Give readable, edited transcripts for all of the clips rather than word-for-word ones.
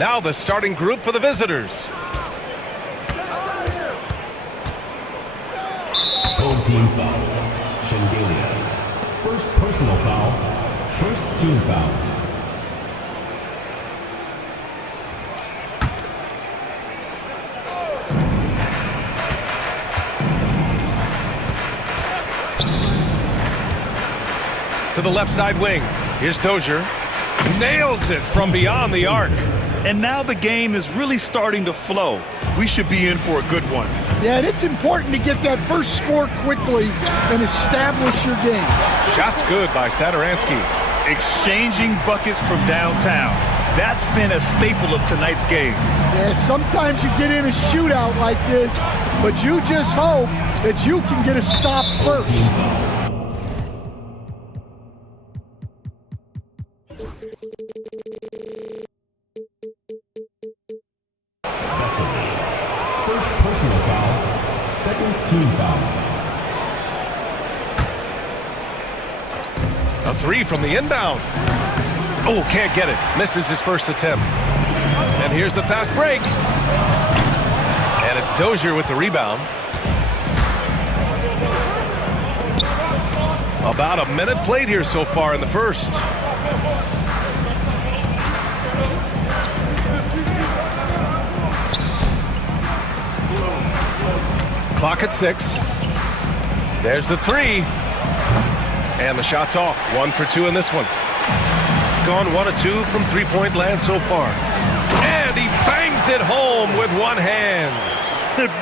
Now the starting group for the visitors. Home team foul. Shengelia. First personal foul. First team foul. To the left side wing. Here's Dozier. Nails it from beyond the arc. And now the game is really starting to flow. We should be in for a good one. Yeah, and it's important to get that first score quickly and establish your game. Shot's good by Sadaransky. Exchanging buckets from downtown. That's been a staple of tonight's game. Yeah, sometimes you get in a shootout like this, but you just hope that you can get a stop first. First personal foul, second team foul. A three from the inbound. Oh, can't get it. Misses his first attempt. And here's the fast break. And it's Dozier with the rebound. About a minute played here so far in the first. Clock at 6. There's the three. And the shot's off. 1 for 2 in this one. Gone 1 of 2 from three-point land so far. And he bangs it home with one hand.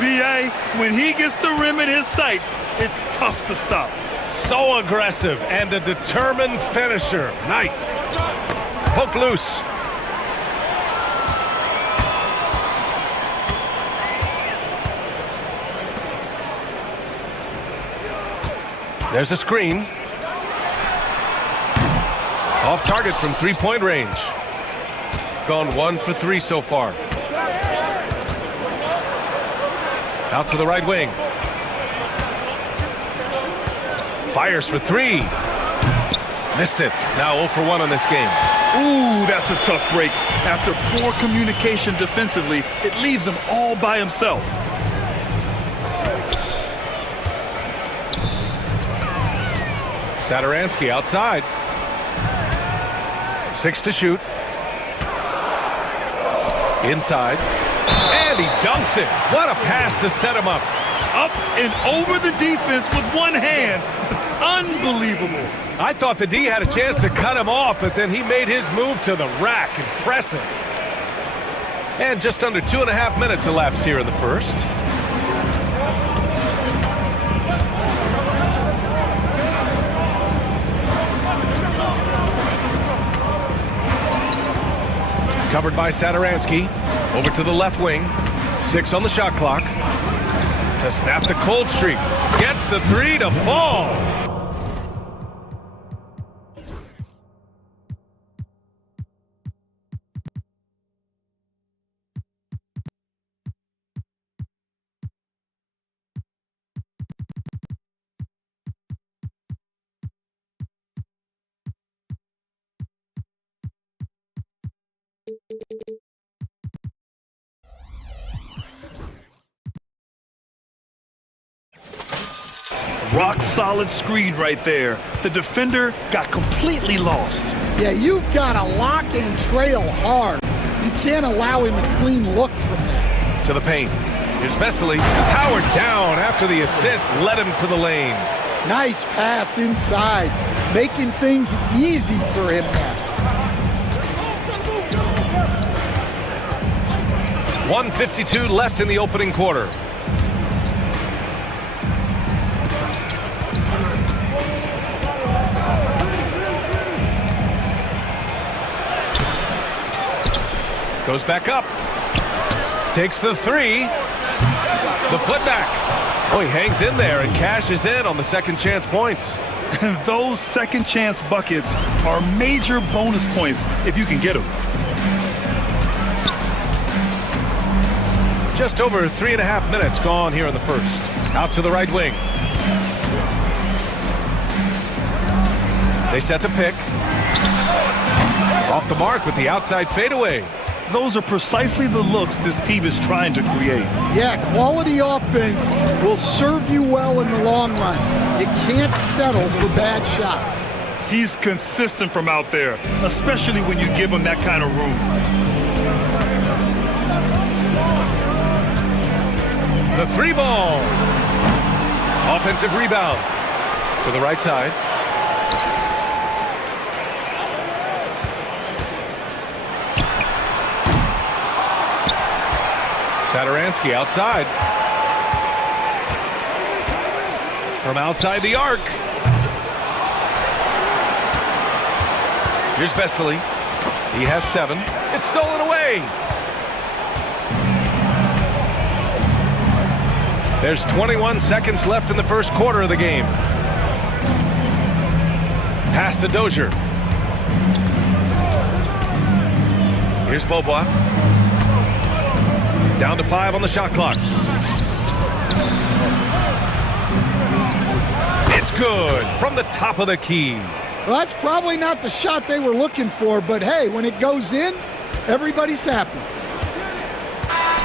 B.A., when he gets the rim in his sights, it's tough to stop. So aggressive and a determined finisher. Nice. Poke loose. There's a screen. Off target from three-point range. Gone 1 for 3 so far. Out to the right wing. Fires for 3. Missed it. Now 0 for 1 on this game. Ooh, that's a tough break. After poor communication defensively, it leaves him all by himself. Sadaransky outside. 6 to shoot. Inside. And he dunks it. What a pass to set him up. Up and over the defense with one hand. Unbelievable. I thought the D had a chance to cut him off, but then he made his move to the rack. Impressive. And just under 2.5 minutes elapsed here in the first. Covered by Sadaransky. Over to the left wing. 6 on the shot clock. To snap the cold streak. Gets the 3 to fall. Rock solid screen right there. The defender got completely lost. Yeah, you've got to lock and trail hard. You can't allow him a clean look from that. To the paint. Here's Vesely. Powered down after the assist led him to the lane. Nice pass inside, making things easy for him now. 1:52 left in the opening quarter. Goes back up. Takes the 3. The putback. Oh, he hangs in there and cashes in on the second chance points. Those second chance buckets are major bonus points if you can get them. Just over 3.5 minutes gone here in the first. Out to the right wing. They set the pick. Off the mark with the outside fadeaway. Those are precisely the looks this team is trying to create. Yeah, quality offense will serve you well in the long run. You can't settle for bad shots. He's consistent from out there, especially when you give him that kind of room. The three ball. Offensive rebound to the right side. Sadaransky outside. From outside the arc. Here's Vesely. He has 7. It's stolen away. There's 21 seconds left in the first quarter of the game. Pass to Dozier. Here's Beaubois. Down to 5 on the shot clock. It's good from the top of the key. Well, that's probably not the shot they were looking for, but hey, when it goes in, everybody's happy.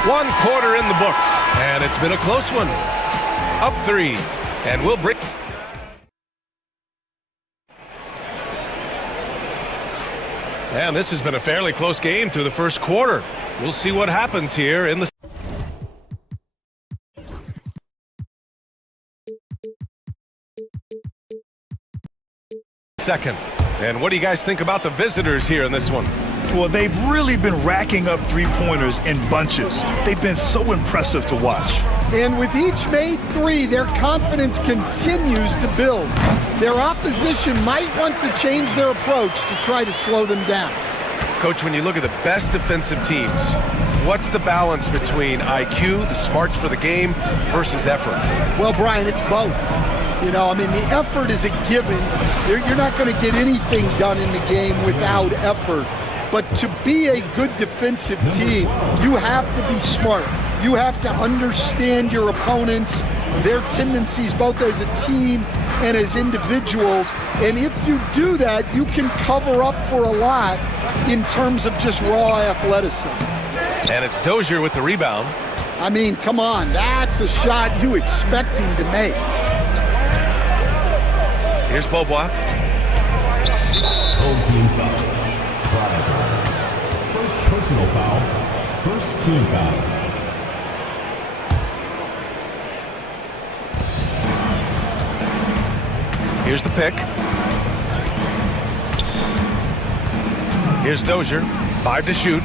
1 quarter in the books, and it's been a close one. Up 3, and we'll break. And this has been a fairly close game through the first quarter. We'll see what happens here in the second. And what do you guys think about the visitors here in this one? Well, they've really been racking up three-pointers in bunches. They've been so impressive to watch. And with each made 3, their confidence continues to build. Their opposition might want to change their approach to try to slow them down. Coach, when you look at the best defensive teams, what's the balance between IQ, the smarts for the game, versus effort? Well, Brian, it's both. You know, I mean, the effort is a given. You're not going to get anything done in the game without effort. But to be a good defensive team, you have to be smart. You have to understand your opponents, their tendencies, both as a team and as individuals. And if you do that, you can cover up for a lot in terms of just raw athleticism. And it's Dozier with the rebound. I mean, come on, that's a shot you expect him to make. Here's Beaubois. Home team foul. Triangle. First personal foul. First team foul. Here's the pick. Here's Dozier. 5 to shoot.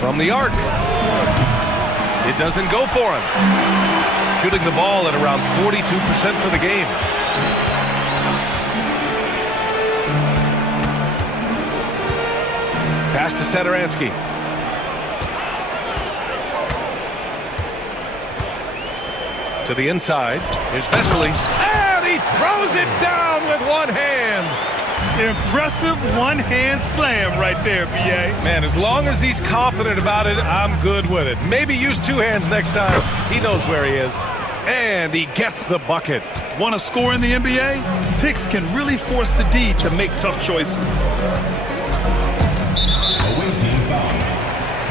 From the arc. It doesn't go for him. Shooting the ball at around 42% for the game. Pass to Sadaransky. To the inside. Here's Vesely. And he throws it down with one hand. Impressive one-hand slam right there, B.A. Man, as long as he's confident about it, I'm good with it. Maybe use 2 hands next time. He knows where he is. And he gets the bucket. Want to score in the NBA? Picks can really force the D to make tough choices. Away team foul.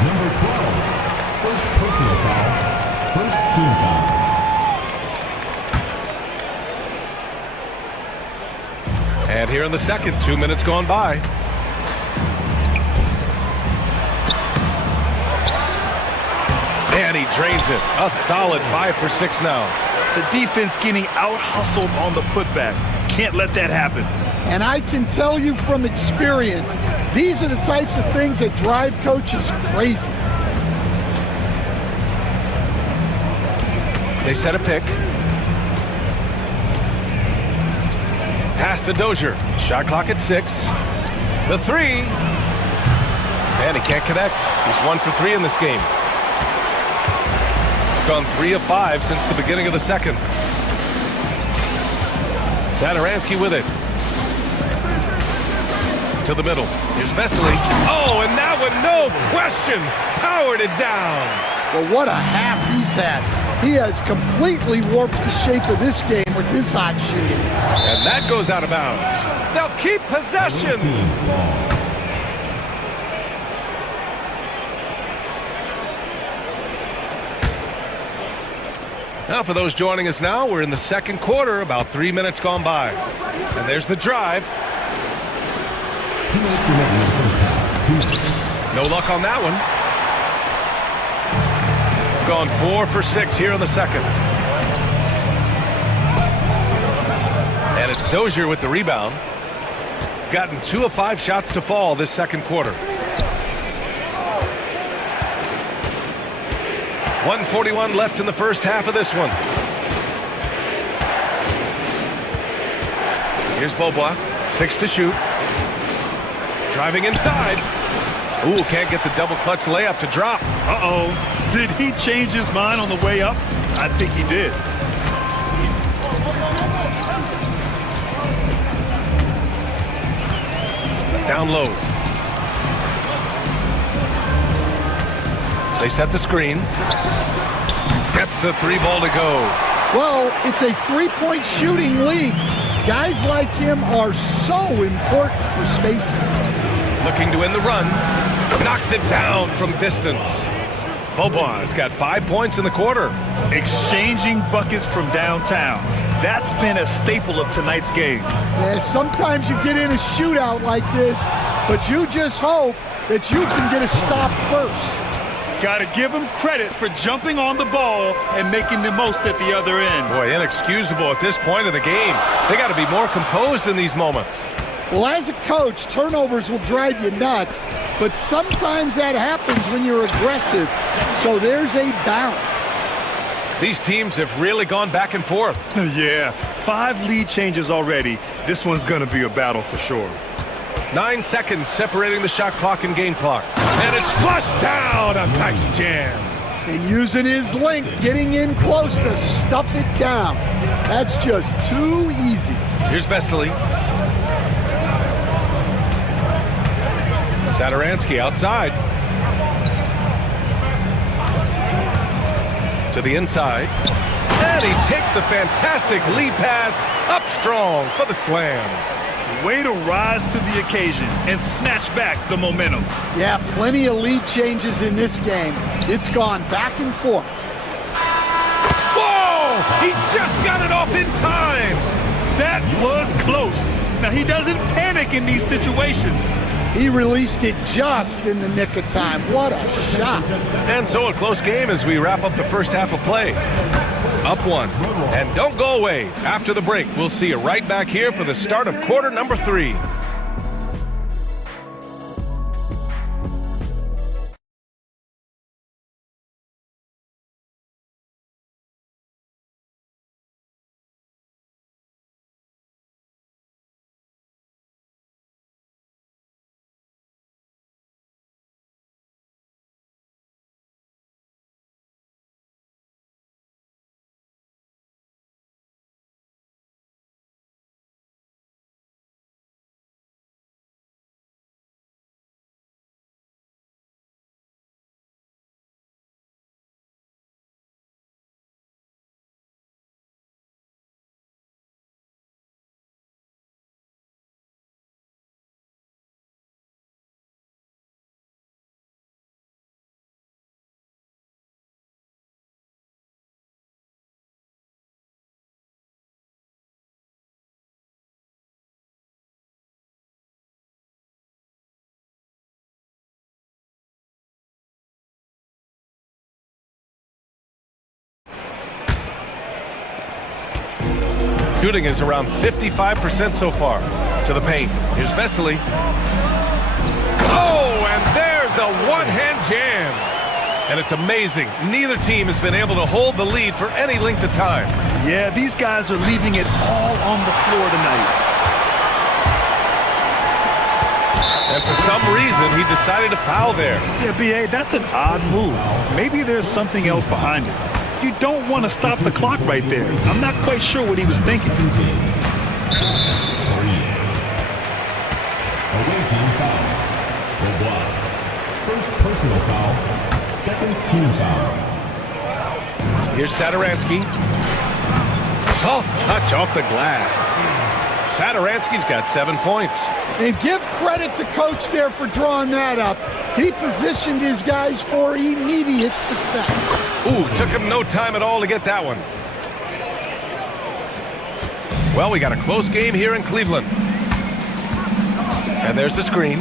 Number 12. First personal foul. First team foul. And here in the second, 2 minutes gone by. And he drains it. A solid 5 for 6 now. The defense getting out-hustled on the putback. Can't let that happen. And I can tell you from experience, these are the types of things that drive coaches crazy. They set a pick. Pass to Dozier. Shot clock at 6. The 3. And he can't connect. He's 1 for 3 in this game. Gone 3 of 5 since the beginning of the second. Sadaransky with it. To the middle. Here's Vesely. Oh, and that one, no question, powered it down. Well, what a half he's had. He has completely warped the shape of this game with his hot shooting. And that goes out of bounds. They'll keep possession. Now, for those joining us now, we're in the second quarter, about 3 minutes gone by. And there's the drive. 2 minutes remaining in the first half. 2 minutes. No luck on that one. Gone 4 for 6 here in the second. And it's Dozier with the rebound. Gotten 2 of 5 shots to fall this second quarter. 1:41 left in the first half of this one. Here's Beaubois, 6 to shoot. Driving inside. Ooh, can't get the double clutch layup to drop. Uh-oh. Did he change his mind on the way up? I think he did. Down low. They set the screen. Gets the 3 ball to go. Well, it's a three-point shooting league. Guys like him are so important for spacing. Looking to win the run. Knocks it down from distance. Beaubois got 5 points in the quarter. Exchanging buckets from downtown. That's been a staple of tonight's game. Yeah, sometimes you get in a shootout like this, but you just hope that you can get a stop first. Got to give him credit for jumping on the ball and making the most at the other end. Boy, inexcusable at this point of the game. They got to be more composed in these moments. Well, as a coach, turnovers will drive you nuts, but sometimes that happens when you're aggressive. So there's a balance. These teams have really gone back and forth. Yeah, 5 lead changes already. This one's going to be a battle for sure. 9 seconds separating the shot clock and game clock. And it's flushed down. A nice jam. And using his length, getting in close to stuff it down. That's just too easy. Here's Vesely. Sadaransky outside. To the inside. And he takes the fantastic lead pass up strong for the slam. Way to rise to the occasion and snatch back the momentum. Yeah, plenty of lead changes in this game. It's gone back and forth. Whoa! He just got it off in time. That was close. Now, he doesn't panic in these situations. He released it just in the nick of time. What a shot. And so a close game as we wrap up the first half of play. Up 1. And don't go away. After the break, we'll see you right back here for the start of quarter number 3. Shooting is around 55% so far. To the paint. Here's Vesely. Oh, and there's a one-hand jam. And it's amazing. Neither team has been able to hold the lead for any length of time. Yeah, these guys are leaving it all on the floor tonight. And for some reason, he decided to foul there. Yeah, B.A., that's an odd move. Maybe there's something else behind it. You don't want to stop the clock right there. I'm not quite sure what he was thinking. Away team foul. Beaubois. First personal foul. Second team foul. Here's Sadaransky. Soft touch off the glass. Sadaransky's got 7 points. And give credit to coach there for drawing that up. He positioned his guys for immediate success. Ooh, took him no time at all to get that one. Well, we got a close game here in Cleveland. And there's the screen.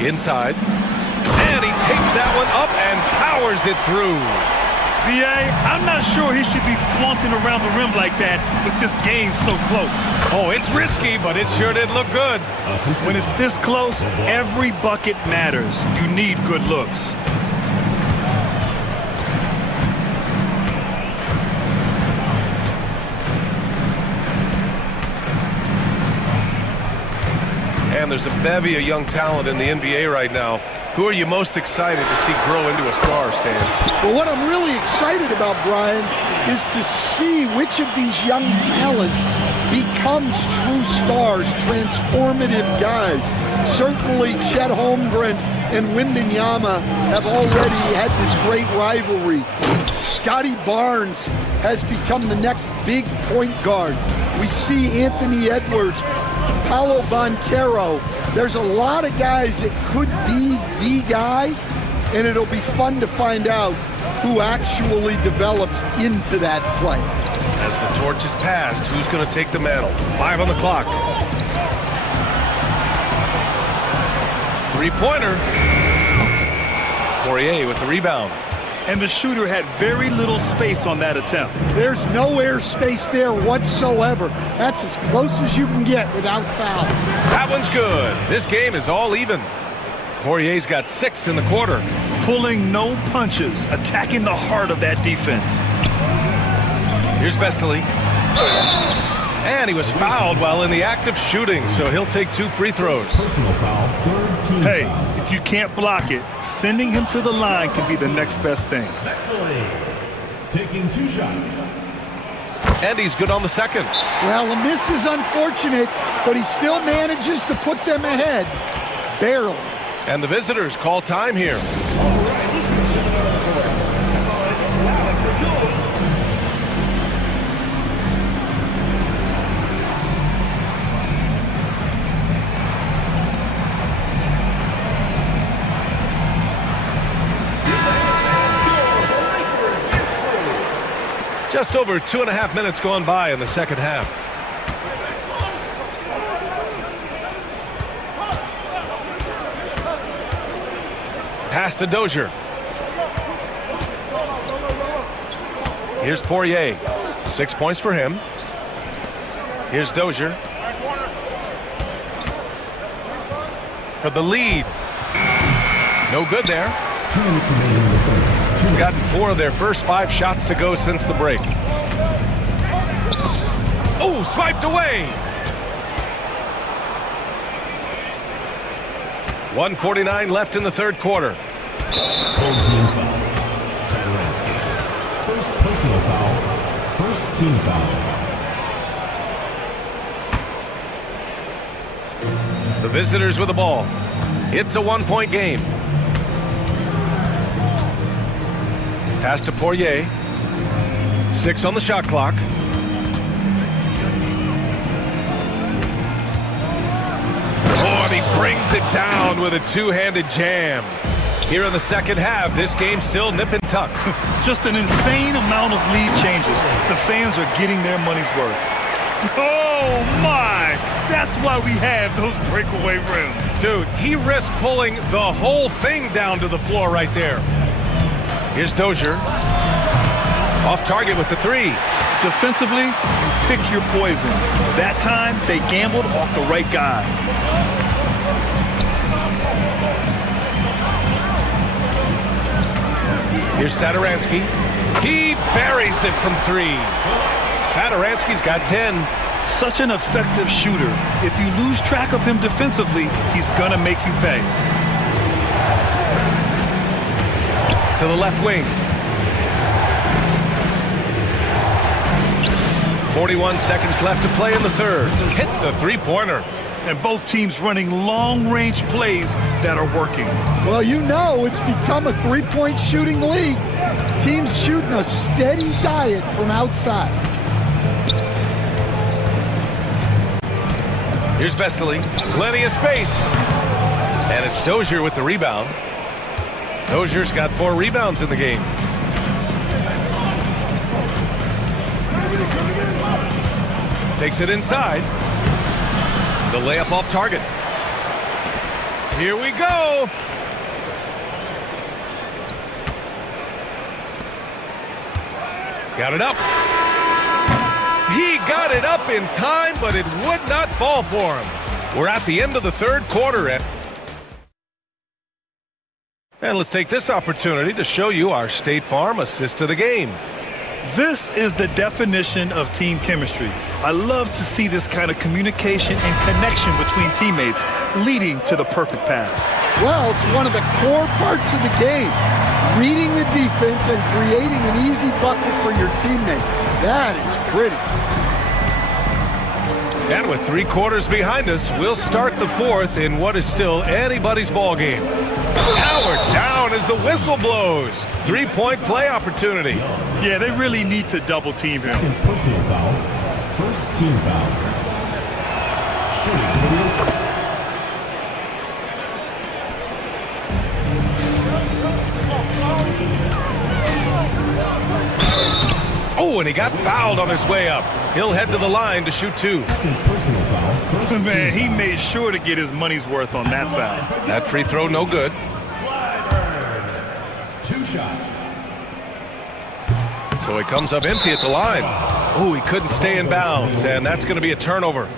Inside. And he takes that one up and powers it through. BA, I'm not sure he should be flaunting around the rim like that with this game so close. Oh, it's risky, but it sure did look good. When it's this close, every bucket matters. You need good looks. And there's a bevy of young talent in the NBA right now. Who are you most excited to see grow into a star, Stan? Well, what I'm really excited about, Brian, is to see which of these young talents becomes true stars, transformative guys. Certainly, Chet Holmgren and Wembanyama have already had this great rivalry. Scotty Barnes has become the next big point guard. We see Anthony Edwards, Paolo Banchero. There's a lot of guys that could be the guy, and it'll be fun to find out who actually develops into that play. As the torch is passed, who's going to take the mantle? 5 on the clock. Three-pointer. Poirier with the rebound. And the shooter had very little space on that attempt. There's no airspace there whatsoever. That's as close as you can get without foul. That one's good. This game is all even. Poirier's got 6 in the quarter. Pulling no punches, attacking the heart of that defense. Here's Vesely. And he was fouled while in the act of shooting, so he'll take 2 free throws. Personal foul, third team Hey, foul. if you can't block it, sending him to the line can be the next best thing. Vesely taking 2 shots. And he's good on the second. Well, the miss is unfortunate, but he still manages to put them ahead. Barely. And the visitors call time here. Just over 2.5 minutes gone by in the second half. Pass to Dozier. Here's Poirier. 6 points for him. Here's Dozier. For the lead. No good there. 2 minutes remaining in the third. Gotten 4 of their first 5 shots to go since the break. Oh, swiped away. 1:49 left in the third quarter. Home team foul. Sadaransky. First personal foul. First team foul. The visitors with the ball. It's a 1-point game. Pass to Poirier. 6 on the shot clock. Oh, and he brings it down with a 2-handed jam. Here in the second half, this game's still nip and tuck. Just an insane amount of lead changes. The fans are getting their money's worth. Oh my! That's why we have those breakaway rims. Dude, he risked pulling the whole thing down to the floor right there. Here's Dozier. Off target with the 3. Defensively, pick your poison. That time, they gambled off the right guy. Here's Sadaransky. He buries it from 3. Sadaransky's got 10. Such an effective shooter. If you lose track of him defensively, he's gonna make you pay. To the left wing. 41 seconds left to play in the third. Hits the 3-pointer. And both teams running long-range plays that are working. Well, you know it's become a three-point shooting league. Teams shooting a steady diet from outside. Here's Vesely. Plenty of space. And it's Dozier with the rebound. Dozier's got 4 rebounds in the game. Takes it inside. The layup off target. Here we go. Got it up. He got it up in time, but it would not fall for him. We're at the end of the third quarter. And let's take this opportunity to show you our State Farm assist to the game. This is the definition of team chemistry. I love to see this kind of communication and connection between teammates leading to the perfect pass. Well, it's one of the core parts of the game. Reading the defense and creating an easy bucket for your teammate. That is pretty. And with 3 quarters behind us, we'll start the fourth in what is still anybody's ball game. Powered down as the whistle blows. 3-point play opportunity. Yeah, they really need to double team him. Second personal foul. First team foul. Shooting for the Oh, and he got fouled on his way up. He'll head to the line to shoot 2. second personal foul. First Man, team he foul. made sure to get his money's worth on that foul. That free throw no good. 2 shots. So he comes up empty at the line. Oh, he couldn't stay in bounds, and that's going to be a turnover.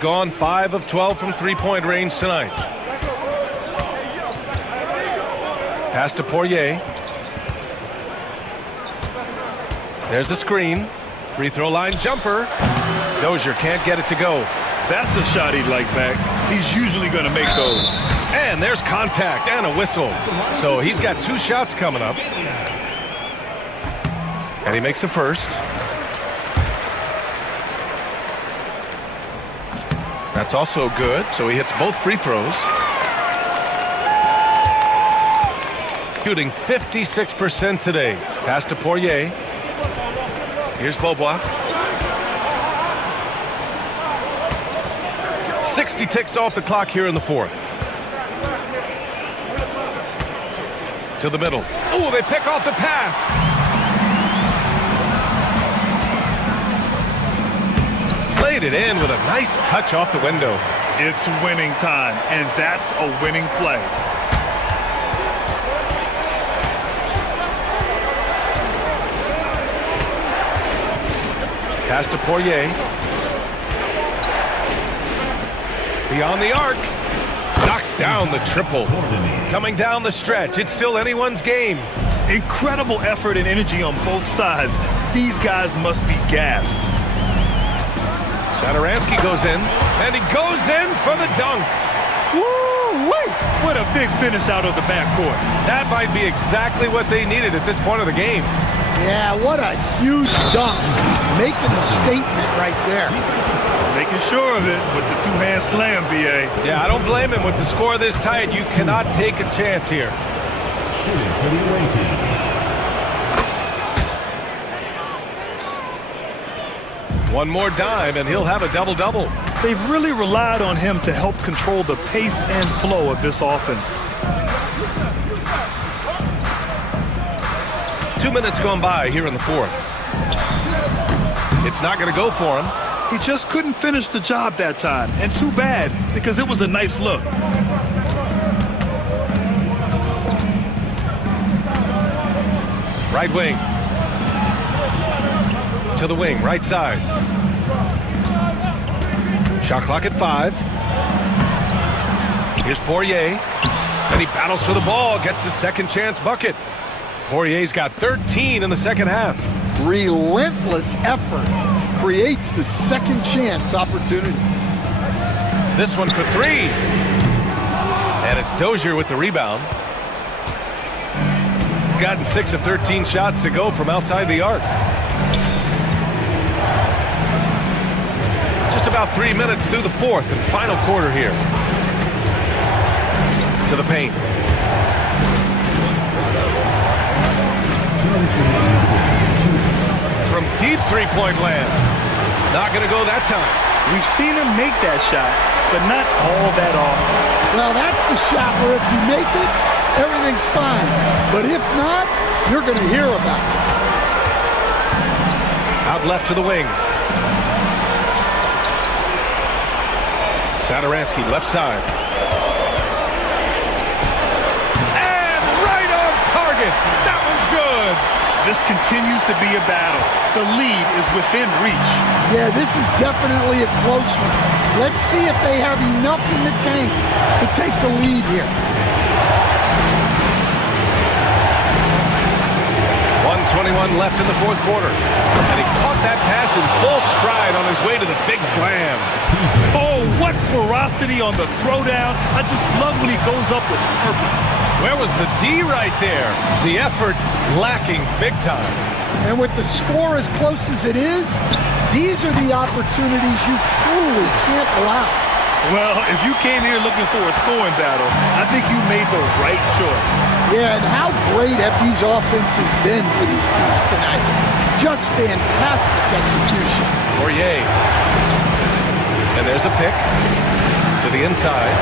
Gone 5 of 12 from 3-point range tonight. Pass to Poirier. There's the screen. Free throw line jumper. Dozier can't get it to go. That's a shot he'd like back. He's usually going to make those. And there's contact and a whistle. So he's got 2 shots coming up. And he makes the first. That's also good. So he hits both free throws. Shooting 56% today. Pass to Poirier. Here's Beaubois. 60 ticks off the clock here in the fourth. To the middle. Oh, they pick off the pass. Played it in with a nice touch off the window. It's winning time, and that's a winning play. Pass to Poirier. Beyond the arc. Knocks down the triple. Coming down the stretch. It's still anyone's game. Incredible effort and energy on both sides. These guys must be gassed. Satoransky goes in, and he goes in for the dunk. Woo-wee! What a big finish out of the backcourt. That might be exactly what they needed at this point of the game. Yeah, what a huge dunk. Making a statement right there. Making sure of it with the 2-hand slam, B.A. Yeah, I don't blame him. With the score this tight, you cannot take a chance here. Shooting for the away team. One more dime, and he'll have a double-double. They've really relied on him to help control the pace and flow of this offense. 2 minutes gone by here in the fourth. It's not going to go for him. He just couldn't finish the job that time, and too bad, because it was a nice look. Right wing. To the wing, right side. Shot clock at 5. Here's Poirier. And he battles for the ball, gets the second chance bucket. Poirier's got 13 in the second half. Relentless effort creates the second chance opportunity. This one for 3. And it's Dozier with the rebound. Gotten 6 of 13 shots to go from outside the arc. Just about 3 minutes through the fourth and final quarter here. To the paint. from deep three-point land. Not going to go that time. We've seen him make that shot, but not all that often. Well, that's the shot where if you make it, everything's fine. But if not, you're going to hear about it. Out left to the wing. Sadaransky, left side. And right on target. That one's good. This continues to be a battle. The lead is within reach. Yeah, this is definitely a close one. Let's see if they have enough in the tank to take the lead here. 1:21 left in the fourth quarter. And he caught that pass in full stride on his way to the big slam. Oh, what ferocity on the throwdown. I just love when he goes up with purpose. Where was the D right there? The effort lacking big time. And with the score as close as it is, these are the opportunities you truly can't allow. Well, if you came here looking for a scoring battle, I think you made the right choice. Yeah, and how great have these offenses been for these teams tonight? Just fantastic execution. Poirier. And there's a pick to the inside.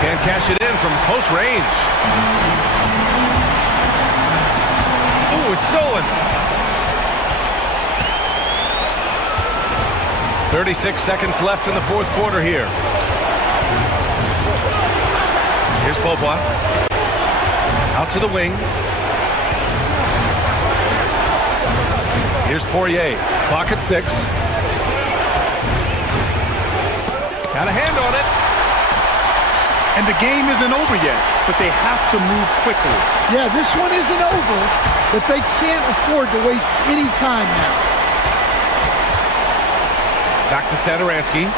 Can't cash it in from close range. Ooh, it's stolen. 36 seconds left in the fourth quarter here. Here's Beaubois. Out to the wing. Here's Poirier. Clock at 6. Got a hand on it. And the game isn't over yet, but they have to move quickly. Yeah, this one isn't over, but they can't afford to waste any time now. Back to Sadaransky.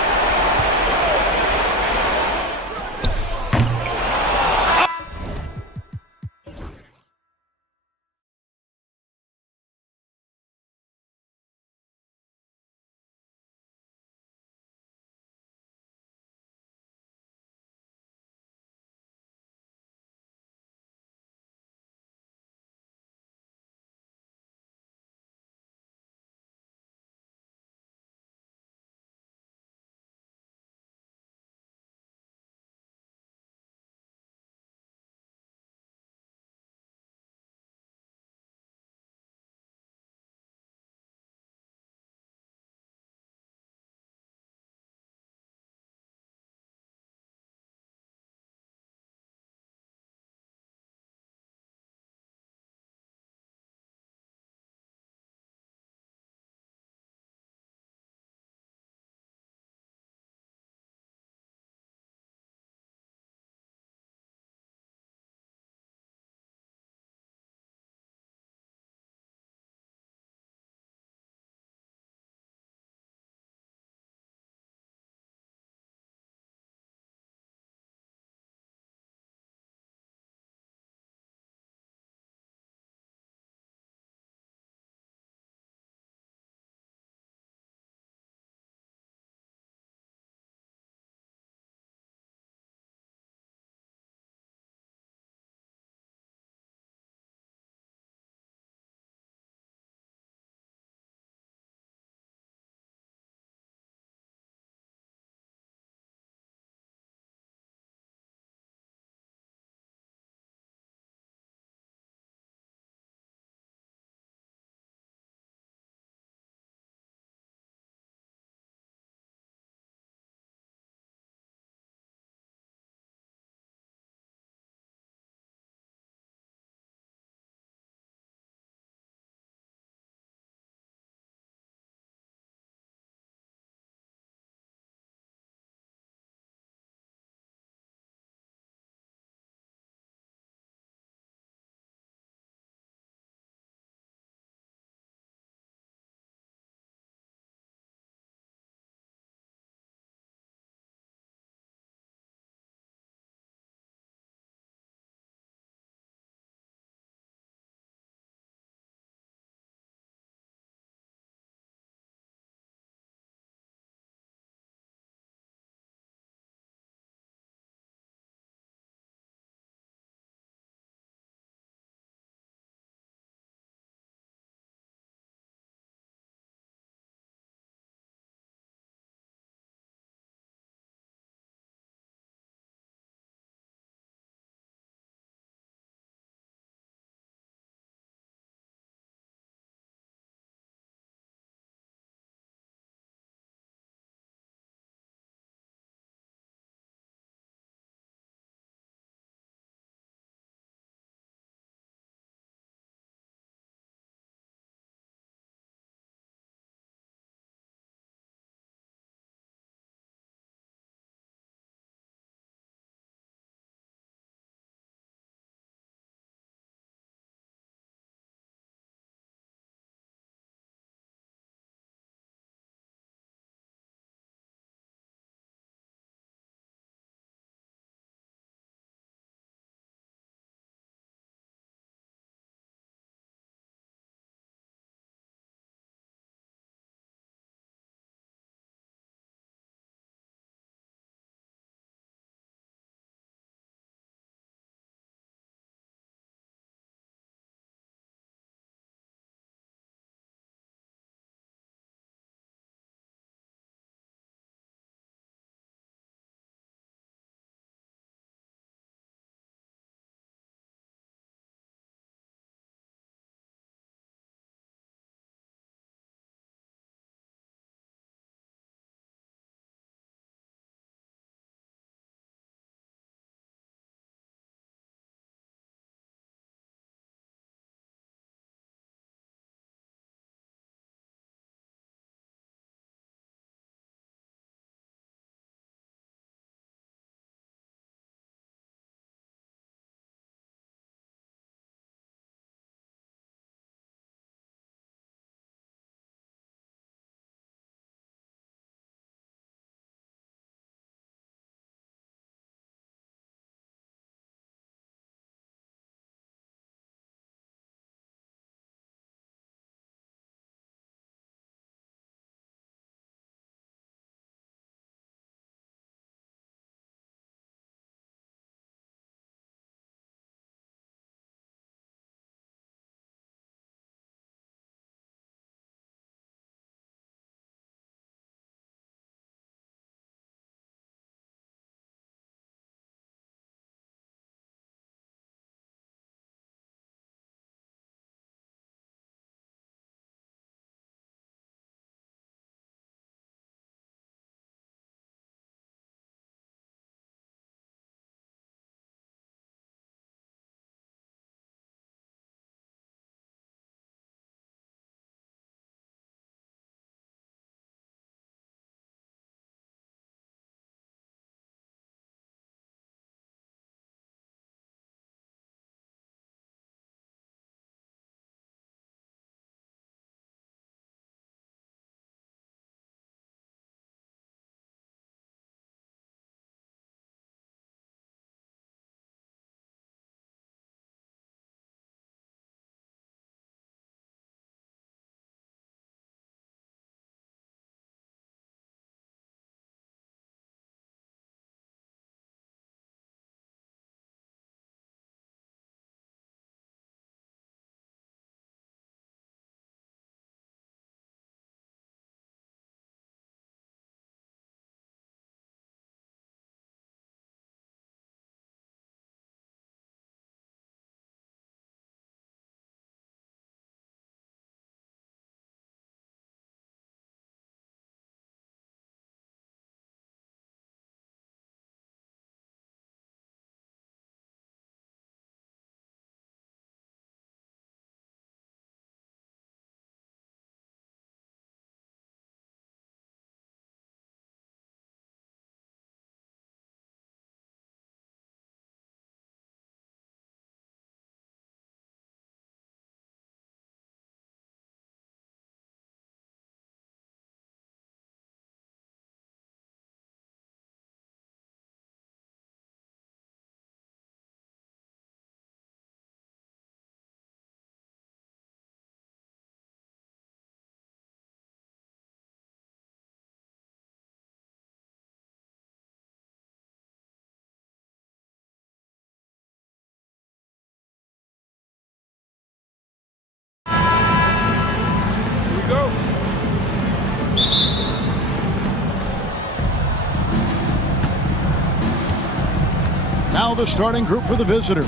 the starting group for the visitors.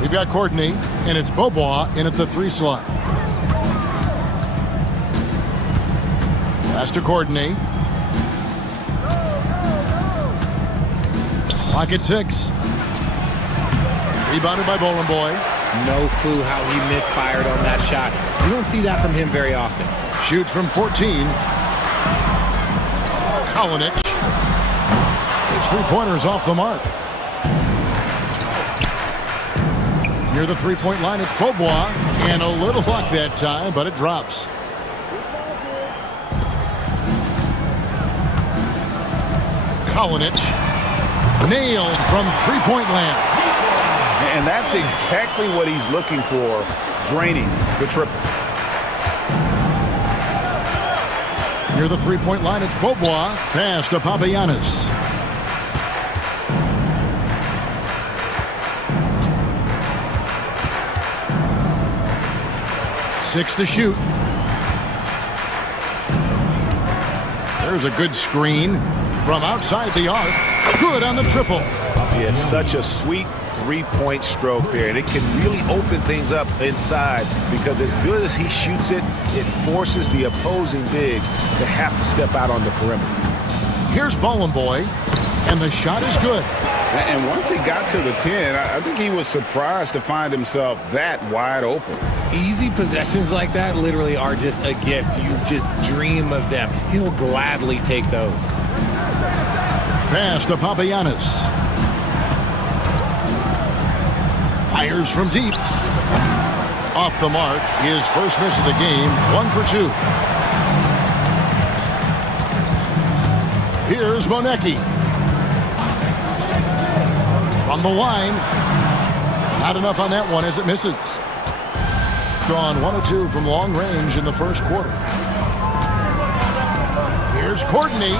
We've got Courtney, and it's Bobois in at the 3 slot. Pass to Courtney. Pocket 6. Rebounded by Bowling Boy. No clue how he misfired on that shot. You don't see that from him very often. Shoots from 14. Kalinic. His 3-pointers off the mark. Near the 3-point line, it's Bobois. And a little luck that time, but it drops. Kalinic. Nailed from 3-point land. And that's exactly what he's looking for, draining the triple. Near the 3-point line, it's Bobois. Pass to Papagiannis. Six to shoot. There's a good screen from outside the arc. Good on the triple. Yeah, it's such a sweet 3-point stroke there, and it can really open things up inside because as good as he shoots it, it forces the opposing bigs to have to step out on the perimeter. Here's Bowling Boy, and the shot is good. And once he got to the 10, I think he was surprised to find himself that wide open. Easy possessions like that literally are just a gift. You just dream of them. He'll gladly take those. Pass to Papagiannis. Fires from deep. Off the mark. His first miss of the game. 1 for 2. Here's Monecki. From the line. Not enough on that one as it misses. Gone 1 of 2 from long range in the first quarter. Here's Courtney.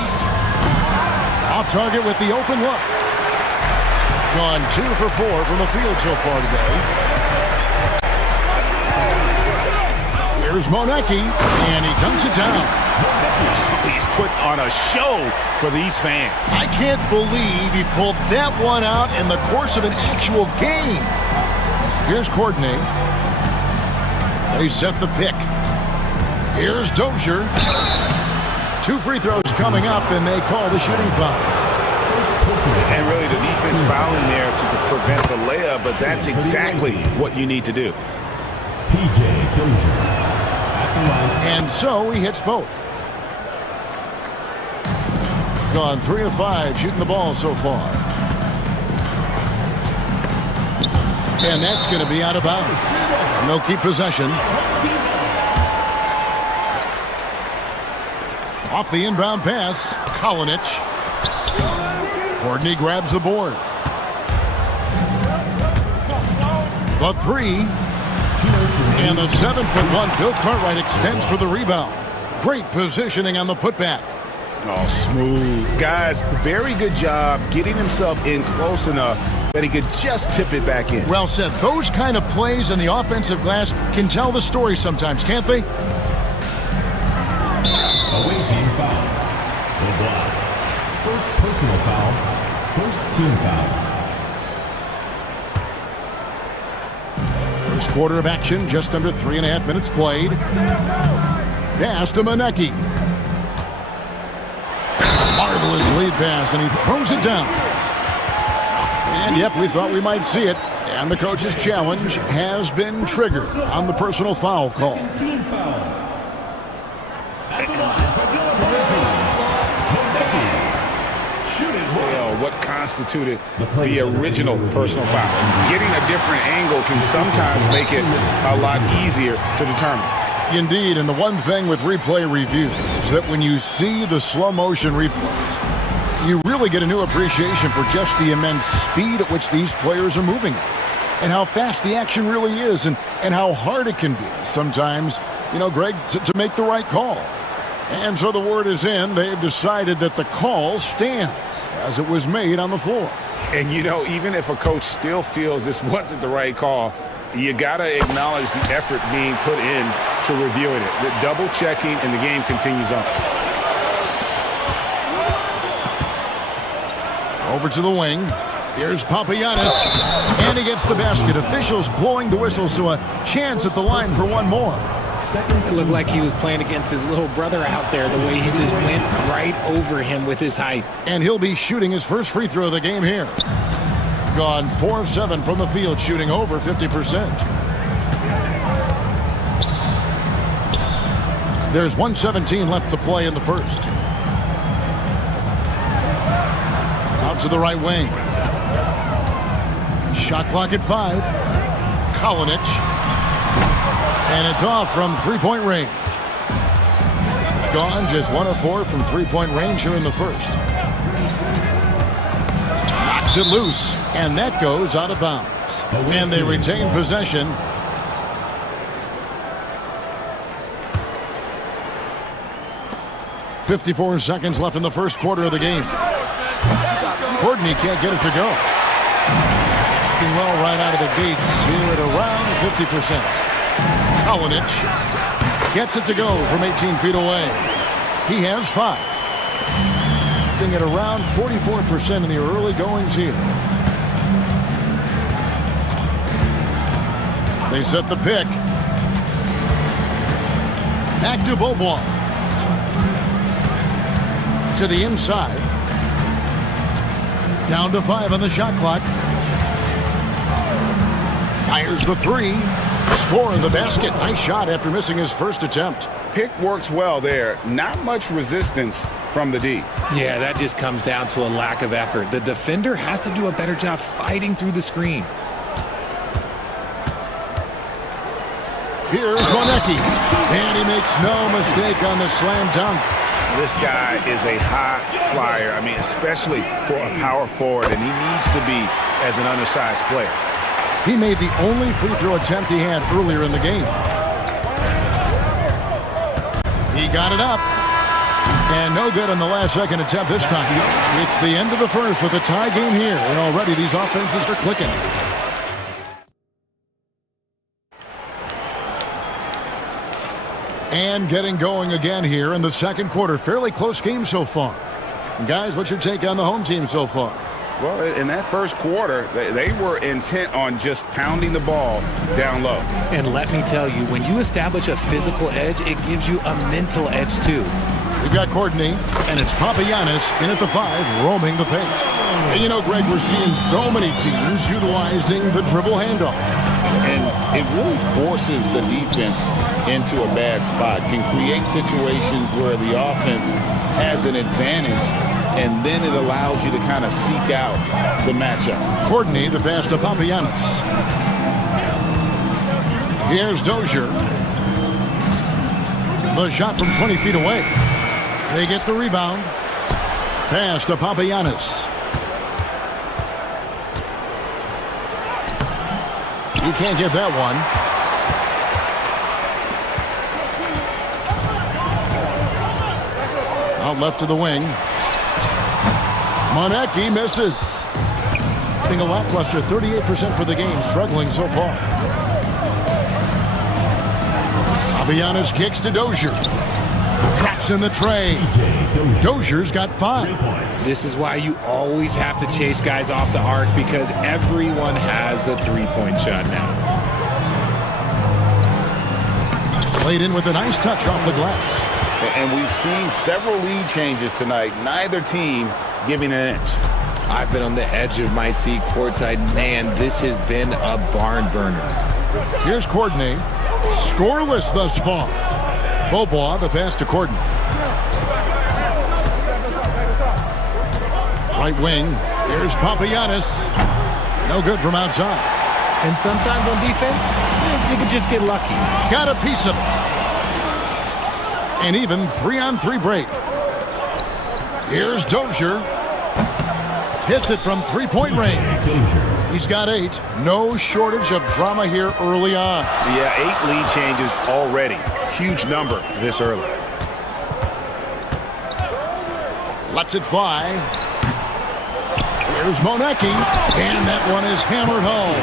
Off target with the open look. Gone 2 for 4 from the field so far today. Here's Monecki, and he dunks it down. He's put on a show for these fans. I can't believe he pulled that one out in the course of an actual game. Here's Courtney. They set the pick. Here's Dozier. 2 free throws coming up, and they call the shooting foul. And really the defense fouling there to prevent the layup, but that's exactly what you need to do. PJ Dozier at the line. And so he hits both. Gone 3 of 5 shooting the ball so far. And that's going to be out of bounds. And they'll keep possession. Off the inbound pass, Kalinic. Courtney grabs the board. The 3. And the 7'1" Bill Cartwright extends for the rebound. Great positioning on the putback. Oh, smooth. Guys, very good job getting himself in close enough that he could just tip it back in. Well said. Those kind of plays in the offensive glass can tell the story sometimes, can't they? Away team foul. The block. First personal foul. First team foul. First quarter of action, just under 3.5 minutes played. Pass to Monecki. Marvelous lead pass, and he throws it down. And yep, we thought we might see it. And the coach's challenge has been triggered on the personal foul call. Team foul. What constituted the original personal foul. Getting a different angle can sometimes make it a lot easier to determine. Indeed, and the one thing with replay review is that when you see the slow motion replays, you really get a new appreciation for just the immense speed at which these players are moving and how fast the action really is and how hard it can be sometimes, Greg, to make the right call. And so the word is in. They've decided that the call stands as it was made on the floor. And, even if a coach still feels this wasn't the right call, you got to acknowledge the effort being put in to reviewing it. The double checking, and the game continues on. Over to the wing. Here's Papagiannis, and he gets the basket. Officials blowing the whistle, so a chance at the line for one more. It looked like he was playing against his little brother out there, the way he just went right over him with his height. And he'll be shooting his first free throw of the game here. Gone 4 of 7 from the field, shooting over 50%. There's 1:17 left to play in the first. Out to the right wing. Shot clock at 5. Kalinic. And it's off from three-point range. Gone just 1 of 4 from three-point range here in the first. Knocks it loose, and that goes out of bounds. And they retain possession. .54 seconds left in the first quarter of the game. Courtney can't get it to go. Looking well right out of the gates here at around 50%. Kalinic gets it to go from 18 feet away. He has 5. Looking at around 44% in the early goings here. They set the pick. Back to Beaubois. To the inside. Down to 5 on the shot clock. Fires the 3. Score in the basket. Nice shot after missing his first attempt. Pick works well there. Not much resistance from the D. Yeah, that just comes down to a lack of effort. The defender has to do a better job fighting through the screen. Here's Monecki. And he makes no mistake on the slam dunk. This guy is a high flyer. I mean, especially for a power forward, and he needs to be as an undersized player. He made the only free throw attempt he had earlier in the game. He got it up. And no good on the last second attempt this time. It's the end of the first with a tie game here. And already these offenses are clicking. And getting going again here in the second quarter. Fairly close game so far. Guys, what's your take on the home team so far? Well, in that first quarter, they were intent on just pounding the ball down low. And let me tell you, when you establish a physical edge, it gives you a mental edge too. We've got Courtney, and it's Papagiannis in at the 5, roaming the paint. And you know, Greg, we're seeing so many teams utilizing the dribble handoff. And it really forces the defense into a bad spot, can create situations where the offense has an advantage, and then it allows you to kind of seek out the matchup. Courtney, the pass to Papagiannis. Here's Dozier. The shot from 20 feet away. They get the rebound. Pass to Papagiannis. You can't get that one. Out left to the wing. Monecki misses. Being a lackluster 38% for the game, struggling so far. Papagiannis kicks to Dozier. Drops in the tray. Dozier's got 5. This is why you always have to chase guys off the arc, because everyone has a three-point shot now. Played in with a nice touch off the glass. And we've seen several lead changes tonight. Neither team giving an inch. I've been on the edge of my seat courtside. Man, this has been a barn burner. Here's Courtney. Scoreless thus far. Beaubois, the pass to Courtney. Right wing. Here's Papagiannis. No good from outside. And sometimes on defense, you can just get lucky. Got a piece of it. An even 3-on-3 break. Here's Dozier. Hits it from three-point range. He's got 8. No shortage of drama here early on. Yeah, 8 lead changes already. Huge number this early. Lets it fly. Here's Monecki. And that one is hammered home.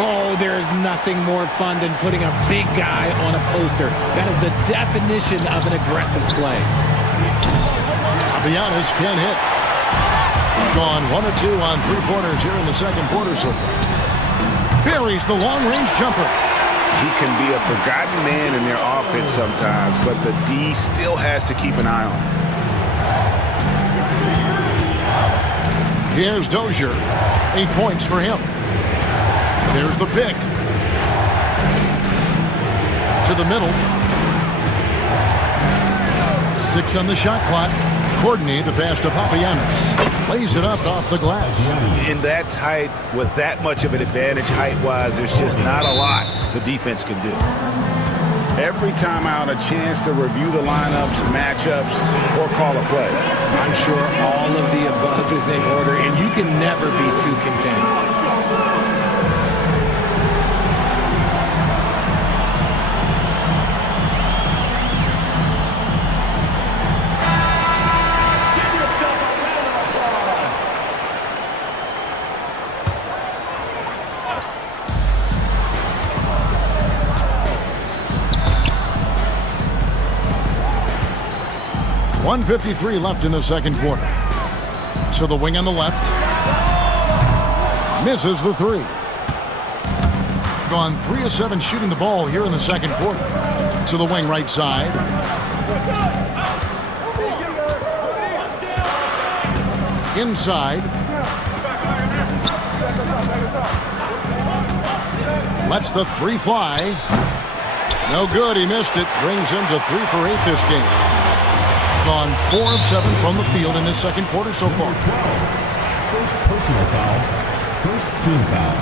Oh, there's nothing more fun than putting a big guy on a poster. That is the definition of an aggressive play. Papagiannis can't hit. Gone 1 of 2 on three-pointers here in the second quarter so far. Buries the long-range jumper. He can be a forgotten man in their offense sometimes, but the D still has to keep an eye on him. Here's Dozier. 8 points for him. There's the pick. To the middle. 6 on the shot clock. Courtney, the pass to Papagiannis. Lays it up off the glass. In that tight, with that much of an advantage height-wise, there's just not a lot the defense can do. Every time out, a chance to review the lineups, matchups, or call a play. I'm sure all of the above is in order, and you can never be too content. .153 left in the second quarter. To the wing on the left. Misses the three. Gone 3 of 7 shooting the ball here in the second quarter. To the wing right side. Inside. Lets the three fly. No good, he missed it. Brings him to 3 for 8 this game. Gone 4 of 7 from the field in this second quarter so far. First personal foul. First team foul.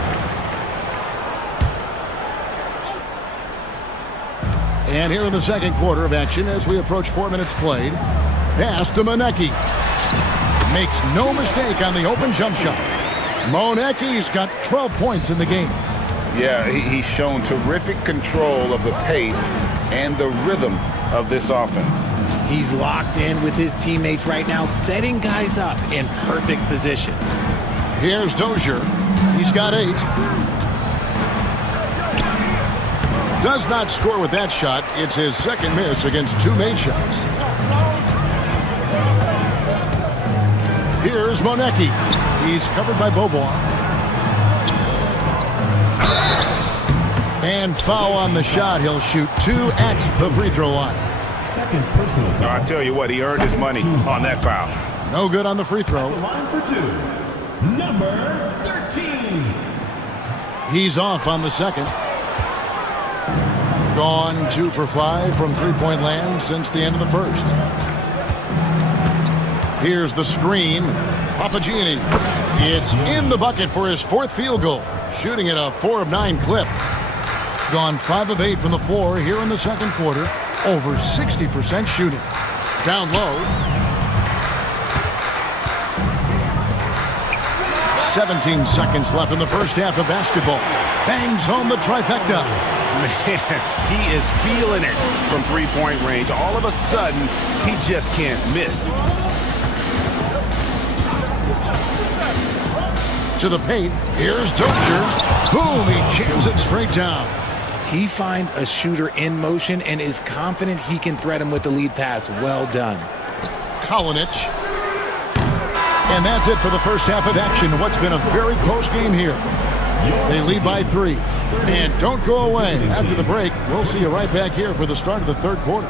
And here in the second quarter of action as we approach 4 minutes played. Pass to Monecki. Makes no mistake on the open jump shot. Monecki's got 12 points in the game. Yeah, he's shown terrific control of the pace and the rhythm of this offense. He's locked in with his teammates right now, setting guys up in perfect position. Here's Dozier. He's got 8. Does not score with that shot. It's his second miss against 2 made shots. Here's Monecki. He's covered by Bobois. And foul on the shot. He'll shoot 2 at the free throw line. Second personal foul. I tell you what, he earned his money on that foul. No good on the free throw. Line for 2. Number 13. He's off on the second. Gone 2 for 5 from three-point land since the end of the first. Here's the screen. Papagiannis. It's in the bucket for his 4th field goal. Shooting at a 4 of 9 clip. Gone 5 of 8 from the floor here in the second quarter. Over 60% shooting. Down low. 17 seconds left in the first half of basketball. Bangs home the trifecta. Man, he is feeling it from three-point range. All of a sudden, he just can't miss. To the paint. Here's Dozier. Boom, he jams it straight down. He finds a shooter in motion and is confident he can threat him with the lead pass. Well done. Kalinic. And that's it for the first half of action. What's been a very close game here. They lead by 3. And don't go away. After the break, we'll see you right back here for the start of the third quarter.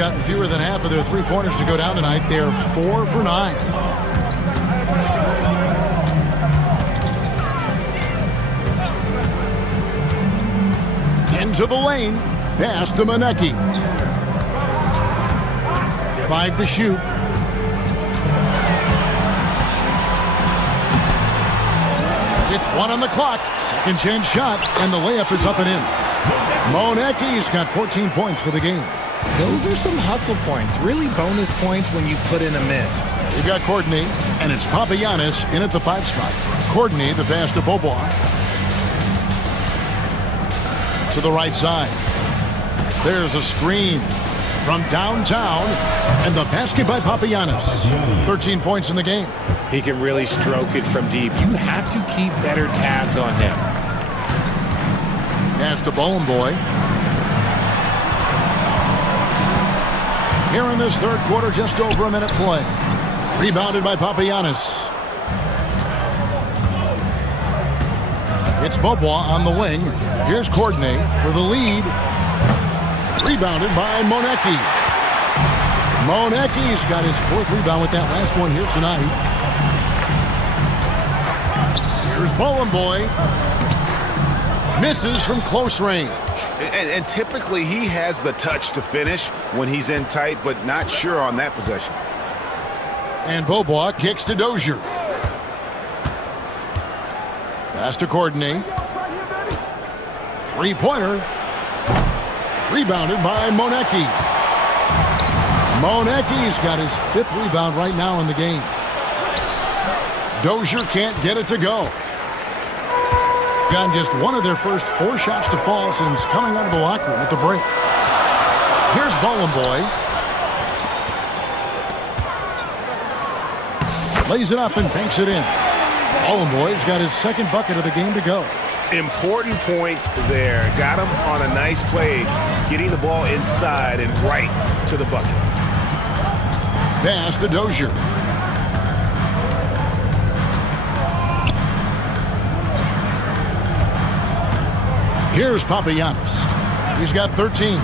gotten fewer than half of their three-pointers to go down tonight. They're 4 for 9. Into the lane. Pass to Monecki. 5 to shoot. With 1 on the clock. Second chance shot. And the layup is up and in. Monecki's got 14 points for the game. Those are some hustle points. Really bonus points when you put in a miss. We've got Courtney, and it's Papagiannis in at the 5 spot. Courtney, the pass to Bobois. To the right side. There's a screen from downtown, and the basket by Papagiannis. 13 points in the game. He can really stroke it from deep. You have to keep better tabs on him. Pass to Bowling Boy. Here in this third quarter, just over a minute play. Rebounded by Papagiannis. It's Bobois on the wing. Here's Courtney for the lead. Rebounded by Monecki. Monecki's got his 4th rebound with that last one here tonight. Here's Bowling Boy. Misses from close range. And typically he has the touch to finish when he's in tight, but not sure on that possession. And Bobois kicks to Dozier. Pass to Courtney. Three-pointer. Rebounded by Monecki. Monecki's got his 5th rebound right now in the game. Dozier can't get it to go. Gotten just one of their first 4 shots to fall since coming out of the locker room at the break. Here's Bowling Boy. Lays it up and banks it in. Bowling Boy's got his 2nd bucket of the game to go. Important points there. Got him on a nice play, getting the ball inside and right to the bucket. Pass to Dozier. Here's Papagiannis. He's got 13.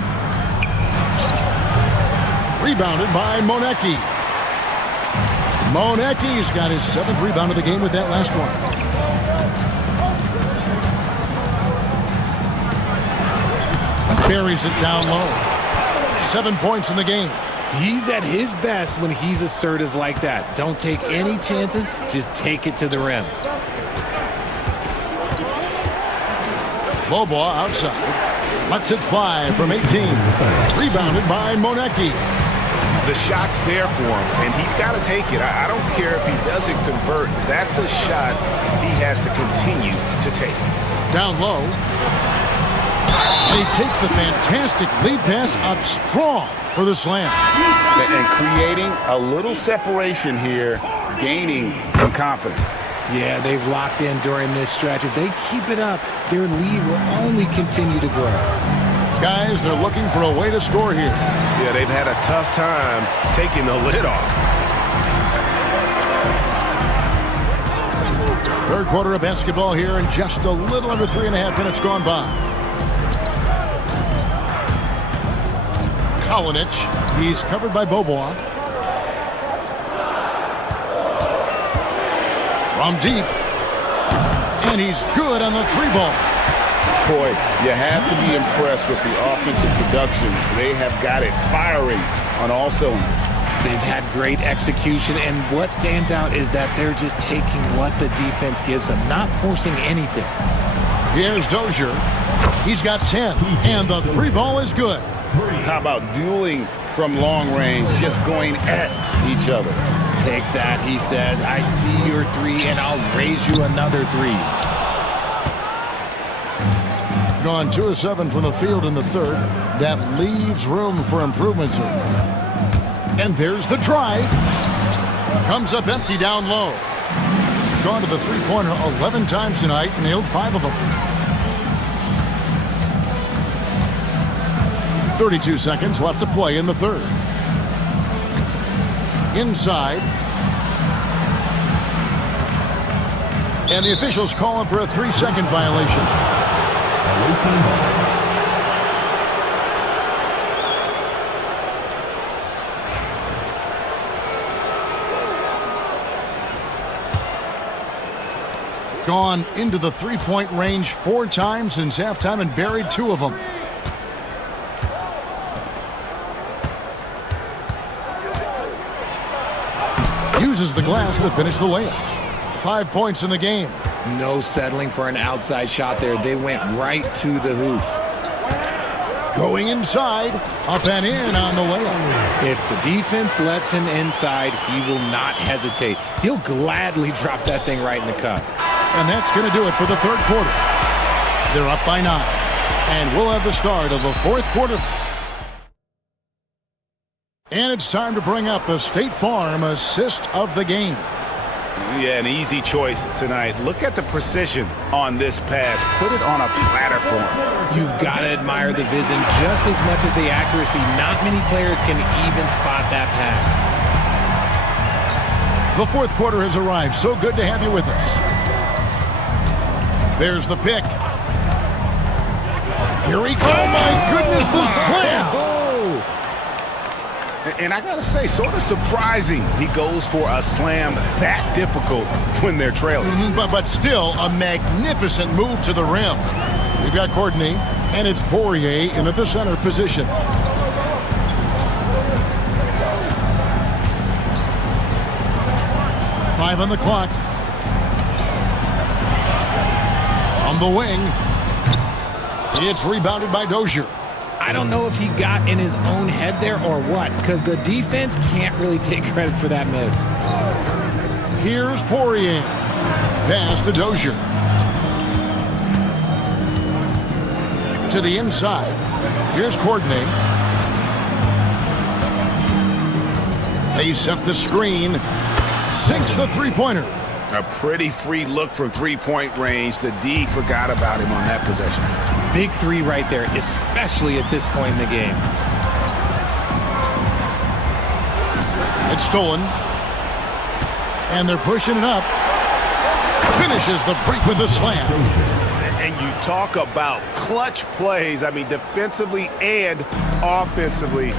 Rebounded by Monecki. Monecki's got his 7th rebound of the game with that last one. Carries it down low. 7 points in the game. He's at his best when he's assertive like that. Don't take any chances. Just take it to the rim. Bobois outside. Lets it fly from 18. Rebounded by Monecki. The shot's there for him, and he's got to take it. I don't care if he doesn't convert. That's a shot he has to continue to take. Down low. And he takes the fantastic lead pass up strong for the slam. And creating a little separation here, gaining some confidence. Yeah, they've locked in during this stretch. If they keep it up, their lead will only continue to grow. Guys, they're looking for a way to score here. Yeah, they've had a tough time taking the lid off. Third quarter of basketball here, and just a little under 3.5 minutes gone by. Kalinic, he's covered by Bobois. From deep. And he's good on the 3-ball. Boy, you have to be impressed with the offensive production. They have got it firing on all cylinders. They've had great execution, and what stands out is that they're just taking what the defense gives them, not forcing anything. Here's Dozier. He's got 10, and the 3-ball is good. How about dueling from long range, just going at each other? Take that, he says. I see your 3, and I'll raise you another 3. Gone 2 of 7 from the field in the third. That leaves room for improvements. And there's the drive. Comes up empty down low. Gone to the 3-pointer 11 times tonight, nailed 5 of them. 32 seconds left to play in the third. Inside. And the officials call him for a 3-second violation. Gone into the three-point range 4 times since halftime and buried 2 of them. Uses the glass to finish the layup. 5 points in the game. No settling for an outside shot there. They went right to the hoop. Going inside, up and in on the layup. If the defense lets him inside, he will not hesitate. He'll gladly drop that thing right in the cup. And that's going to do it for the third quarter. They're up by 9. And we'll have the start of the fourth quarter. And it's time to bring up the State Farm assist of the game. Yeah, an easy choice tonight. Look at the precision on this pass. Put it on a platter for him. You've got to admire the vision just as much as the accuracy. Not many players can even spot that pass. The fourth quarter has arrived. So good to have you with us. There's the pick. Here he goes. Oh, my goodness, the slam. Oh. And I got to say, sort of surprising he goes for a slam that difficult when they're trailing. But still, a magnificent move to the rim. We've got Courtney, and it's Poirier in at the center position. Five on the clock. On the wing. It's rebounded by Dozier. I don't know if he got in his own head there or what, because the defense can't really take credit for that miss. Here's Poirier. Pass to Dozier. To the inside. Here's Courtney. They set the screen. Sinks the three-pointer. A pretty free look from three-point range. The D forgot about him on that possession. Big three right there, especially at this point in the game. It's stolen. And they're pushing it up. Finishes the break with a slam. And you talk about clutch plays. I mean, defensively and offensively.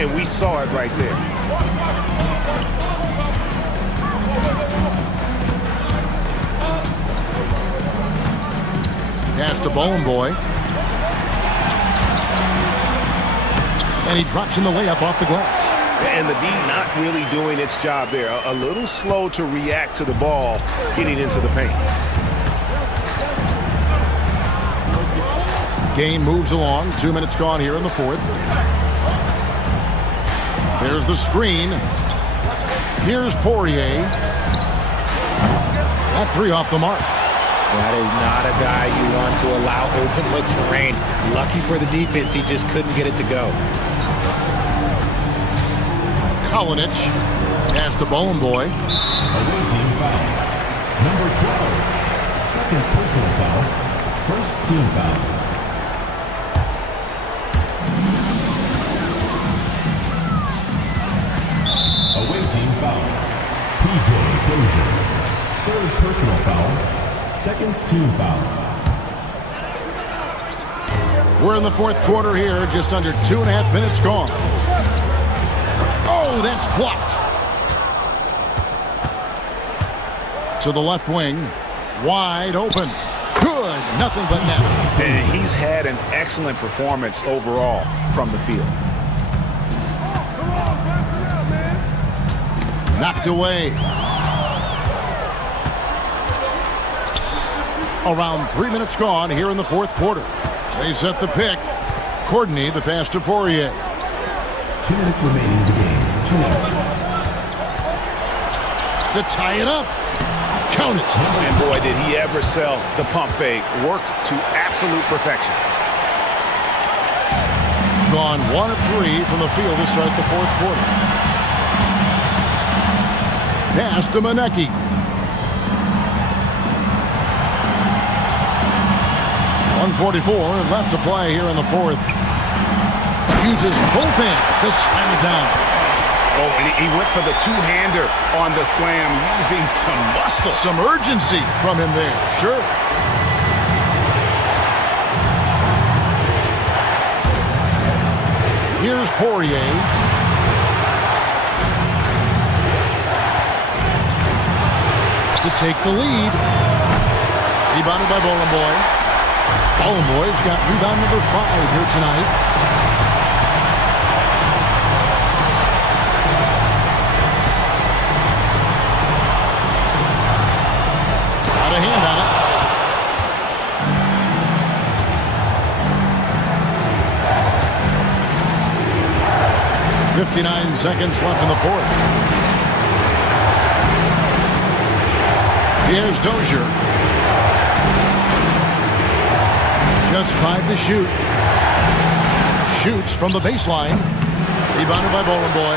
And we saw it right there. Pass to Bowling Boy. And he drops in the layup off the glass. And the D not really doing its job there. A little slow to react to the ball getting into the paint. Game moves along. 2 minutes gone here in the fourth. There's the screen. Here's Poirier. That three off the mark. That is not a guy you want to allow open looks for range. Lucky for the defense, he just couldn't get it to go. Kalinic. Pass to Bowling Boy. Away team foul. Number 12. Second personal foul. First team foul. Away team foul. PJ Dozier. Third personal foul. Second team foul. We're in the fourth quarter here, just under 2.5 minutes gone. Oh, that's blocked. To the left wing, wide open. Good, nothing but net. And he's had an excellent performance overall from the field. Knocked away. Around 3 minutes gone here in the fourth quarter. They set the pick. Courtney, the pass to Poirier. 2 minutes remaining in the game. 2 minutes. To tie it up. Count it. And boy, did he ever sell the pump fake. Worked to absolute perfection. Gone 1 of 3 from the field to start the fourth quarter. Pass to Manecki. .144 left to play here in the fourth. Uses both hands to slam it down. Oh, and he went for the two-hander on the slam, using some muscle. Some urgency from him there, sure. Here's Poirier. To take the lead. Rebounded by Bowling Boy. Bowling Boy's got rebound number 5 here tonight. Got a hand on it. 59 seconds left in the fourth. Here's Dozier. Just 5 to shoot. Shoots from the baseline. Rebounded by Bowling Boy.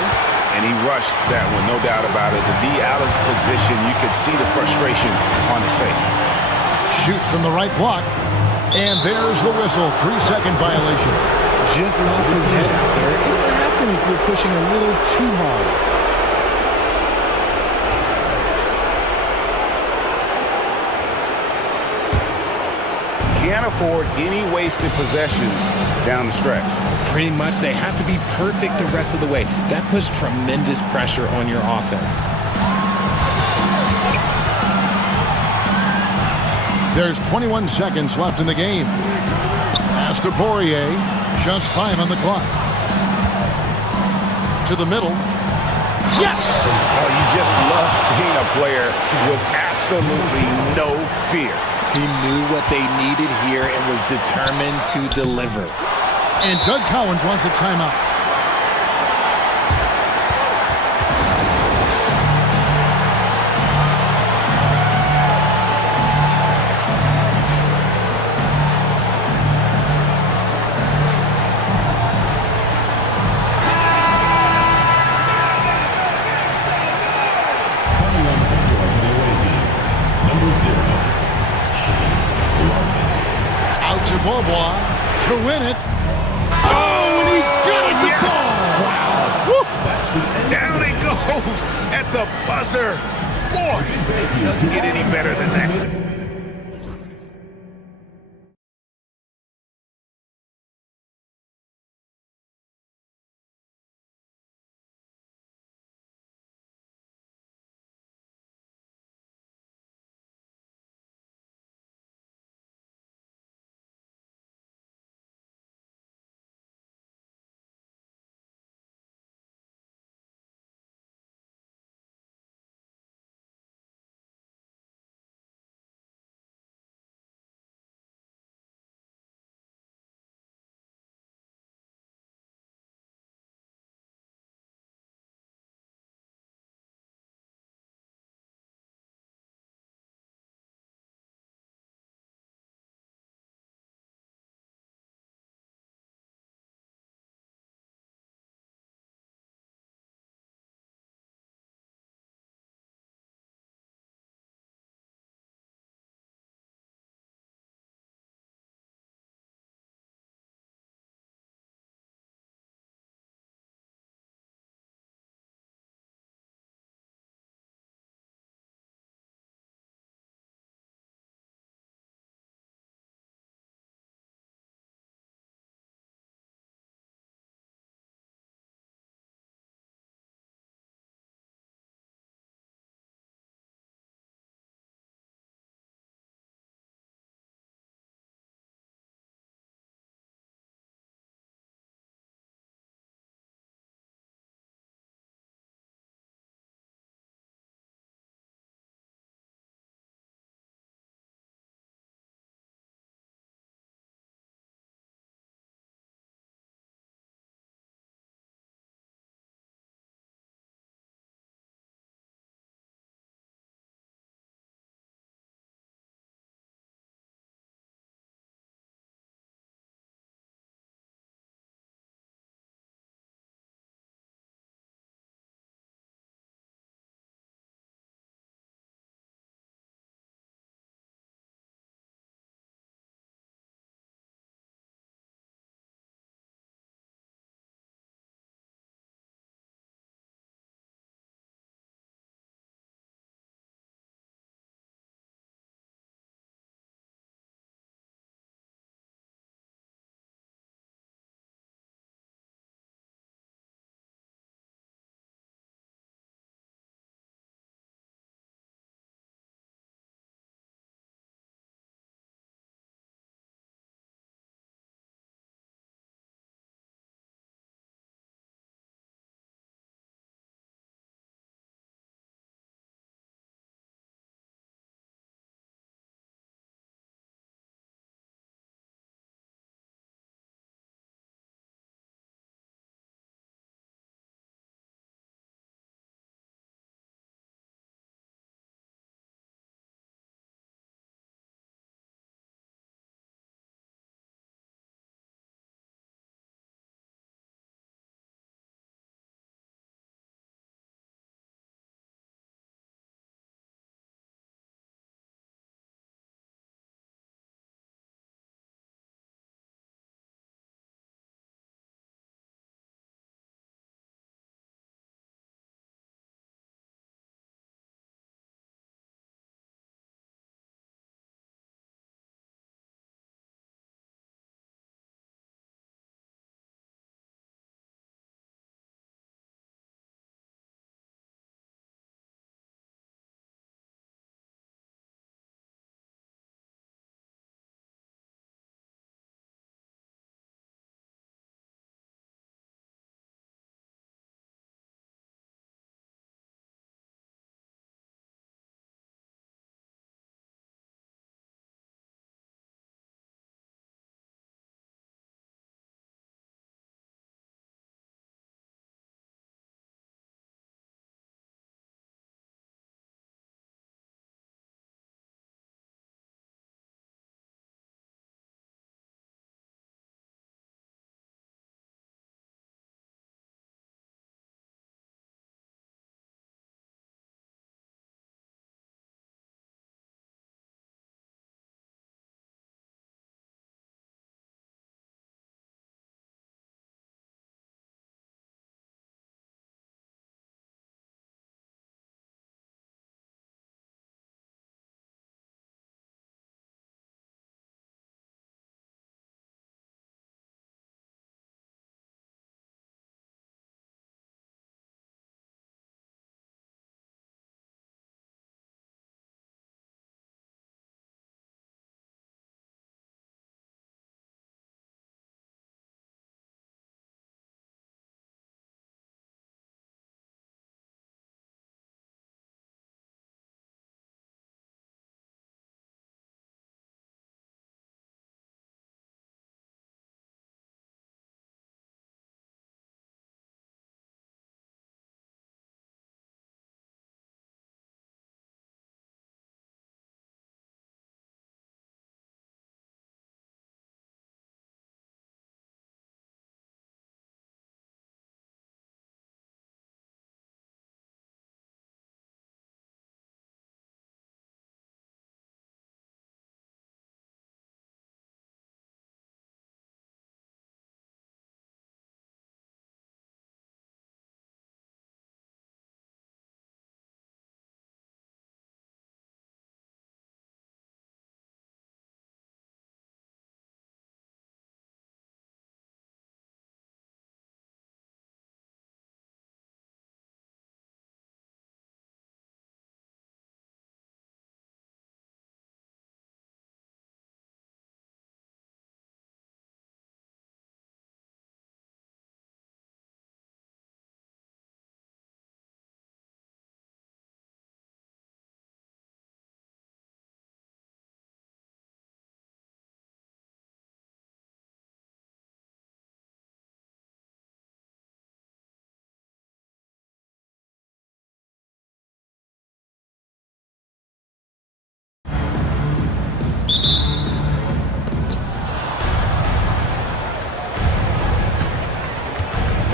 And he rushed that one, no doubt about it. The D out of position, you could see the frustration on his face. Shoots from the right block. And there's the whistle. 3-second violation. Just lost his head out there. It will happen if you're pushing a little too hard. Can't afford any wasted possessions down the stretch. Pretty much, they have to be perfect the rest of the way. That puts tremendous pressure on your offense. There's 21 seconds left in the game. Pass to Poirier. Just 5 on the clock. To the middle. Yes! Oh, you just love seeing a player with absolutely no fear. He knew what they needed here and was determined to deliver. And Doug Collins wants a timeout. Coming on the floor for the away team, number 0. Out to Bourbois to win it. Oh, and he got it to fall. Wow. Down it goes at the buzzer. Boy, it doesn't get any better than that.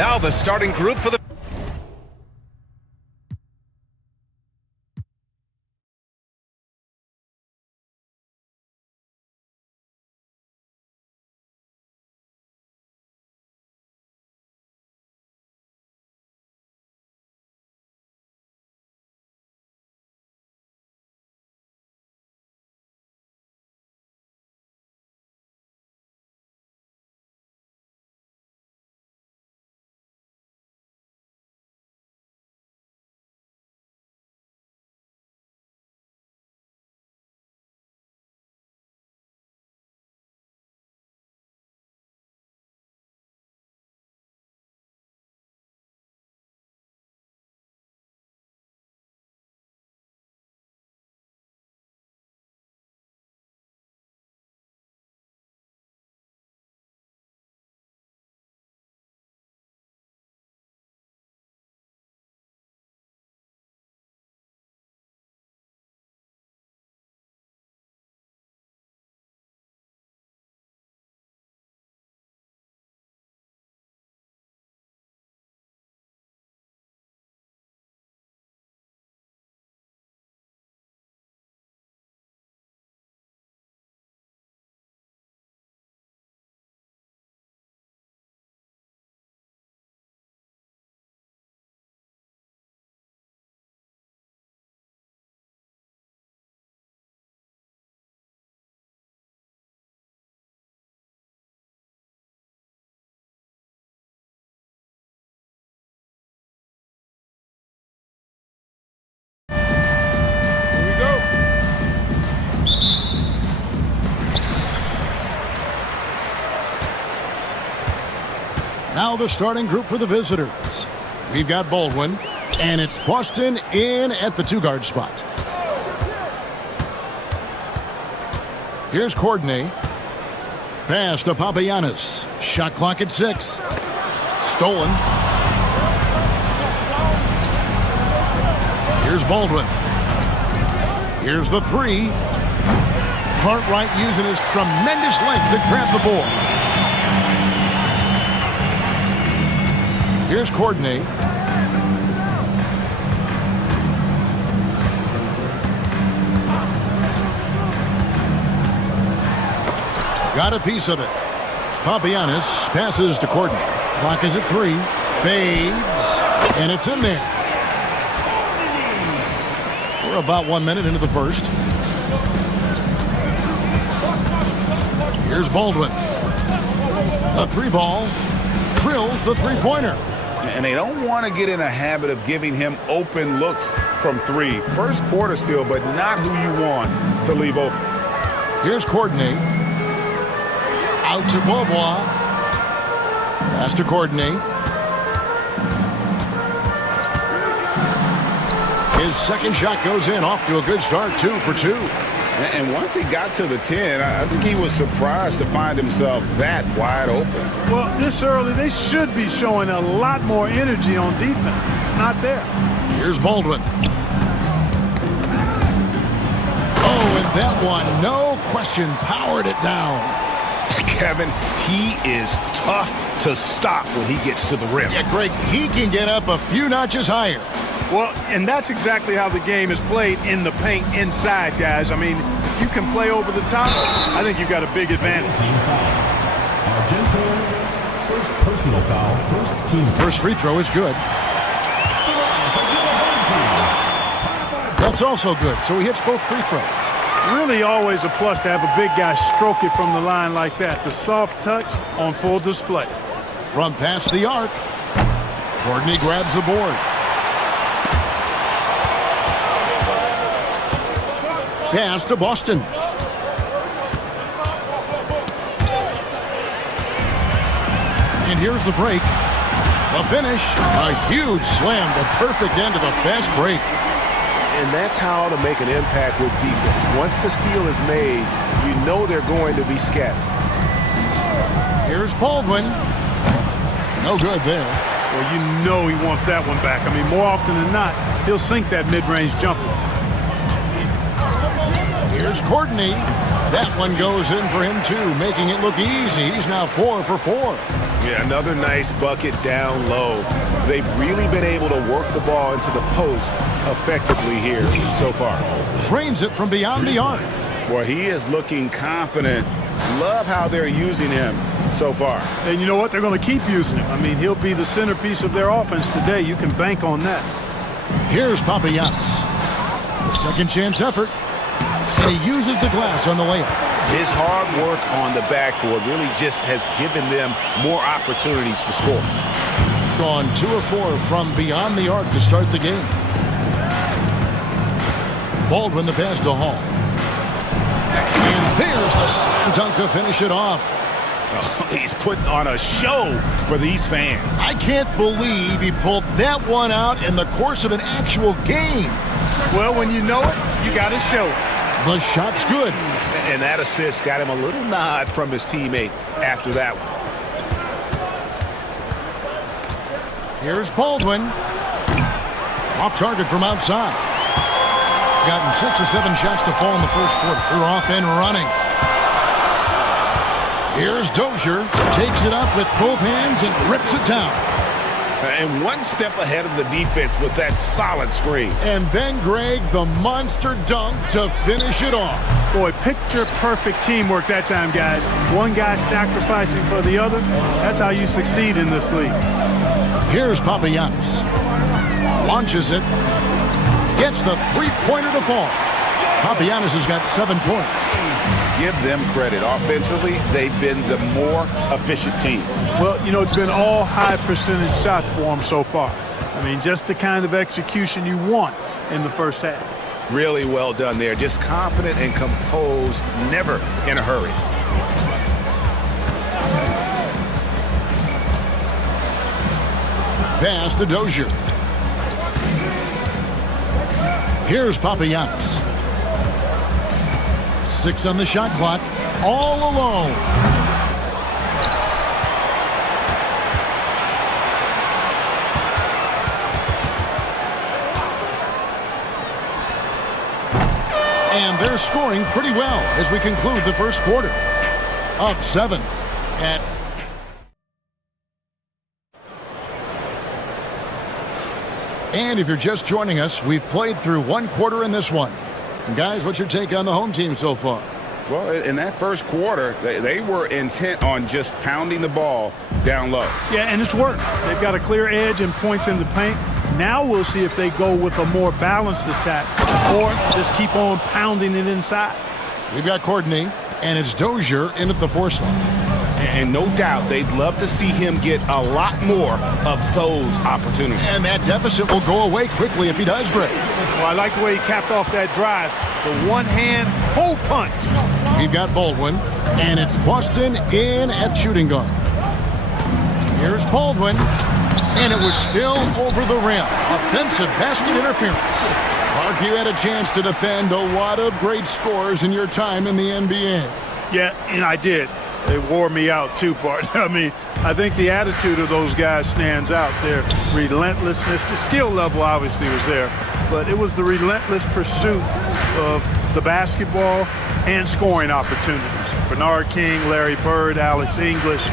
Now the starting group for the... Now the starting group for the visitors. We've got Baldwin, and it's Boston in at the two-guard spot. Here's Courtney. Pass to Papagiannis. Shot clock at 6. Stolen. Here's Baldwin. Here's the 3. Cartwright using his tremendous length to grab the board. Here's Courtney. Got a piece of it. Papagiannis passes to Courtney. Clock is at 3. Fades. And it's in there. We're about 1 minute into the first. Here's Baldwin. A 3-ball. Drills the three-pointer. And they don't want to get in a habit of giving him open looks from 3. First quarter still, but not who you want to leave open. Here's Courtney. Out to Bobois. Pass to Courtney. His second shot goes in, off to a good start, 2 for 2. And once he got to the 10, I think he was surprised to find himself that wide open. Well, this early, they should be showing a lot more energy on defense. It's not there. Here's Baldwin. Oh, and that one, no question, powered it down. Kevin, he is tough to stop when he gets to the rim. Yeah, Greg, he can get up a few notches higher. Well, and that's exactly how the game is played in the paint inside, guys. I mean, if you can play over the top, I think you've got a big advantage. Team foul. Argento, first personal foul, first team. First free throw is good. That's also good, so he hits both free throws. Really always a plus to have a big guy stroke it from the line like that. The soft touch on full display. From past the arc, Courtney grabs the board. Pass to Boston. And here's the break. The finish. A huge slam. The perfect end of the fast break. And that's how to make an impact with defense. Once the steal is made, you know they're going to be scattered. Here's Baldwin. No good there. Well, you know he wants that one back. I mean, more often than not, he'll sink that mid-range jumper. Here's Here's Courtney. That one goes in for him, too, making it look easy. He's now 4 for 4. Yeah, another nice bucket down low. They've really been able to work the ball into the post effectively here so far. Trains it from beyond the arc. Well, he is looking confident. Love how they're using him so far. And you know what? They're going to keep using him. I mean, he'll be the centerpiece of their offense today. You can bank on that. Here's Papagiannis. A second chance effort. And he uses the glass on the layup. His hard work on the backboard really just has given them more opportunities to score. Gone 2 of 4 from beyond the arc to start the game. Baldwin the pass to Hall. And there's the slam dunk to finish it off. Oh, he's putting on a show for these fans. I can't believe he pulled that one out in the course of an actual game. Well, when you know it, you got to show it. The shot's good. And that assist got him a little nod from his teammate after that one. Here's Baldwin. Off target from outside. Gotten 6 or 7 shots to fall in the first quarter. They're off and running. Here's Dozier. Takes it up with both hands and rips it down. And one step ahead of the defense with that solid screen. And then, Greg, the monster dunk to finish it off. Boy, picture-perfect teamwork that time, guys. One guy sacrificing for the other. That's how you succeed in this league. Here's Papagiannis. Launches it. Gets the three-pointer to fall. Papagiannis has got 7 points. Give them credit. Offensively, they've been the more efficient team. Well, you know, it's been all high-percentage shots for them so far. I mean, just the kind of execution you want in the first half. Really well done there. Just confident and composed, never in a hurry. Pass to Dozier. Here's Papagiannis. 6 on the shot clock, all alone. And they're scoring pretty well as we conclude the first quarter. Up 7 at... And if you're just joining us, we've played through 1 quarter in this one. And guys, what's your take on the home team so far? Well, in that first quarter, they were intent on just pounding the ball down low. Yeah, and it's worked. They've got a clear edge and points in the paint. Now we'll see if they go with a more balanced attack or just keep on pounding it inside. We've got Courtney, and it's Dozier in at the 4 slot. And no doubt they'd love to see him get a lot more of those opportunities. And that deficit will go away quickly if he does, Greg. Well, I like the way he capped off that drive. The one-hand hole punch. We've got Baldwin, and it's Boston in at shooting guard. Here's Baldwin, and it was still over the rim. Offensive basket interference. Mark, you had a chance to defend a lot of great scores in your time in the NBA. Yeah, and I did. They wore me out too, partner. I mean, I think the attitude of those guys stands out. Their relentlessness, the skill level obviously was there, but it was the relentless pursuit of the basketball and scoring opportunities. Bernard King, Larry Bird, Alex English,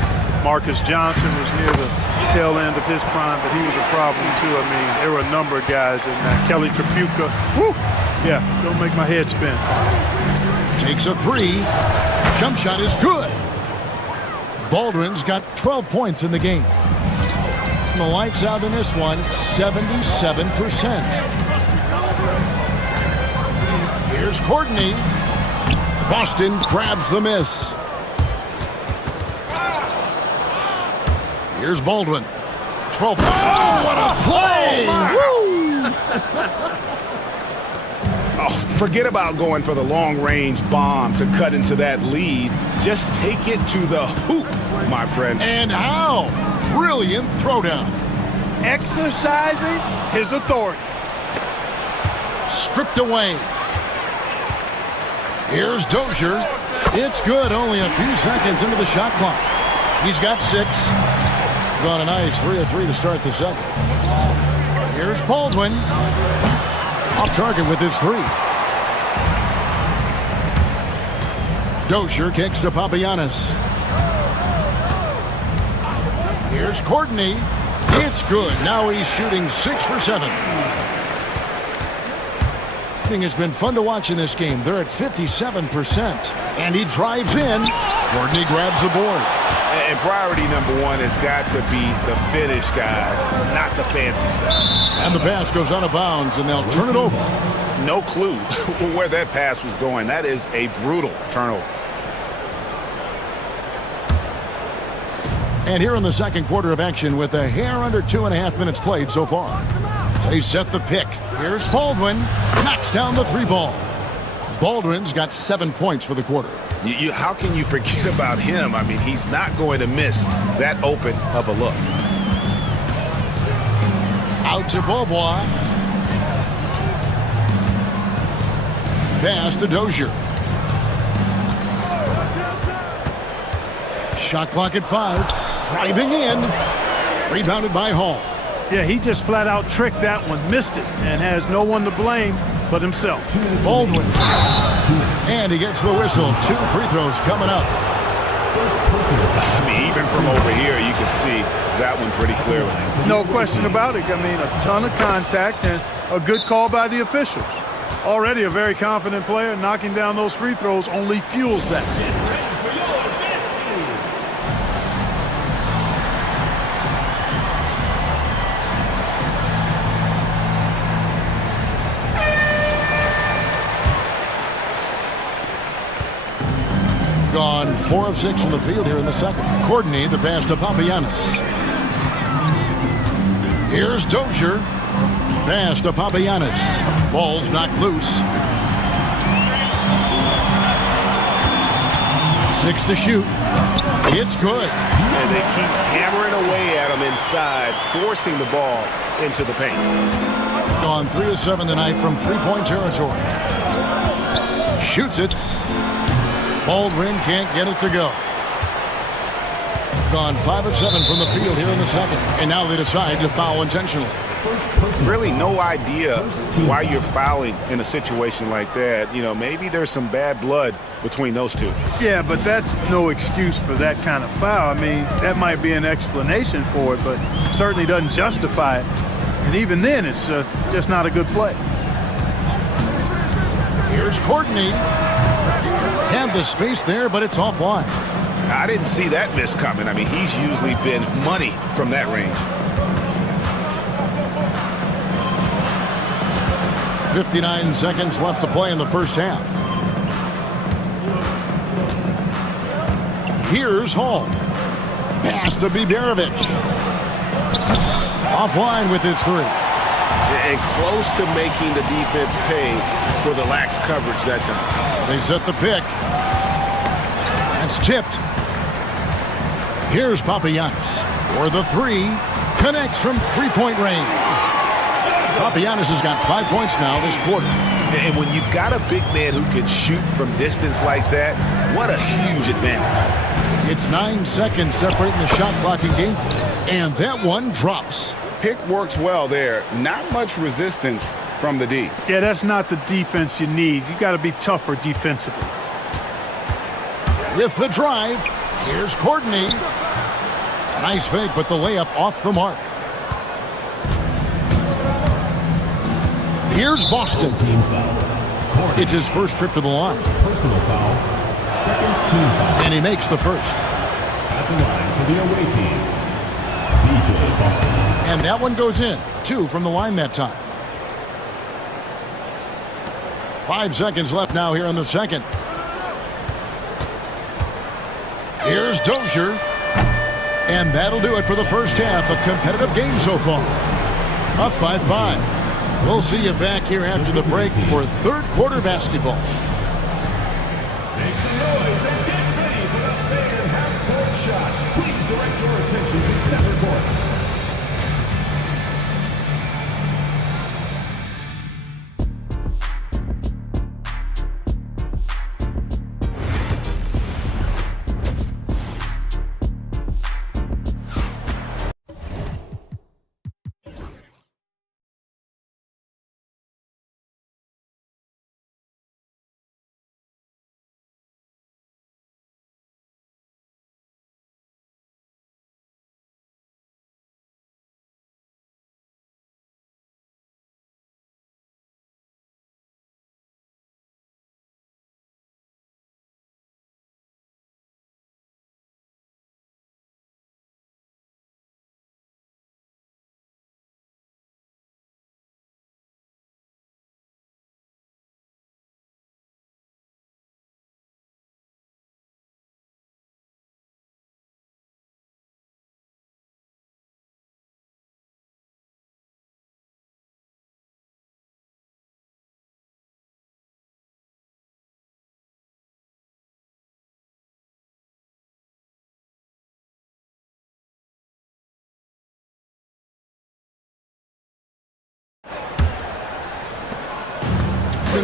Marcus Johnson was near the tail end of his prime, but he was a problem too. I mean, there were a number of guys in that. Kelly Tripucka, whoo, yeah, don't make my head spin. Takes a 3. Jump shot is good. Baldwin's got 12 points in the game. And the lights out in this one, 77%. Here's Courtney. Boston grabs the miss. Here's Baldwin. 12. Oh, what a play! Oh, forget about going for the long-range bomb to cut into that lead. Just take it to the hoop, my friend. And how? Brilliant throwdown. Exercising his authority. Stripped away. Here's Dozier. It's good, only a few seconds into the shot clock. He's got 6. Gone a nice 3 of 3 to start the second. Here's Baldwin. Off target with his 3. Dozier kicks to Papagiannis. Here's Courtney. It's good. Now he's shooting 6 for 7. It's been fun to watch in this game. They're at 57%. And he drives in. Courtney grabs the board. And priority number one has got to be the finish, guys, not the fancy stuff. And the pass goes out of bounds, and they'll turn it over. No clue where that pass was going. That is a brutal turnover. And here in the second quarter of action with a hair under 2.5 minutes played so far. They set the pick. Here's Baldwin. Knocks down the 3 ball. Baldwin's got 7 points for the quarter. How can you forget about him? I mean, he's not going to miss that open of a look. Out to Beaubois. Pass to Dozier. Shot clock at 5. Driving in. Rebounded by Hall. Yeah, he just flat out tricked that one, missed it, and has no one to blame but himself. Baldwin. And he gets the whistle. 2 free throws coming up. I mean, even from over here, you can see that one pretty clearly. No question about it. I mean, a ton of contact and a good call by the officials. Already a very confident player. Knocking down those free throws only fuels that. Gone 4 of 6 from the field here in the second. Courtney, the pass to Papagiannis. Here's Dozier. Pass to Papagiannis. Ball's knocked loose. 6 to shoot. It's good. And they keep hammering away at him inside, forcing the ball into the paint. Gone 3 of 7 tonight from 3-point territory. Shoots it. Baldwin can't get it to go. Gone 5 of 7 from the field here in the second. And now they decide to foul intentionally. Really no idea why you're fouling in a situation like that. You know, maybe there's some bad blood between those two. Yeah, but that's no excuse for that kind of foul. I mean, that might be an explanation for it, but certainly doesn't justify it. And even then, it's just not a good play. Here's Courtney. Had the space there, but it's offline. I didn't see that miss coming. I mean, he's usually been money from that range. 59 seconds left to play in the first half. Here's Hall. Pass to Bidarevic. Offline with his 3. And close to making the defense pay for the lax coverage that time. They set the pick. That's tipped. Here's Papagiannis. For the 3. Connects from 3-point range. Papagiannis has got 5 points now this quarter. And when you've got a big man who can shoot from distance like that, what a huge advantage. It's 9 seconds separating the shot clock and game. And that one drops. Pick works well there. Not much resistance from the D. Yeah, that's not the defense you need. You got to be tougher defensively. With the drive, here's Courtney. Nice fake, but the layup off the mark. Here's Boston. It's his first trip to the line. Personal foul. Second team foul. And he makes the first. At the line for the away team, BJ Boston. And that one goes in. 2 from the line that time. 5 seconds left now here in the second. Here's Dozier. And that'll do it for the first half. A competitive game so far. Up by 5. We'll see you back here after the break for third quarter basketball. Make some noise and get ready for the big half-court shot. Please direct your attention to center court.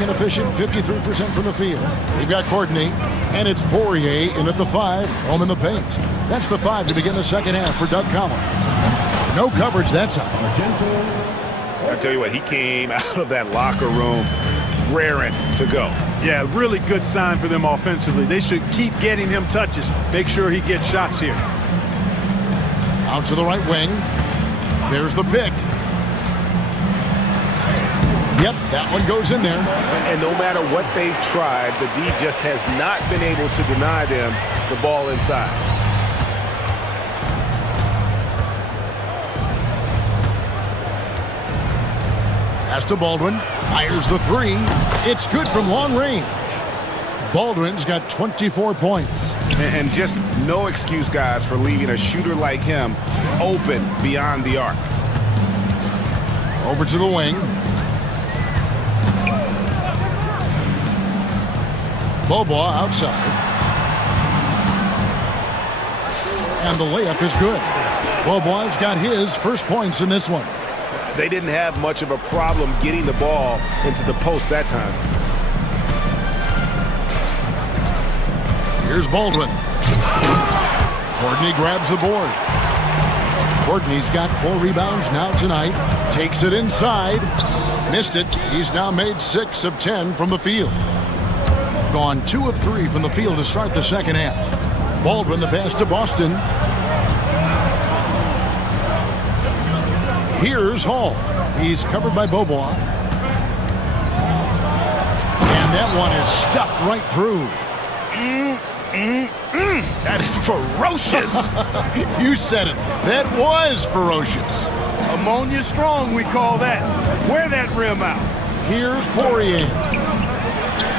an efficient 53% from the field. We've got Courtney, and it's Poirier in at the 5, home in the paint. That's the 5 to begin the second half for Doug Collins. No coverage that time. I tell you what, he came out of that locker room raring to go. Yeah, really good sign for them offensively. They should keep getting him touches. Make sure he gets shots here. Out to the right wing. There's the pick. Yep, that one goes in there. And no matter what they've tried, the D just has not been able to deny them the ball inside. Pass to Baldwin. Fires the 3. It's good from long range. Baldwin's got 24 points. And just no excuse, guys, for leaving a shooter like him open beyond the arc. Over to the wing. Bobo outside. And the layup is good. Bobo's got his first points in this one. They didn't have much of a problem getting the ball into the post that time. Here's Baldwin. Courtney grabs the board. Courtney's got 4 rebounds now tonight. Takes it inside. Missed it. He's now made 6 of 10 from the field. Gone 2 of 3 from the field to start the second half. Baldwin the pass to Boston. Here's Hall. He's covered by Bobo. And that one is stuffed right through. That is ferocious. You said it. That was ferocious. Ammonia strong, we call that. Wear that rim out. Here's Poirier.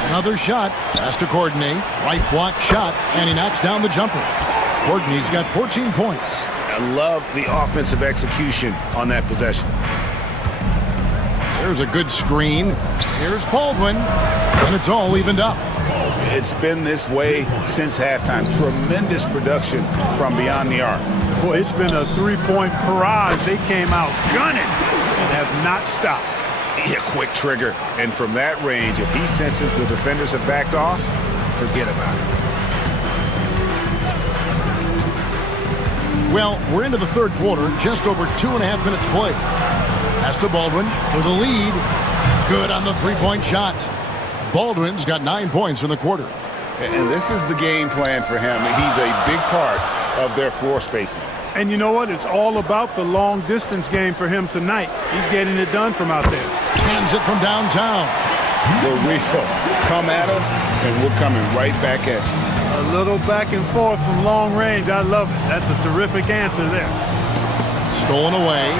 Another shot. Pass to Courtney. Right block shot, and he knocks down the jumper. Courtney's got 14 points. I love the offensive execution on that possession. There's a good screen. Here's Baldwin, and it's all evened up. It's been this way since halftime. Tremendous production from beyond the arc. Boy, it's been a 3-point barrage. They came out gunning and have not stopped. A quick trigger. And from that range, if he senses the defenders have backed off, forget about it. Well, we're into the third quarter, just over 2.5 minutes played. Pass to Baldwin for the lead. Good on the 3-point shot. Baldwin's got 9 points in the quarter. And this is the game plan for him. He's a big part of their floor spacing. And you know what? It's all about the long distance game for him tonight. He's getting it done from out there. Hands it from downtown. The real come at us, and we're coming right back at you. A little back and forth from long range. I love it. That's a terrific answer there. Stolen away.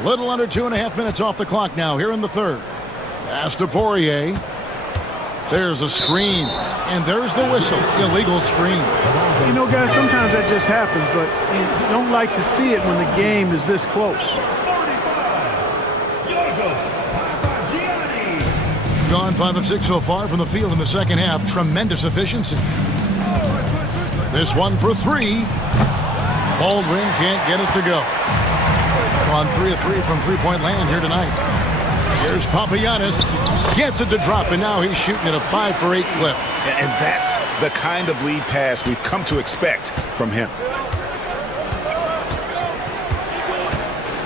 A little under 2.5 minutes off the clock now here in the third. Pass to Poirier. There's a screen. And there's the whistle. Illegal screen. You know, guys, sometimes that just happens, but you don't like to see it when the game is this close. Gone 5 of 6 so far from the field in the second half. Tremendous efficiency. This one for 3. Baldwin can't get it to go. On 3 of 3 from three-point land here tonight. Here's Papagiannis. Gets it to drop, and now he's shooting at a 5 for 8 clip. And that's the kind of lead pass we've come to expect from him.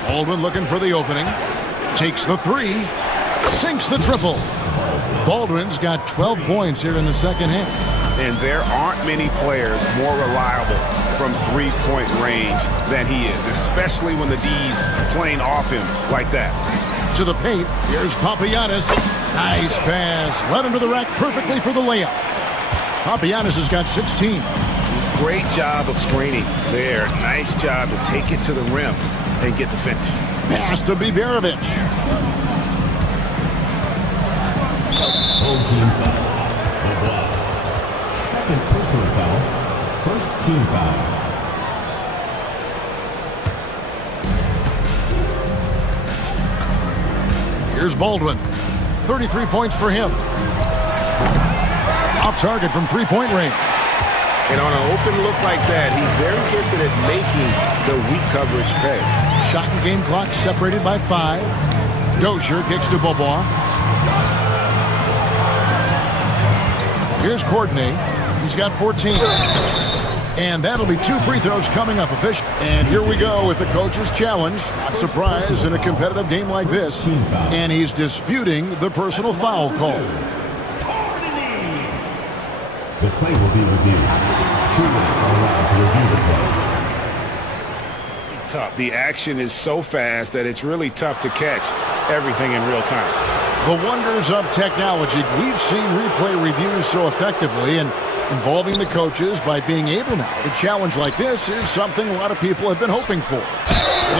Baldwin looking for the opening. Takes the 3. Sinks the triple. Baldwin's got 12 points here in the second half. And there aren't many players more reliable from three-point range than he is, especially when the D's playing off him like that. To the paint, here's Papagiannis. Nice pass. Led him to the rack perfectly for the layup. Papagiannis has got 16. Great job of screening there. Nice job to take it to the rim and get the finish. Pass to Biberovic. Home team foul. The block. Second personal foul. First team foul. Here's Baldwin. 33 points for him. Off target from three-point range. And on an open look like that, he's very gifted at making the weak coverage pay. Shot and game clock separated by 5. Dozier kicks to Bobois. Here's Courtney. He's got 14. And that'll be 2 free throws coming up official. And here we go with the coach's challenge. Not surprised in a competitive game like this. And he's disputing the personal foul call. The play will be reviewed. 2 minutes are allowed to review the play. Tough. The action is so fast that it's really tough to catch everything in real time. The wonders of technology. We've seen replay reviews so effectively, and involving the coaches by being able now to challenge like this is something a lot of people have been hoping for.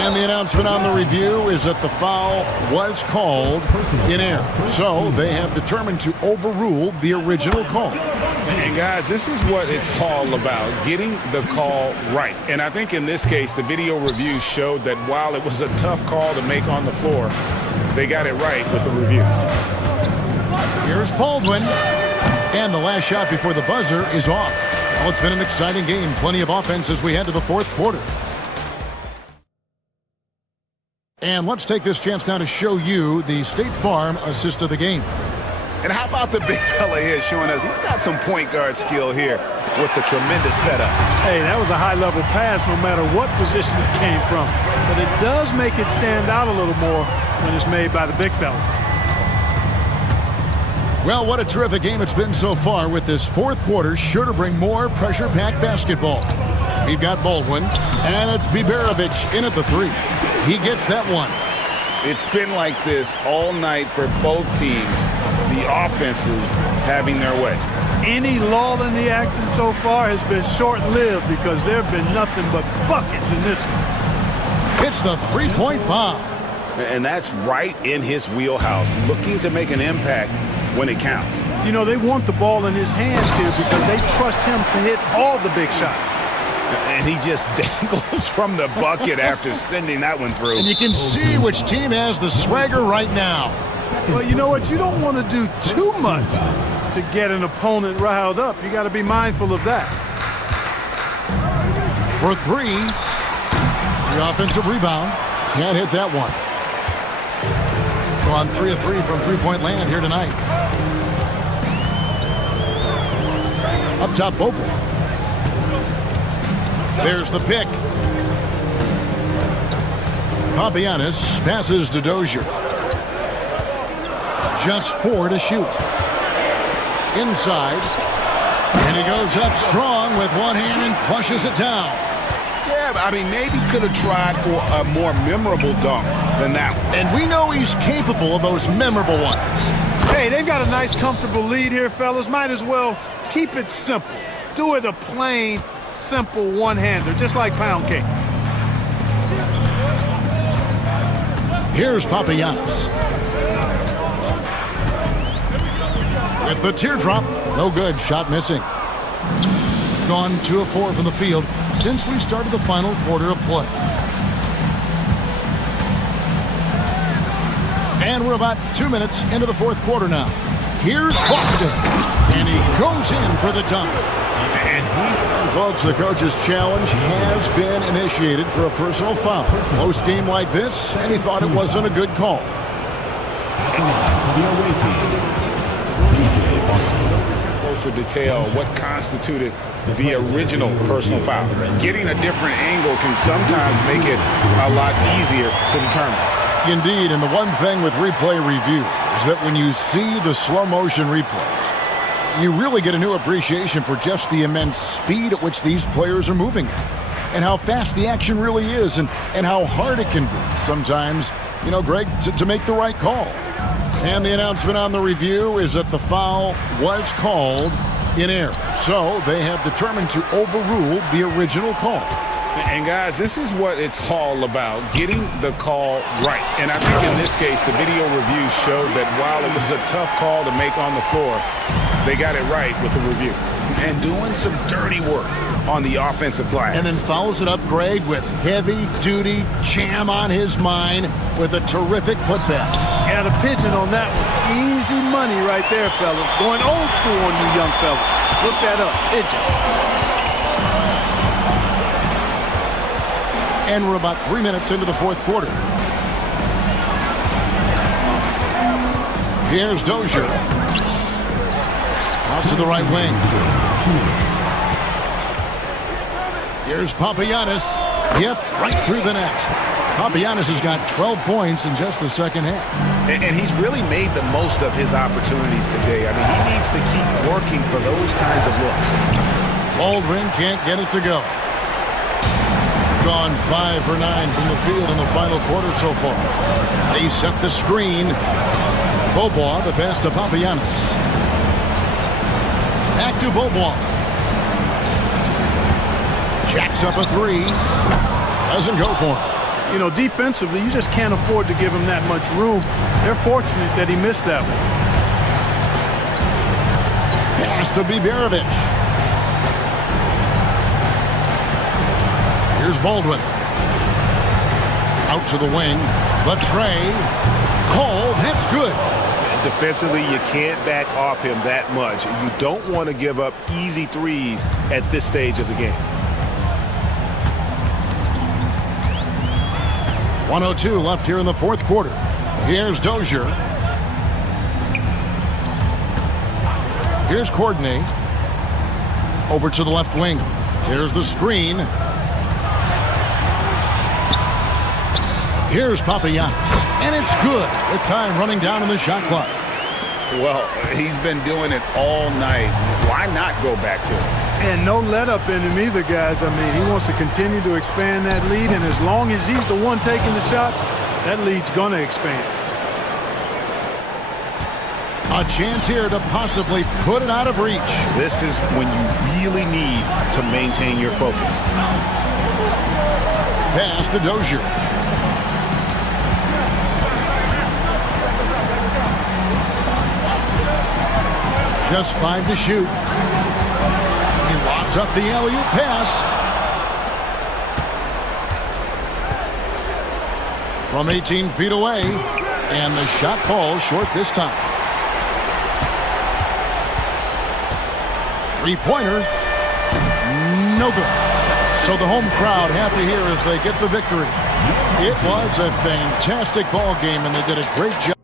And the announcement on the review is that the foul was called in error. So they have determined to overrule the original call. And guys, this is what it's all about, getting the call right. And I think in this case, the video review showed that while it was a tough call to make on the floor, they got it right with the review. Here's Baldwin. And the last shot before the buzzer is off. Well, it's been an exciting game. Plenty of offense as we head to the 4th quarter. And let's take this chance now to show you the State Farm assist of the game. And how about the big fella here showing us he's got some point guard skill here with the tremendous setup. Hey, that was a high-level pass no matter what position it came from. But it does make it stand out a little more when it's made by the big fella. Well, what a terrific game it's been so far, with this 4th quarter sure to bring more pressure-packed basketball. We've got Baldwin, and it's Biberovic in at the 3. He gets that one. It's been like this all night for both teams, the offenses having their way. Any lull in the action so far has been short-lived because there have been nothing but buckets in this one. It's the 3-point bomb. And that's right in his wheelhouse, looking to make an impact when it counts. You know, they want the ball in his hands here because they trust him to hit all the big shots. And he just dangles from the bucket after sending that one through. And you can see which team has the swagger right now. Well, you know what? You don't want to do too much to get an opponent riled up. You got to be mindful of that. For 3, the offensive rebound. Can't hit that one. We're on 3 of 3 from three-point land here tonight. Up top, Bobo. There's the pick. Papianis passes to Dozier. Just 4 to shoot. Inside. And he goes up strong with one hand and flushes it down. Yeah, I mean, maybe could have tried for a more memorable dunk than that one. And we know he's capable of those memorable ones. Hey, they've got a nice, comfortable lead here, fellas. Might as well keep it simple. Do it a plain, simple one-hander, just like pound cake. Here's Papianis. With the teardrop, no good, shot missing. Gone 2 of 4 from the field since we started the final quarter of play. And we're about 2 minutes into the 4th quarter now. Here's Boston, and he goes in for the dunk. And folks, the coach's challenge has been initiated for a personal foul. Close game like this, and he thought it wasn't a good call. The away team. Closer detail, what constituted the original personal foul. Getting a different angle can sometimes make it a lot easier to determine. Indeed, and the one thing with replay review is that when you see the slow motion replays, you really get a new appreciation for just the immense speed at which these players are moving at, and how fast the action really is, and how hard it can be sometimes, you know, Greg, to make the right call. And the announcement on the review is that the foul was called in error. So they have determined to overrule the original call. And guys, this is what it's all about, getting the call right. And I think in this case, the video review showed that while it was a tough call to make on the floor, they got it right with the review. And doing some dirty work on the offensive glass. And then follows it up, Greg, with heavy-duty jam on his mind with a terrific putback. Got a pigeon on that one. Easy money right there, fellas. Going old school on you young fellas. Look that up. Pigeon. And we're about 3 minutes into the fourth quarter. Here's Dozier. Out to the right wing. Here's Papagiannis. Yep, right through the net. Papagiannis has got 12 points in just the second half. And he's really made the most of his opportunities today. I mean, he needs to keep working for those kinds of looks. Baldwin can't get it to go. Gone 5 for 9 from the field in the final quarter so far. They set the screen. Beaubois, the pass to Papagiannis. Back to Beaubois. Jacks up a three. Doesn't go for him. You know, defensively, you just can't afford to give him that much room. They're fortunate that he missed that one. Pass to Biberovic. Here's Baldwin. Out to the wing. The tray. Cole, that's good. Defensively, you can't back off him that much. You don't want to give up easy threes at this stage of the game. 1:02 left here in the fourth quarter. Here's Dozier. Here's Courtney. Over to the left wing. Here's the screen. Here's Papagiannis. And it's good with time running down in the shot clock. Well, he's been doing it all night. Why not go back to it? And no let up in him either, guys. I mean, he wants to continue to expand that lead, and as long as he's the one taking the shots, that lead's going to expand. A chance here to possibly put it out of reach. This is when you really need to maintain your focus. Pass to Dozier. Just 5 to shoot. He lobs up the alley-oop pass. From 18 feet away. And the shot falls short this time. Three-pointer. No good. So the home crowd happy here as they get the victory. It was a fantastic ball game, and they did a great job.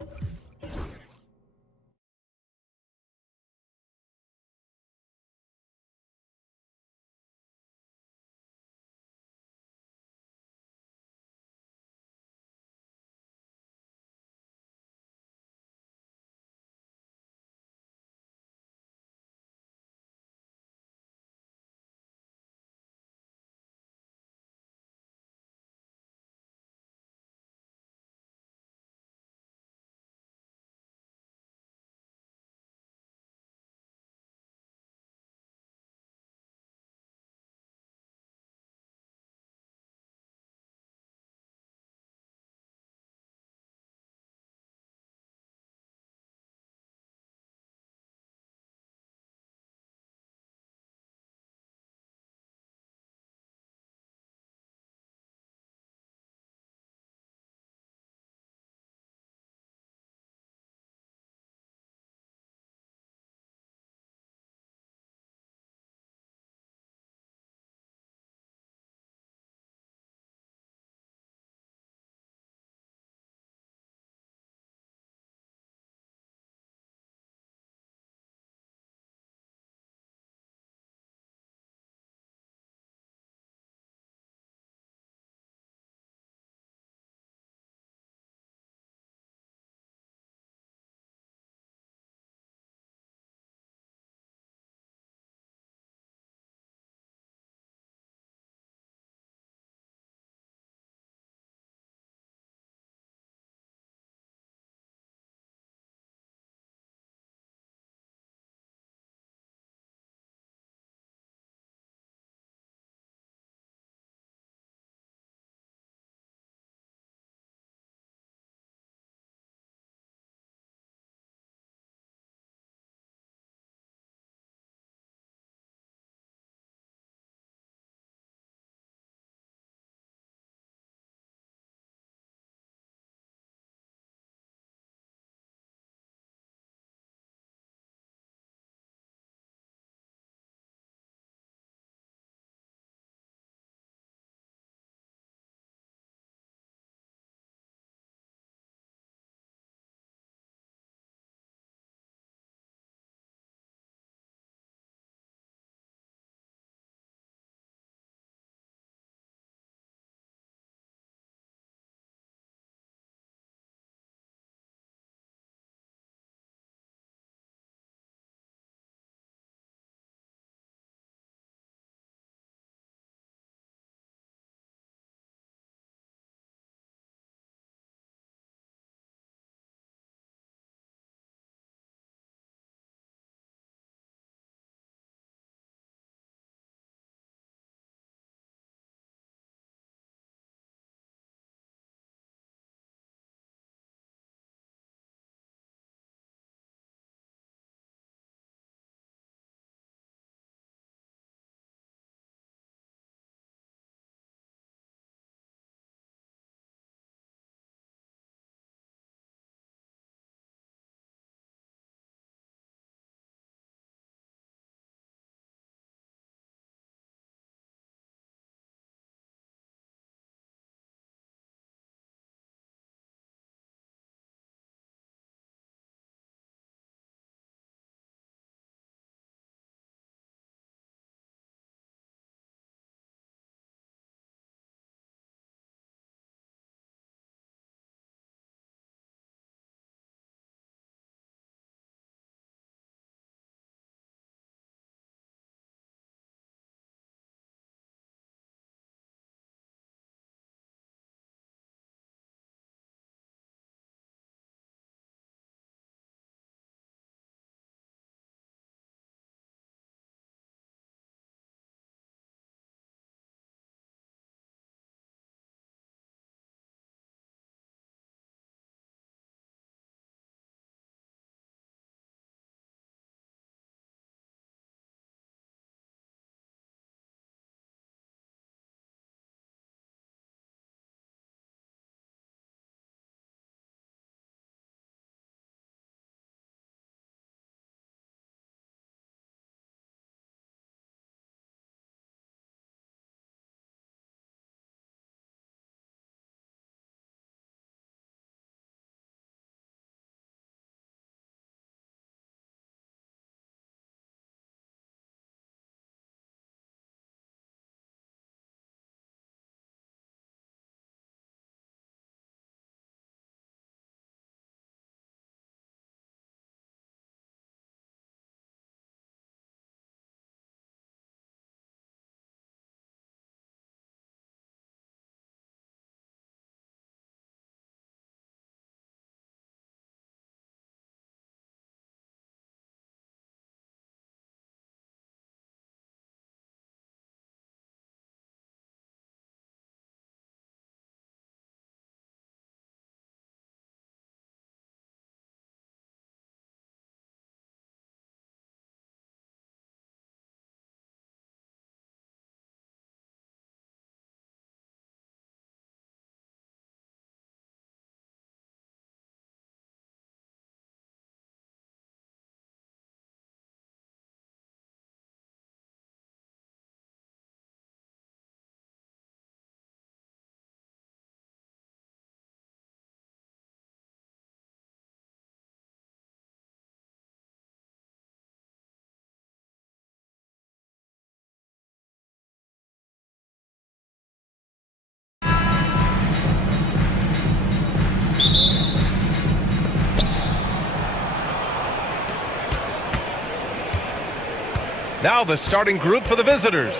Now the starting group for the visitors.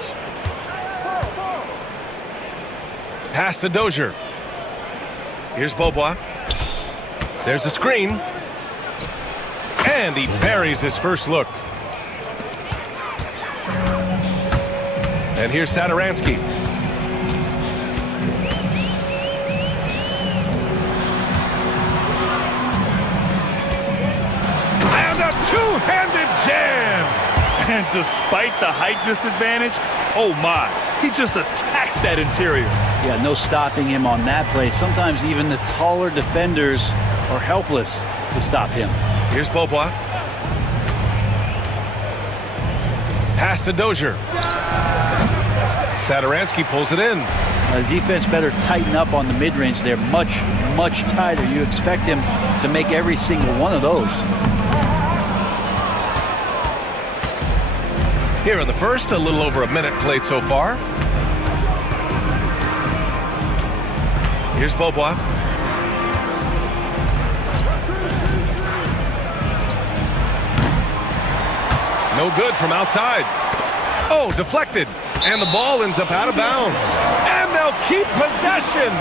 Pass to Dozier. Here's Beaubois. There's a screen. And he buries his first look. And here's Satoransky. And a two-handed jam! And despite the height disadvantage, oh my, he just attacks that interior. Yeah, no stopping him on that play. Sometimes even the taller defenders are helpless to stop him. Here's Beaubois. Pass to Dozier. Satoransky pulls it in. The defense better tighten up on the mid-range. They're much, much tighter. You expect him to make every single one of those. Here in the first, a little over a minute played so far. Here's Beaubois. No good from outside. Oh, deflected. And the ball ends up out of bounds. And they'll keep possession.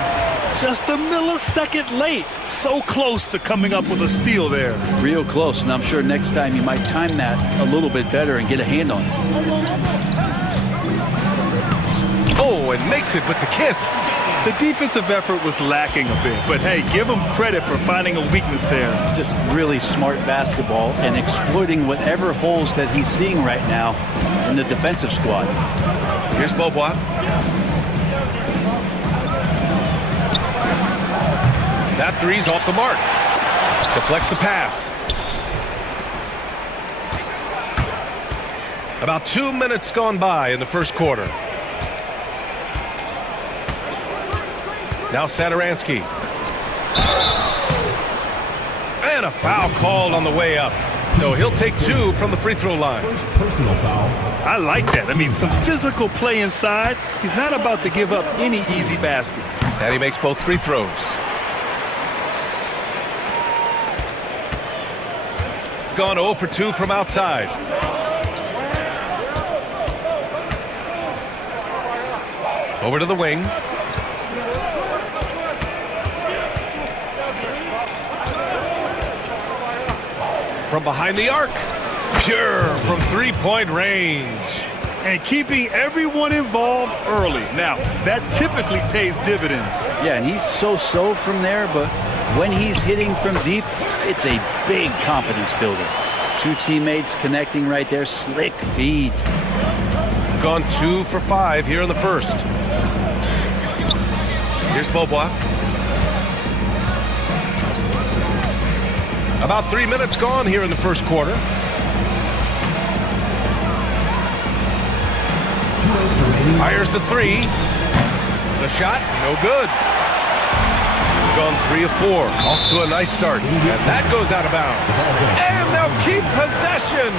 Just a millisecond late. So close to coming up with a steal there. Real close, and I'm sure next time you might time that a little bit better and get a hand on it. Oh, and makes it with the kiss. The defensive effort was lacking a bit, but hey, give him credit for finding a weakness there. Just really smart basketball and exploiting whatever holes that he's seeing right now in the defensive squad. Here's Beaubois. That three's off the mark. Deflects the pass. About 2 minutes gone by in the first quarter. Now Satoransky. And a foul called on the way up. So he'll take 2 from the free throw line. First personal foul. I like that. I mean, some physical play inside. He's not about to give up any easy baskets. And he makes both free throws. Gone 0 for 2 from outside. Over to the wing. From behind the arc. Pure from three-point range. And keeping everyone involved early. Now, that typically pays dividends. Yeah, and he's so-so from there, but when he's hitting from deep, it's a big confidence builder. 2 teammates connecting right there. Slick feed. Gone 2 for 5 here in the first. Here's Beaubois. About 3 minutes gone here in the first quarter. Fires the three. The shot, no good. Gone 3 of 4. Off to a nice start. And that goes out of bounds. And they'll keep possession.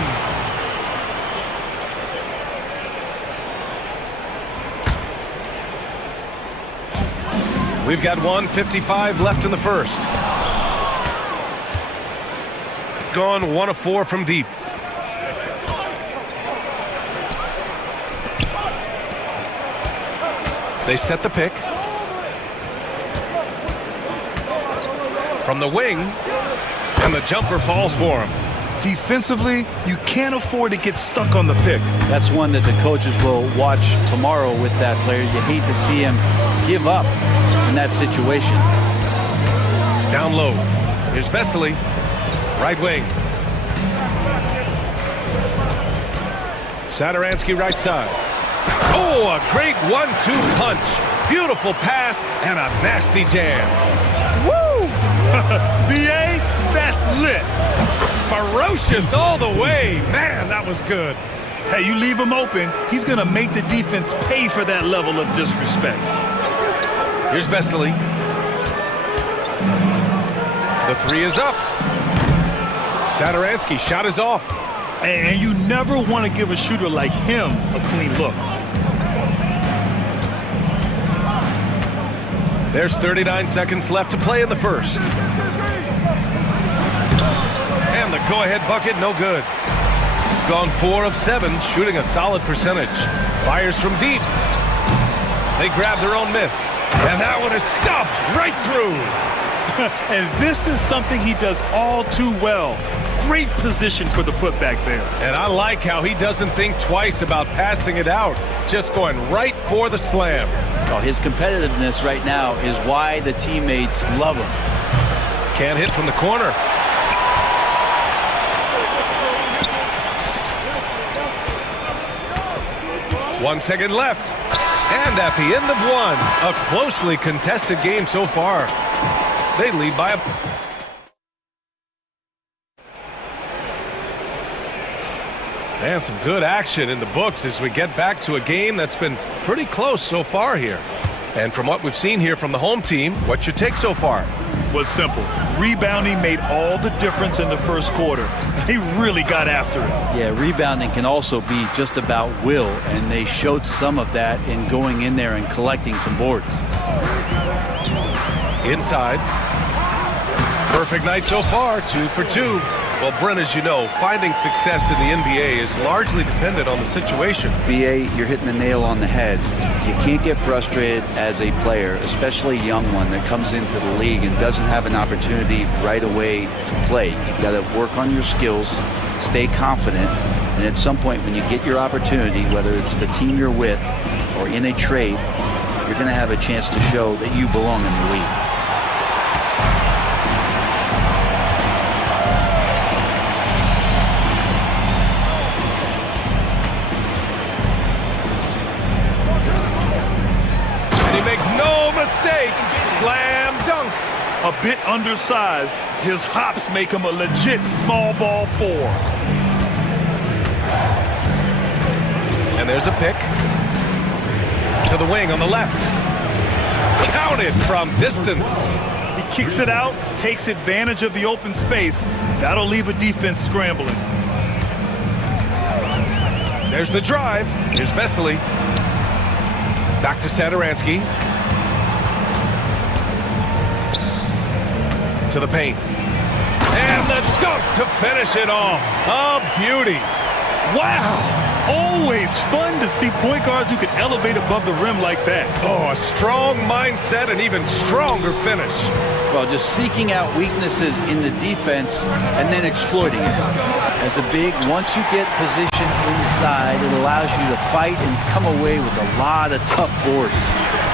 We've got 1:55 left in the first. Gone 1 of 4 from deep. They set the pick. From the wing, and the jumper falls for him. Defensively, you can't afford to get stuck on the pick. That's one that the coaches will watch tomorrow with that player. You hate to see him give up in that situation. Down low. Here's Vesely. Right wing. Satoransky right side. Oh, a great 1-2 punch. Beautiful pass and a nasty jam. Woo! BA, that's lit. Ferocious all the way. Man, that was good. Hey, you leave him open, he's going to make the defense pay for that level of disrespect. Here's Vesely. The three is up. Satoransky shot is off. And you never want to give a shooter like him a clean look. There's 39 seconds left to play in the first. And the go-ahead bucket, no good. gone 4 of 7, shooting a solid percentage. Fires from deep. They grab their own miss. And that one is stuffed right through. And this is something he does all too well. Great position for the putback there. And I like how he doesn't think twice about passing it out, just going right for the slam. Well, his competitiveness right now is why the teammates love him. Can't hit from the corner. One second left. And at the end of one, a closely contested game so far. They lead by a... And some good action in the books as we get back to a game that's been pretty close so far here. And from what we've seen here from the home team, what's your take so far? Well, it's simple. Rebounding made all the difference in the first quarter. They really got after it. Yeah, rebounding can also be just about will, and they showed some of that in going in there and collecting some boards. Inside. Perfect night so far, 2 for 2. Well, Brent, as you know, finding success in the NBA is largely dependent on the situation. BA, you're hitting the nail on the head. You can't get frustrated as a player, especially a young one that comes into the league and doesn't have an opportunity right away to play. You've got to work on your skills, stay confident, and at some point when you get your opportunity, whether it's the team you're with or in a trade, you're going to have a chance to show that you belong in the league. Mistake. Slam dunk. A bit undersized. His hops make him a legit small ball 4. And there's a pick. To the wing on the left. Counted from distance. He kicks it out, takes advantage of the open space. That'll leave a defense scrambling. There's the drive. Here's Vesely. Back to Satoransky. To the paint. And the dunk to finish it off. A beauty. Wow. Always fun to see point guards who can elevate above the rim like that. Oh, a strong mindset and even stronger finish. Well, just seeking out weaknesses in the defense and then exploiting it. As a big, once you get position inside, it allows you to fight and come away with a lot of tough boards.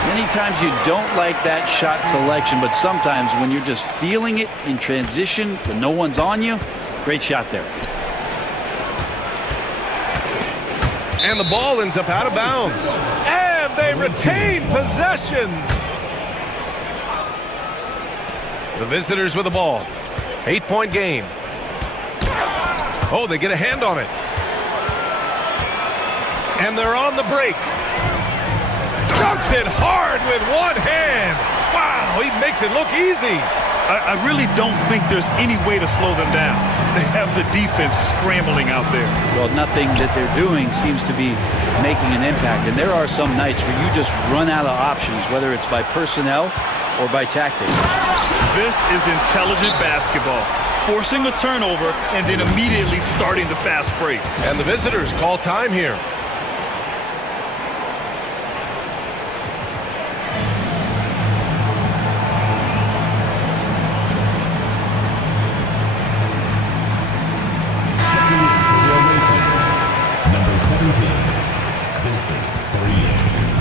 Many times you don't like that shot selection, but sometimes when you're just feeling it in transition when no one's on you, great shot there. And the ball ends up out of bounds. And they retain possession. The visitors with the ball. 8-point game. Oh, they get a hand on it. And they're on the break. Dunks it hard with one hand. Wow, he makes it look easy. I really don't think there's any way to slow them down. They have the defense scrambling out there. Well, nothing that they're doing seems to be making an impact. And there are some nights where you just run out of options, whether it's by personnel or by tactics. This is intelligent basketball. Forcing a turnover and then immediately starting the fast break. And the visitors call time here.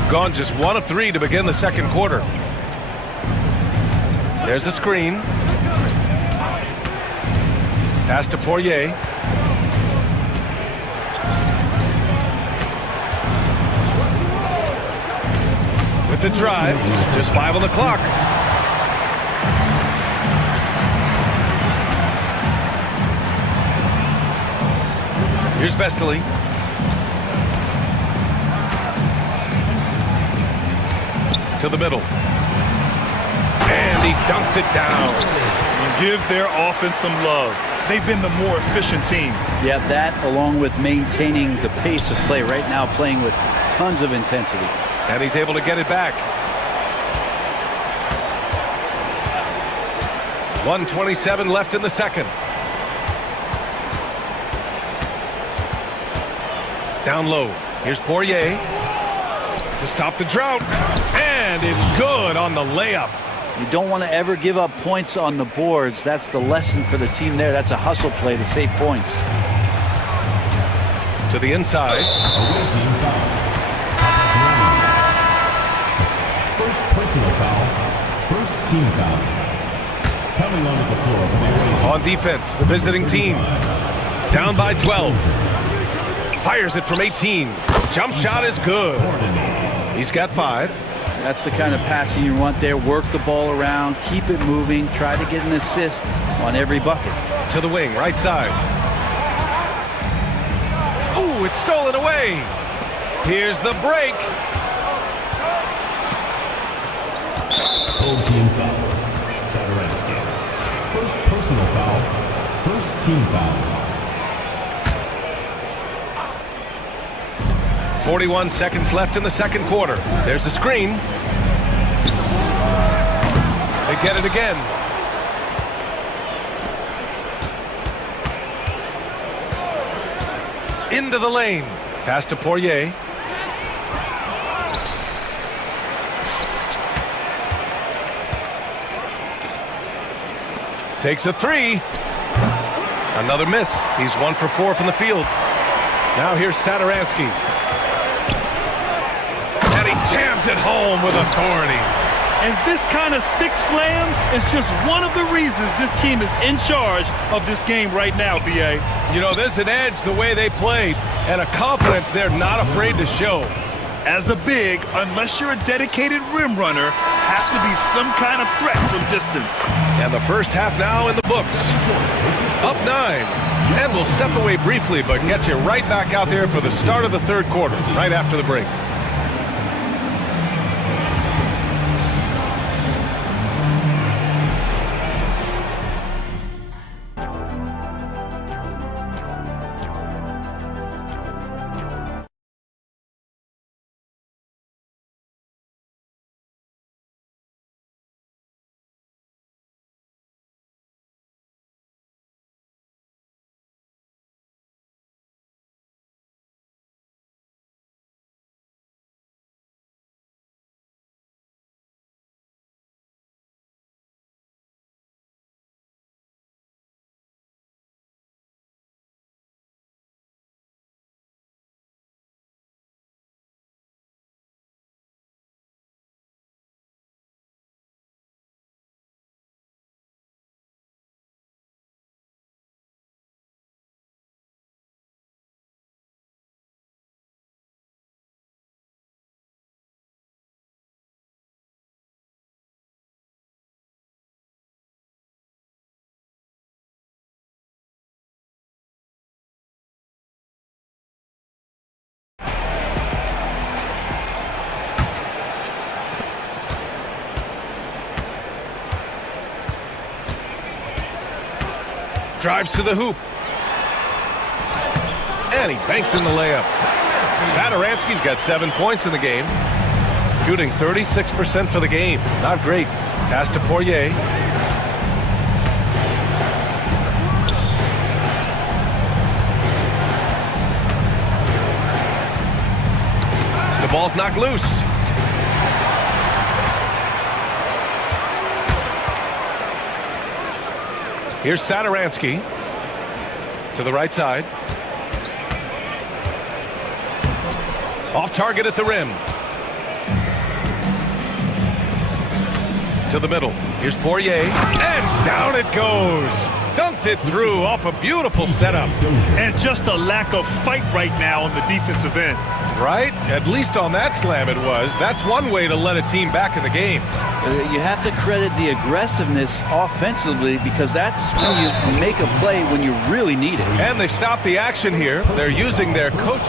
Gone just 1 of 3 to begin the second quarter. There's a screen. Pass to Poirier. With the drive, just 5 on the clock. Here's Vesely. To the middle. And he dunks it down. And give their offense some love. They've been the more efficient team. Yeah, that along with maintaining the pace of play right now, playing with tons of intensity. And he's able to get it back. 1:27 left in the second. Down low. Here's Poirier to stop the drought. And it's good on the layup. You don't want to ever give up points on the boards. That's the lesson for the team there. That's a hustle play to save points. To the inside. Away team foul. First personal foul. First team foul. Coming onto the floor for the away team. On defense, the visiting team. Down by 12. Fires it from 18. Jump shot is good. He's got 5. That's the kind of passing you want there. Work the ball around, keep it moving, try to get an assist on every bucket. To the wing, right side. Ooh, it's stolen away. Here's the break. Home team foul. Saturansky. First personal foul. First team foul. 41 seconds left in the second quarter. There's the screen. They get it again. Into the lane. Pass to Poirier. Takes a 3. Another miss. He's 1 for 4 from the field. Now here's Saturansky. And he jams it home with authority. And this kind of sick slam is just one of the reasons this team is in charge of this game right now, B.A. You know, there's an edge the way they played and a confidence they're not afraid to show. As a big, unless you're a dedicated rim runner, have to be some kind of threat from distance. And the first half now in the books. Up 9. And we'll step away briefly, but get you right back out there for the start of the third quarter, right after the break. Drives to the hoop. And he banks in the layup. Saturansky's got 7 points in the game. Shooting 36% for the game. Not great. Pass to Poirier. The ball's knocked loose. Here's Saturansky to the right side. Off target at the rim. To the middle. Here's Poirier. And down it goes. Dunked it through off a beautiful setup. And just a lack of fight right now on the defensive end. Right? At least on that slam it was. That's one way to let a team back in the game. You have to credit the aggressiveness offensively because that's when you make a play when you really need it. And they stop the action here. They're using their coach.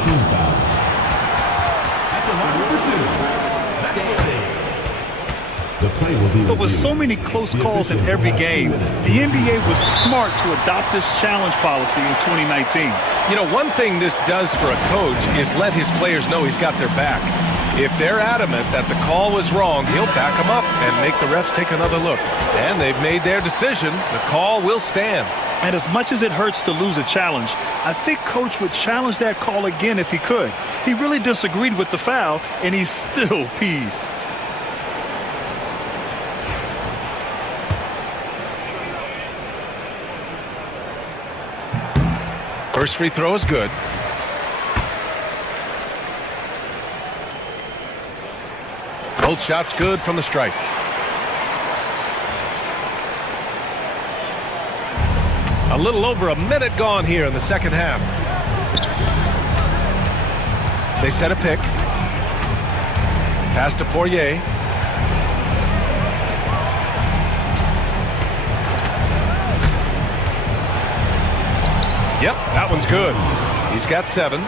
But with so many close calls in every game, the NBA was smart to adopt this challenge policy in 2019. You know, one thing this does for a coach is let his players know he's got their back. If they're adamant that the call was wrong, he'll back them up and make the refs take another look. And they've made their decision. The call will stand. And as much as it hurts to lose a challenge, I think Coach would challenge that call again if he could. He really disagreed with the foul, and he's still peeved. First free throw is good. Both shots good from the stripe. A little over a minute gone here in the second half. They set a pick. Pass to Poirier. Yep, that one's good. He's got 7.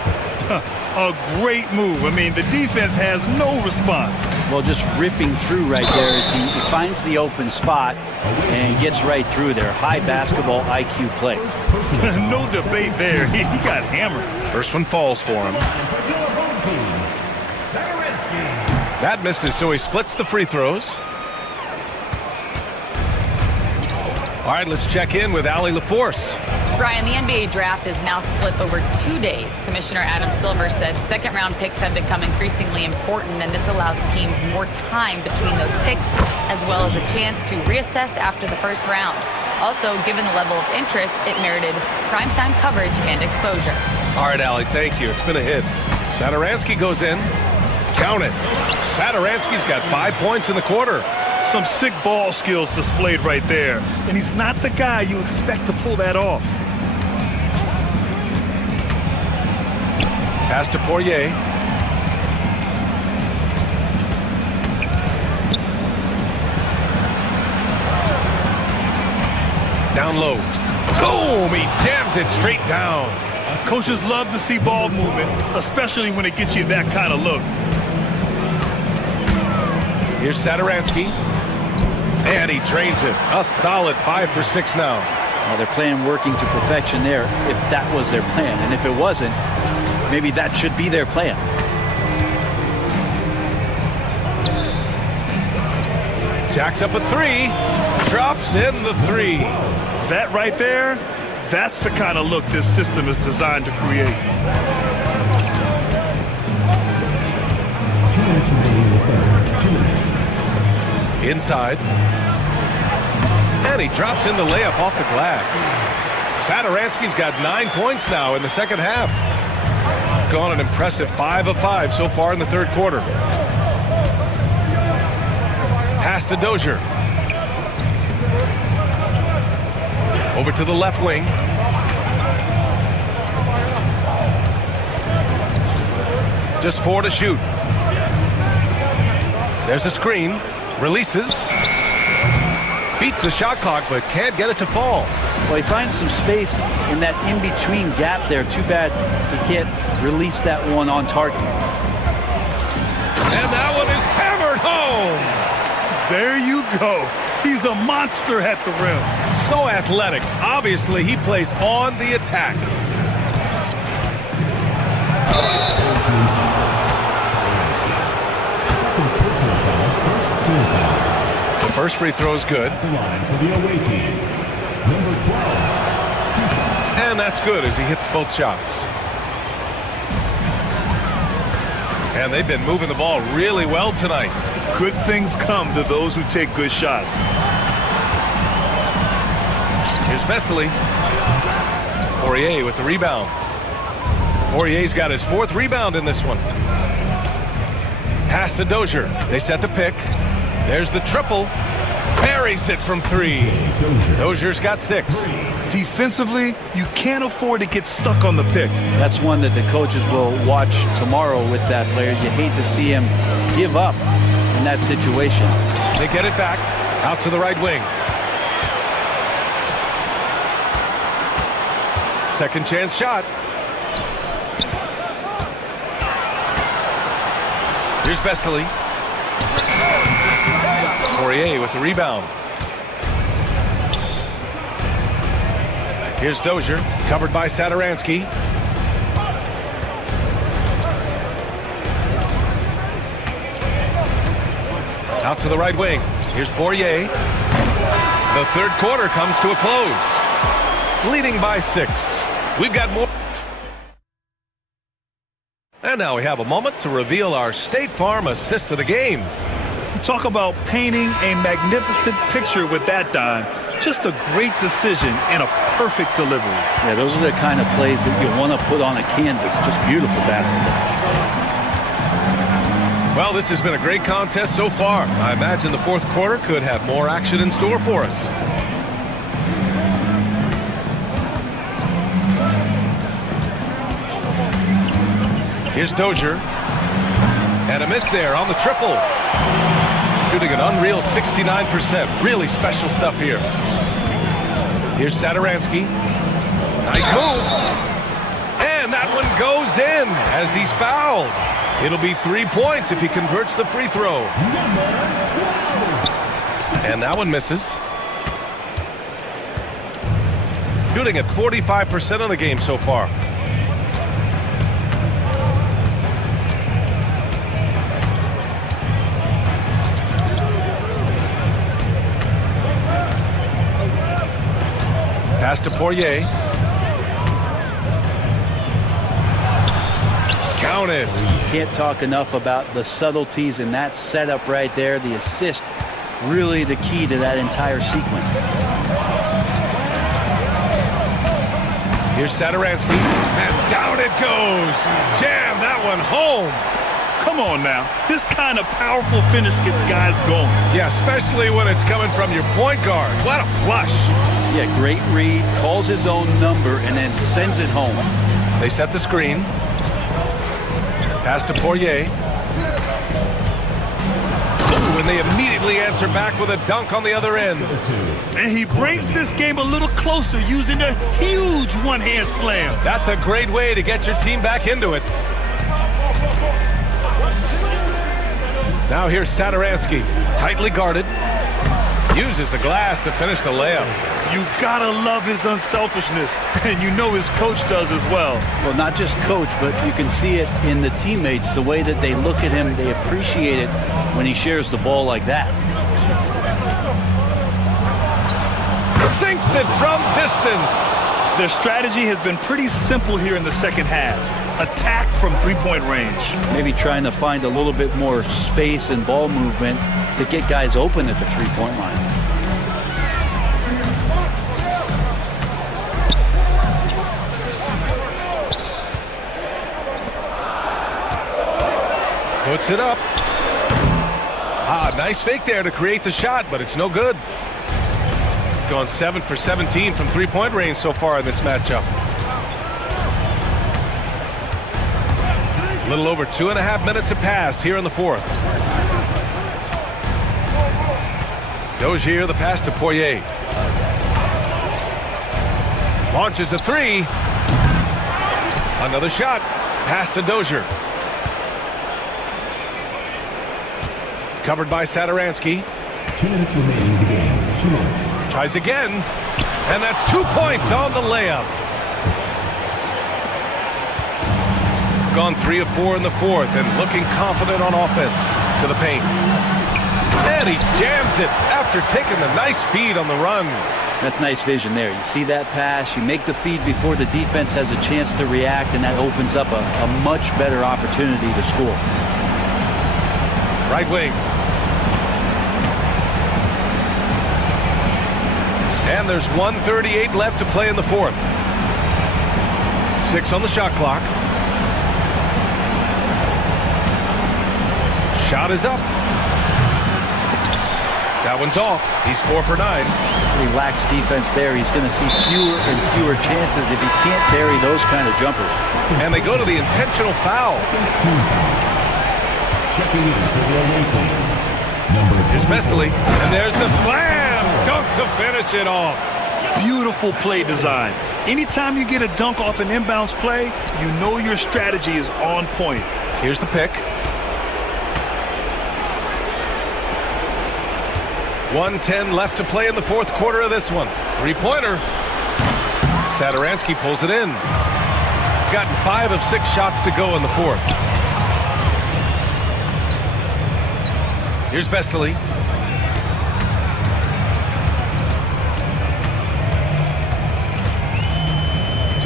A great move. I mean, the defense has no response. Well, just ripping through right there as he finds the open spot and gets right through there. High basketball IQ play. No debate there. He got hammered. First one falls for him. That misses, so he splits the free throws. All right, let's check in with Allie LaForce. Brian, the NBA draft is now split over 2 days. Commissioner Adam Silver said second-round picks have become increasingly important, and this allows teams more time between those picks, as well as a chance to reassess after the first round. Also, given the level of interest, it merited primetime coverage and exposure. All right, Allie, thank you. It's been a hit. Satoransky goes in. Count it. Satoransky's got 5 points in the quarter. Some sick ball skills displayed right there. And he's not the guy you expect to pull that off. Pass to Poirier. Down low. Boom! He jams it straight down. Coaches love to see ball movement, especially when it gets you that kind of look. Here's Satoransky. And he drains it. A solid 5 for 6 now. Well, they're playing working to perfection there, if that was their plan. And if it wasn't, maybe that should be their plan. Jacks up a 3. Drops in the 3. That right there, that's the kind of look this system is designed to create. 2 minutes remaining in the third. 2 minutes. Inside. And he drops in the layup off the glass. Satoransky's got 9 points now in the second half. Gone an impressive 5 of 5 so far in the third quarter. Pass to Dozier. Over to the left wing. Just 4 to shoot. There's a screen. Releases. Beats the shot clock, but can't get it to fall. Well, he finds some space in that in-between gap there. Too bad he can't release that one on target. And that one is hammered home. There you go. He's a monster at the rim. So athletic. Obviously, he plays on the attack. Second personal foul, first team foul. The first free throw is good. Line for the away team. Number 12, 2 shots. And that's good as he hits both shots. And they've been moving the ball really well tonight. Good things come to those who take good shots. Here's Vesely. Poirier with the rebound. Poirier's got his 4th rebound in this one. Pass to Dozier. They set the pick. There's the triple. Buries it from 3. Dozier's got 6. Defensively, you can't afford to get stuck on the pick. That's one that the coaches will watch tomorrow with that player. You hate to see him give up in that situation. They get it back. Out to the right wing. Second chance shot. Here's Vesely. Poirier with the rebound. Here's Dozier, covered by Satoransky. Out to the right wing. Here's Poirier. The third quarter comes to a close. leading by 6. We've got more. And now we have a moment to reveal our State Farm assist of the game. Talk about painting a magnificent picture with that dime. Just a great decision and a perfect delivery. Yeah, those are the kind of plays that you want to put on a canvas. Just beautiful basketball. Well, this has been a great contest so far. I imagine the fourth quarter could have more action in store for us. Here's Dozier. And a miss there on the triple. Shooting an unreal 69%. Really special stuff here. Here's Satoransky. Nice move. And that one goes in as he's fouled. It'll be 3 points if he converts the free throw. And that one misses. Shooting at 45% of the game so far. Pass to Poirier. Counted. Can't talk enough about the subtleties in that setup right there. The assist, really the key to that entire sequence. Here's Satoransky. And down it goes. Jam that one home. Come on now. This kind of powerful finish gets guys going. Yeah, especially when it's coming from your point guard. What a flush. Yeah, great read, calls his own number, and then sends it home. They set the screen. Pass to Poirier. Ooh, and they immediately answer back with a dunk on the other end. And he brings this game a little closer using a huge one-hand slam. That's a great way to get your team back into it. Now here's Satoransky, tightly guarded. Uses the glass to finish the layup. You gotta love his unselfishness, and you know his coach does as well. Well, not just coach, but you can see it in the teammates, the way that they look at him, they appreciate it when he shares the ball like that. Sinks it from distance. Their strategy has been pretty simple here in the second half. Attack from three-point range. Maybe trying to find a little bit more space and ball movement to get guys open at the three-point line. Puts it up. Nice fake there to create the shot, but it's no good. Gone 7 for 17 from three-point range so far in this matchup. A little over 2.5 minutes have passed here in the fourth. Dozier, the pass to Poirier. Launches a three. Another shot. Pass to Dozier. Covered by Satoransky. 2 minutes remaining in the game. 2 minutes. Tries again. And that's 2 points on the layup. Gone 3 of 4 in the fourth and looking confident on offense. To the paint. And he jams it after taking the nice feed on the run. That's nice vision there. You see that pass, you make the feed before the defense has a chance to react, and that opens up a much better opportunity to score. Right wing. And there's 1:38 left to play in the fourth. 6 on the shot clock. Shot is up. That one's off. He's 4 for 9. Relaxed defense there. He's going to see fewer and fewer chances if he can't bury those kind of jumpers. And they go to the intentional foul. Checking in for the away team. Number Here's Vesely. And there's the slam dunk to finish it off. Beautiful play design. Anytime you get a dunk off an inbounds play, you know your strategy is on point. Here's the pick. 1:10 left to play in the fourth quarter of this one. Three-pointer. Satoransky pulls it in. Gotten 5 of 6 shots to go in the fourth. Here's Vesely.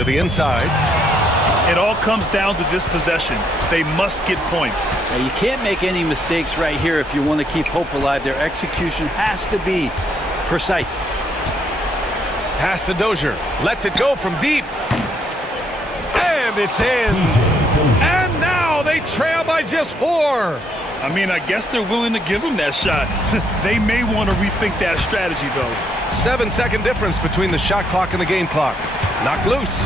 the inside. It all comes down to this possession. They must get points. Now, you can't make any mistakes right here if you want to keep hope alive. Their execution has to be precise. Pass to Dozier. Lets it go from deep. And it's in. And now they trail by just 4. I mean, I guess they're willing to give him that shot. They may want to rethink that strategy, though. 7-second difference between the shot clock and the game clock. Knocked loose.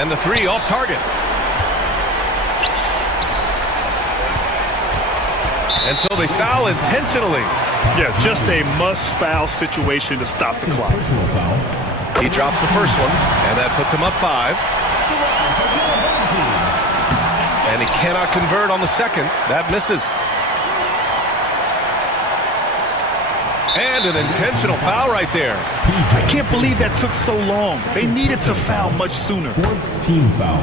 And the 3 off target. And so they foul intentionally. Yeah, just a must-foul situation to stop the clock. He drops the first one, and that puts him up 5. And he cannot convert on the second. That misses. And an intentional foul right there. I can't believe that took so long. They needed to foul much sooner. 4th team foul.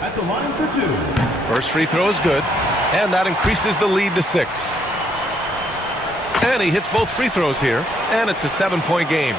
At the line for 2. First free throw is good, and that increases the lead to 6. And he hits both free throws here, and it's a 7-point game.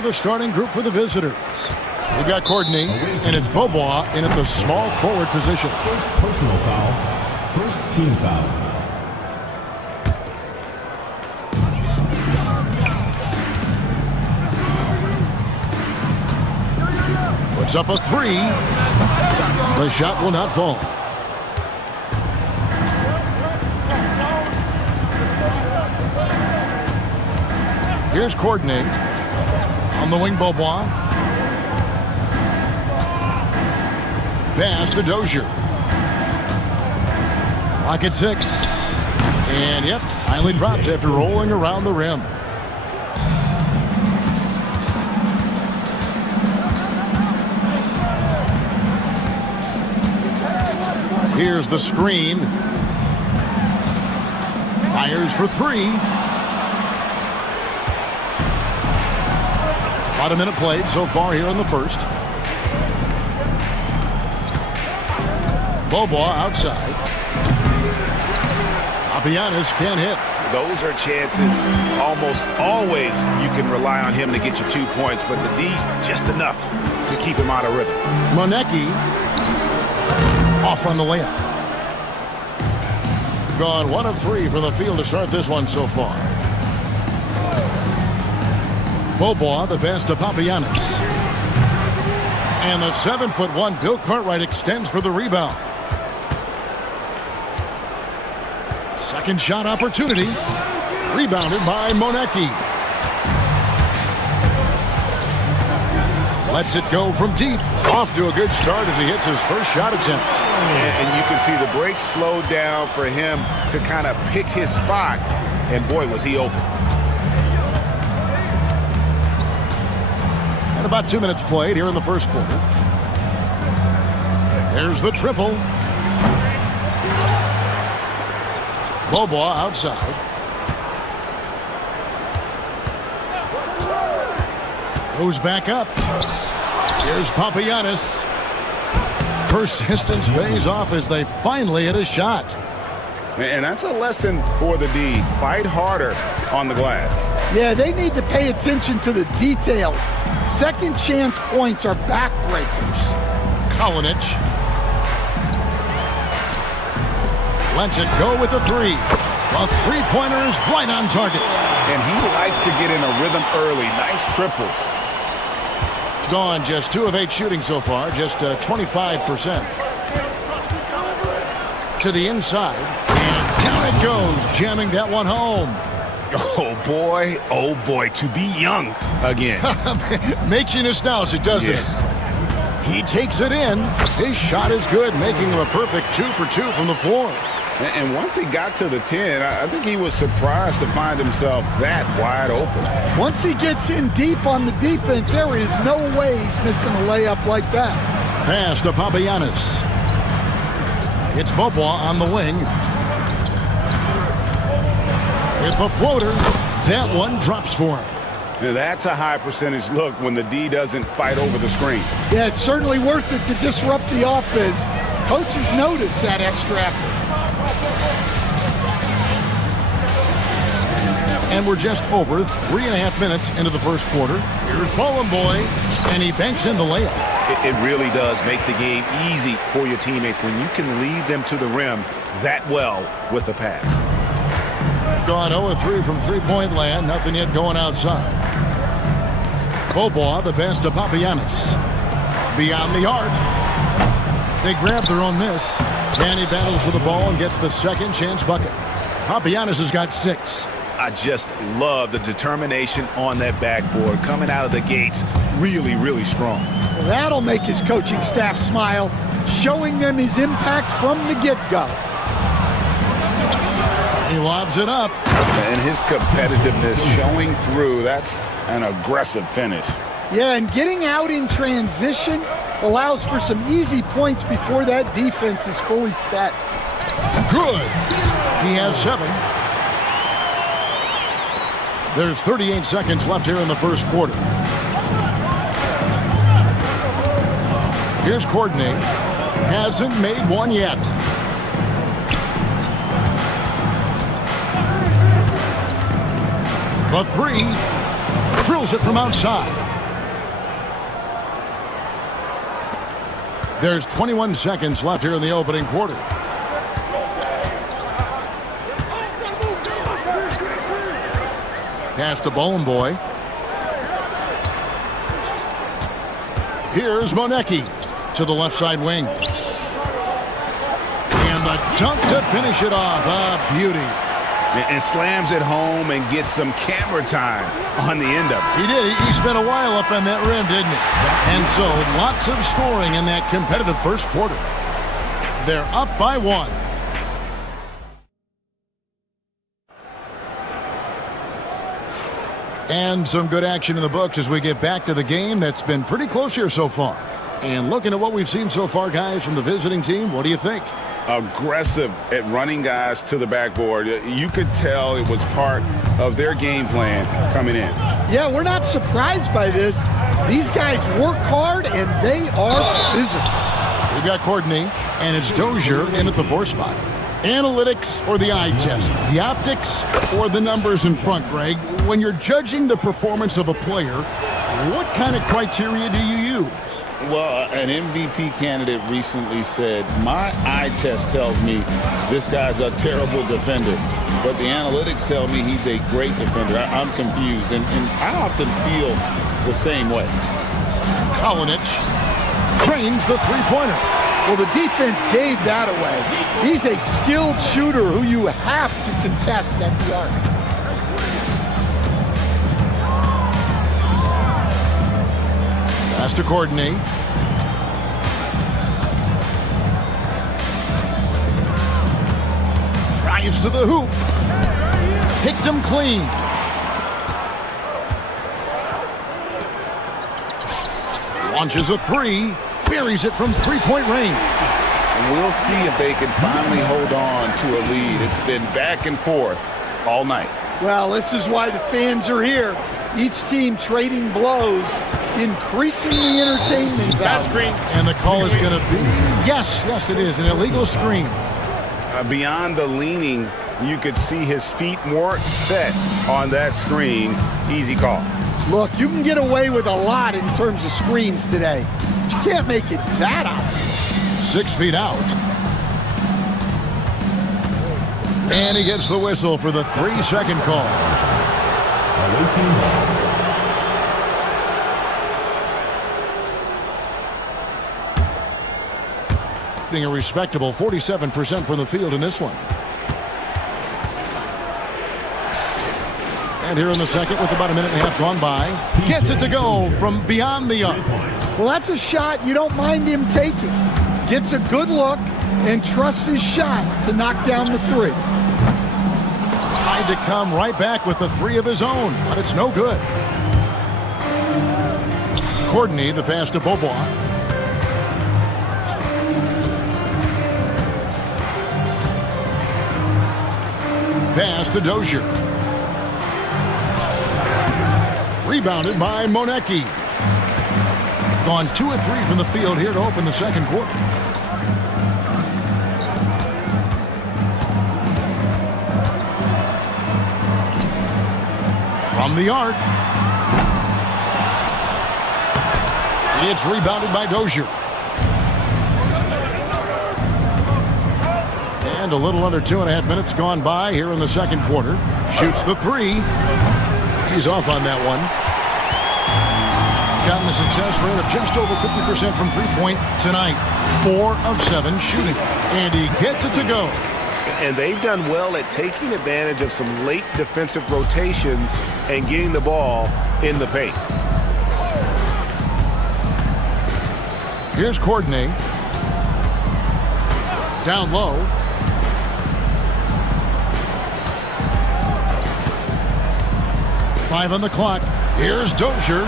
Now the starting group for the visitors. We've got Courtney, and it's Bobois in at the small forward position. First personal foul. First team foul. Puts up a three. The shot will not fall. Here's Courtney. On the wing, Bobois. Pass to Dozier. Clock at 6. And, yep, finally drops after rolling around the rim. Here's the screen. Fires for three. About a minute played so far here in the first. Bobois outside. Papagiannis can't hit. Those are chances almost always you can rely on him to get you 2 points, but the D, just enough to keep him out of rhythm. Monecki off on the layup. Gone 1 of 3 from the field to start this one so far. Bobois, the pass to Papagiannis. And the 7'1" Bill Cartwright extends for the rebound. Second shot opportunity. Rebounded by Monecki. Lets it go from deep. Off to a good start as he hits his first shot attempt. And you can see the break slowed down for him to kind of pick his spot. And boy, was he open. And about 2 minutes played here in the first quarter. There's the triple. Bobois outside. Goes back up. Here's Papagiannis. Persistence pays off as they finally hit a shot. And that's a lesson for the D. Fight harder on the glass. Yeah, they need to pay attention to the details. Second chance points are backbreakers. Kalinic. Lets it go with a three. A three-pointer is right on target. And he likes to get in a rhythm early. Nice triple. Gone just 2 of 8 shooting so far, just 25%. To the inside, and down it goes, jamming that one home. Oh boy, to be young again. Makes you nostalgic, doesn't it? He takes it in. His shot is good, making him a perfect 2 for 2 from the floor. And once he got to the 10, I think he was surprised to find himself that wide open. Once he gets in deep on the defense, there is no way he's missing a layup like that. Pass to Papagiannis. It's Bobois on the wing. With a floater, that one drops for him. Now that's a high percentage look when the D doesn't fight over the screen. Yeah, it's certainly worth it to disrupt the offense. Coaches notice that extra effort. And we're just over 3.5 minutes into the first quarter. Here's Ballin' Boy, and he banks in the layup. It really does make the game easy for your teammates when you can lead them to the rim that well with a pass. Gone 0-3 from three-point land. Nothing yet going outside. Bobois, the pass to Papagiannis. Beyond the arc. They grab their own miss. And he battles for the ball and gets the second chance bucket. Papagiannis has got 6. I just love the determination on that backboard. Coming out of the gates really, really strong. Well, that'll make his coaching staff smile, showing them his impact from the get-go. He lobs it up. And his competitiveness showing through. That's an aggressive finish. Yeah, and getting out in transition allows for some easy points before that defense is fully set. Good. He has 7. There's 38 seconds left here in the first quarter. Here's Courtney. Hasn't made one yet. The 3. Drills it from outside. There's 21 seconds left here in the opening quarter. Pass to Bowling Boy. Here's Monecki to the left side wing. And the dunk to finish it off. A beauty. And slams it home and gets some camera time on the end of it. He did. He spent a while up on that rim, didn't he? And so lots of scoring in that competitive first quarter. They're up by 1. And some good action in the books as we get back to the game that's been pretty close here so far. And looking at what we've seen so far, guys, from the visiting team, what do you think? Aggressive at running guys to the backboard. You could tell it was part of their game plan coming in. Yeah, we're not surprised by this. These guys work hard, and they are physical. We've got Courtney, and it's Dozier in at the 4 spot. Analytics or the eye test? The optics or the numbers in front, Greg? When you're judging the performance of a player, what kind of criteria do you use? Well, an MVP candidate recently said, my eye test tells me this guy's a terrible defender, but the analytics tell me he's a great defender. I'm confused, and I often feel the same way. Kalinic trains the three-pointer. Well, the defense gave that away. He's a skilled shooter who you have to contest at the arc. Pass to Courtney. Drives to the hoop. Picked him clean. Launches a 3. Buries it from three-point range. And we'll see if they can finally hold on to a lead. It's been back and forth all night. Well, this is why the fans are here. Each team trading blows, increasing the entertainment value. And the call is going to be, yes, it is, an illegal screen. Beyond the leaning, you could see his feet weren't set on that screen. Easy call. Look, you can get away with a lot in terms of screens today. You can't make it that obvious. 6 feet out. And he gets the whistle for the 3-second call. Being a respectable 47% from the field in this one. And here in the second, with about a minute and a half gone by, gets it to go from beyond the arc. Well, that's a shot you don't mind him taking. Gets a good look and trusts his shot to knock down the 3. Tried to come right back with the 3 of his own, but it's no good. Courtney, the pass to Beaubois. Pass to Dozier. Rebounded by Monecki. Gone 2 of 3 from the field here to open the second quarter. From the arc. It's rebounded by Dozier. And a little under 2.5 minutes gone by here in the second quarter. Shoots the 3. He's off on that one. Gotten a success rate of just over 50% from three-point tonight. 4 of 7 shooting. And he gets it to go. And they've done well at taking advantage of some late defensive rotations and getting the ball in the paint. Here's Courtney. Down low. Five on the clock. Here's Dozier.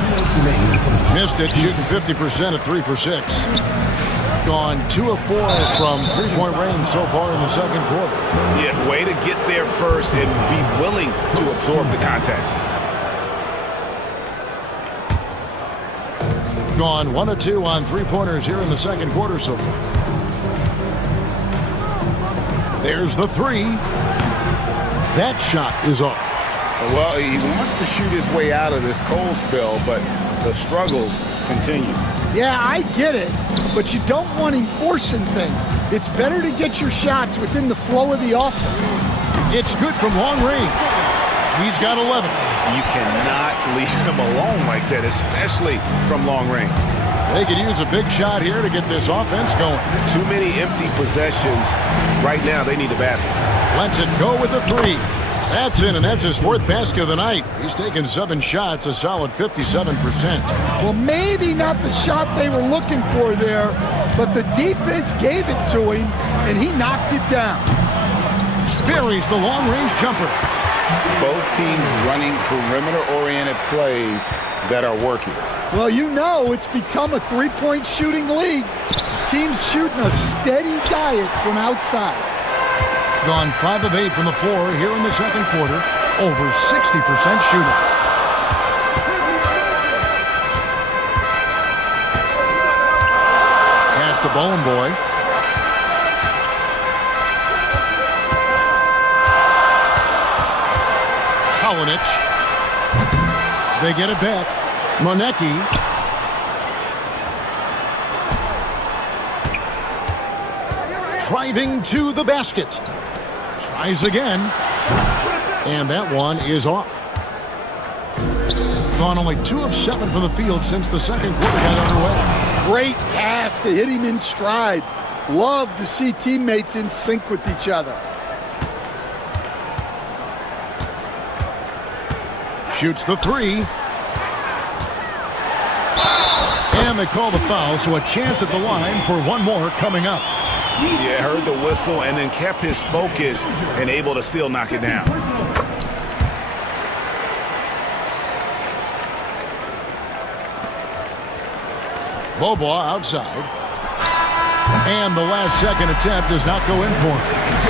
Missed it, shooting 50% at 3 for 6. Gone 2 of 4 from three-point range so far in the second quarter. Yeah, way to get there first and be willing to absorb the contact. Gone 1 of 2 on three-pointers here in the second quarter so far. There's the 3. That shot is off. Well, he wants to shoot his way out of this cold spell, but the struggles continue. Yeah, I get it. but you don't want him forcing things. It's better to get your shots within the flow of the offense. It's good from long range. He's got 11. You cannot leave him alone like that, especially from long range. They could use a big shot here to get this offense going. Too many empty possessions. Right now, they need a basket. Lets it go with a three. That's in, and that's his 4th basket of the night. He's taken 7 shots, a solid 57%. Well, maybe not the shot they were looking for there, but the defense gave it to him, and he knocked it down. Buries the long-range jumper. Both teams running perimeter-oriented plays that are working. Well, you know it's become a three-point shooting league. Teams shooting a steady diet from outside. Gone 5 of 8 from the floor here in the second quarter. Over 60% shooting. Pass to Bowling Boy. Kalinic. They get it back. Monecki. Driving to the basket. Tries again. And that one is off. Gone only 2 of 7 from the field since the second quarter got underway. Great pass to hit him in stride. Love to see teammates in sync with each other. Shoots the 3. And they call the foul, so a chance at the line for one more coming up. Yeah, heard the whistle and then kept his focus and able to still knock it down. Bobois outside. And the last second attempt does not go in for him.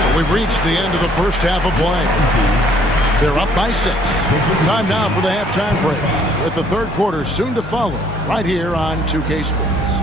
So we've reached the end of the first half of play. They're up by 6. Time now for the halftime break, with the third quarter soon to follow, right here on 2K Sports.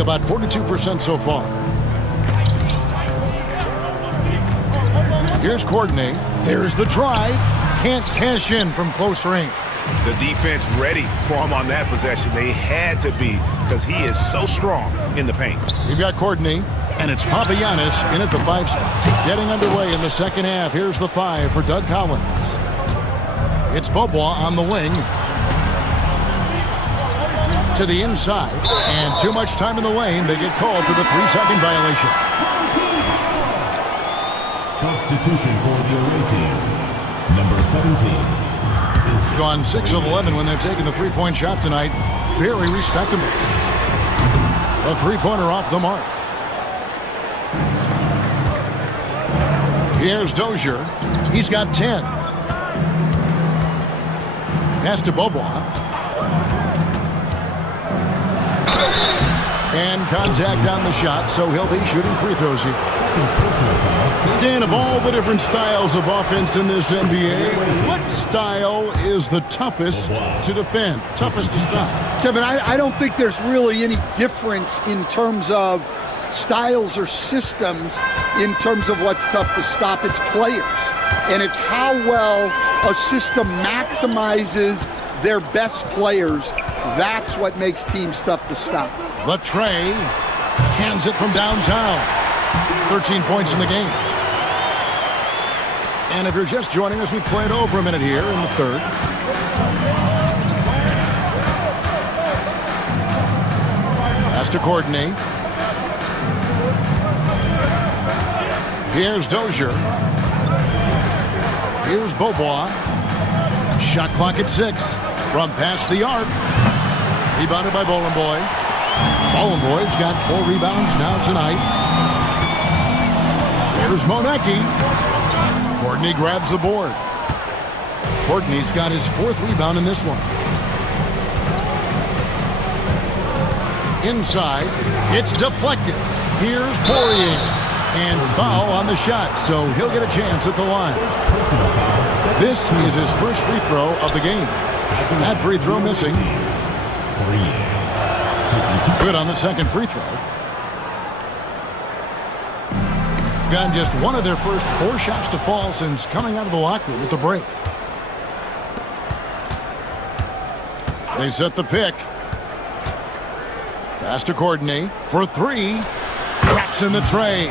About 42% so far. Here's Courtney. There's the drive. Can't cash in from close range. The defense ready for him on that possession. They had to be, because he is so strong in the paint. We've got Courtney, and it's Papagiannis in at the 5 spot. Getting underway in the second half. Here's the 5 for Doug Collins. It's Bobois on the wing. To the inside, and too much time in the lane. They get called for the 3-second violation. Substitution for the away team. Number 17. It's gone 6 of 11 when they've taken the 3-point shot tonight. Very respectable. A 3-pointer off the mark. Here's Dozier. He's got 10. Pass to Bobois. And contact on the shot, so he'll be shooting free throws here. Stan, of all the different styles of offense in this NBA, what style is the toughest to defend, toughest to stop? Kevin, I don't think there's really any difference in terms of styles or systems in terms of what's tough to stop. It's players. And it's how well a system maximizes their best players. That's what makes teams tough to stop. The tray cans it from downtown. 13 points in the game. And if you're just joining us, we played over a minute here in the third. Has to coordinate. Here's Dozier. Here's Beaubois. Shot clock at 6. From past the arc. Rebounded by Boy. Boy's got 4 rebounds now tonight. Here's Monecki. Courtney grabs the board. Courtney's got his 4th rebound in this one. Inside, it's deflected. Here's Poirier. And foul on the shot, so he'll get a chance at the line. This is his first free throw of the game. That free throw missing. Good on the second free throw. Got just one of their first 4 shots to fall since coming out of the locker room at the break. They set the pick. Pass to Courtney for 3. Traps in the tray.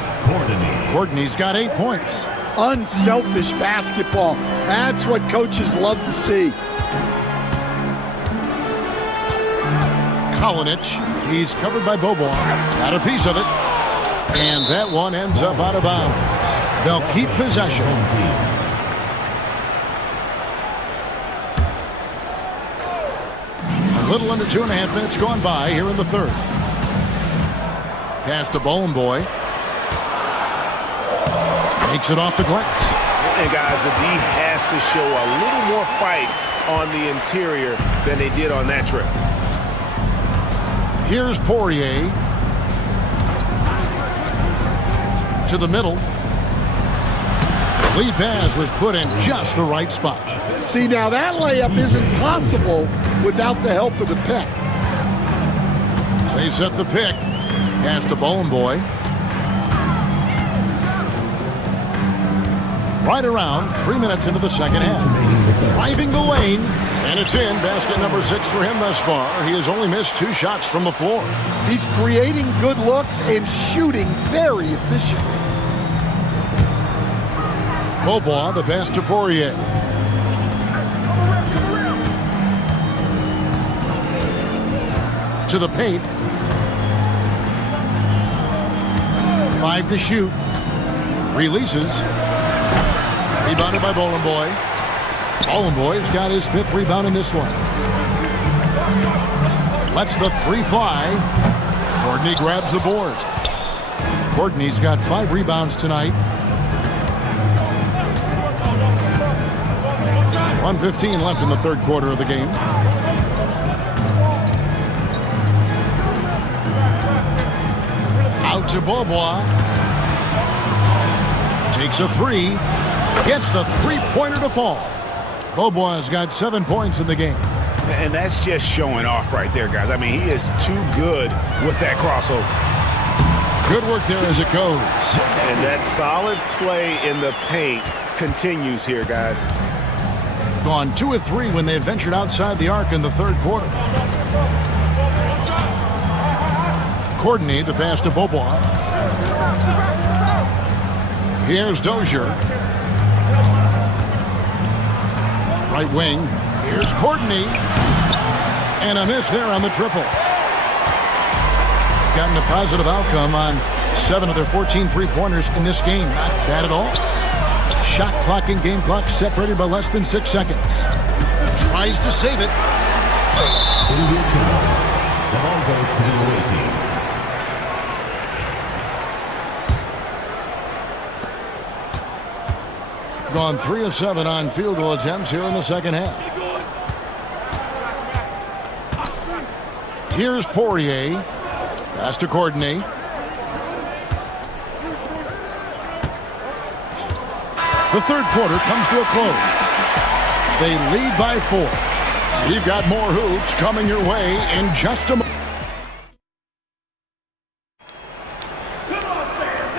Courtney's got 8 points. Unselfish basketball. That's what coaches love to see. Kolinich, he's covered by Beaubois. Got a piece of it. And that one ends up out of bounds. They'll keep possession. A little under 2.5 minutes gone by here in the third. Pass to Boy. Makes it off the glass. And guys, the D has to show a little more fight on the interior than they did on that trip. Here's Poirier. To the middle. The lead pass was put in just the right spot. See, now that layup isn't possible without the help of the pick. They set the pick. Pass to Boy. Right around 3 minutes into the second half. Driving the lane. And it's in. Basket number 6 for him thus far. He has only missed 2 shots from the floor. He's creating good looks and shooting very efficiently. Beaubois, the pass to Poirier. To the paint. 5 to shoot. Releases. Rebounded by Boy. Boy's got his 5th rebound in this one. Lets the 3 fly. Courtney grabs the board. Courtney's got 5 rebounds tonight. 1:15 left in the third quarter of the game. Out to Beaubois. Takes a 3. Gets the 3-pointer to fall. Beaubois has got 7 points in the game. And that's just showing off right there, guys. I mean, he is too good with that crossover. Good work there as it goes. And that solid play in the paint continues here, guys. Gone 2 of 3 when they ventured outside the arc in the third quarter. Courtney, the pass to Beaubois. Here's Dozier. Right wing. Here's Courtney. And a miss there on the triple. Gotten a positive outcome on 7 of their 14 3-pointers in this game. Not bad at all. Shot clock and game clock separated by less than 6 seconds. Tries to save it. The ball goes to the away team. Gone 3 of 7 on field goal attempts here in the second half. Here's Poirier. Pass to Courtney. The third quarter comes to a close. They lead by 4. We've got more hoops coming your way in just a moment.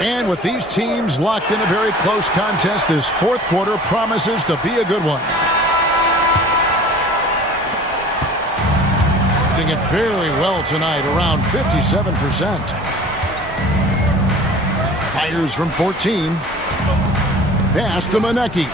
And with these teams locked in a very close contest, this fourth quarter promises to be a good one. Doing it very well tonight, around 57%. Fires from 14. Pass to Manecki.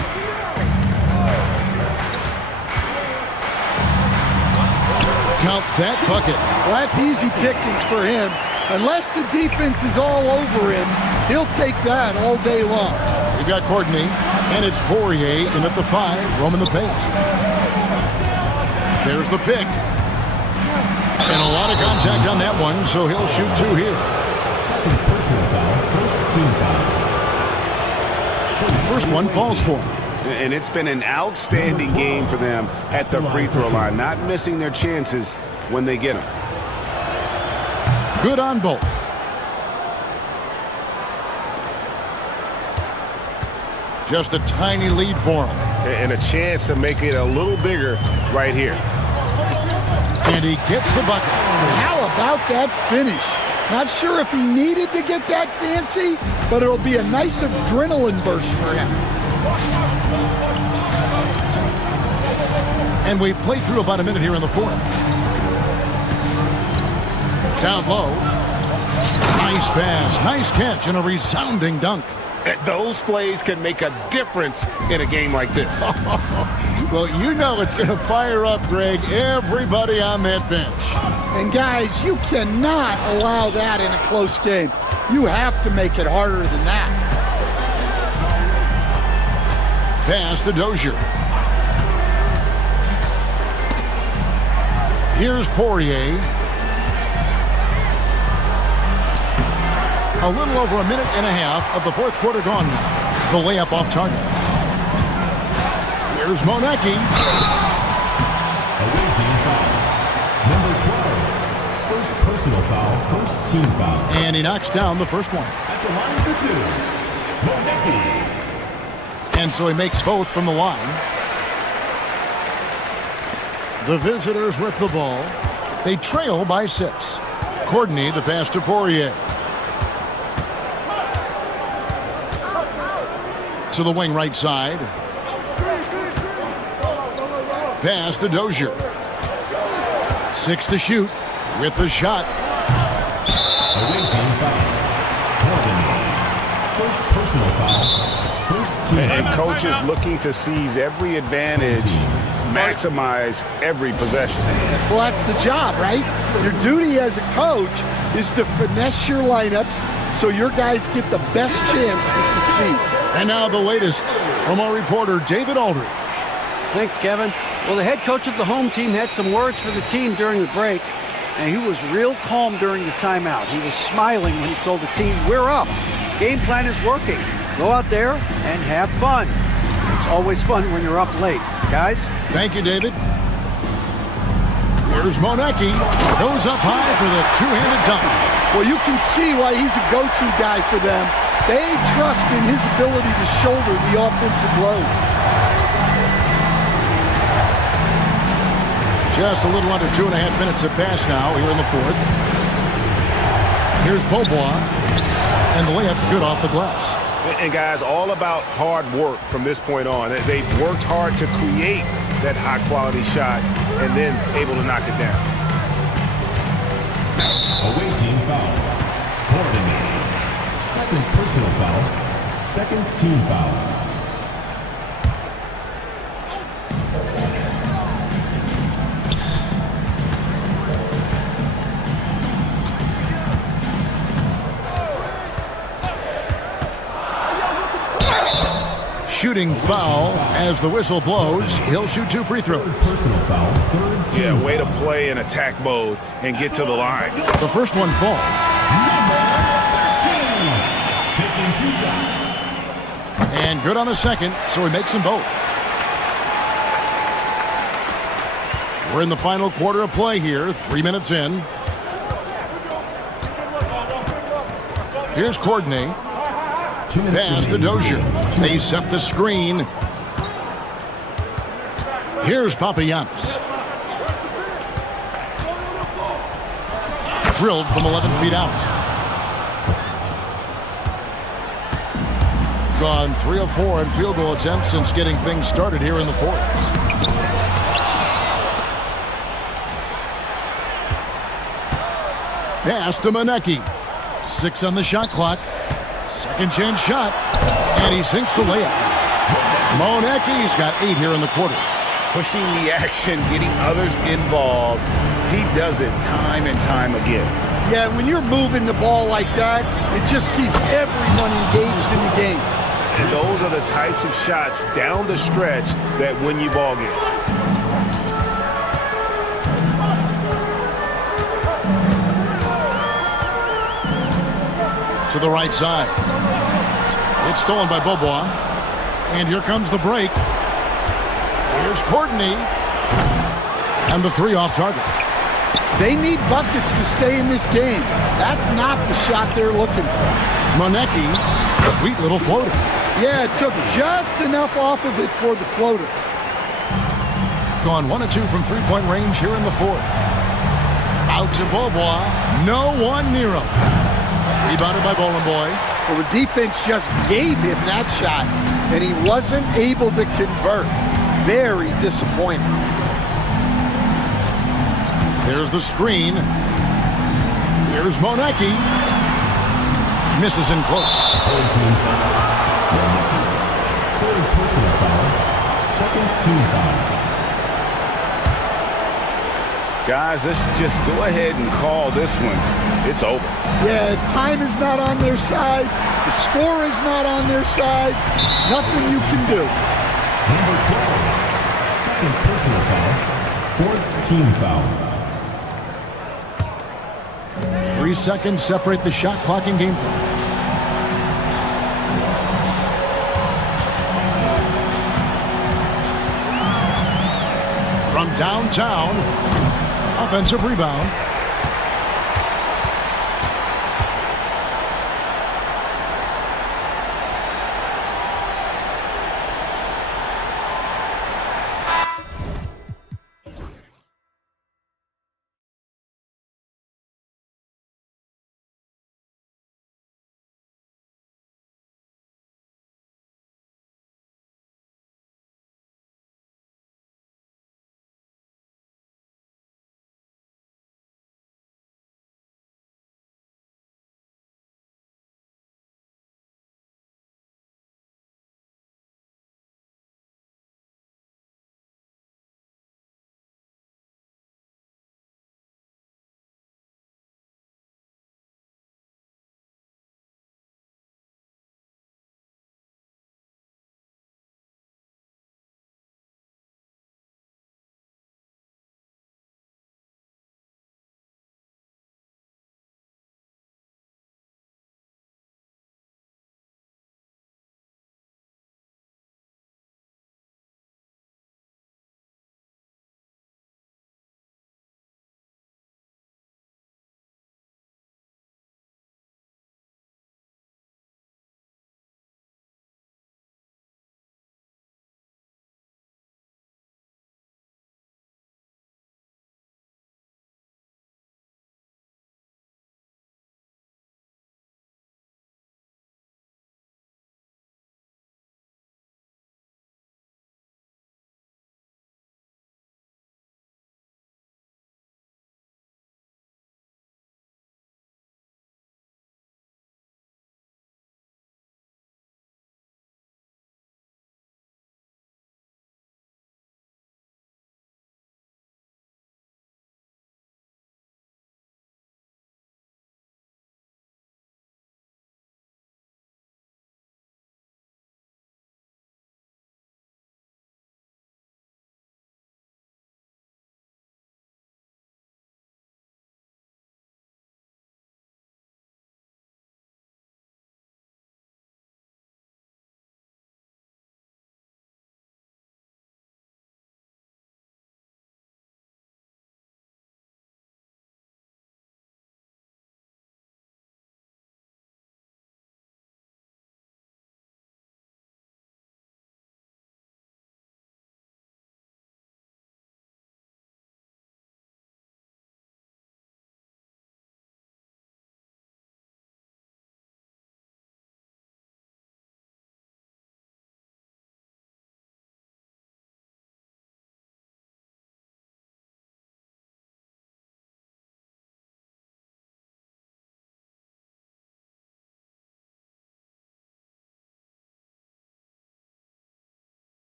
Count that bucket. Well, that's easy pickings for him. Unless the defense is all over him, he'll take that all day long. We've got Courtney, and it's Poirier in at the 5, roaming the paint. There's the pick. And a lot of contact on that one, so he'll shoot 2 here. Second personal foul, first team foul. First one falls for him. And it's been an outstanding game for them at the free throw line, not missing their chances when they get them. Good on both. Just a tiny lead for him. And a chance to make it a little bigger right here. And he gets the bucket. How about that finish? Not sure if he needed to get that fancy, but it'll be a nice adrenaline burst for him. And we've played through about a minute here in the fourth. Down low. Nice pass, nice catch, and a resounding dunk. Those plays can make a difference in a game like this. Well, you know it's going to fire up, Greg, everybody on that bench. And guys, you cannot allow that in a close game. You have to make it harder than that. Pass to Dozier. Here's Poirier. A little over a minute and a half of the fourth quarter gone now. The layup off target. Here's Monecki. Away team foul. Number 12. First personal foul, first team foul. And he knocks down the first one. At the line for 2. Monecki. And so he makes both from the line. The visitors with the ball. They trail by 6. Courtney, the pass to Poirier. To the wing right side. Pass to Dozier. 6 to shoot with the shot. Away team foul. First personal foul. First team And foul. coaches looking to seize every advantage, maximize every possession. Well, that's the job, right? Your duty as a coach is to finesse your lineups so your guys get the best chance to succeed. And now the latest from our reporter, David Aldridge. Thanks, Kevin. Well, the head coach of the home team had some words for the team during the break, and he was real calm during the timeout. He was smiling when he told the team, "We're up. Game plan is working. Go out there and have fun." It's always fun when you're up late. Guys? Thank you, David. Here's Monecki. Goes up high for the two-handed dunk. Well, you can see why he's a go-to guy for them. They trust in his ability to shoulder the offensive load. Just a little under 2.5 minutes have passed now here in the fourth. Here's Beaubois, and the layup's good off the glass. And guys, all about hard work from this point on. They've worked hard to create that high-quality shot and then able to knock it down. Away team foul. Courtney. Second personal foul. Second team foul. Shooting foul as the whistle blows. He'll shoot 2 free throws. Personal foul. Third team. Yeah, way to play in attack mode and get to the line. The first one falls. Number 13. Taking 2 shots. And good on the second, so he makes them both. We're in the final quarter of play here, 3 minutes in. Here's Courtney. Pass to Dozier. They set the screen. Here's Papagiannis. Drilled from 11 feet out. gone 3 of 4 in field goal attempts since getting things started here in the fourth. Pass to Monecki. 6 on the shot clock. Second chance shot. And he sinks the layup. Monecki's got 8 here in the quarter. Pushing the action, getting others involved. He does it time and time again. Yeah, when you're moving the ball like that, it just keeps everyone engaged in the game. And those are the types of shots down the stretch that win you ball game. To the right side. It's stolen by Beaubois. And here comes the break. Here's Courtney. And the 3 off target. They need buckets to stay in this game. That's not the shot they're looking for. Monecki, sweet little floater. Yeah, it took just enough off of it for the floater. Gone 1 of 2 from three-point range here in the fourth. Out to Beaubois. No one near him. Rebounded by Bowling Boy. Well, the defense just gave him that shot, and he wasn't able to convert. Very disappointing. Here's the screen. Here's Monecki. Misses in close. Third team foul. Third personal foul. Second team foul. Guys, let's just go ahead and call this one. It's over. Yeah, time is not on their side. The score is not on their side. Nothing you can do. Number 12. Second personal foul. Fourth team foul. 3 seconds separate the shot clock and game clock. From downtown, offensive rebound.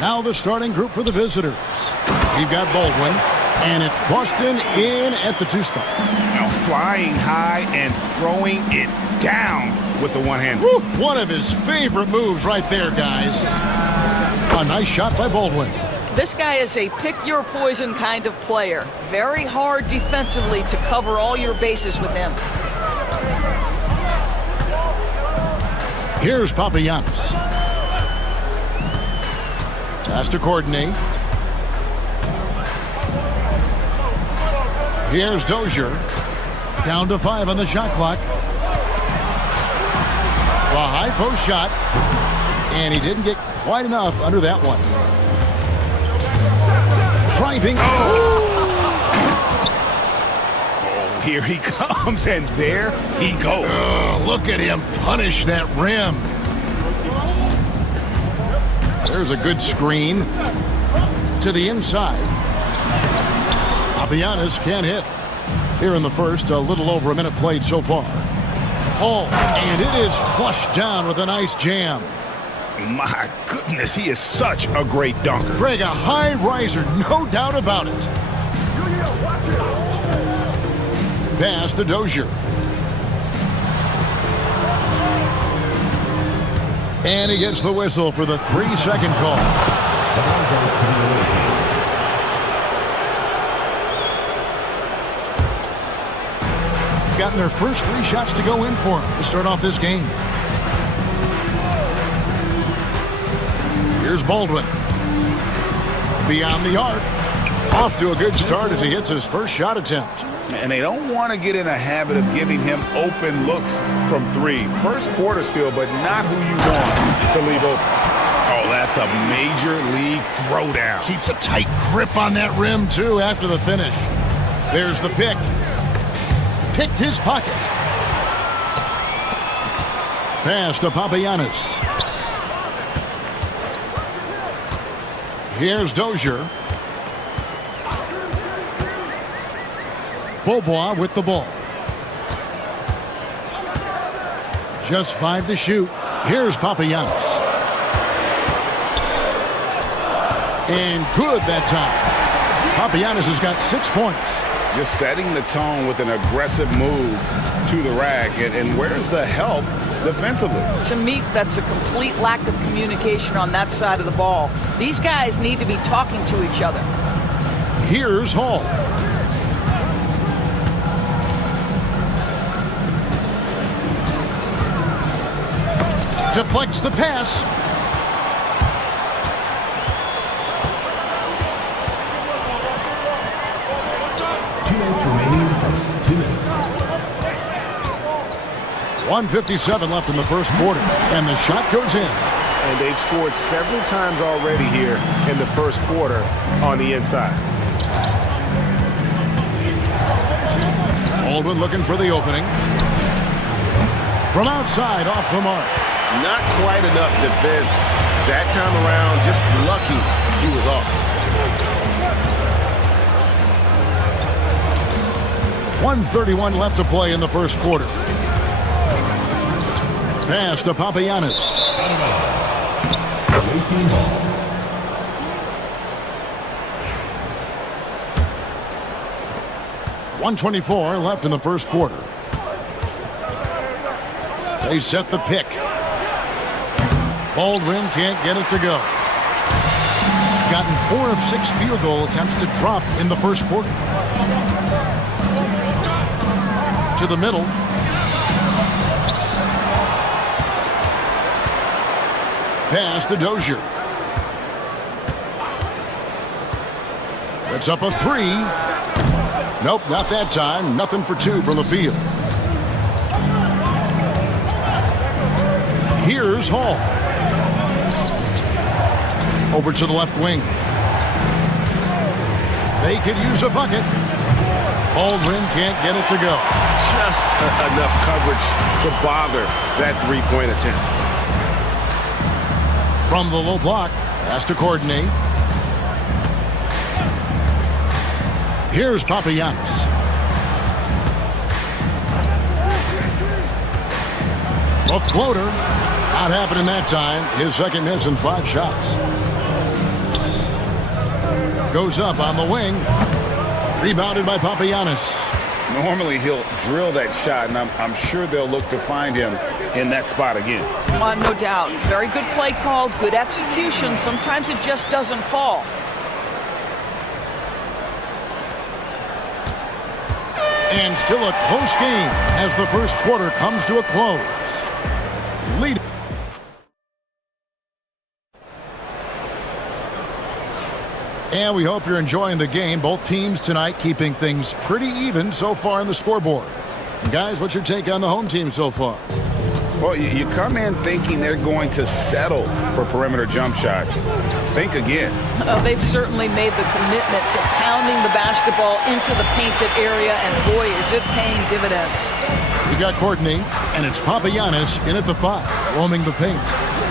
Now the starting group for the visitors. We've got Baldwin, and it's Boston in at the 2 spot. Now flying high and throwing it down with the one hand. Woo, one of his favorite moves right there, guys. A nice shot by Baldwin. This guy is a pick-your-poison kind of player. Very hard defensively to cover all your bases with him. Here's Papagiannis. Pass to Courtney. Here's Dozier. Down to 5 on the shot clock. A high post shot. And he didn't get quite enough under that one. Driving. Oh, here he comes, and there he goes. Oh, look at him punish that rim. There's a good screen to the inside. Papagiannis can't hit. Here in the first, a little over a minute played so far. Oh, and it is flushed down with a nice jam. My goodness, he is such a great dunker. Greg, a high riser, no doubt about it. Pass to Dozier. And he gets the whistle for the 3-second call. The ball goes to the away team. Gotten their first 3 shots to go in for him to start off this game. Here's Baldwin. Beyond the arc. Off to a good start as he hits his first shot attempt. And they don't want to get in a habit of giving him open looks from 3. First quarter still, but not who you want to leave open. Oh, that's a major league throwdown. Keeps a tight grip on that rim, too, after the finish. There's the pick. Picked his pocket. Pass to Papagiannis. Here's Dozier. Beaubois with the ball. Just 5 to shoot. Here's Papagiannis. And good that time. Papagiannis has got 6 points. Just setting the tone with an aggressive move to the rack. And where's the help defensively? To me, that's a complete lack of communication on that side of the ball. These guys need to be talking to each other. Here's Hall. Deflects the pass. Remaining in the first 2 minutes. 1:57 left in the first quarter, and the shot goes in. And they've scored several times already here in the first quarter on the inside. Baldwin looking for the opening. From outside, off the mark. Not quite enough defense that time around. Just lucky he was off. 1:31 left to play in the first quarter. Pass to Papagiannis. 18 ball. .124 left in the first quarter. They set the pick. Baldwin can't get it to go. Gotten 4 of 6 field goal attempts to drop in the first quarter. To the middle. Pass to Dozier. It's up a 3. Nope, not that time. Nothing for 2 from the field. Here's Hall. Over to the left wing. They could use a bucket. Baldwin can't get it to go. Just enough coverage to bother that 3-point attempt. From the low block, pass to Courtney. Here's Papagiannis. A floater. Not happening that time. His second miss in 5 shots. Goes up on the wing. Rebounded by Papagiannis. Normally he'll drill that shot, and I'm sure they'll look to find him in that spot again. No doubt. Very good play call, good execution. Sometimes it just doesn't fall. And still a close game as the first quarter comes to a close. Lead. And we hope you're enjoying the game. Both teams tonight keeping things pretty even so far on the scoreboard. Guys, what's your take on the home team so far? Well, you come in thinking they're going to settle for perimeter jump shots. Think again. They've certainly made the commitment to pounding the basketball into the painted area, and boy, is it paying dividends. We've got Courtney, and it's Papagiannis in at the 5, roaming the paint.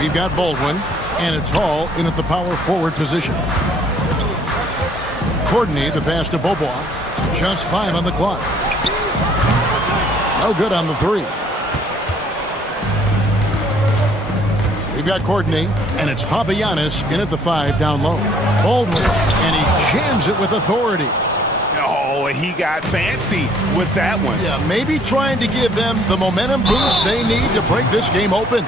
We've got Baldwin, and it's Hall in at the power forward position. Courtney, the pass to Beaubois. Just 5 on the clock. No good on the 3. We've got Courtney, and it's Papagiannis in at the 5 down low. Baldwin, and he jams it with authority. Oh, he got fancy with that one. Yeah, maybe trying to give them the momentum boost they need to break this game open.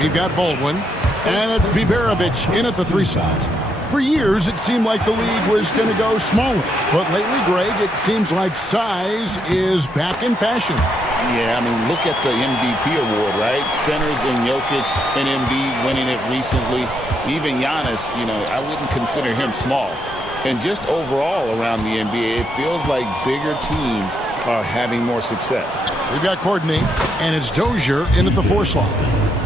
We've got Baldwin, and it's Biberovic in at the 3 side. For years, it seemed like the league was going to go smaller. But lately, Greg, it seems like size is back in fashion. Yeah, I mean, look at the MVP award, right? Centers in Jokic and Embiid winning it recently. Even Giannis, I wouldn't consider him small. And just overall around the NBA, it feels like bigger teams are having more success. We've got Courtney, and it's Dozier in at the 4 slot.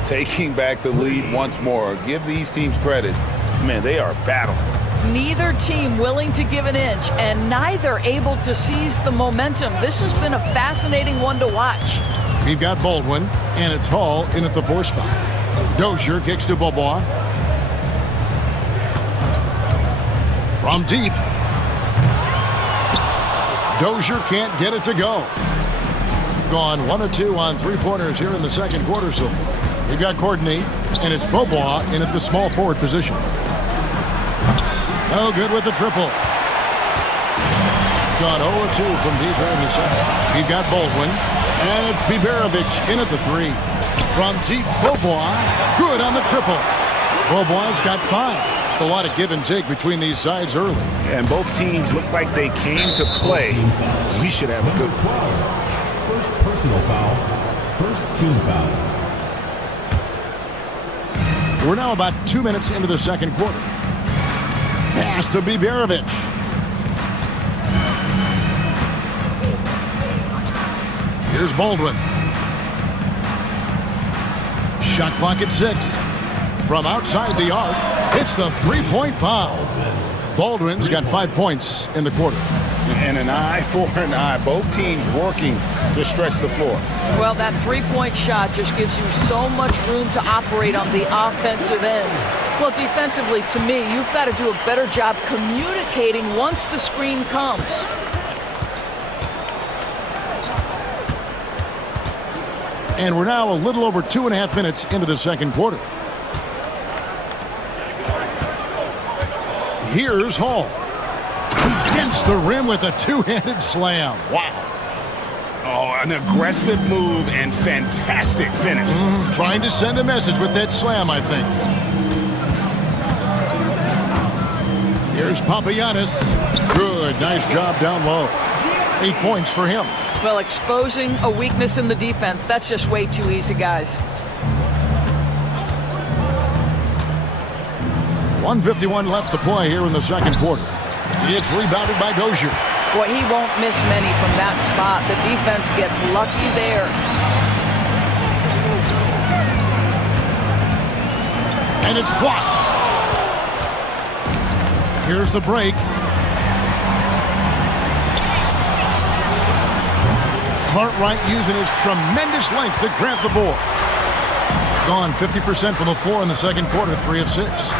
Taking back the lead once more. Give these teams credit. Man, they are battling. Neither team willing to give an inch, and neither able to seize the momentum. This has been a fascinating one to watch. We've got Baldwin, and it's Hall in at the 4 spot. Dozier kicks to Beaubois. From deep. Dozier can't get it to go. Gone 1 of 2 on 3-pointers here in the second quarter so far. We've got Courtney, and it's Beaubois in at the small forward position. No good with the triple. Gone 0 of 2 from deep here in the second. We've got Baldwin, and it's Biberovic in at the 3. From deep, Beaubois, good on the triple. Beaubois got 5. A lot of give and take between these sides early. And both teams look like they came to play. We should have a good one. First personal foul. First team foul. We're now about 2 minutes into the second quarter. Pass to Biberovic. Here's Baldwin. Shot clock at 6. From outside the arc, it's the 3-point foul. Baldwin's got 5 points in the quarter. And an eye for an eye. Both teams working to stretch the floor. Well, that 3-point shot just gives you so much room to operate on the offensive end. Well, defensively, to me, you've got to do a better job communicating once the screen comes. And we're now a little over 2.5 minutes into the second quarter. Here's Hall. He dents the rim with a 2-handed slam. Wow. Oh, an aggressive move and fantastic finish. Trying to send a message with that slam, I think. Here's Papagiannis. Good, nice job down low. 8 points for him. Well, exposing a weakness in the defense, that's just way too easy, guys. 1:51 left to play here in the second quarter. It's rebounded by Dozier. Boy, he won't miss many from that spot. The defense gets lucky there. And it's blocked. Here's the break. Cartwright using his tremendous length to grab the board. Gone 50% from the floor in the second quarter, 3 of 6.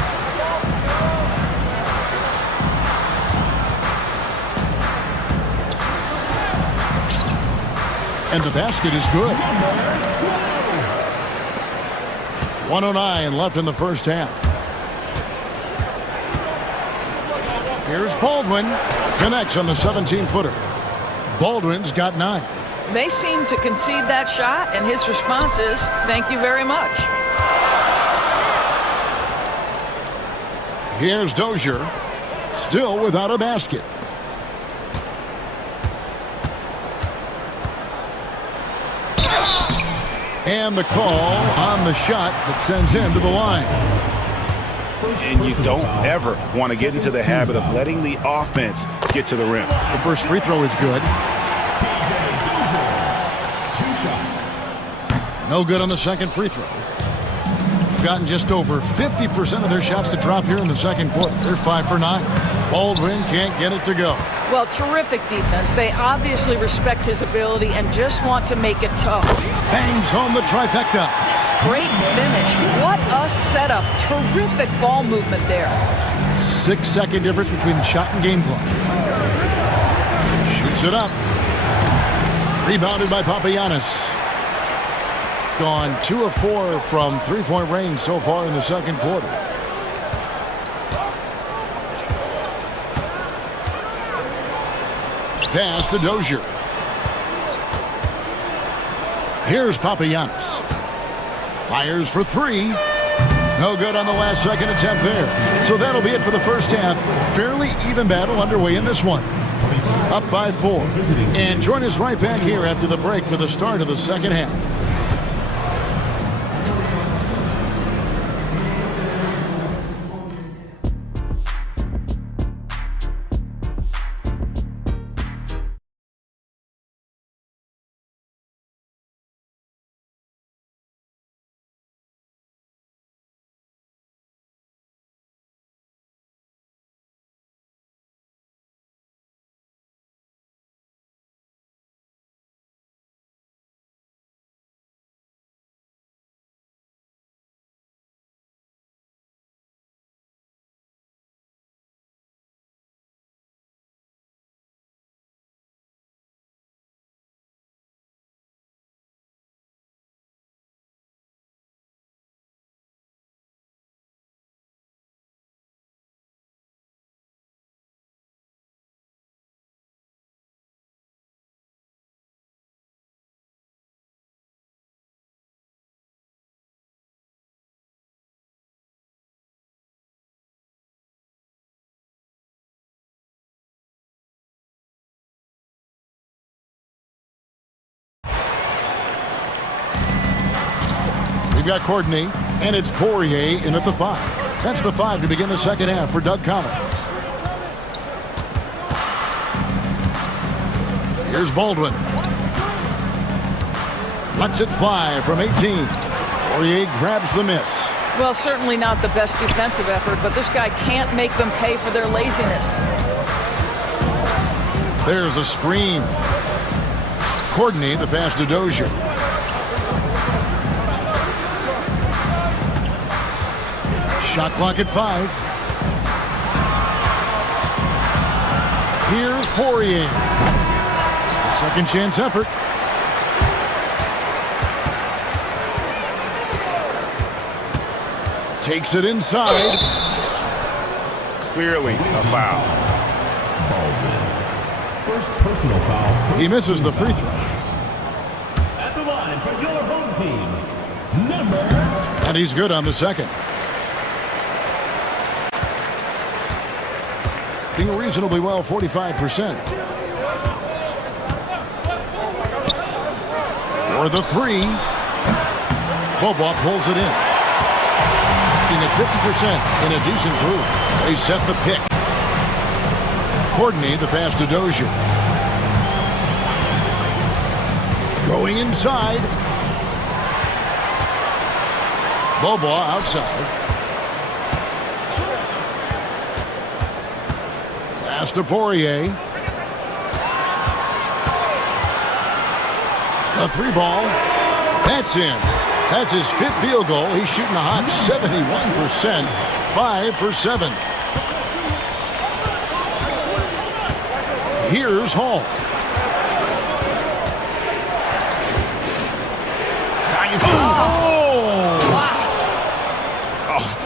And the basket is good. 1:09 left in the first half. Here's Baldwin. Connects on the 17-footer. Baldwin's got 9. They seem to concede that shot, and his response is, thank you very much. Here's Dozier. Still without a basket. And the call on the shot that sends him to the line. And you don't ever want to get into the habit of letting the offense get to the rim. The first free throw is good. No good on the second free throw. They've gotten just over 50% of their shots to drop here in the second quarter. They're 5 for 9. Baldwin can't get it to go. Well, terrific defense. They obviously respect his ability and just want to make it tough. Bangs home the trifecta. Great finish. What a setup. Terrific ball movement there. 6-second difference between the shot and game clock. Shoots it up. Rebounded by Papagiannis. Gone 2 of 4 from three-point range so far in the second quarter. Pass to Dozier. Here's Papagiannis. Fires for 3. No good on the last second attempt there. So that'll be it for the first half. Fairly even battle underway in this one. Up by 4. And join us right back here after the break for the start of the second half. We've got Courtney, and it's Poirier in at the 5. That's the 5 to begin the second half for Doug Collins. Here's Baldwin. Lets it fly from 18. Poirier grabs the miss. Well, certainly not the best defensive effort, but this guy can't make them pay for their laziness. There's a screen. Courtney, the pass to Dozier. Shot clock at 5. Here's Poirier. A second chance effort. Takes it inside. Clearly a foul. First personal foul. He misses the free throw. At the line for your home team, number. And he's good on the second. Being reasonably well, 45%. For the 3. Boba pulls it in. Being at 50% in a decent group. They set the pick. Courtney, the pass to Dozier. Going inside. Boba outside. Pass to Poirier. A 3 ball. That's in. That's his 5th field goal. He's shooting a hot 71%. 5 for 7. Here's Hall.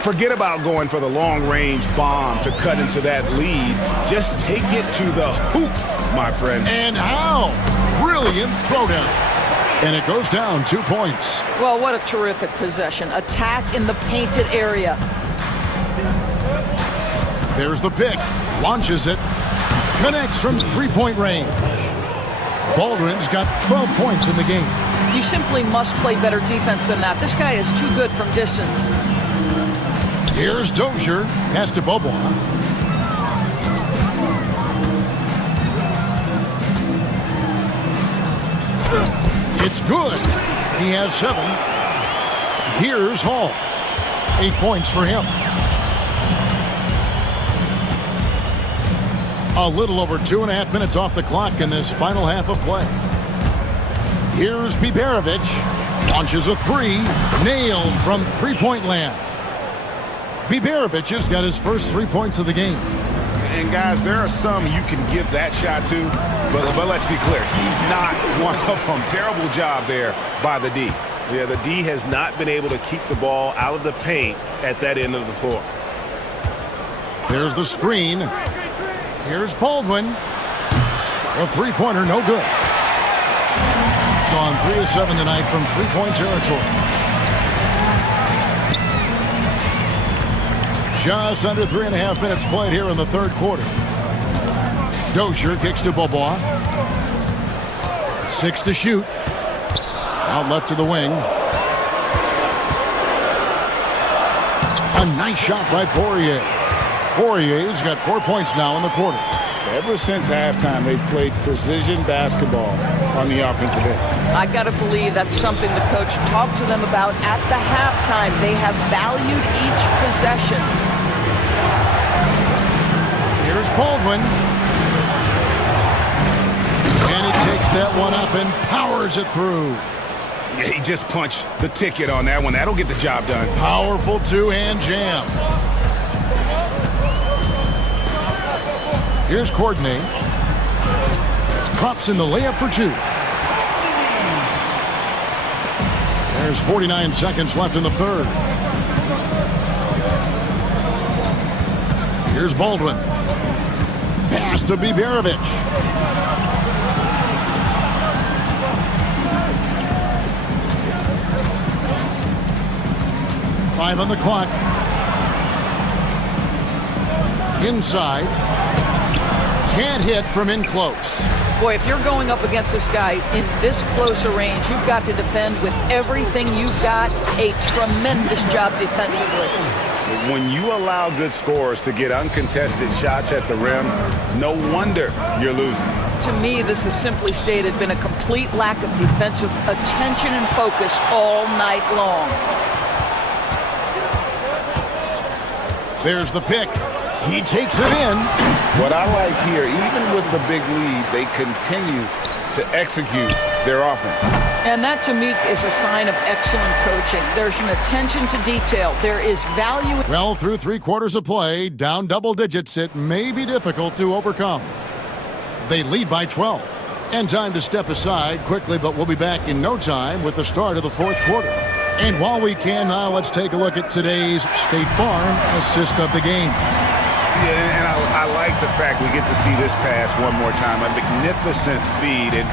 Forget about going for the long-range bomb to cut into that lead. Just take it to the hoop, my friend. And how? Brilliant throwdown. And it goes down 2 points. Well, what a terrific possession. Attack in the painted area. There's the pick. Launches it. Connects from three-point range. Baldwin's got 12 points in the game. You simply must play better defense than that. This guy is too good from distance. Here's Dozier. Pass to Bobois. It's good. He has 7. Here's Hall. 8 points for him. A little over 2.5 minutes off the clock in this final half of play. Here's Biberovic. Launches a 3. Nailed from three-point land. Biberovic has got his first 3 points of the game. And guys, there are some you can give that shot to, but let's be clear, he's not one of them. Terrible job there by the D. Yeah, the D has not been able to keep the ball out of the paint at that end of the floor. There's the screen. Here's Baldwin. A three-pointer, no good. Gone 3 of 7 tonight from three-point territory. Just under 3.5 minutes played here in the third quarter. Dozier kicks to Bobois. 6 to shoot. Out left to the wing. A nice shot by Poirier. Poirier's got 4 points now in the quarter. Ever since halftime, they've played precision basketball on the offensive end. I got to believe that's something the coach talked to them about at the halftime. They have valued each possession. Here's Baldwin. And he takes that one up and powers it through. Yeah, he just punched the ticket on that one. That'll get the job done. Powerful two-hand jam. Here's Courtney. Drops in the layup for 2. There's 49 seconds left in the third. Here's Baldwin. Pass to Biberovic. Five on the clock. Inside. Can't hit from in close. Boy, if you're going up against this guy in this close a range, you've got to defend with everything you've got. A tremendous job defensively. When you allow good scorers to get uncontested shots at the rim, no wonder you're losing. To me, this is simply stated been a complete lack of defensive attention and focus all night long. There's the pick. He takes it in. What I like here, even with the big lead, they continue to execute their offense. And that, to me, is a sign of excellent coaching. There's an attention to detail. There is value. Well, through 3 quarters of play, down double digits, it may be difficult to overcome. They lead by 12. And time to step aside quickly, but we'll be back in no time with the start of the fourth quarter. And while we can now, let's take a look at today's State Farm assist of the game. Yeah, and I like the fact we get to see this pass one more time. A magnificent feed, and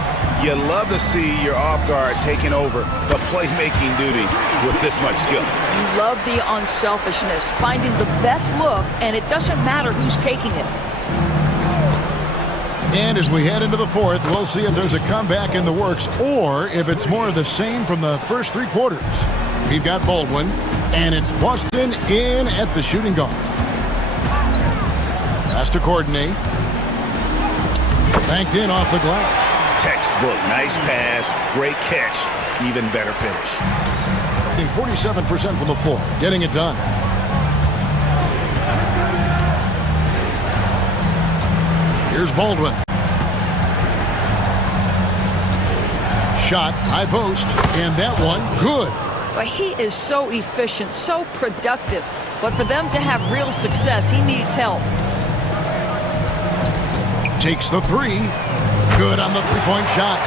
you love to see your off guard taking over the playmaking duties with this much skill. You love the unselfishness, finding the best look, and it doesn't matter who's taking it. And as we head into the fourth, we'll see if there's a comeback in the works or if it's more of the same from the first 3 quarters. We've got Baldwin, and it's Boston in at the shooting guard. Pass to Courtney. Banked in off the glass. Textbook, nice pass, great catch, even better finish. 47% from the floor, getting it done. Here's Baldwin. Shot, high post, and that one, good. But he is so efficient, so productive. But for them to have real success, he needs help. Takes the 3. Good on the three-point shot.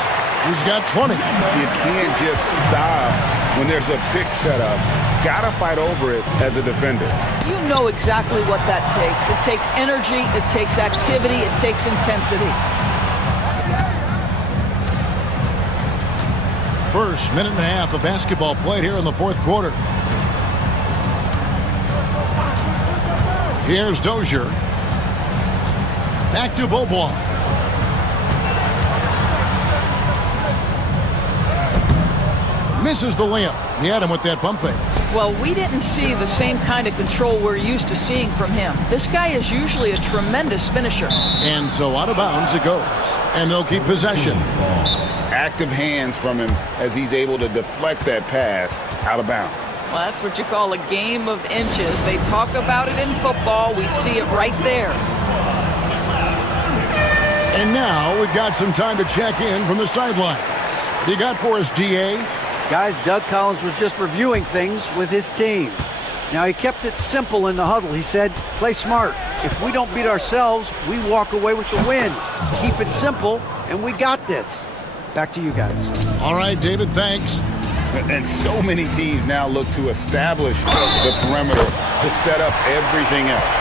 He's got 20. You can't just stop when there's a pick set up, gotta fight over it as a defender. You know exactly what that takes. It takes energy, it takes activity, it takes intensity. First minute and a half of basketball played here in the fourth quarter. Here's Dozier. Back to Beaubois. Misses the layup. He had him with that pump fake. Well, we didn't see the same kind of control we're used to seeing from him. This guy is usually a tremendous finisher. And so out of bounds it goes. And they'll keep possession. Active hands from him as he's able to deflect that pass out of bounds. Well, that's what you call a game of inches. They talk about it in football. We see it right there. And now we've got some time to check in from the sidelines. You got for us, DA? Guys, Doug Collins was just reviewing things with his team. Now, he kept it simple in the huddle. He said, play smart. If we don't beat ourselves, we walk away with the win. Keep it simple, and we got this. Back to you guys. All right, David, thanks. And so many teams now look to establish the perimeter to set up everything else.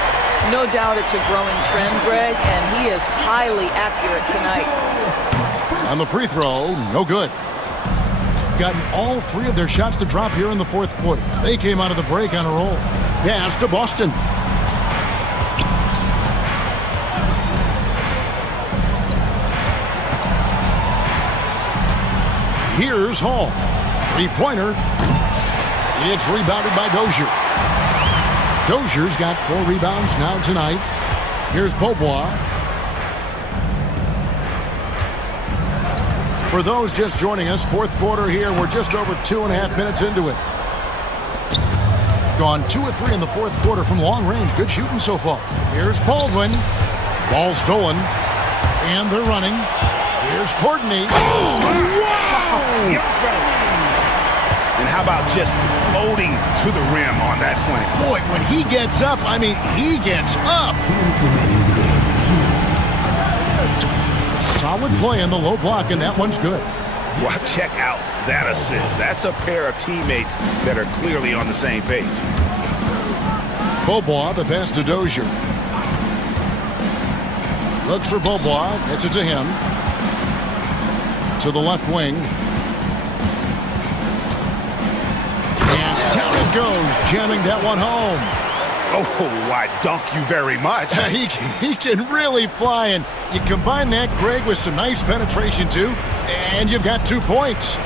No doubt it's a growing trend, Greg, and he is highly accurate tonight. On the free throw, no good. Gotten all three of their shots to drop here in the fourth quarter. They came out of the break on a roll. Pass to Boston. Here's Hall. Three-pointer. It's rebounded by Dozier. Dozier's got 4 rebounds now tonight. Here's Beaubois. For those just joining us, fourth quarter here. We're just over 2.5 minutes into it. Gone 2 of 3 in the fourth quarter from long range. Good shooting so far. Here's Baldwin. Ball stolen. And they're running. Here's Courtney. And how about just floating to the rim on that slant? Boy, when he gets up, I mean, he gets up. Solid play in the low block, and that one's good. Well, check out that assist. That's a pair of teammates that are clearly on the same page. Beaubois, the pass to Dozier. Looks for Beaubois, gets it to him. To the left wing. And down it goes, jamming that one home. Oh, I dunk you very much. He can really fly, and you combine that, Greg, with some nice penetration, too, and you've got 2 points.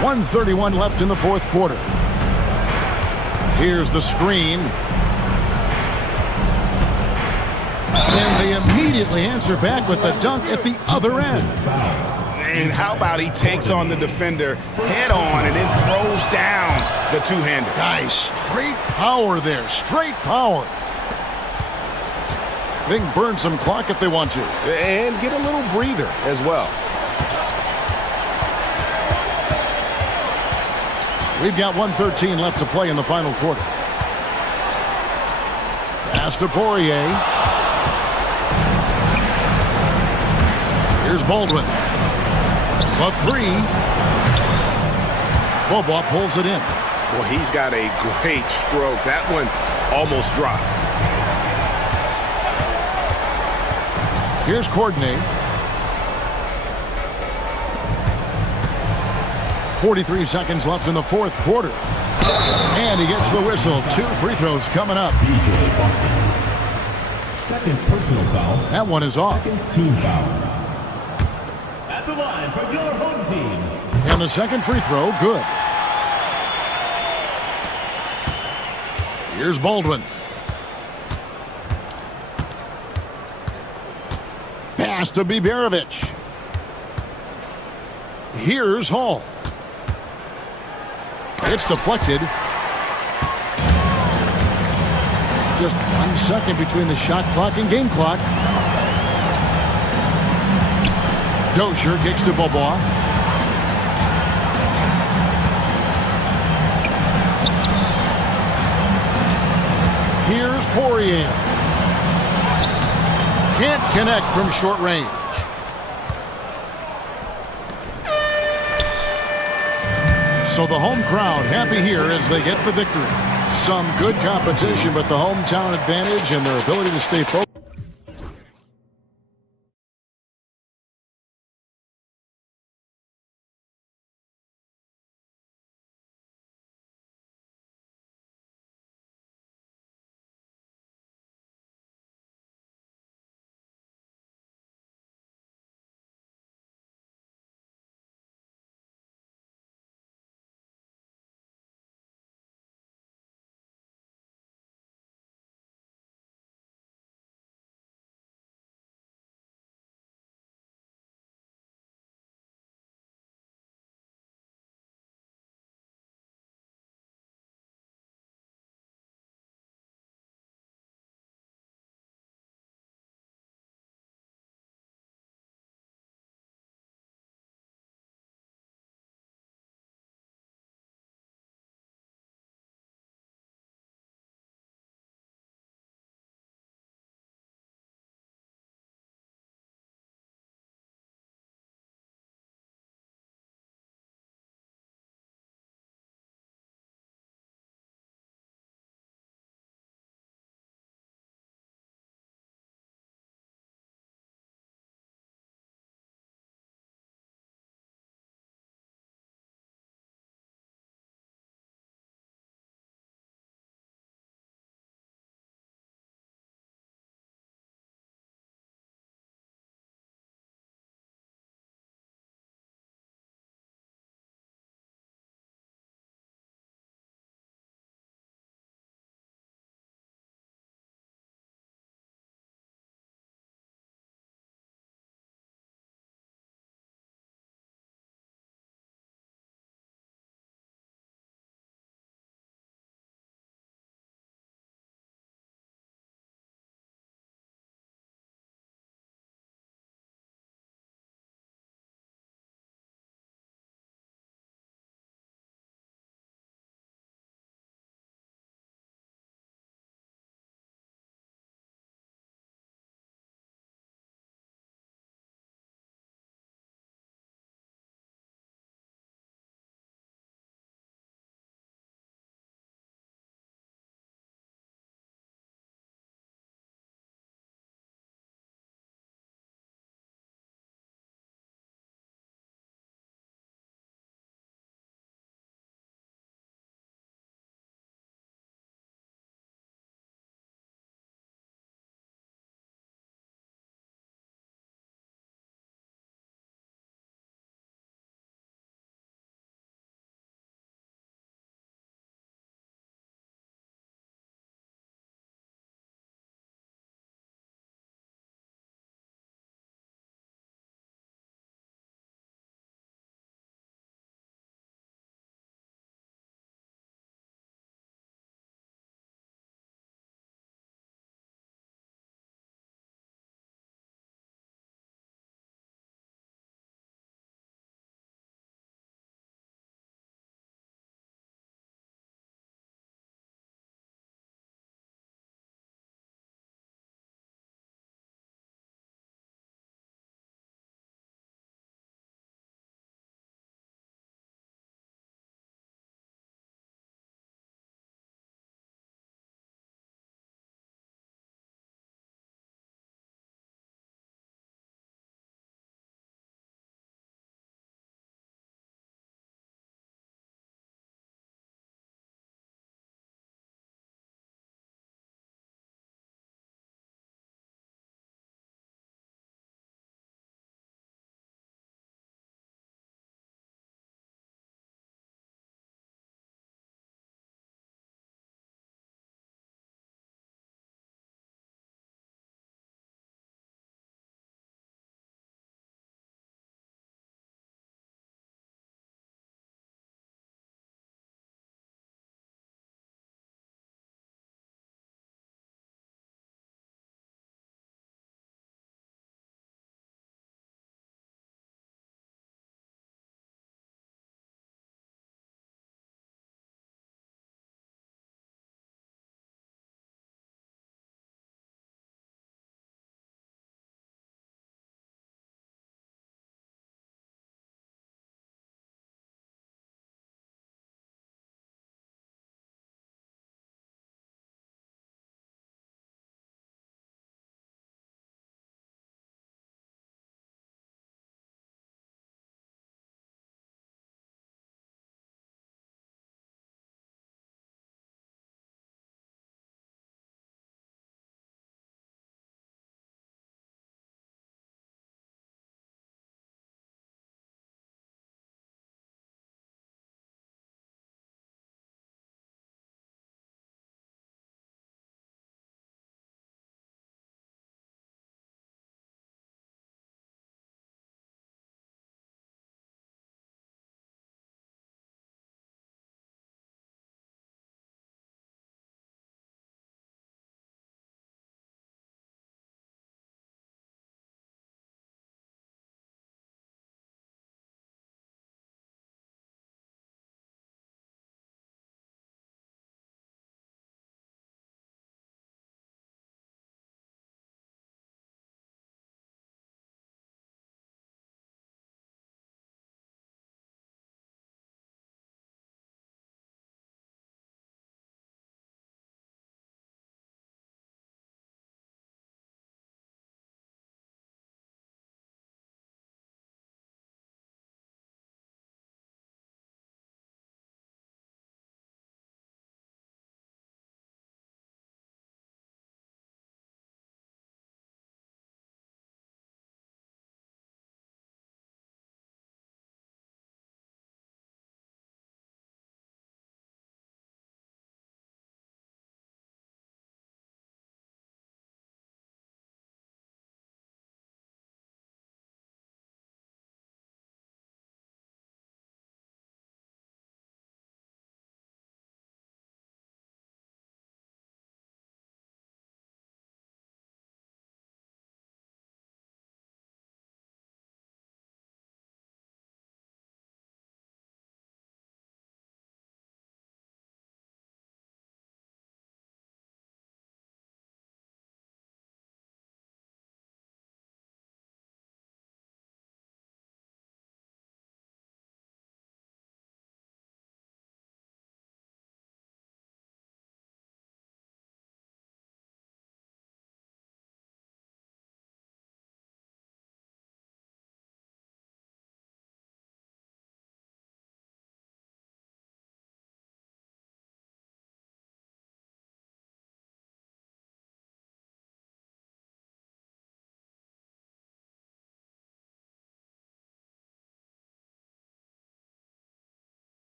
1:31 left in the fourth quarter. Here's the screen. And they immediately answer back with the dunk at the other end. And how about he takes on the defender head on and then throws down the two-hander. Guys, straight power there. Straight power. They can burn some clock if they want to. And get a little breather as well. We've got 1:13 left to play in the final quarter. Pass to Poirier. Here's Baldwin. The 3. Beaubois pulls it in. Well, he's got a great stroke. That one almost dropped. Here's Courtney. 43 seconds left in the fourth quarter. And he gets the whistle. 2 free throws coming up. Second personal foul. That one is off. Second team foul. At the line for your home team. And the second free throw, good. Here's Baldwin. Pass to Biberovic. Here's Hall. It's deflected. Just 1 second between the shot clock and game clock. Dozier kicks to Beaubois. Here's Poirier. Can't connect from short range. So the home crowd happy here as they get the victory. Some good competition, but the hometown advantage and their ability to stay focused.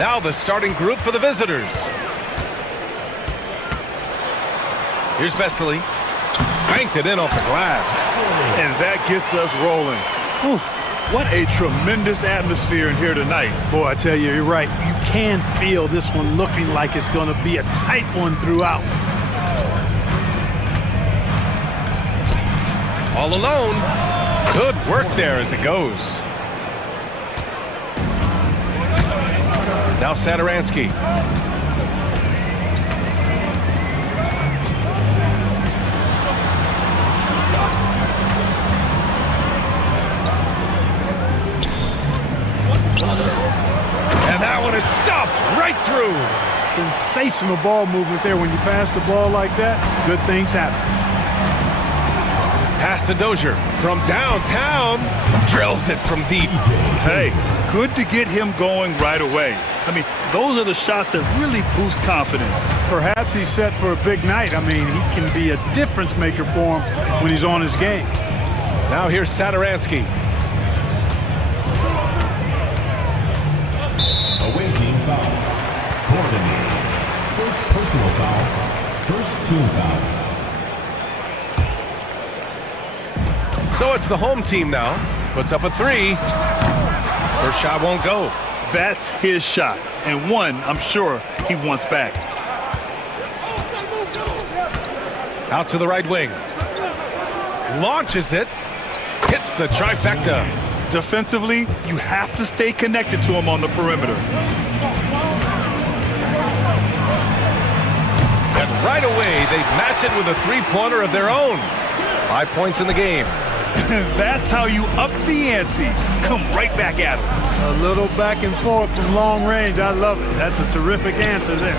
Now the starting group for the visitors. Here's Vesely. Banked it in off the glass. And that gets us rolling. Whew. What a tremendous atmosphere in here tonight. Boy, I tell you, you're right. You can feel this one looking like it's going to be a tight one throughout. All alone. Good work there as it goes. Now Saturansky. And that one is stuffed right through. Sensational ball movement there. When you pass the ball like that, good things happen. Pass to Dozier from downtown. Drills it from deep. Hey, good to get him going right away. I mean, those are the shots that really boost confidence. Perhaps he's set for a big night. I mean, he can be a difference maker for him when he's on his game. Now here's Saturansky. Away team foul. Coordinated. First personal foul. First team foul. So it's the home team now. Puts up a three. First shot won't go. That's his shot. And one, I'm sure, he wants back. Out to the right wing. Launches it. Hits the trifecta. Defensively, you have to stay connected to him on the perimeter. And right away, they match it with a three-pointer of their own. 5 points in the game. That's how you up the ante. Come right back at him. A little back and forth from long range. I love it. That's a terrific answer there.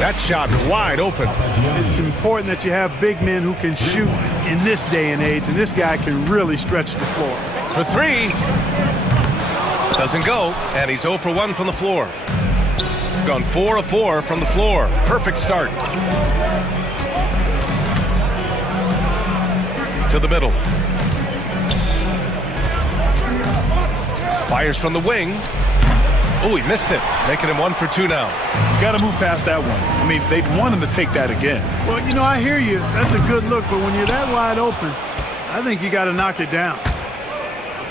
That shot wide open. It's important that you have big men who can shoot in this day and age, and this guy can really stretch the floor. For three. Doesn't go, and he's 0 for 1 from the floor. Gone 4 of 4 from the floor. Perfect start. To the middle. Fires from the wing. Oh, he missed it. Making him 1 for 2 now. Got to move past that one. I mean, they'd want him to take that again. Well, you know, I hear you. That's a good look, but when you're that wide open, I think you got to knock it down.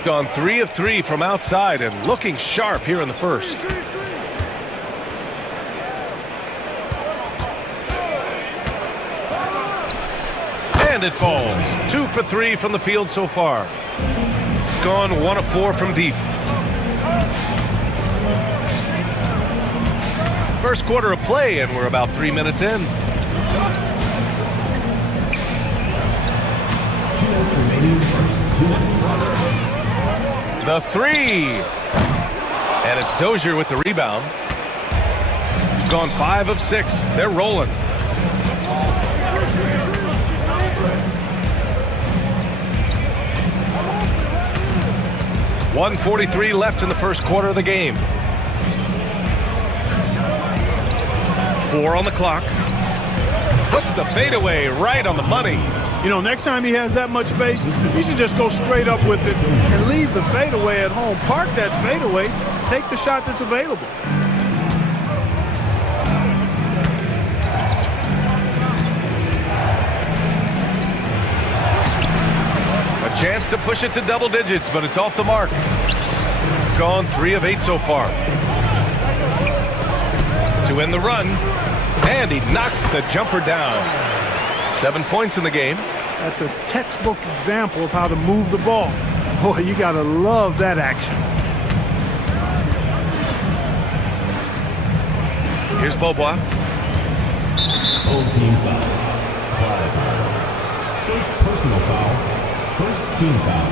Gone 3 of 3 from outside and looking sharp here in the first. And it falls. 2 for 3 from the field so far. Gone 1 of 4 from deep. First quarter of play, and we're about 3 minutes in. 2 minutes remaining. First 2 minutes. The three. And it's Dozier with the rebound. Gone 5 of 6. They're rolling. .143 left in the first quarter of the game. 4 on the clock. Puts the fadeaway right on the money. You know, next time he has that much space, he should just go straight up with it and leave the fadeaway at home. Park that fadeaway, take the shot that's available. A chance to push it to double digits, but it's off the mark. Gone 3 of 8 so far. To end the run, and he knocks the jumper down. 7 points in the game. That's a textbook example of how to move the ball. Boy, you gotta love that action. Here's Beaubois. Old team foul. 5. First personal foul. First team foul.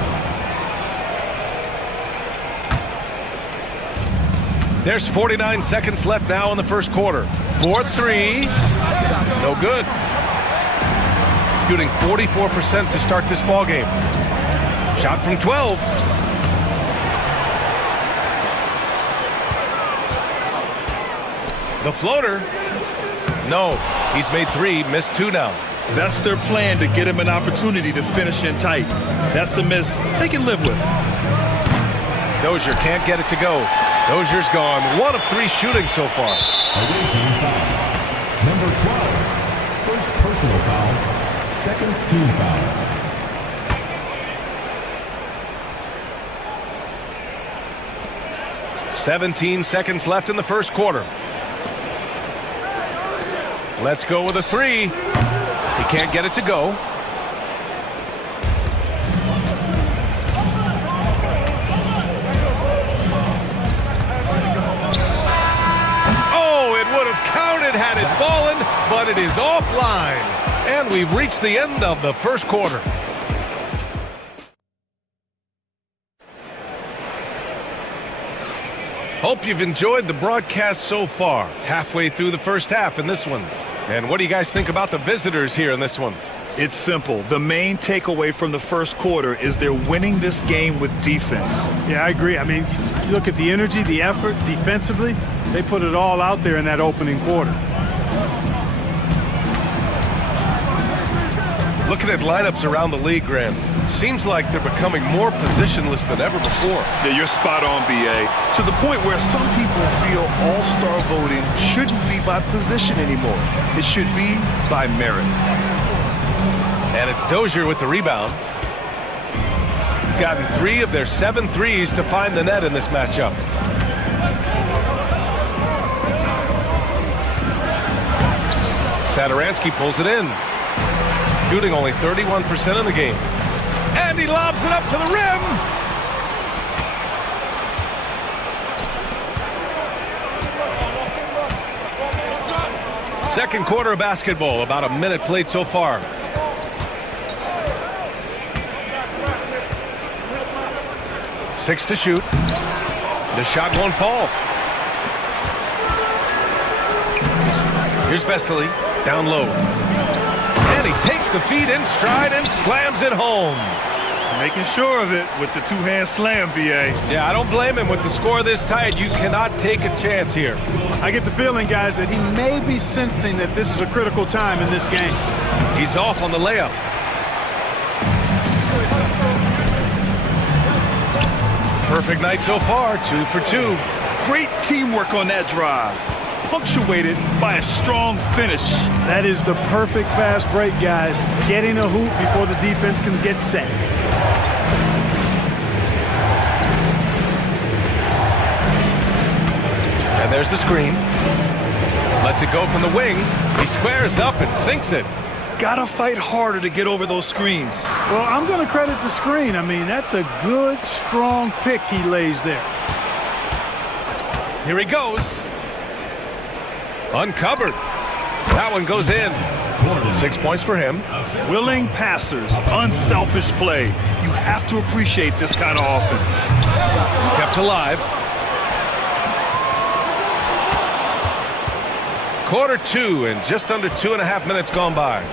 There's 49 seconds left now in the first quarter. 4-3. No good. Shooting 44% to start this ball game. Shot from 12. The floater. No, he's made 3, missed 2 now. That's their plan, to get him an opportunity to finish in tight. That's a miss they can live with. Dozier can't get it to go. Dozier's gone 1 of 3 shooting so far. Away team foul. Number 12. First personal foul. Second team foul. "17 seconds left in the first quarter. Let's go with a 3. He can't get it to go. Oh, it would have counted had it fallen, but it is offline. And we've reached the end of the first quarter. Hope you've enjoyed the broadcast so far. Halfway through the first half in this one. And what do you guys think about the visitors here in this one? It's simple. The main takeaway from the first quarter is they're winning this game with defense. Yeah, I agree. I mean, you look at the energy, the effort defensively, they put it all out there in that opening quarter. Looking at lineups around the league, Grant, it seems like they're becoming more positionless than ever before. Yeah, you're spot on, BA. To the point where some people feel all-star voting shouldn't be by position anymore. It should be by merit. And it's Dozier with the rebound. Gotten 3 of their 7 threes to find the net in this matchup. Sadaransky pulls it in. Shooting only 31% in the game. And he lobs it up to the rim. Second quarter of basketball, about a minute played so far. Six to shoot. The shot won't fall. Here's Vesely, down low. And he takes the feed in stride and slams it home. Making sure of it with the two-hand slam, BA. Yeah, I don't blame him. With the score this tight, you cannot take a chance here. I get the feeling, guys, that he may be sensing that this is a critical time in this game. He's off on the layup. Perfect night so far, 2 for 2. Great teamwork on that drive, punctuated by a strong finish. That is the perfect fast break, guys. Getting a hoop before the defense can get set. And there's the screen. Lets it go from the wing. He squares up and sinks it. Gotta fight harder to get over those screens. Well, I'm going to credit the screen. I mean, that's a good, strong pick he lays there. Here he goes. Uncovered. That one goes in. 6 points for him. Willing passers, unselfish play. You have to appreciate this kind of offense. Kept alive. Quarter 2 and just under 2.5 minutes gone by.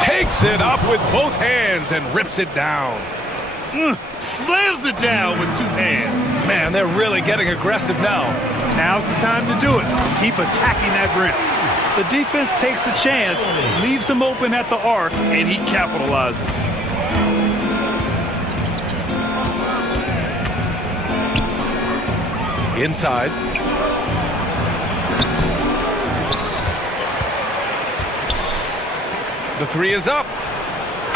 Takes it up with both hands and rips it down. Slams it down with 2 hands. Man, they're really getting aggressive now. Now's the time to do it. Keep attacking that rim. The defense takes a chance, leaves him open at the arc, and he capitalizes. Inside. The 3 is up.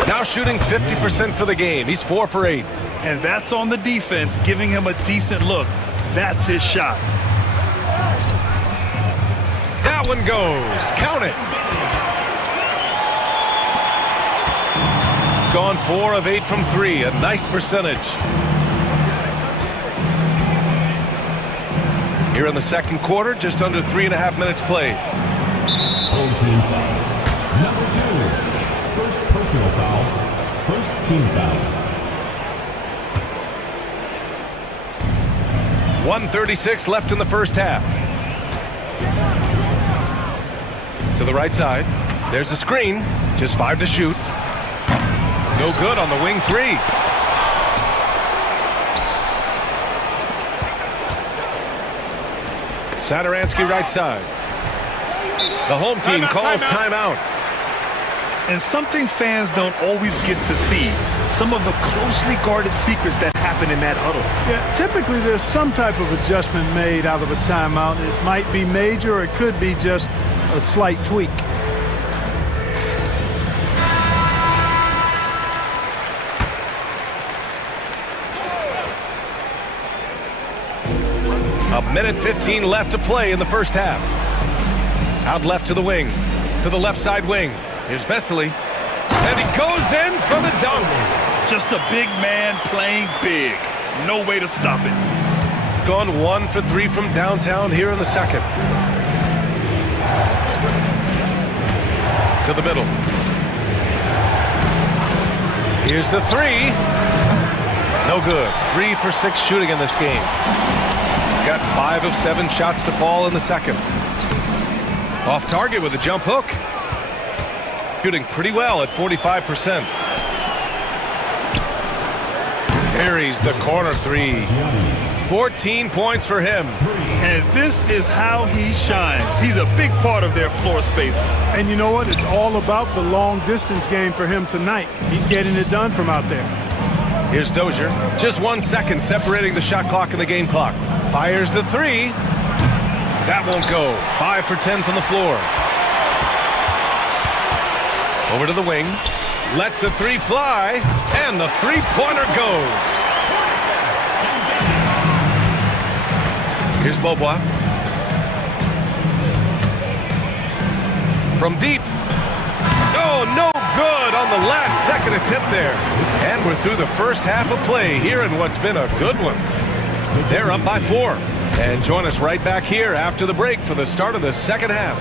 Now shooting 50% for the game. He's 4 for 8. And that's on the defense, giving him a decent look. That's his shot. That one goes. Count it. Gone 4 of 8 from 3. A nice percentage. Here in the second quarter, just under 3.5 minutes played. Home team foul. Number 2. First personal foul. First team foul. 1:36 left in the first half. To the right side. There's a screen. Just 5 to shoot. No good on the wing 3. Sadaransky right side. The home team calls timeout. And something fans don't always get to see. some of the closely guarded secrets that happen in that huddle. Yeah, typically there's some type of adjustment made out of a timeout. It might be major or it could be just a slight tweak. A minute 15 left to play in the first half. Out left to the wing, to the left side wing. Here's Vesely, and he goes in for the dunk. Just a big man playing big. No way to stop it. Gone 1 for 3 from downtown here in the second. To the middle. Here's the 3. No good. 3 for 6 shooting in this game. Got 5 of 7 shots to fall in the second. Off target with a jump hook. Shooting pretty well at 45%. Carries the corner 3. 14 points for him. And this is how he shines. He's a big part of their floor space. And you know what? It's all about the long distance game for him tonight. He's getting it done from out there. Here's Dozier. Just 1 second separating the shot clock and the game clock. Fires the 3. That won't go. 5 for 10 from the floor. Over to the wing. Lets the 3 fly. And the three-pointer goes. Here's Beaubois. From deep. Oh, no good on the last second attempt there. And we're through the first half of play here in what's been a good one. They're up by 4. And join us right back here after the break for the start of the second half.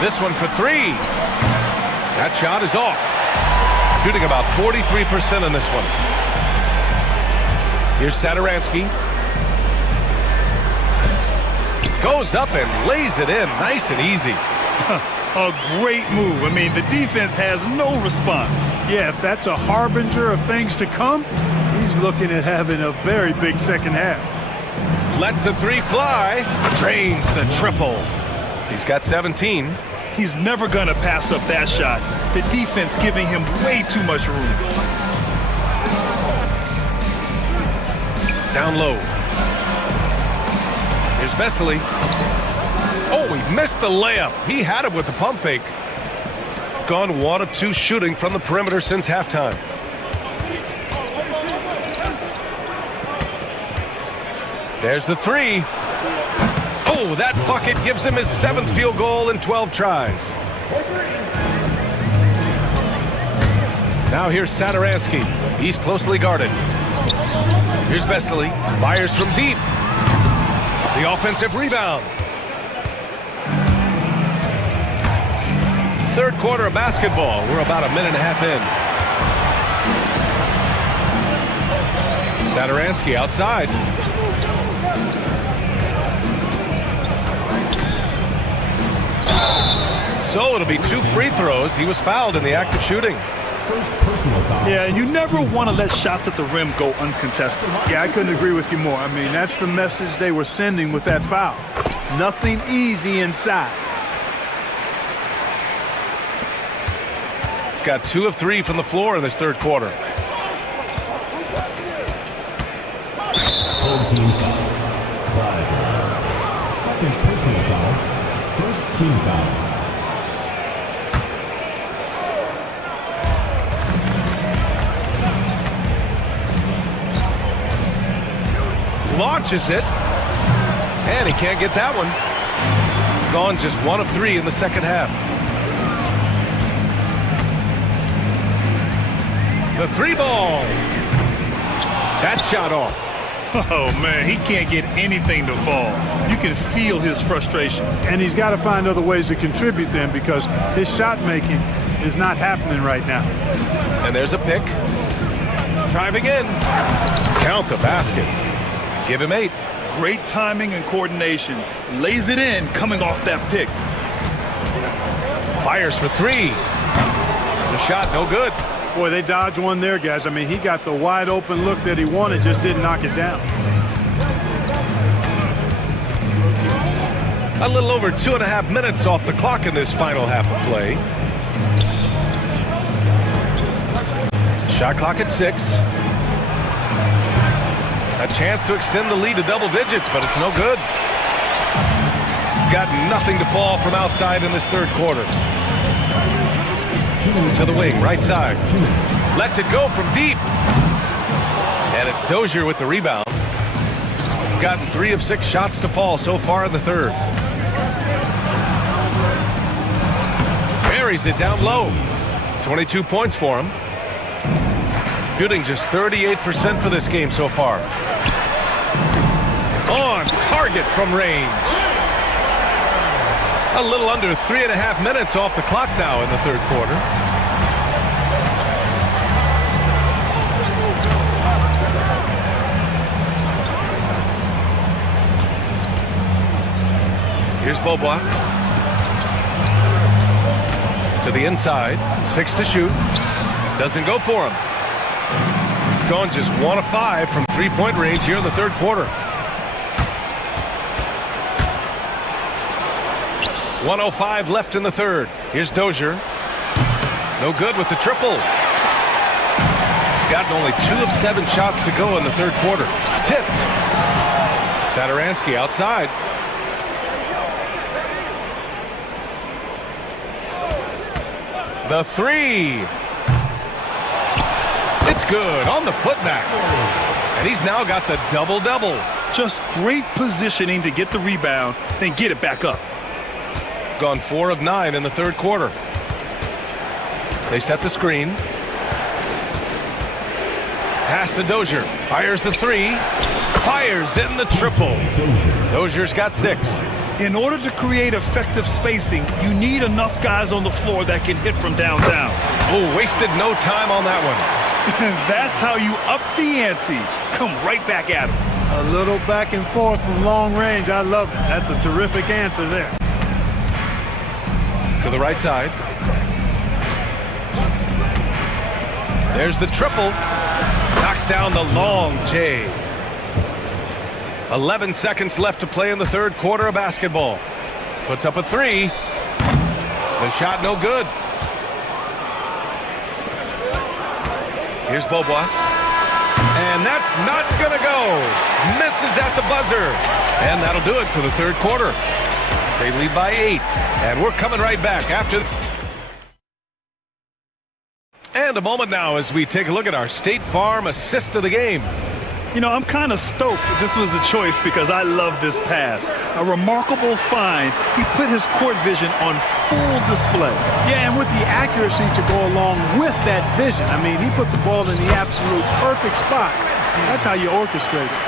This one for 3. That shot is off. Shooting about 43% in this one. Here's Satoransky. Goes up and lays it in nice and easy. A great move. I mean, the defense has no response. Yeah, if that's a harbinger of things to come, he's looking at having a very big second half. Lets the 3 fly. Drains the triple. He's got 17. He's never going to pass up that shot. The defense giving him way too much room. Down low. Here's Vesely. Oh, he missed the layup. He had it with the pump fake. Gone 1 of 2 shooting from the perimeter since halftime. There's the 3. Oh, that bucket gives him his 7th field goal in 12 tries. Now here's Satoransky. He's closely guarded. Here's Vesely. Fires from deep. The offensive rebound. Third quarter of basketball. We're about a minute and a half in. Satoransky outside. So it'll be 2 free throws. He was fouled in the act of shooting. First personal foul. Yeah, and you never want to let shots at the rim go uncontested. Yeah, I couldn't agree with you more. I mean, that's the message they were sending with that foul. Nothing easy inside. Got 2 of 3 from the floor in this third quarter. Home team foul. 5. Second personal foul. First team foul. Launches it. And he can't get that one. Gone just 1 of 3 in the second half. The 3 ball. That shot off. Oh, man, he can't get anything to fall. You can feel his frustration. And he's got to find other ways to contribute then because his shot making is not happening right now. And there's a pick. Driving in. Count the basket. Give him 8. Great timing and coordination. Lays it in coming off that pick. Fires for 3. The shot no good. Boy, they dodged one there, guys. I mean, he got the wide open look that he wanted, just didn't knock it down. A little over 2.5 minutes off the clock in this final half of play. Shot clock at 6. A chance to extend the lead to double digits, but it's no good. Got nothing to fall from outside in this third quarter. To the wing, right side. Lets it go from deep. And it's Dozier with the rebound. Gotten 3 of 6 shots to fall so far in the third. Buries it down low. 22 points for him. Shooting just 38% for this game so far. On target from range. A little under 3.5 minutes off the clock now in the third quarter. Here's Beaubois. To the inside. 6 to shoot. Doesn't go for him. Gone just 1 of 5 from 3-point range here in the third quarter. 1:05 left in the third. Here's Dozier. No good with the triple. Gotten only 2 of 7 shots to go in the third quarter. Tipped. Satoransky outside. The 3. It's good on the putback. And he's now got the double-double. Just great positioning to get the rebound, then get it back up. Gone 4 of 9 in the third quarter. They set the screen. Pass to Dozier. Fires the 3. Fires in the triple. Dozier's got 6. In order to create effective spacing, you need enough guys on the floor that can hit from downtown. Oh, wasted no time on that one. That's how you up the ante. Come right back at him. A little back and forth from long range. I love it. That's a terrific answer there. To the right side. There's the triple. Knocks down the long J. 11 seconds left to play in the third quarter of basketball. Puts up a 3. The shot no good. Here's Beaubois. And that's not going to go. Misses at the buzzer. And that'll do it for the third quarter. They lead by 8. And we're coming right back after. And a moment now as we take a look at our State Farm assist of the game. You know, I'm kind of stoked that this was a choice because I love this pass. A remarkable find. He put his court vision on full display. Yeah, and with the accuracy to go along with that vision. I mean, he put the ball in the absolute perfect spot. That's how you orchestrate it.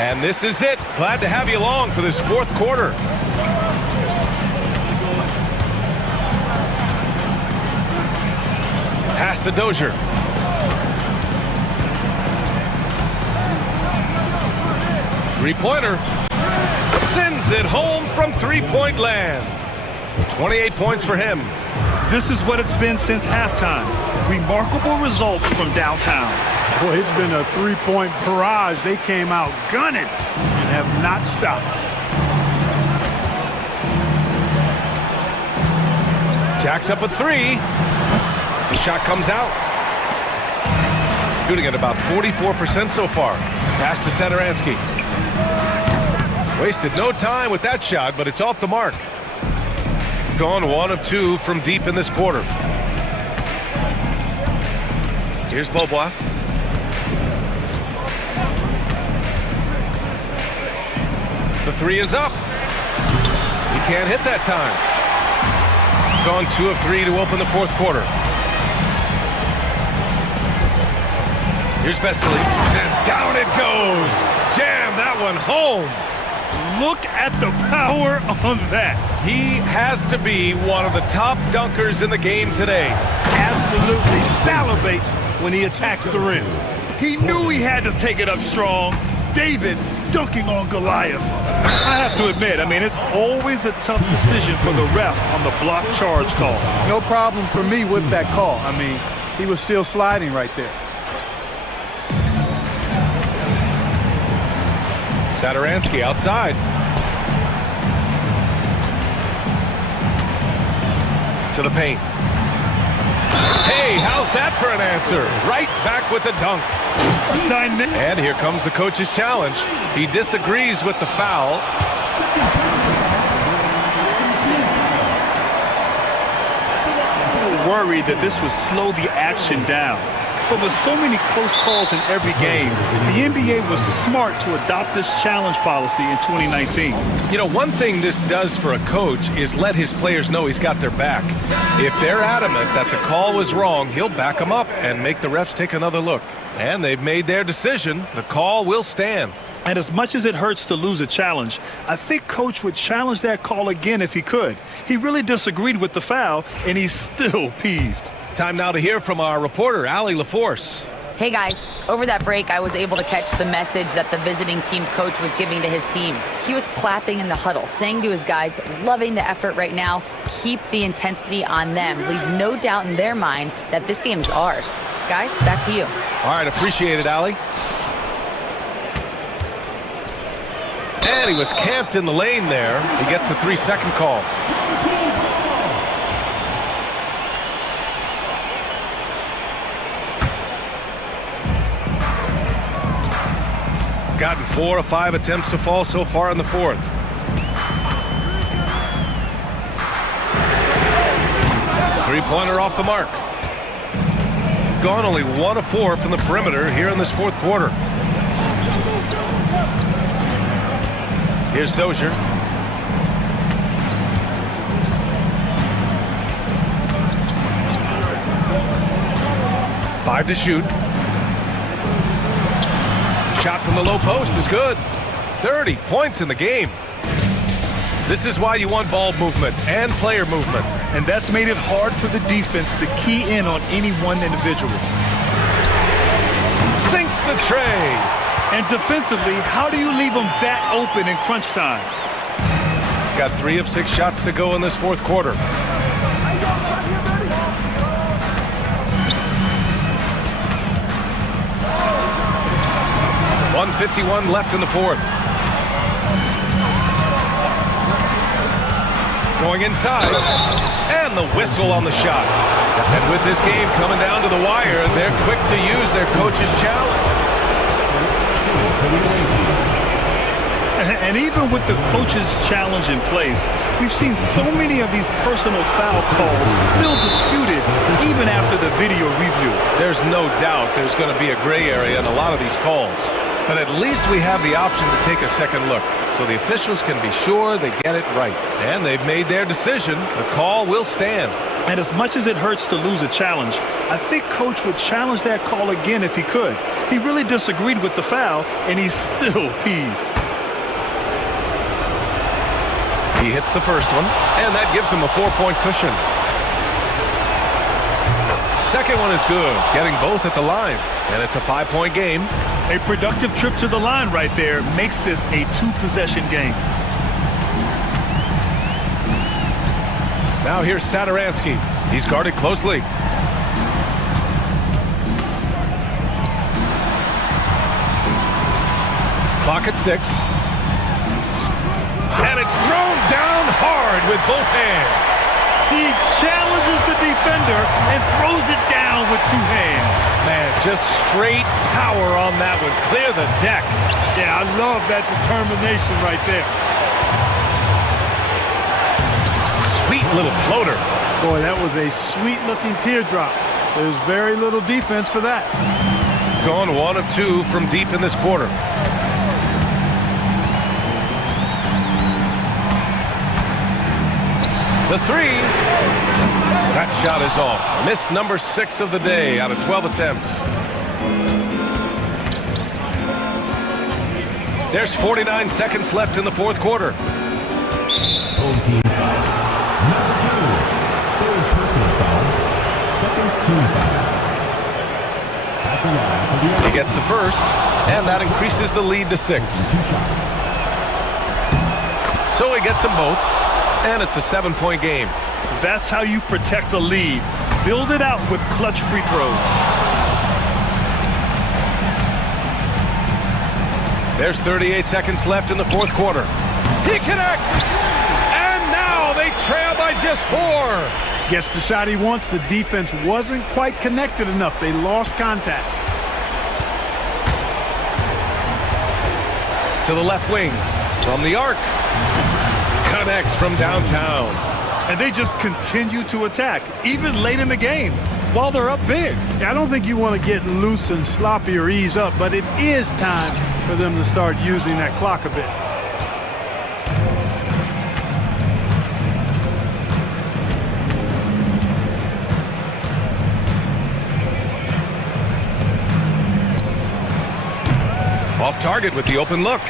And this is it. Glad to have you along for this fourth quarter. Pass to Dozier. Three-pointer. Sends it home from three-point land. 28 points for him. This is what it's been since halftime. Remarkable results from downtown. Boy, it's been a three-point barrage. They came out gunning and have not stopped. Jacks up a three. The shot comes out. Shooting at about 44% so far. Pass to Satoransky. Wasted no time with that shot, but it's off the mark. Gone 1 of 2 from deep in this quarter. Here's Beaubois. The three is up. He can't hit that time. Gone 2 of 3 to open the fourth quarter. Here's Vesely, and down it goes. Jam that one home. Look at the power on that. He has to be one of the top dunkers in the game today. Absolutely salivates when he attacks the rim. He knew he had to take it up strong. David dunking on Goliath. I have to admit, I mean, it's always a tough decision for the ref on the block charge call. No problem for me with that call. I mean, he was still sliding right there. Satoransky outside. To the paint. Hey, how's that for an answer? Right back with the dunk. And here comes the coach's challenge. He disagrees with the foul. Worried that this would slow the action down. But with so many close calls in every game, the NBA was smart to adopt this challenge policy in 2019. You know, one thing this does for a coach is let his players know he's got their back. If they're adamant that the call was wrong, he'll back them up and make the refs take another look. And they've made their decision. The call will stand. And as much as it hurts to lose a challenge, I think Coach would challenge that call again if he could. He really disagreed with the foul, and he's still peeved. Time now to hear from our reporter, Allie LaForce. Hey guys, over that break, I was able to catch the message that the visiting team coach was giving to his team. He was clapping in the huddle, saying to his guys, loving the effort right now, keep the intensity on them. Leave no doubt in their mind that this game is ours. Guys, back to you. All right, appreciate it, Allie. And he was camped in the lane there. He gets a 3-second call. Gotten 4 of 5 attempts to fall so far in the fourth. Three-pointer off the mark. Gone only 1 of 4 from the perimeter here in this fourth quarter. Here's Dozier. Five to shoot. Shot from the low post is good. 30 points in the game. This is why you want ball movement and player movement. And that's made it hard for the defense to key in on any one individual. Sinks the tray. And defensively, how do you leave them that open in crunch time? Got 3 of 6 shots to go in this fourth quarter. 1:51 left in the fourth. Going inside, and the whistle on the shot. And with this game coming down to the wire, they're quick to use their coach's challenge. And even with the coach's challenge in place, we've seen so many of these personal foul calls still disputed even after the video review. There's no doubt there's going to be a gray area in a lot of these calls. But at least we have the option to take a second look, so the officials can be sure they get it right. And they've made their decision. The call will stand. And as much as it hurts to lose a challenge, I think Coach would challenge that call again if he could. He really disagreed with the foul, and he's still peeved. He hits the first one, and that gives him a 4-point cushion. Second one is good, getting both at the line, and it's a 5-point game. A productive trip to the line right there makes this a 2-possession game. Now here's Saturansky. He's guarded closely. Clock at 6. And it's thrown down hard with both hands. He challenges the defender and throws it down with two hands. Man, just straight power on that one. Clear the deck. Yeah, I love that determination right there. Sweet little floater. Boy, that was a sweet-looking teardrop. There's very little defense for that. Gone 1 of 2 from deep in this quarter. The 3. That shot is off. Miss number 6 of the day out of 12 attempts. There's 49 seconds left in the fourth quarter. Home team foul. Number 2. Third personal foul. Second team foul. At the line for the He gets the first, and that increases the lead to 6. 2 shots. So he gets them both, and it's a 7-point game. That's how you protect a lead. Build it out with clutch free throws. There's 38 seconds left in the fourth quarter. He connects! And now they trail by just 4. Gets the shot he wants. The defense wasn't quite connected enough. They lost contact. To the left wing. From the arc. Connects from downtown. And they just continue to attack, even late in the game, while they're up big. Yeah, I don't think you want to get loose and sloppy or ease up, but it is time for them to start using that clock a bit. Off target with the open look.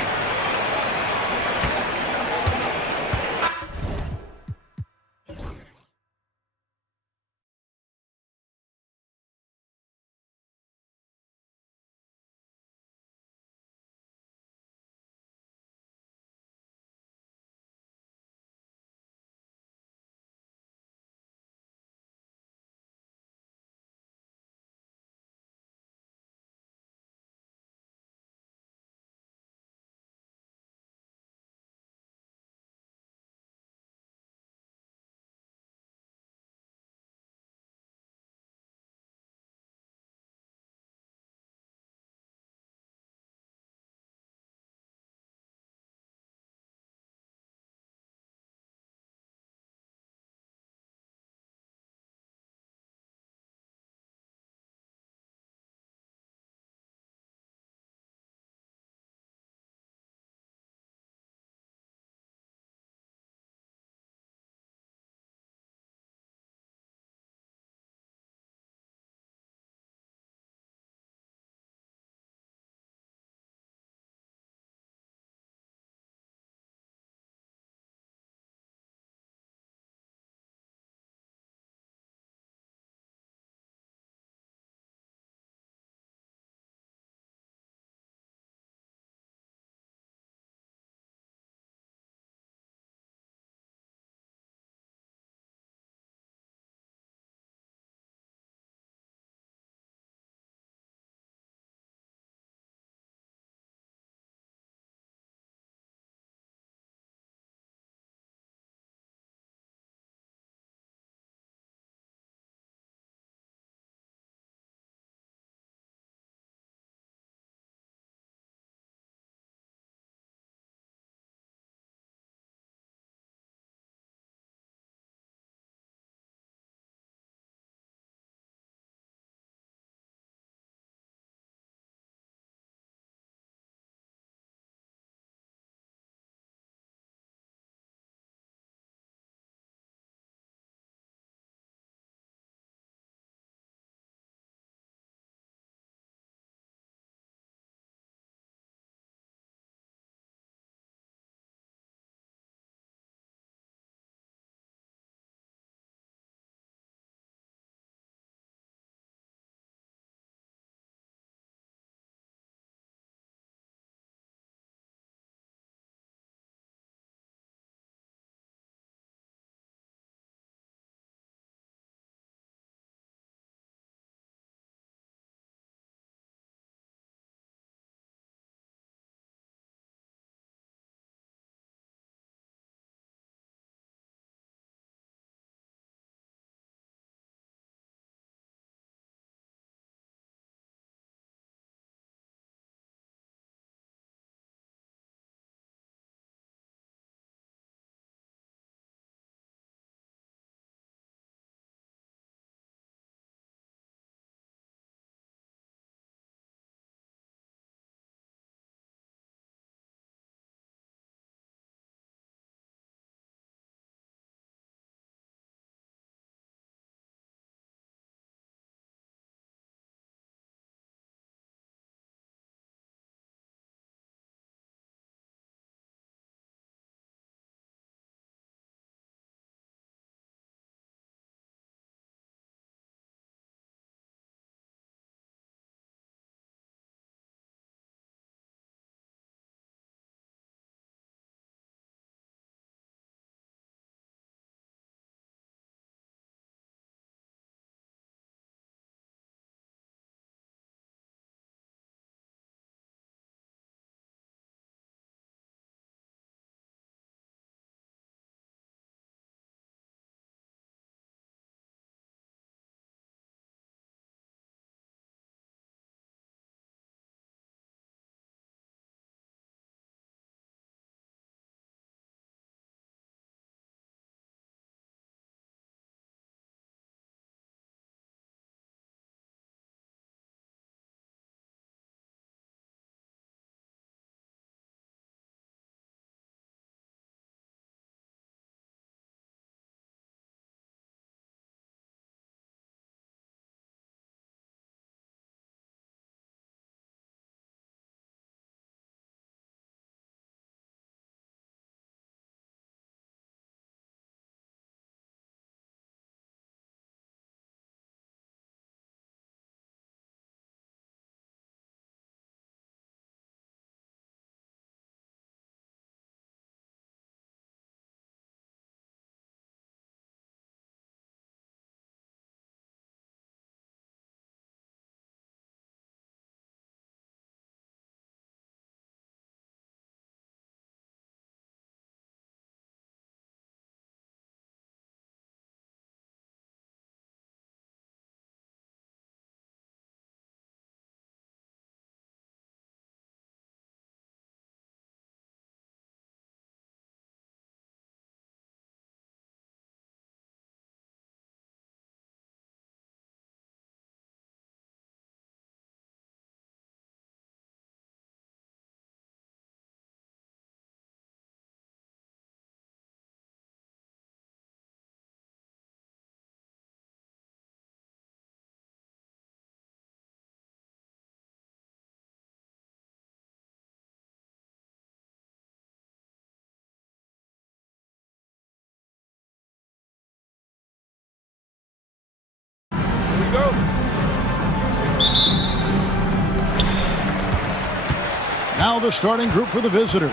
Now the starting group for the visitors.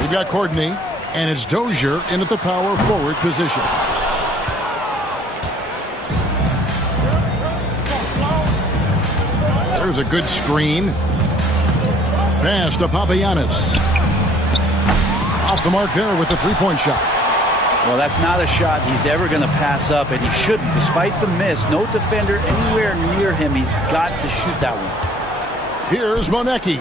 We've got Courtney, and it's Dozier in at the power forward position. There's a good screen. Pass to Papagiannis. Off the mark there with the three-point shot. Well, that's not a shot he's ever going to pass up, and he shouldn't. Despite the miss, no defender anywhere near him. He's got to shoot that one. Here's Monecki.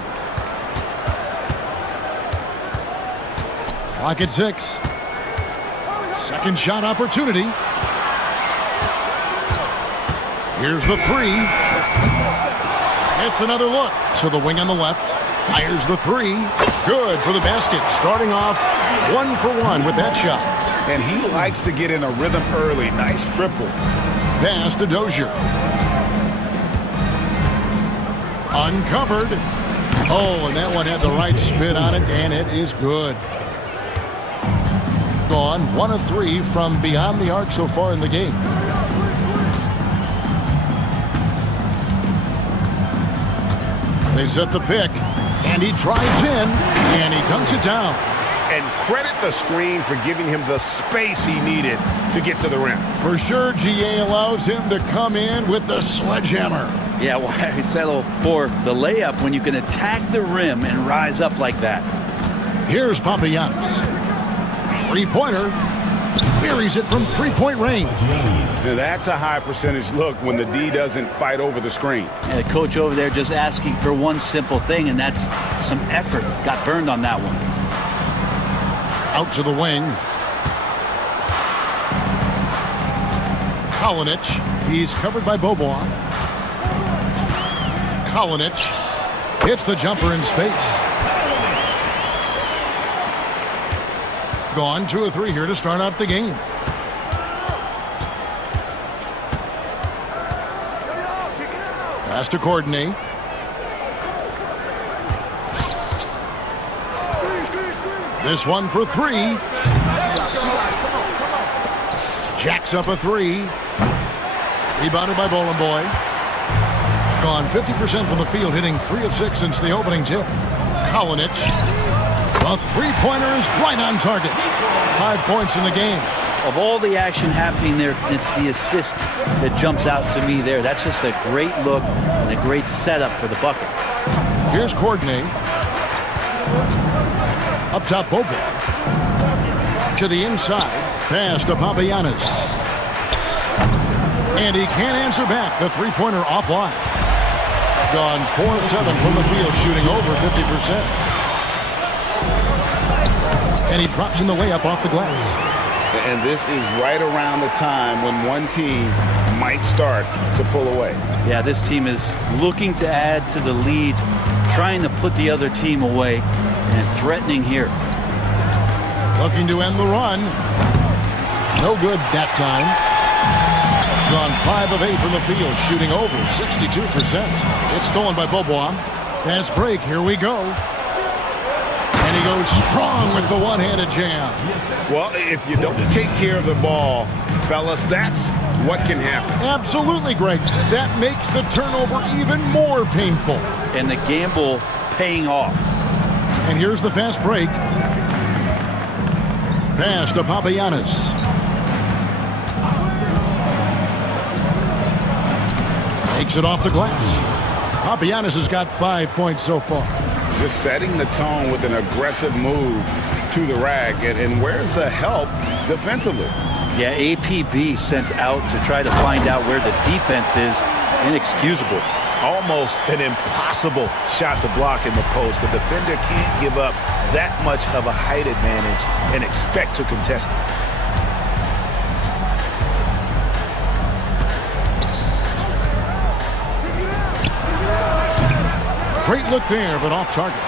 Clock at 6. Second shot opportunity. Here's the three. It's another look. To the wing on the left. Fires the three. Good for the basket. Starting off 1 for 1 with that shot. And he likes to get in a rhythm early. Nice triple. Pass to Dozier. Uncovered. Oh, and that one had the right spin on it, and it is good. Gone 1 of 3 from beyond the arc so far in the game. They set the pick, and he drives in, and he dunks it down. And credit the screen for giving him the space he needed to get to the rim. For sure, GA allows him to come in with the sledgehammer. Yeah, why settle for the layup when you can attack the rim and rise up like that? Here's Papagiannis. Three-pointer. Buries it from three-point range. Now that's a high percentage look when the D doesn't fight over the screen. Yeah, the coach over there just asking for one simple thing, and that's some effort. Got burned on that one. Out to the wing. Kalinic. He's covered by Bobois. Kalinic hits the jumper in space. Gone 2 of 3 here to start out the game. Pass to Courtney. This one for 3. Jacks up a 3. Rebounded by Bowling Boy. Gone 50% from the field, hitting 3 of 6 since the opening tip. Kalinic. The three-pointer is right on target. 5 points in the game. Of all the action happening there, it's the assist that jumps out to me there. That's just a great look and a great setup for the bucket. Here's Courtney. Up top, Bobo. To the inside. Pass to Papagiannis. And he can't answer back. The three-pointer offline. Gone 4 of 7 from the field, shooting over 50%. And he drops in the layup off the glass. And this is right around the time when one team might start to pull away. Yeah, this team is looking to add to the lead, trying to put the other team away, and threatening here. Looking to end the run. No good that time. Gone 5 of 8 from the field, shooting over 62%. It's stolen by Bobois. Fast break, here we go. And he goes strong with the one-handed jam. Well, if you don't take care of the ball, fellas, that's what can happen. Absolutely, Greg. That makes the turnover even more painful. And the gamble paying off. And here's the fast break. Pass to Papagiannis. Takes it off the glass. Papagiannis has got 5 points so far. Just setting the tone with an aggressive move to the rack. And where's the help defensively? Yeah, APB sent out to try to find out where the defense is. Inexcusable. Almost an impossible shot to block in the post. The defender can't give up that much of a height advantage and expect to contest it. Great look there, but off target.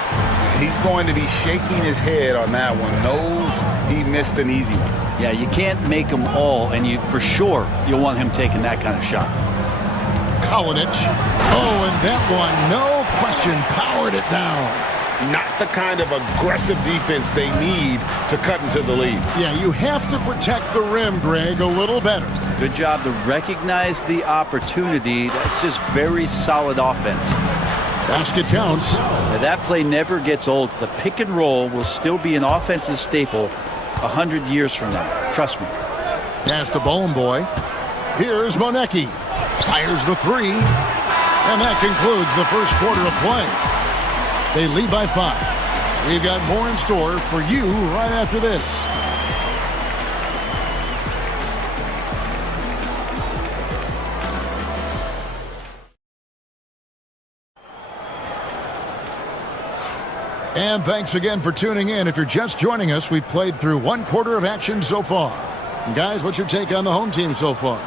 He's going to be shaking his head on that one. Knows he missed an easy one. Yeah, you can't make them all, and for sure you'll want him taking that kind of shot. Kalinic. Oh, and that one, no question, powered it down. Not the kind of aggressive defense they need to cut into the lead. Yeah, you have to protect the rim, Greg, a little better. Good job to recognize the opportunity. That's just very solid offense. Basket counts. Now, that play never gets old. The pick and roll will still be an offensive staple 100 years from now. Trust me. Pass to Bone Boy. Here's Monecki. Fires the three. And that concludes the first quarter of play. They lead by 5. We've got more in store for you right after this. And thanks again for tuning in. If you're just joining us, we've played through one quarter of action so far. And guys, what's your take on the home team so far?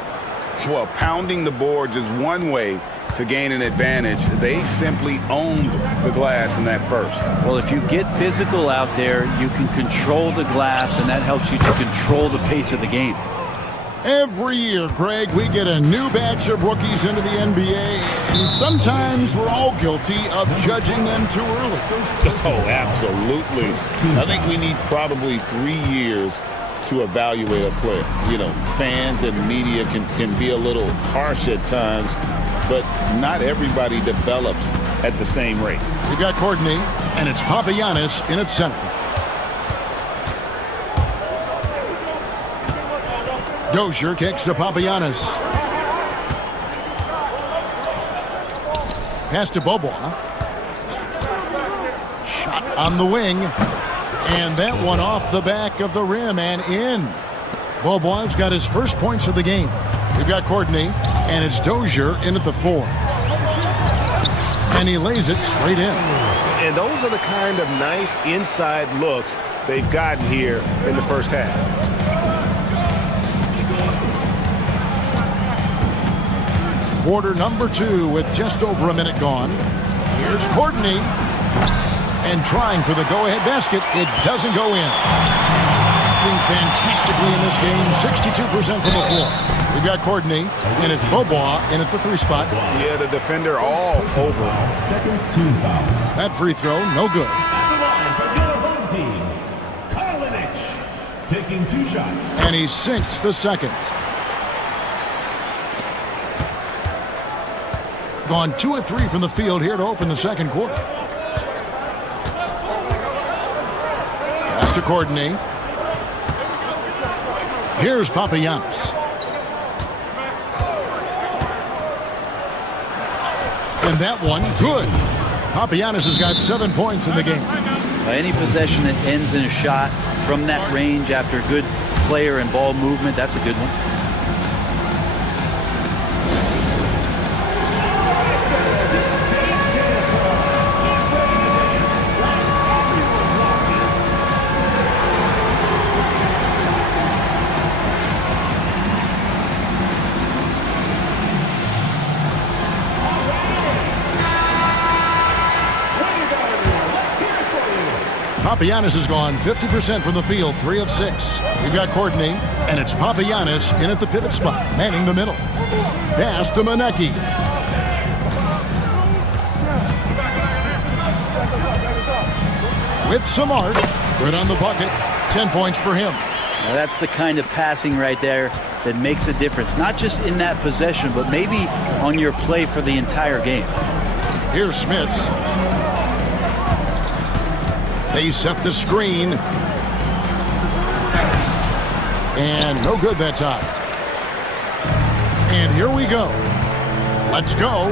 Well, pounding the boards is one way to gain an advantage. They simply owned the glass in that first. Well, if you get physical out there, you can control the glass, and that helps you to control the pace of the game. Every year, Greg, we get a new batch of rookies into the NBA, and sometimes we're all guilty of judging them too early. Oh, absolutely. I think we need probably 3 years to evaluate a player. You know, fans and media can be a little harsh at times, but not everybody develops at the same rate. We've got Courtney, and it's Papagiannis in at center. Dozier kicks to Papagiannis. Pass to Bobois. Shot on the wing. And that one off the back of the rim and in. Bobois got his first points of the game. We've got Courtney, and it's Dozier in at the 4. And he lays it straight in. And those are the kind of nice inside looks they've gotten here in the first half. Quarter number 2 with just over a minute gone. Here's Courtney. And trying for the go-ahead basket. It doesn't go in. Doing fantastically in this game. 62% from the floor. We've got Courtney. And it's Bobois in at the 3 spot. Yeah, the defender all over. Second team foul. That free throw, no good. At the line for your home team, Kalinic taking 2 shots. And he sinks the second. Gone 2 of 3 from the field here to open the second quarter. Pass to Courtney. Here's Papagiannis. And that one, good. Papagiannis has got 7 points in the game. Any possession that ends in a shot from that range after good player and ball movement, that's a good one. Papagiannis has gone 50% from the field, 3 of 6. We've got Courtney, and it's Papagiannis in at the pivot spot, manning the middle. Pass to Monecki. With some art, good on the bucket, 10 points for him. Now that's the kind of passing right there that makes a difference, not just in that possession, but maybe on your play for the entire game. Here's Smits. They set the screen. And no good that time. And here we go. Let's go.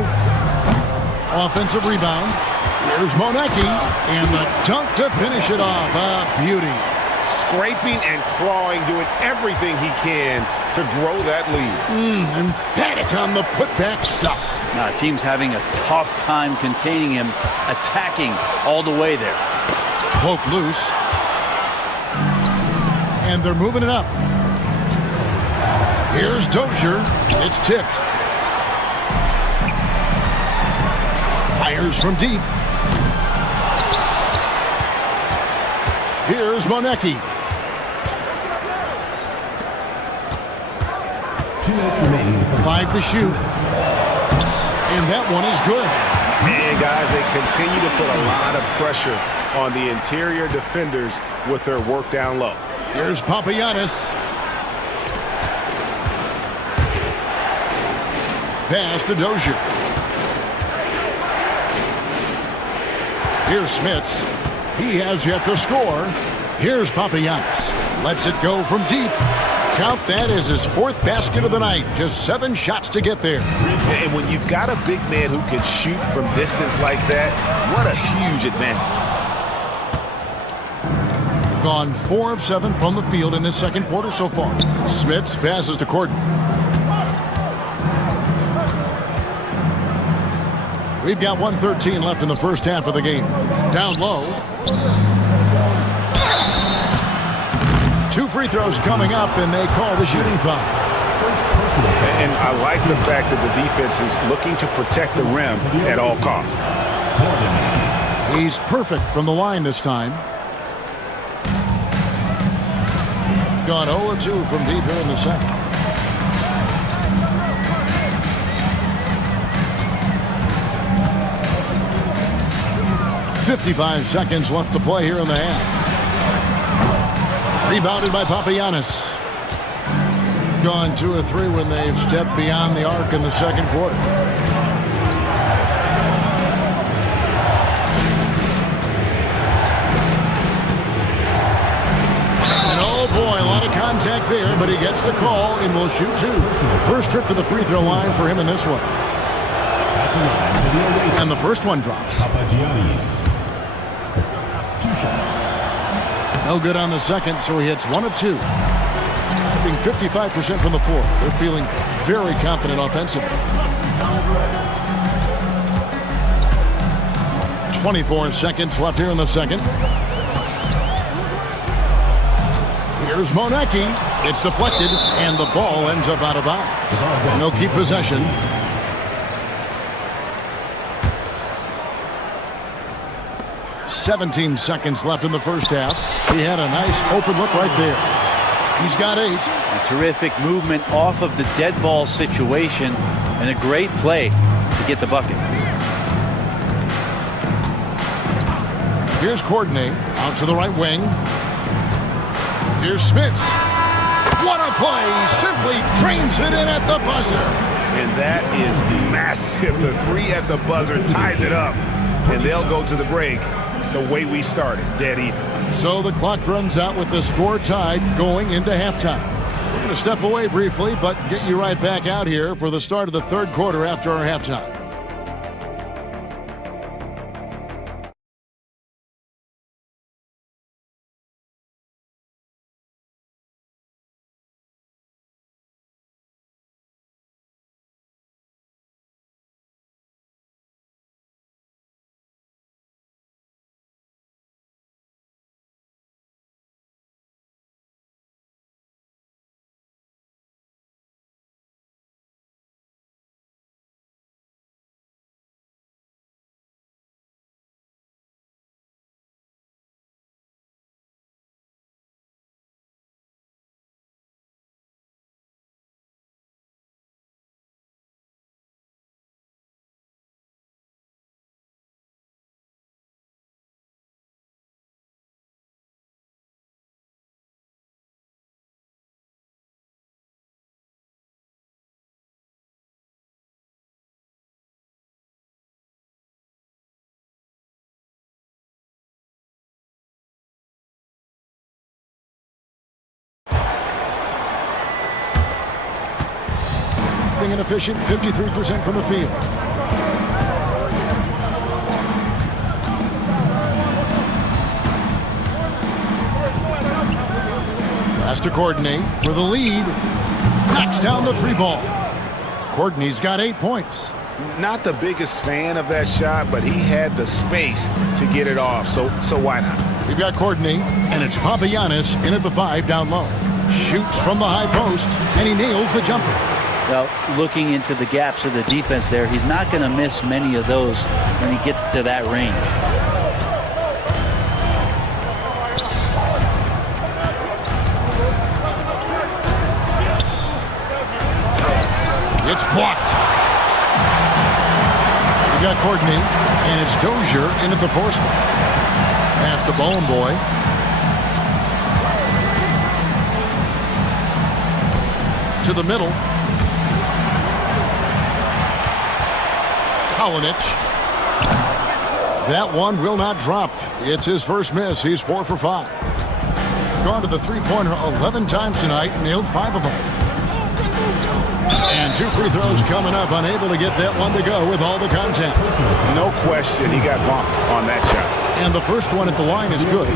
Offensive rebound. Here's Monecki. And the dunk to finish it off. A beauty. Scraping and clawing, doing everything he can to grow that lead. Emphatic on the putback stuff. Now, team's having a tough time containing him, attacking all the way there. Poke loose. And they're moving it up. Here's Dozier. It's tipped. Fires from deep. Here's Monecki. 2 minutes remaining. 5 to shoot. And that one is good. Man, guys, they continue to put a lot of pressure on the interior defenders with their work down low. Here's Papagiannis. Pass to Dozier. Here's Smits. He has yet to score. Here's Papagiannis. Lets it go from deep. Count that as his 4th basket of the night. Just 7 shots to get there. And when you've got a big man who can shoot from distance like that, what a huge advantage. Gone 4 of 7 from the field in this second quarter so far. Smits passes to Corden. We've got 1:13 left in the first half of the game. Down low. 2 free throws coming up, and they call the shooting foul. And I like the fact that the defense is looking to protect the rim at all costs. He's perfect from the line this time. Gone 0-2 from deep here in the second. .55 seconds left to play here in the half. Rebounded by Papagiannis. Gone 2 of 3 when they've stepped beyond the arc in the second quarter. And oh boy, a lot of contact there, but he gets the call and will shoot 2. First trip to the free throw line for him in this one. And the first one drops. No good on the second, so he hits 1 of 2. Being 55% from the floor. They're feeling very confident offensively. 24 seconds left here in the second. Here's Monecki. It's deflected, and the ball ends up out of bounds. And they'll keep possession. .17 seconds left in the first half. He had a nice open look right there. He's got 8. A terrific movement off of the dead ball situation and a great play to get the bucket. Here's Corden out to the right wing. Here's Smits. What a play! Simply drains it in at the buzzer. And that is massive. The 3 at the buzzer ties it up. And they'll go to the break the way we started, dead even. So the clock runs out with the score tied going into halftime. We're going to step away briefly, but get you right back out here for the start of the third quarter after our halftime. An efficient 53% from the field. Pass to Corden for the lead. Knocks down the 3 ball. Corden's got 8 points. Not the biggest fan of that shot, but he had the space to get it off, so why not? We've got Corden, and it's Papagiannis in at the 5 down low. Shoots from the high post, and he nails the jumper. Now, looking into the gaps of the defense there, he's not going to miss many of those when he gets to that range. It's blocked. We got Corden, and it's Dozier in at the 4 spot. Pass to Bone Boy. To the middle. That one will not drop. It's his first miss. He's 4 for 5. Gone to the three-pointer 11 times tonight, nailed 5 of them. And 2 free throws coming up, unable to get that one to go with all the contact. No question, he got bumped on that shot. And the first one at the line is good.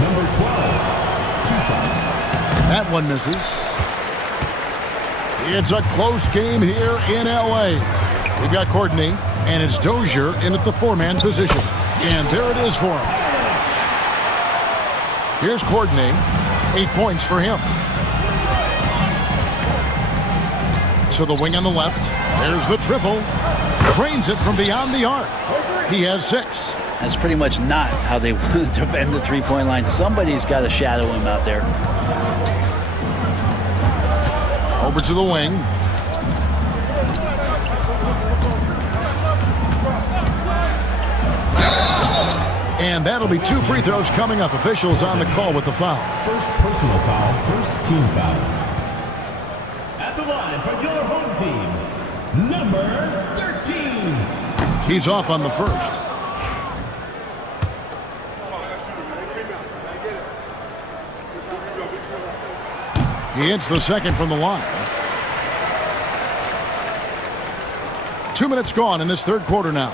Number 12, 2 shots. That one misses. It's a close game here in L.A. We've got Courtney, and it's Dozier in at the 4-man position. And there it is for him. Here's Courtney. 8 points for him. To the wing on the left. There's the triple. Cranes it from beyond the arc. He has 6. That's pretty much not how they want to defend the three-point line. Somebody's got to shadow him out there. Over to the wing. And that'll be 2 free throws coming up. Officials on the call with the foul. First personal foul, first team foul. At the line for your home team, number 13. He's off on the first. He hits the second from the line. 2 minutes gone in this third quarter now.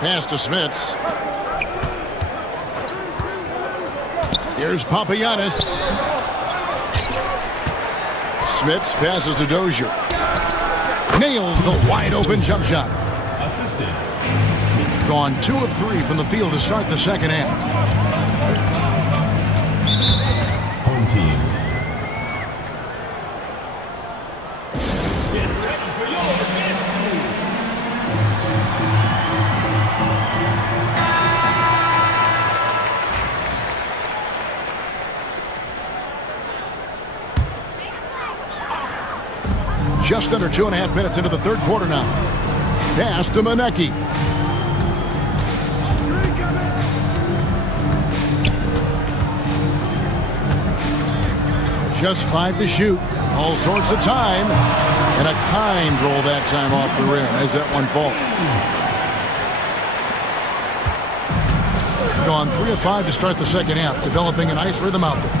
Pass to Smits. Here's Papagiannis. Smits passes to Dozier. Nails the wide open jump shot. Assistant. Gone 2 of 3 from the field to start the second half. Home team. Just under 2.5 minutes into the third quarter now. Pass to Manecki. Just 5 to shoot. All sorts of time. And a kind roll that time off the rim as that one falls. Gone 3 of 5 to start the second half. Developing a nice rhythm out there.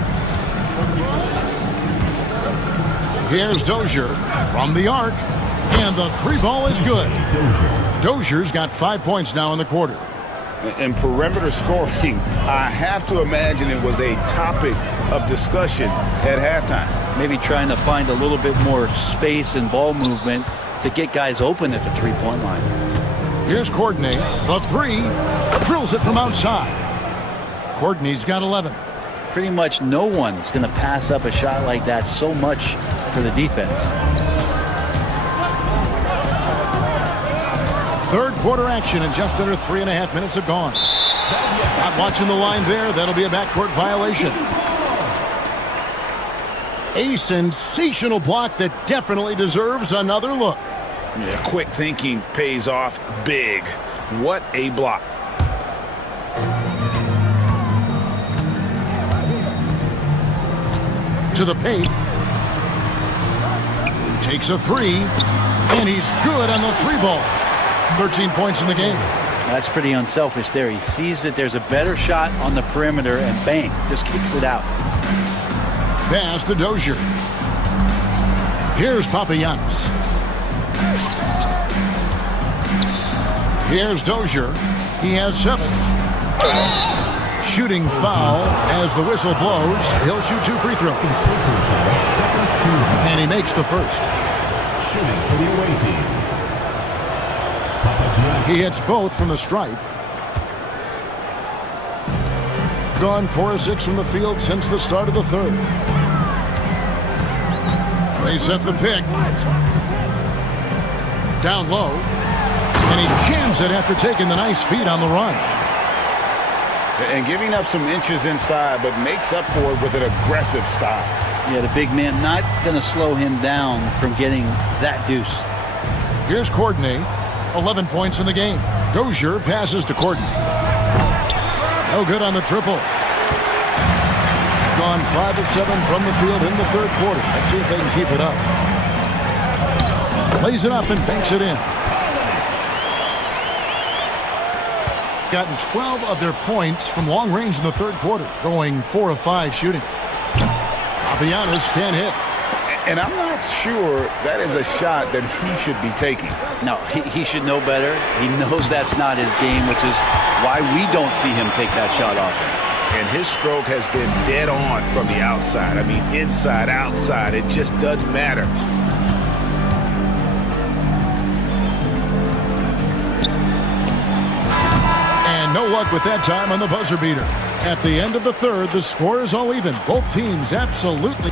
Here's Dozier from the arc. And the 3-ball is good. Dozier's got 5 points now in the quarter. In perimeter scoring, I have to imagine it was a topic of discussion at halftime. Maybe trying to find a little bit more space and ball movement to get guys open at the three-point line. Here's Courtney. The 3. Drills it from outside. Courtney's got 11. Pretty much no one's going to pass up a shot like that so much for the defense. Third quarter action and just under 3.5 minutes have gone. Not watching the line there. That'll be a backcourt violation. A sensational block that definitely deserves another look. Yeah, quick thinking pays off big. What a block. To the paint. Takes a 3. And he's good on the 3-ball. 13 points in the game. That's pretty unselfish there. He sees that there's a better shot on the perimeter and bang, just kicks it out. Pass to Dozier. Here's Papagiannis. Here's Dozier. He has 7. Shooting foul as the whistle blows. He'll shoot 2 free throws. And he makes the first. Shooting for the away team. He hits both from the stripe. Gone 4 of 6 from the field since the start of the third. They set the pick. Down low. And he jams it after taking the nice feed on the run. And giving up some inches inside, but makes up for it with an aggressive style. Yeah, the big man not going to slow him down from getting that deuce. Here's Courtney. 11 points in the game. Dozier passes to Courtney. No good on the triple. Gone 5 of 7 from the field in the third quarter. Let's see if they can keep it up. Lays it up and banks it in. Gotten 12 of their points from long range in the third quarter, going 4 of 5 shooting. Papagiannis can't hit. And I'm not sure that is a shot that he should be taking. No, he should know better. He knows that's not his game, which is why we don't see him take that shot often. And his stroke has been dead on from the outside. I mean, inside, outside, it just doesn't matter. And no luck with that time on the buzzer beater. At the end of the third, the score is all even. Both teams absolutely.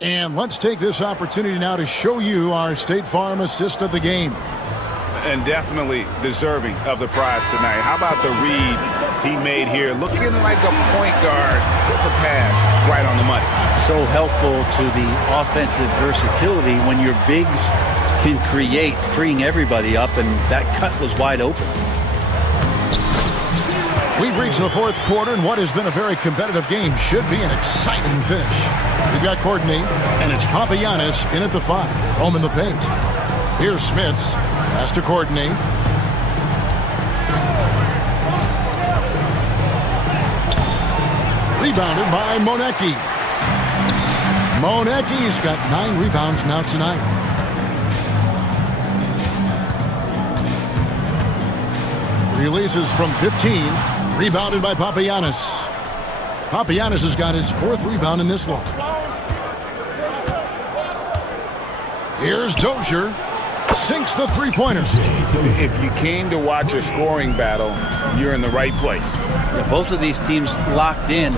And let's take this opportunity now to show you our State Farm assist of the game. And definitely deserving of the prize tonight. How about the read he made here? Looking like a point guard with the pass right on the money. So helpful to the offensive versatility when your bigs can create, freeing everybody up, and that cut was wide open. We've reached the fourth quarter, and what has been a very competitive game should be an exciting finish. We've got Courtney, and it's Papagiannis in at the 5, home in the paint. Here's Smits, pass to Courtney. Rebounded by Monecki. Monecki's got 9 rebounds now tonight. Releases from 15. Rebounded by Papagiannis. Papagiannis has got his 4th rebound in this one. Here's Dozier. Sinks the three-pointer. If you came to watch a scoring battle, you're in the right place. Yeah, both of these teams locked in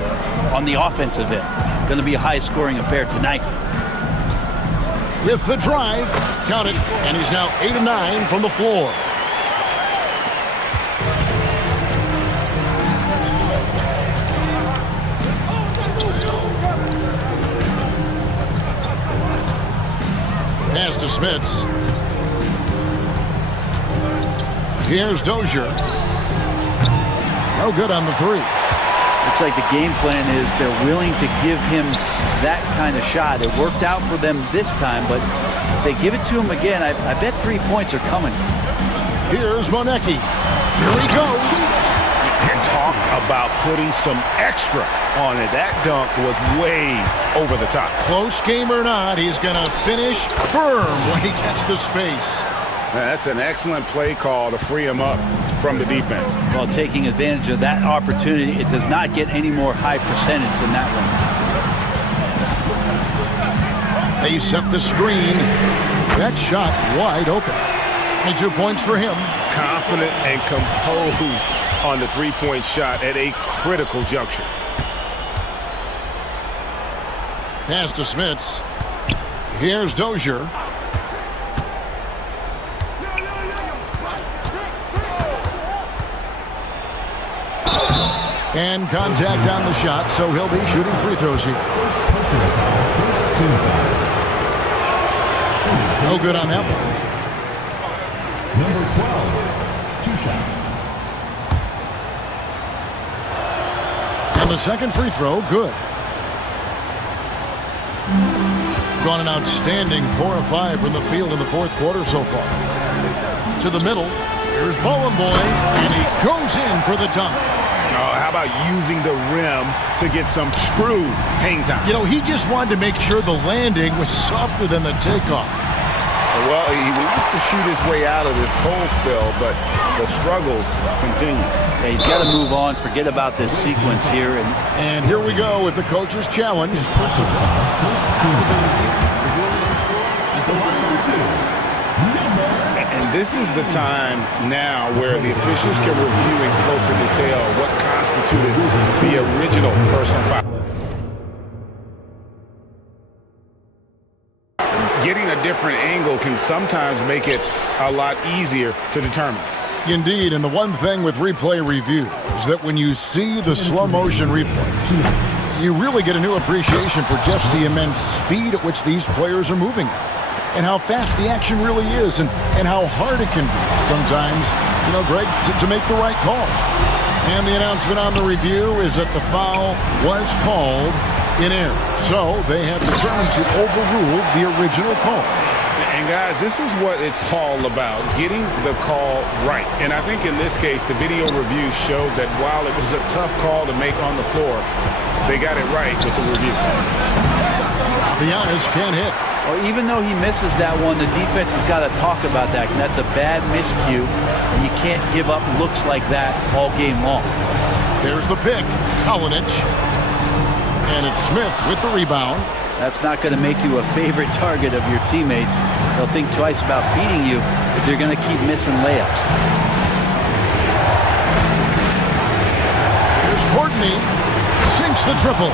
on the offensive end. Going to be a high-scoring affair tonight. With the drive, count it, and he's now 8 of 9 from the floor. Pass to Smits. Here's Dozier. No good on the 3. Looks like the game plan is they're willing to give him that kind of shot. It worked out for them this time, but if they give it to him again, I bet 3 points are coming. Here's Monecki. Here he goes. And talk about putting some extra on it. That dunk was way over the top. Close game or not, he's going to finish firm when he gets the space. Man, that's an excellent play call to free him up from the defense. Well, taking advantage of that opportunity, it does not get any more high percentage than that one. They set the screen. That shot wide open. 22 points for him. Confident and composed on the three-point shot at a critical juncture. Pass to Smits. Here's Dozier. And contact on the shot, so he'll be shooting free throws here. No good on that one. Number 12, 2 shots. And the second free throw, good. Gone an outstanding 4 of 5 from the field in the fourth quarter so far. To the middle, here's Bowling Boy, and he goes in for the dunk. Oh, how about using the rim to get some true hang time? You know, he just wanted to make sure the landing was softer than the takeoff. Well, he wants to shoot his way out of this cold spell, but the struggles continue. Yeah, he's got to move on, forget about this sequence here. And here we go with the coach's challenge. And this is the time now where the officials can review in closer detail what constituted the original personal foul. Getting a different angle can sometimes make it a lot easier to determine. Indeed, and the one thing with replay review is that when you see the slow motion replay, you really get a new appreciation for just the immense speed at which these players are moving at, and how fast the action really is, and how hard it can be sometimes, you know, Greg, to make the right call. And the announcement on the review is that the foul was called in air. So they have determined to overrule the original call. And guys, this is what it's all about, getting the call right. And I think in this case, the video review showed that while it was a tough call to make on the floor, they got it right with the review. Papagiannis can't hit. Or even though he misses that one, the defense has got to talk about that. And that's a bad miscue. And you can't give up looks like that all game long. There's the pick. Kalinic. And it's Smith with the rebound. That's not going to make you a favorite target of your teammates. They'll think twice about feeding you if you're going to keep missing layups. Here's Courtney. Sinks the triple.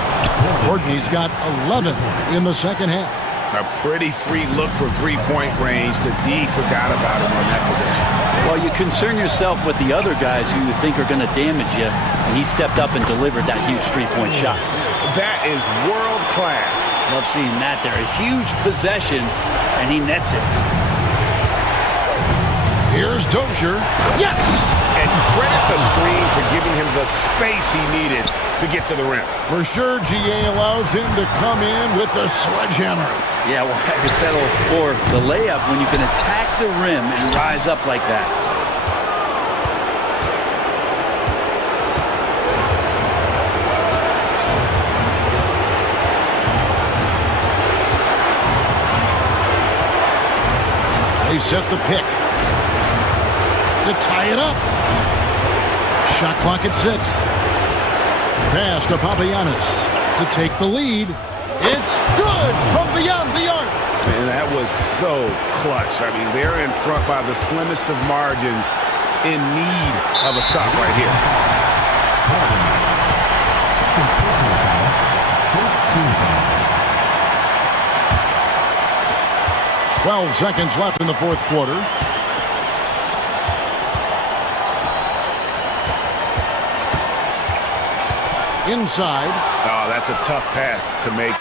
Courtney's got 11 in the second half. A pretty free look for three-point range. The D forgot about him on that possession. Well, you concern yourself with the other guys who you think are going to damage you, and he stepped up and delivered that huge three-point shot. That is world class. Love seeing that there. A huge possession, and he nets it. Here's Dozier. Yes! And credit the screen for giving him the space he needed to get to the rim. For sure, GA allows him to come in with the sledgehammer. Yeah, well, I could settle for the layup when you can attack the rim and rise up like that. They set the pick to tie it up. Shot clock at 6. Pass to Papagiannis to take the lead. It's good from beyond the arc. And that was so clutch. I mean, they're in front by the slimmest of margins, in need of a stop right here. 12 seconds left in the fourth quarter. Inside. Oh, that's a tough pass to make.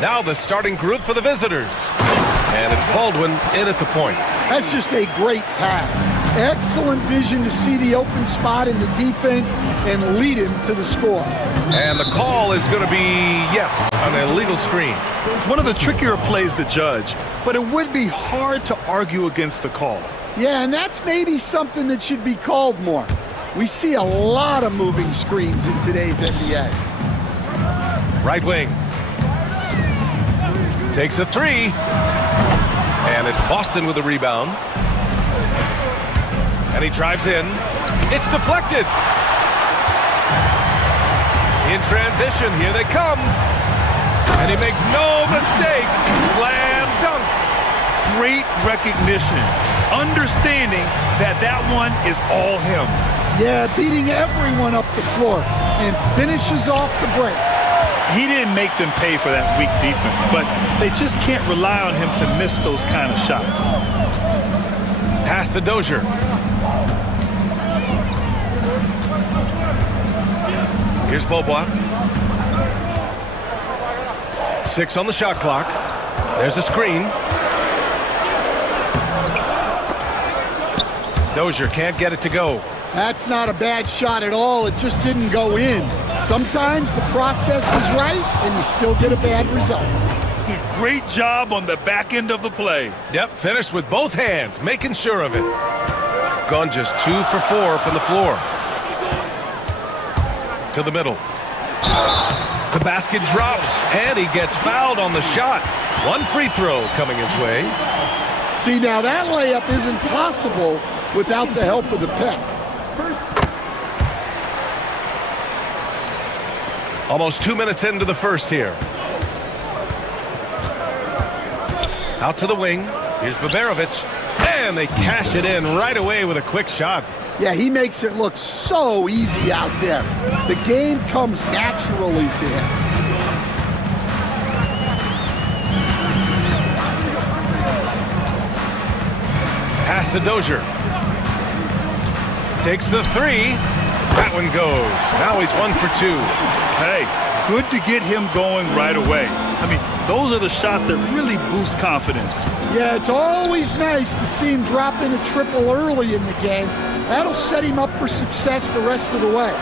Now the starting group for the visitors. And it's Baldwin in at the point. That's just a great pass. Excellent vision to see the open spot in the defense and lead him to the score. And the call is going to be, yes, an illegal screen. One of the trickier plays to judge, but it would be hard to argue against the call. Yeah, and that's maybe something that should be called more. We see a lot of moving screens in today's NBA. Right wing. Takes a three. And it's Boston with the rebound. And he drives in. It's deflected. In transition, here they come. And he makes no mistake. Slam dunk. Great recognition. Understanding that that one is all him. Yeah, beating everyone up the floor and finishes off the break. He didn't make them pay for that weak defense, but they just can't rely on him to miss those kind of shots. Pass to Dozier. Here's Beaubois. 6 on the shot clock. There's a screen. Dozier can't get it to go. That's not a bad shot at all. It just didn't go in. Sometimes the process is right and you still get a bad result. Great job on the back end of the play. Yep, finished with both hands, making sure of it. Gone just 2 for 4 from the floor. To the middle. The basket drops, and he gets fouled on the shot. One free throw coming his way. See, now that layup isn't possible without the help of the pick. Almost 2 minutes into the first here. Out to the wing. Here's Baberovic. And they cash it in right away with a quick shot. Yeah, he makes it look so easy out there. The game comes naturally to him. Pass to Dozier. Takes the three. That one goes. Now he's 1 for 2. Hey, good to get him going right away. I mean, those are the shots that really boost confidence. Yeah, it's always nice to see him drop in a triple early in the game. That'll set him up for success the rest of the way.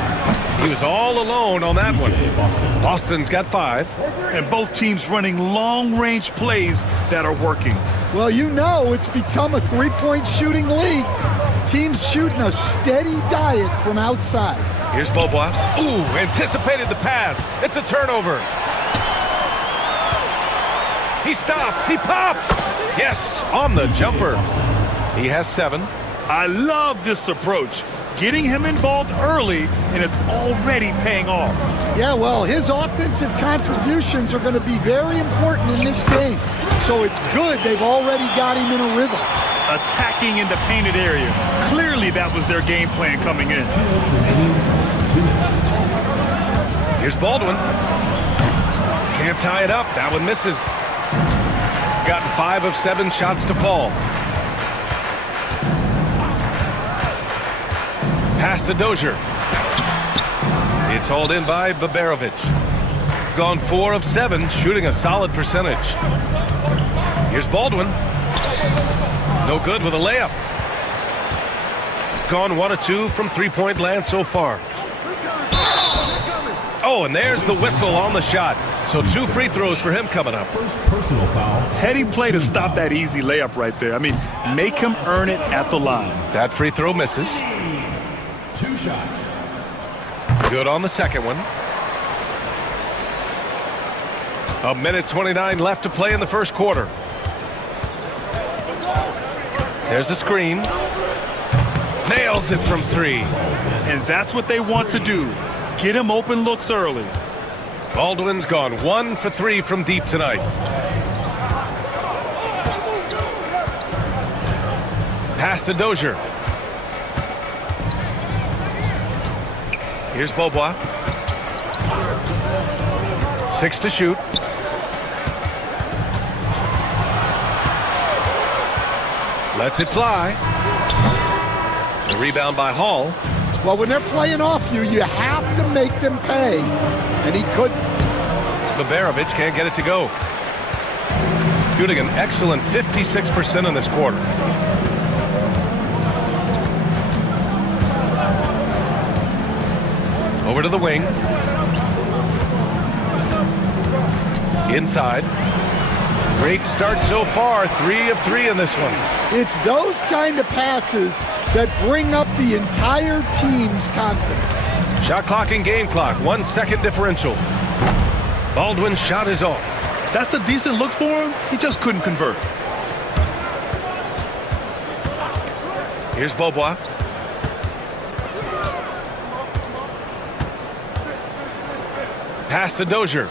He was all alone on that one. Boston's got 5. And both teams running long-range plays that are working. Well, you know it's become a three-point shooting league. Teams shooting a steady diet from outside. Here's Beaubois. Ooh, anticipated the pass. It's a turnover. He stops. He pops. Yes, on the jumper. He has 7. I love this approach. Getting him involved early, and it's already paying off. Yeah, well, his offensive contributions are going to be very important in this game. So it's good they've already got him in a rhythm. Attacking in the painted area. Clearly that was their game plan coming in. Here's Baldwin. Can't tie it up. That one misses. Gotten 5 of 7 shots to fall. Pass to Dozier. It's hauled in by Baberovic. Gone 4 of 7, shooting a solid percentage. Here's Baldwin. No good with a layup. Gone 1 of 2 from three-point land so far. Oh, and there's the whistle on the shot. So 2 free throws for him coming up. First personal foul. Heady play to stop that easy layup right there. I mean, make him earn it at the line. That free throw misses. 2 shots. Good on the second one. 1:29 left to play in the first quarter. There's a screen. Nails it from 3. And that's what they want to do. Get him open looks early. Baldwin's gone 1 for 3 from deep tonight. Pass to Dozier. Here's Beaubois. 6 to shoot. Lets it fly. The rebound by Hall. Well, when they're playing off you, you have to make them pay. And he couldn't. Babarovich can't get it to go. Shooting an excellent 56% in this quarter. Over to the wing. Inside. Great start so far. 3 of 3 in this one. It's those kind of passes that bring up the entire team's confidence. Shot clock and game clock. 1 second differential. Baldwin's shot is off. That's a decent look for him. He just couldn't convert. Here's Beaubois. Pass to Dozier.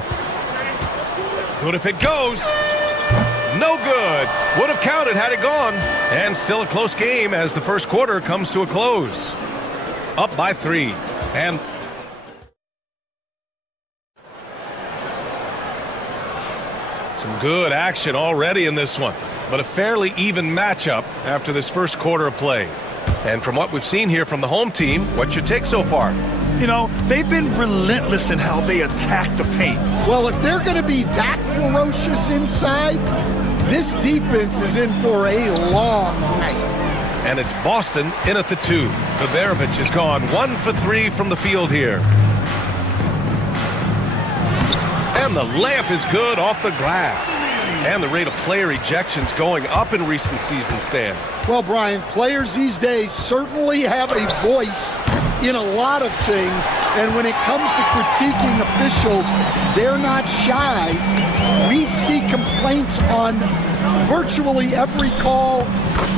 Good if it goes. No good. Would have counted had it gone. And still a close game as the first quarter comes to a close. Up by 3. And some good action already in this one. But a fairly even matchup after this first quarter of play. And from what we've seen here from the home team, what's your take so far? You know, they've been relentless in how they attack the paint. Well, if they're going to be that ferocious inside, this defense is in for a long night. And it's Boston in at the 2. Babarovich has gone 1 for 3 from the field here. And the layup is good off the glass. And the rate of player ejections going up in recent seasons, Stan. Well, Brian, players these days certainly have a voice in a lot of things. And when it comes to critiquing officials, they're not shy. We see complaints on virtually every call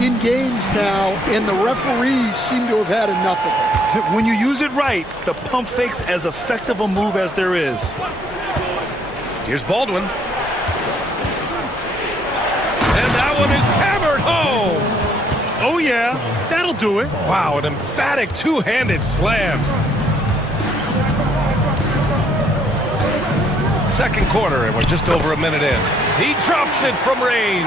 in games now, and the referees seem to have had enough of it. When you use it right, the pump fake's as effective a move as there is. Here's Baldwin. And that one is hammered home. Oh, yeah, that'll do it. Wow, an emphatic two-handed slam. Second quarter, and we're just over a minute in. He drops it from range.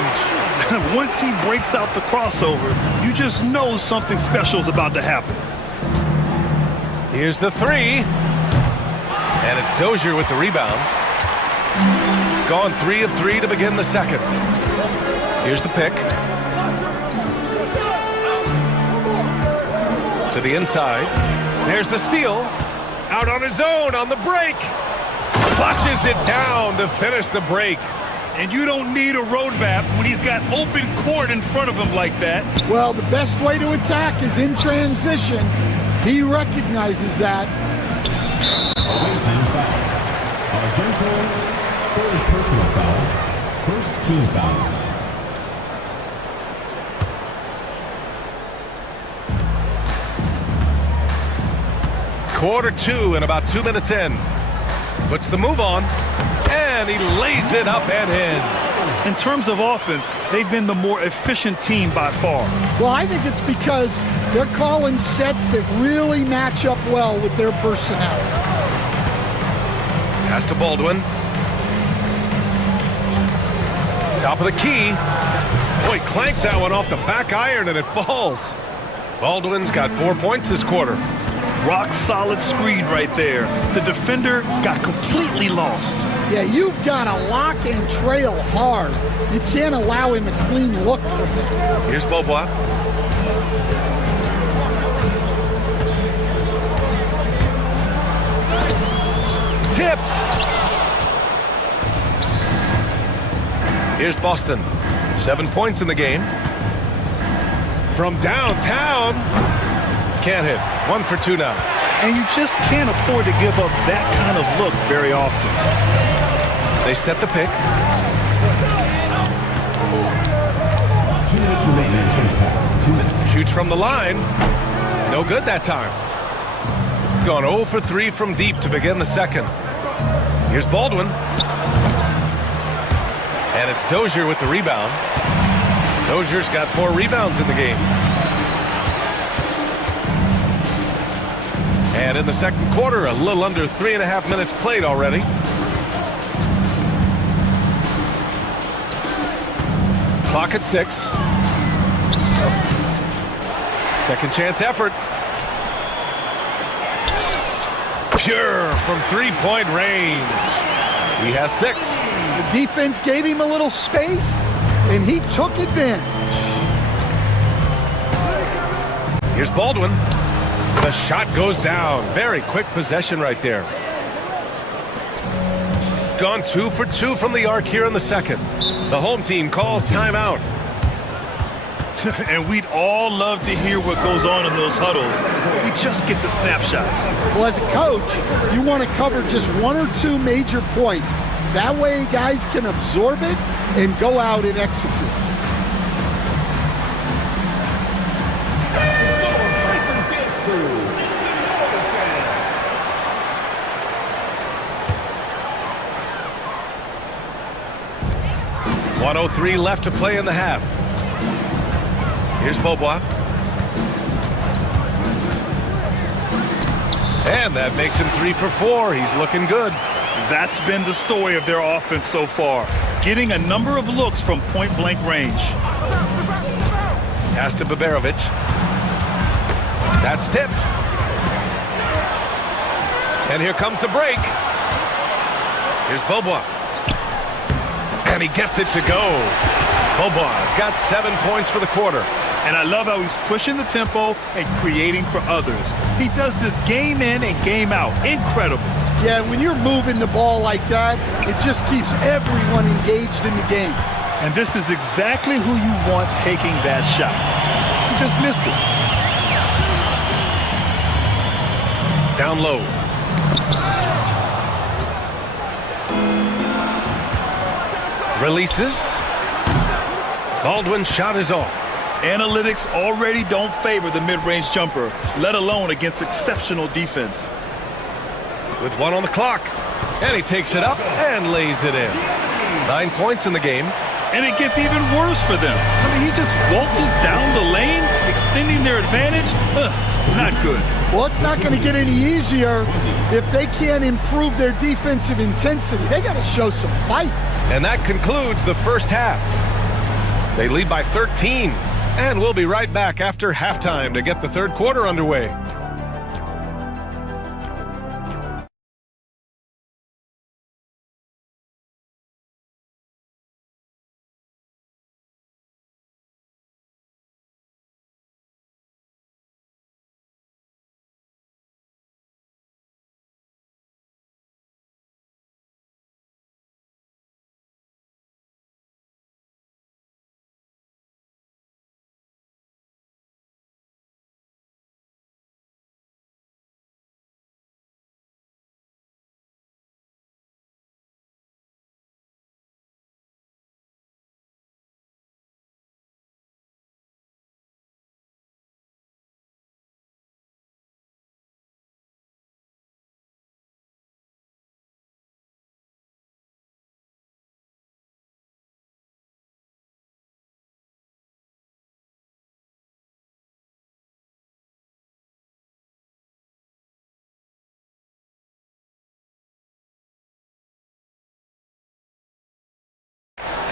Once he breaks out the crossover, you just know something special is about to happen. Here's the 3. And it's Dozier with the rebound. Gone 3 of 3 to begin the second. Here's the pick. To the inside. There's the steal. Out on his own on the break. Flushes it down to finish the break. And you don't need a roadmap when he's got open court in front of him like that. Well, the best way to attack is in transition. He recognizes that. Argento, third personal foul, first team foul. Quarter 2 and about 2 minutes in. Puts the move on, and he lays it up and in. In terms of offense, they've been the more efficient team by far. Well, I think it's because they're calling sets that really match up well with their personnel. Pass to Baldwin. Top of the key. Boy, clanks that one off the back iron and it falls. Baldwin's got 4 points this quarter. Rock solid screen right there. The defender got completely lost. Yeah, you've got to lock and trail hard. You can't allow him a clean look from there. Here's Beaubois. Tipped. Here's Boston. 7 points in the game. From downtown. Can't hit. 1 for 2 now. And you just can't afford to give up that kind of look very often. They set the pick. 2 minutes remaining in the first half. 2 minutes. Shoots from the line. No good that time. Gone 0 for 3 from deep to begin the second. Here's Baldwin. And it's Dozier with the rebound. Dozier's got 4 rebounds in the game. And in the second quarter, a little under 3.5 minutes played already. Clock at 6. Second chance effort. Pure from 3-point range. He has 6. The defense gave him a little space, and he took advantage. Here's Baldwin. The shot goes down. Very quick possession right there. Gone 2 for 2 from the arc here in the second. The home team calls timeout. And we'd all love to hear what goes on in those huddles. We just get the snapshots. Well, as a coach, you want to cover just 1 or 2 major points. That way guys can absorb it and go out and execute. .103 left to play in the half. Here's Beaubois. And that makes him 3 for 4. He's looking good. That's been the story of their offense so far. Getting a number of looks from point-blank range. Pass to Baberovic. That's tipped. And here comes the break. Here's Beaubois. And he gets it to go. Beaubois got 7 points for the quarter. And I love how he's pushing the tempo and creating for others. He does this game in and game out. Incredible. Yeah, when you're moving the ball like that, it just keeps everyone engaged in the game. And this is exactly who you want taking that shot. He just missed it. Down low. Releases. Baldwin's shot is off. Analytics already don't favor the mid-range jumper, let alone against exceptional defense. With 1 on the clock. And he takes it up and lays it in. 9 points in the game. And it gets even worse for them. I mean, he just waltzes down the lane, extending their advantage. Not good. Well, it's not going to get any easier if they can't improve their defensive intensity. They got to show some fight. And that concludes the first half. They lead by 13. And we'll be right back after halftime to get the third quarter underway.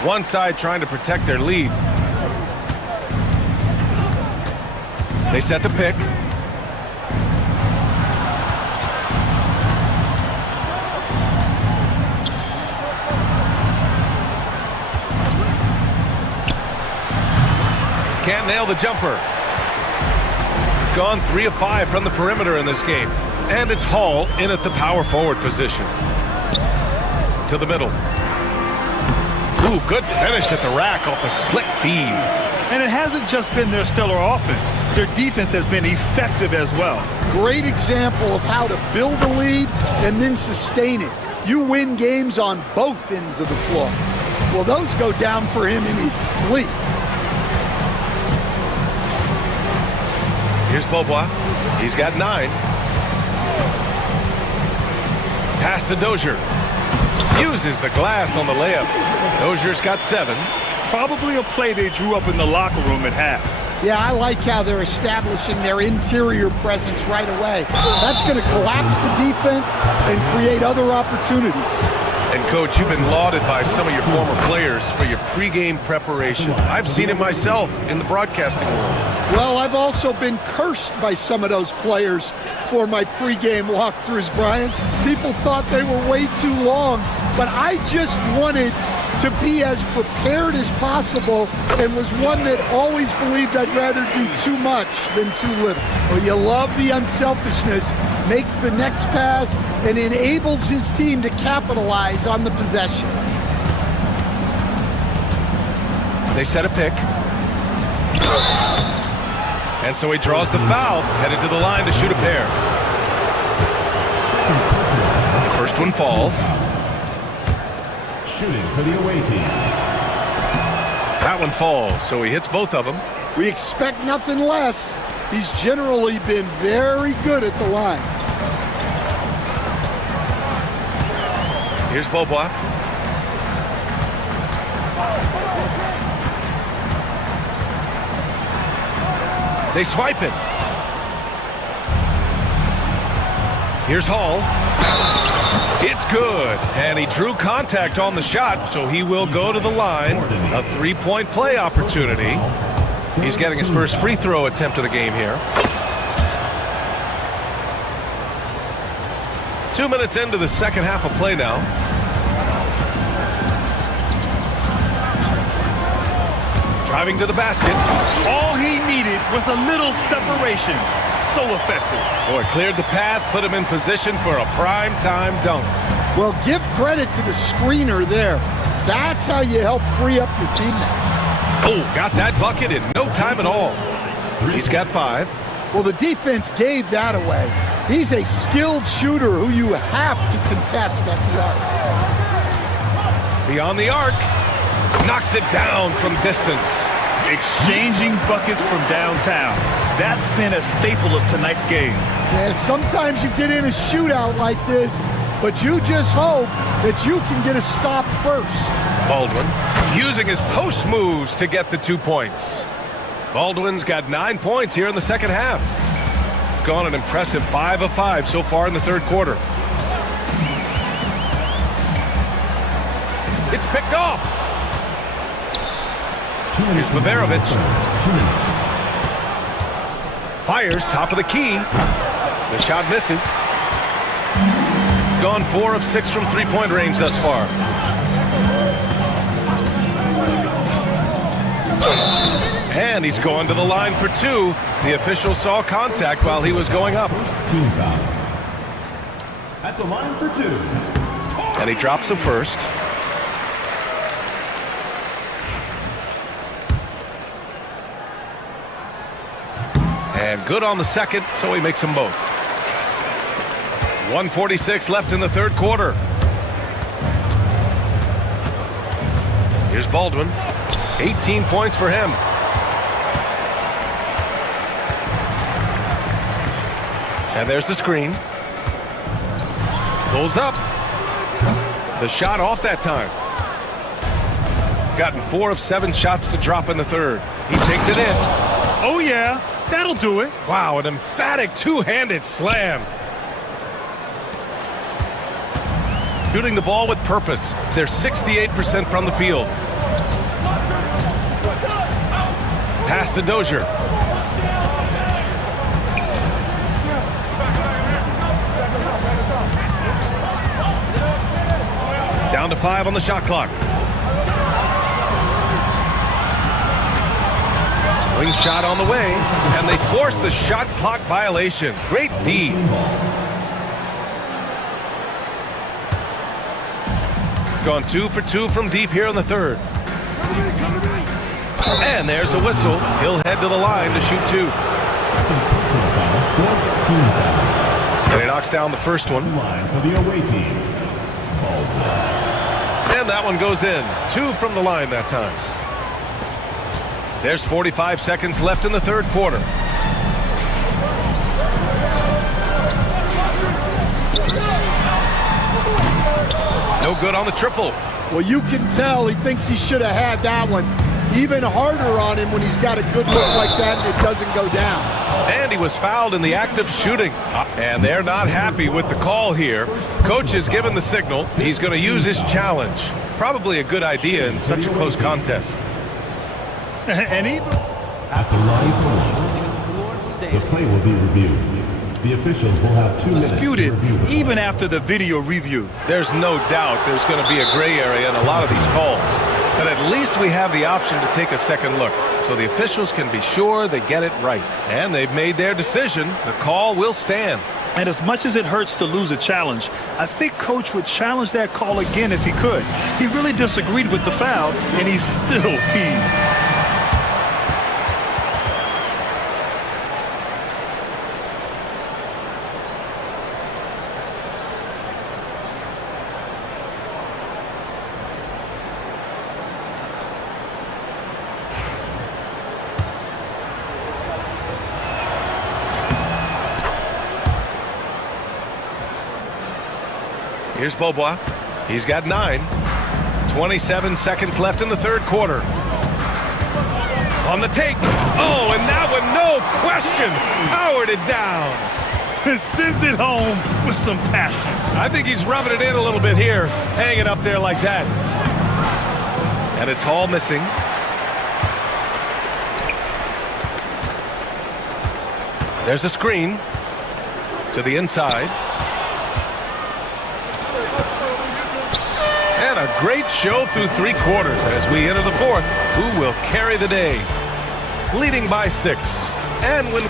One side trying to protect their lead. They set the pick. Can't nail the jumper. Gone 3 of 5 from the perimeter in this game. And it's Hall in at the power forward position. To the middle. Ooh, good finish at the rack off the slick feed. And it hasn't just been their stellar offense. Their defense has been effective as well. Great example of how to build a lead and then sustain it. You win games on both ends of the floor. Well, those go down for him in his sleep. Here's Beaubois. He's got 9. Pass to Dozier. Uses the glass on the layup. Dozier's got 7. Probably a play they drew up in the locker room at half. Yeah, I like how they're establishing their interior presence right away. That's going to collapse the defense and create other opportunities. And, Coach, you've been lauded by some of your former players for your pregame preparation. I've seen it myself in the broadcasting world. Well, I've also been cursed by some of those players for my pregame walkthroughs, Brian. People thought they were way too long, but I just wanted to be as prepared as possible and was one that always believed I'd rather do too much than too little. Well, you love the unselfishness, makes the next pass, and enables his team to capitalize on the possession. They set a pick. And so he draws the foul, headed to the line to shoot a pair. The first one falls. Shooting for the away team. That one falls, so he hits both of them. We expect nothing less. He's generally been very good at the line. Here's Beaubois. They swipe it. Here's Hall. It's good. And he drew contact on the shot, so he will go to the line. A three-point play opportunity. He's getting his first free throw attempt of the game here. 2 minutes into the second half of play now. Driving to the basket. All he needed was a little separation. So effective. Boy, cleared the path, put him in position for a prime-time dunk. Well, give credit to the screener there. That's how you help free up your teammates. Oh, got that bucket in no time at all. He's got 5. Well, the defense gave that away. He's a skilled shooter who you have to contest at the arc. Beyond the arc. Knocks it down from distance. Exchanging buckets from downtown. That's been a staple of tonight's game. Yeah, sometimes you get in a shootout like this, but you just hope that you can get a stop first. Baldwin using his post moves to get the 2 points. Baldwin's got 9 points here in the second half. Gone an impressive 5 of 5 so far in the third quarter. It's picked off. Here's Liberovic. Fires top of the key. The shot misses. Gone 4 of 6 from three-point range thus far. And he's going to the line for 2. The official saw contact while he was going up. Team foul. At the line for 2. And he drops the first. And good on the second, so he makes them both. 1:46 left in the third quarter. Here's Baldwin. 18 points for him. And there's the screen. Pulls up. The shot off that time. Gotten 4 of 7 shots to drop in the third. He takes it in. Oh, yeah. That'll do it. Wow, an emphatic two-handed slam. Shooting the ball with purpose. They're 68% from the field. Pass to Dozier. Down to 5 on the shot clock. Wing shot on the way, and they force the shot clock violation. Great D. Gone 2 for 2 from deep here in the third. And there's a whistle. He'll head to the line to shoot 2. Second personal foul, 4th team foul. And he knocks down the first one. Line for the away team. And that one goes in. 2 from the line that time. There's 45 seconds left in the third quarter. No good on the triple. Well, you can tell he thinks he should have had that one. Even harder on him when he's got a good look like that and it doesn't go down. And he was fouled in the act of shooting. And they're not happy with the call here. Coach has given the signal. He's going to use his challenge. Probably a good idea in such a close contest. And even At the line for 1. The play will be reviewed. The officials will have 2 minutes. Disputed to review the call. even after the video review. There's no doubt there's going to be a gray area in a lot of these calls. But at least we have the option to take a second look, so the officials can be sure they get it right. And they've made their decision. The call will stand. And as much as it hurts to lose a challenge, I think Coach would challenge that call again if he could. He really disagreed with the foul, and he still heaved. Here's Beaubois. He's got 9. 27 seconds left in the third quarter. On the take. Oh, and that one, no question, powered it down. And sends it home with some passion. I think he's rubbing it in a little bit here, hanging up there like that. And it's Hall missing. There's a screen to the inside. And a great show through 3 quarters as we enter the fourth. Who will carry the day? Leading by 6. And when...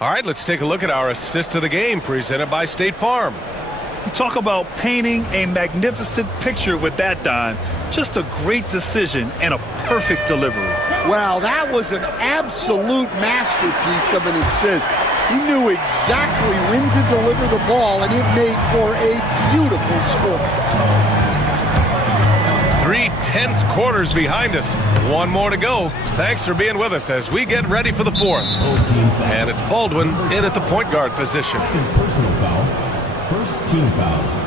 All right, let's take a look at our assist of the game presented by State Farm. You talk about painting a magnificent picture with that, Don. Just a great decision and a perfect delivery. Well, that was an absolute masterpiece of an assist. He knew exactly when to deliver the ball, and it made for a beautiful score. 3 tense quarters behind us. 1 more to go. Thanks for being with us as we get ready for the fourth. And it's Baldwin in at the point guard position. Second personal foul. First team foul.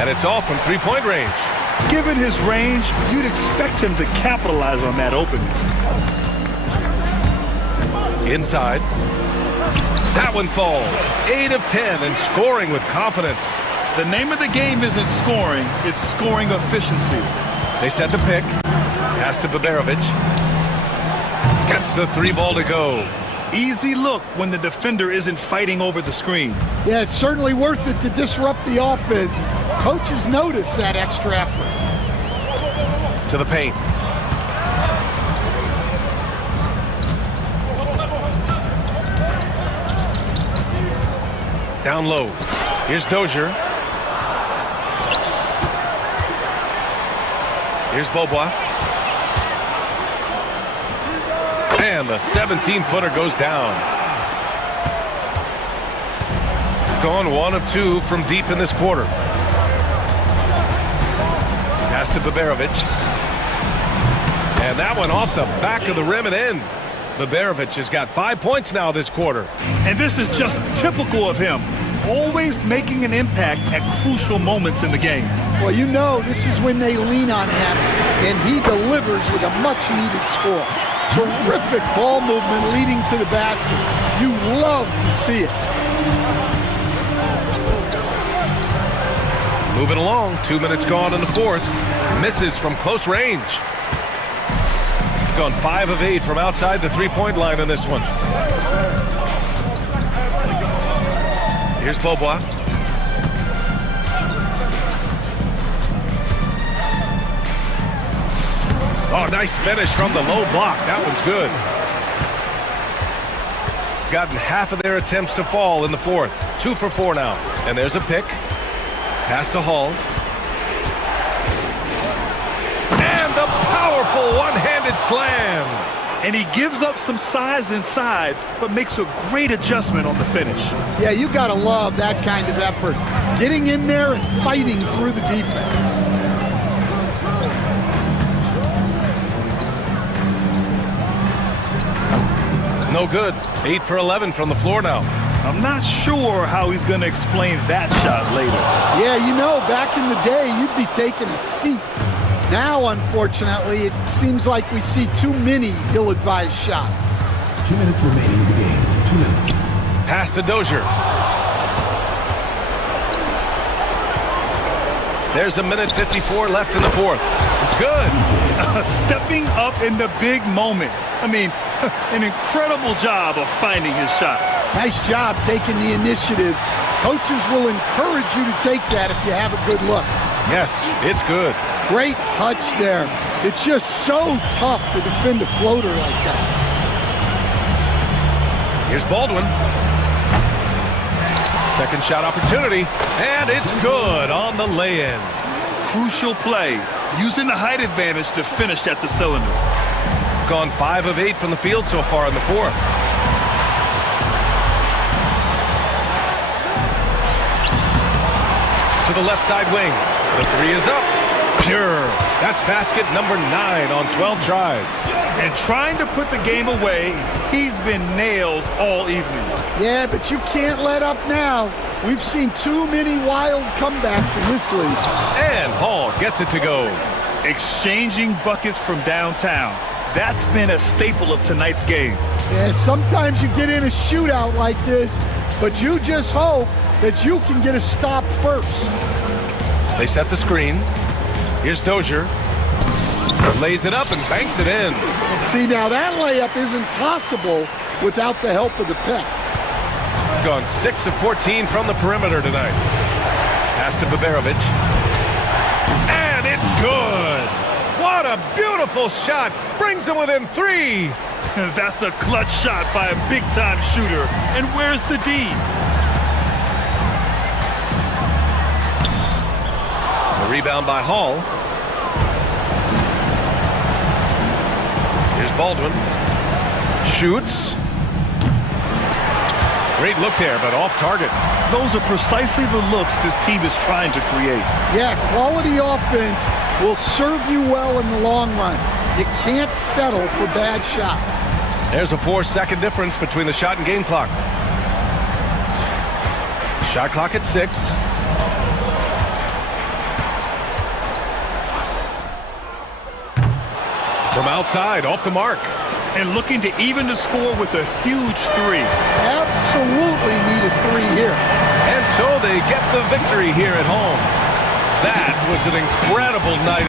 And it's off from 3-point range. Given his range, you'd expect him to capitalize on that opening. Inside. That one falls. 8 of 10 and scoring with confidence. The name of the game isn't scoring, it's scoring efficiency. They set the pick. Pass to Baberovic. Gets the 3 ball to go. Easy look when the defender isn't fighting over the screen. Yeah, it's certainly worth it to disrupt the offense. Coaches notice that extra effort. To the paint. Down low. Here's Dozier. Here's Beaubois. And the 17-footer goes down. Gone 1 of 2 from deep in this quarter. Pass to Baberovic. And that one off the back of the rim and in. Baberovic has got 5 points now this quarter. And this is just typical of him. Always making an impact at crucial moments in the game. Well, you know this is when they lean on him, and he delivers with a much-needed score. Terrific ball movement leading to the basket. You love to see it. Moving along, 2 minutes gone in the fourth. Misses from close range. Gone 5 of 8 from outside the 3-point line in this one. Here's Beaubois. Oh, nice finish from the low block. That one's good. Gotten half of their attempts to fall in the fourth. 2 for 4 now. And there's a pick. Pass to Hall. And the powerful one-handed slam. And he gives up some size inside, but makes a great adjustment on the finish. Yeah, you gotta love that kind of effort. Getting in there and fighting through the defense. No good. 8 for 11 from the floor now. I'm not sure how he's going to explain that shot later. Yeah, you know, back in the day, you'd be taking a seat. Now, unfortunately, it seems like we see too many ill-advised shots. 2 minutes remaining in the game. 2 minutes. Pass to Dozier. There's a minute 54 left in the fourth. It's good. Stepping up in the big moment. I mean, an incredible job of finding his shot. Nice job taking the initiative. Coaches will encourage you to take that if you have a good look. Yes, it's good. Great touch there. It's just so tough to defend a floater like that. Here's Baldwin. Second shot opportunity, and it's good on the lay-in. Crucial play, using the height advantage to finish at the cylinder. Gone 5 of 8 from the field so far in the fourth. To the left side wing. The three is up. Pure. That's basket number 9 on 12 tries. And trying to put the game away, he's been nails all evening. Yeah, but you can't let up now. We've seen too many wild comebacks in this league. And Hall gets it to go. Exchanging buckets from downtown. That's been a staple of tonight's game. Yeah, sometimes you get in a shootout like this, but you just hope that you can get a stop first. They set the screen. Here's Dozier. Lays it up and banks it in. See, now that layup isn't possible without the help of the pick. Gone 6 of 14 from the perimeter tonight. Pass to Baberovic. And it's good. What a beautiful shot. Brings them within 3. That's a clutch shot by a big-time shooter. And where's the D? The rebound by Hall. Here's Baldwin. Shoots. Great look there, but off target. Those are precisely the looks this team is trying to create. Yeah, quality offense will serve you well in the long run. You can't settle for bad shots. There's a 4-second difference between the shot and game clock. Shot clock at 6. From outside, off the mark. And looking to even the score with a huge 3. Absolutely need a 3 here. And so they get the victory here at home. That was an incredible night.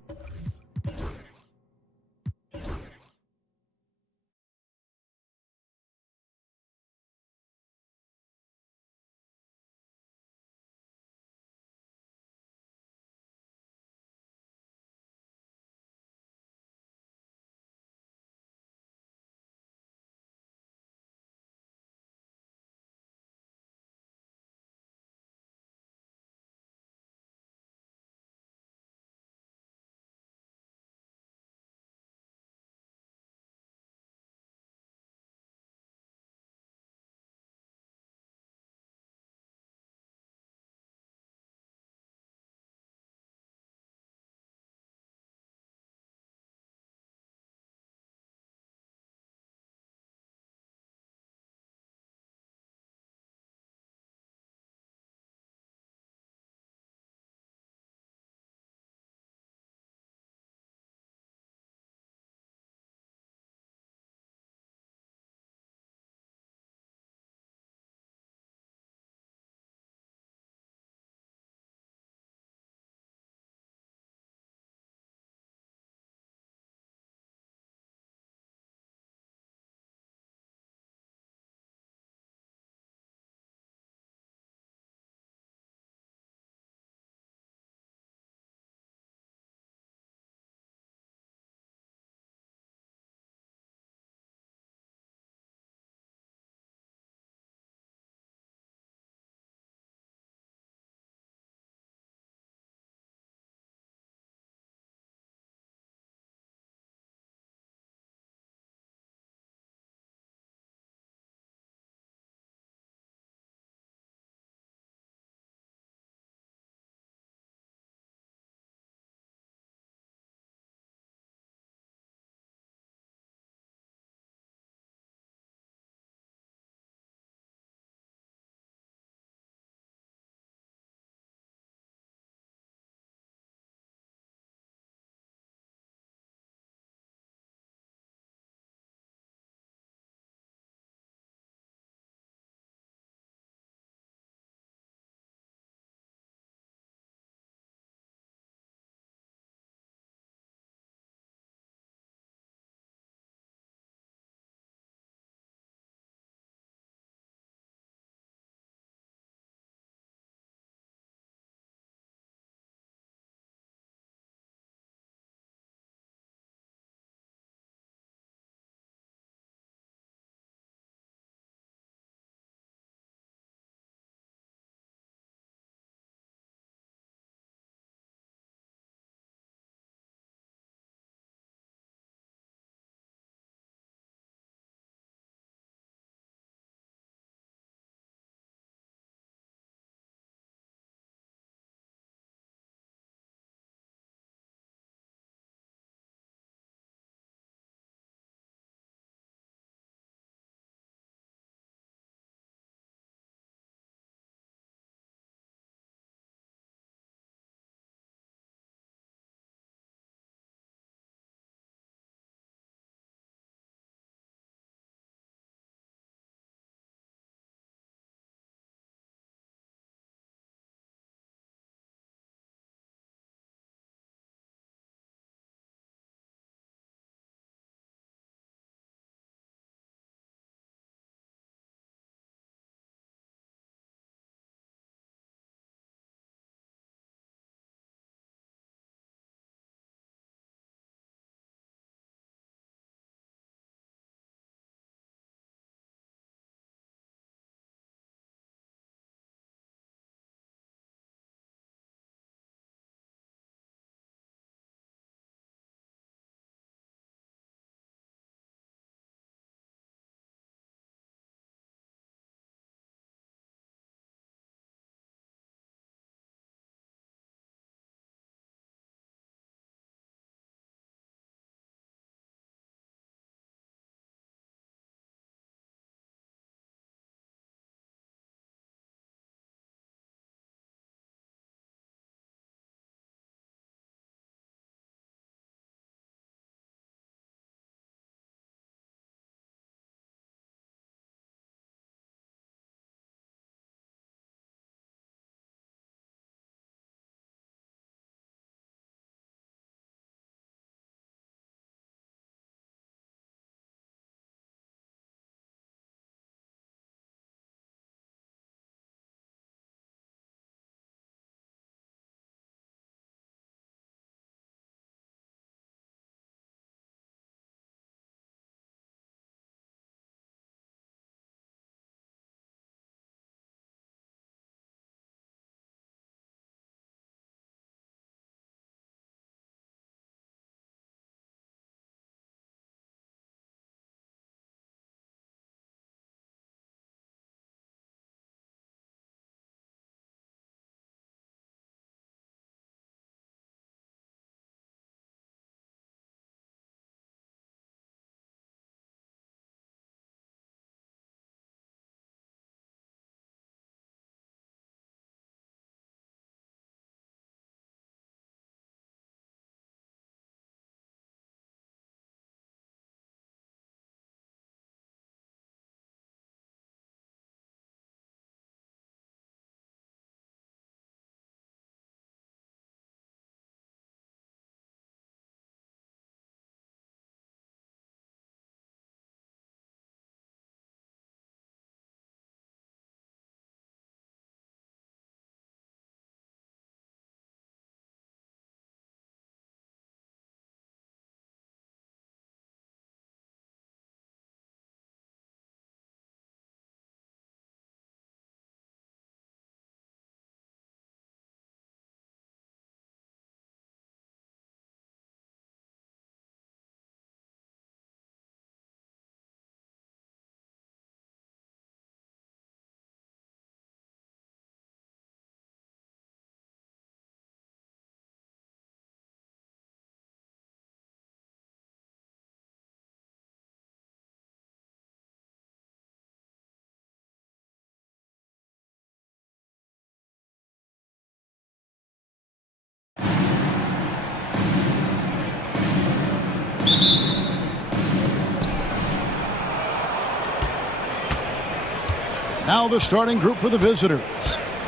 Now the starting group for the visitors.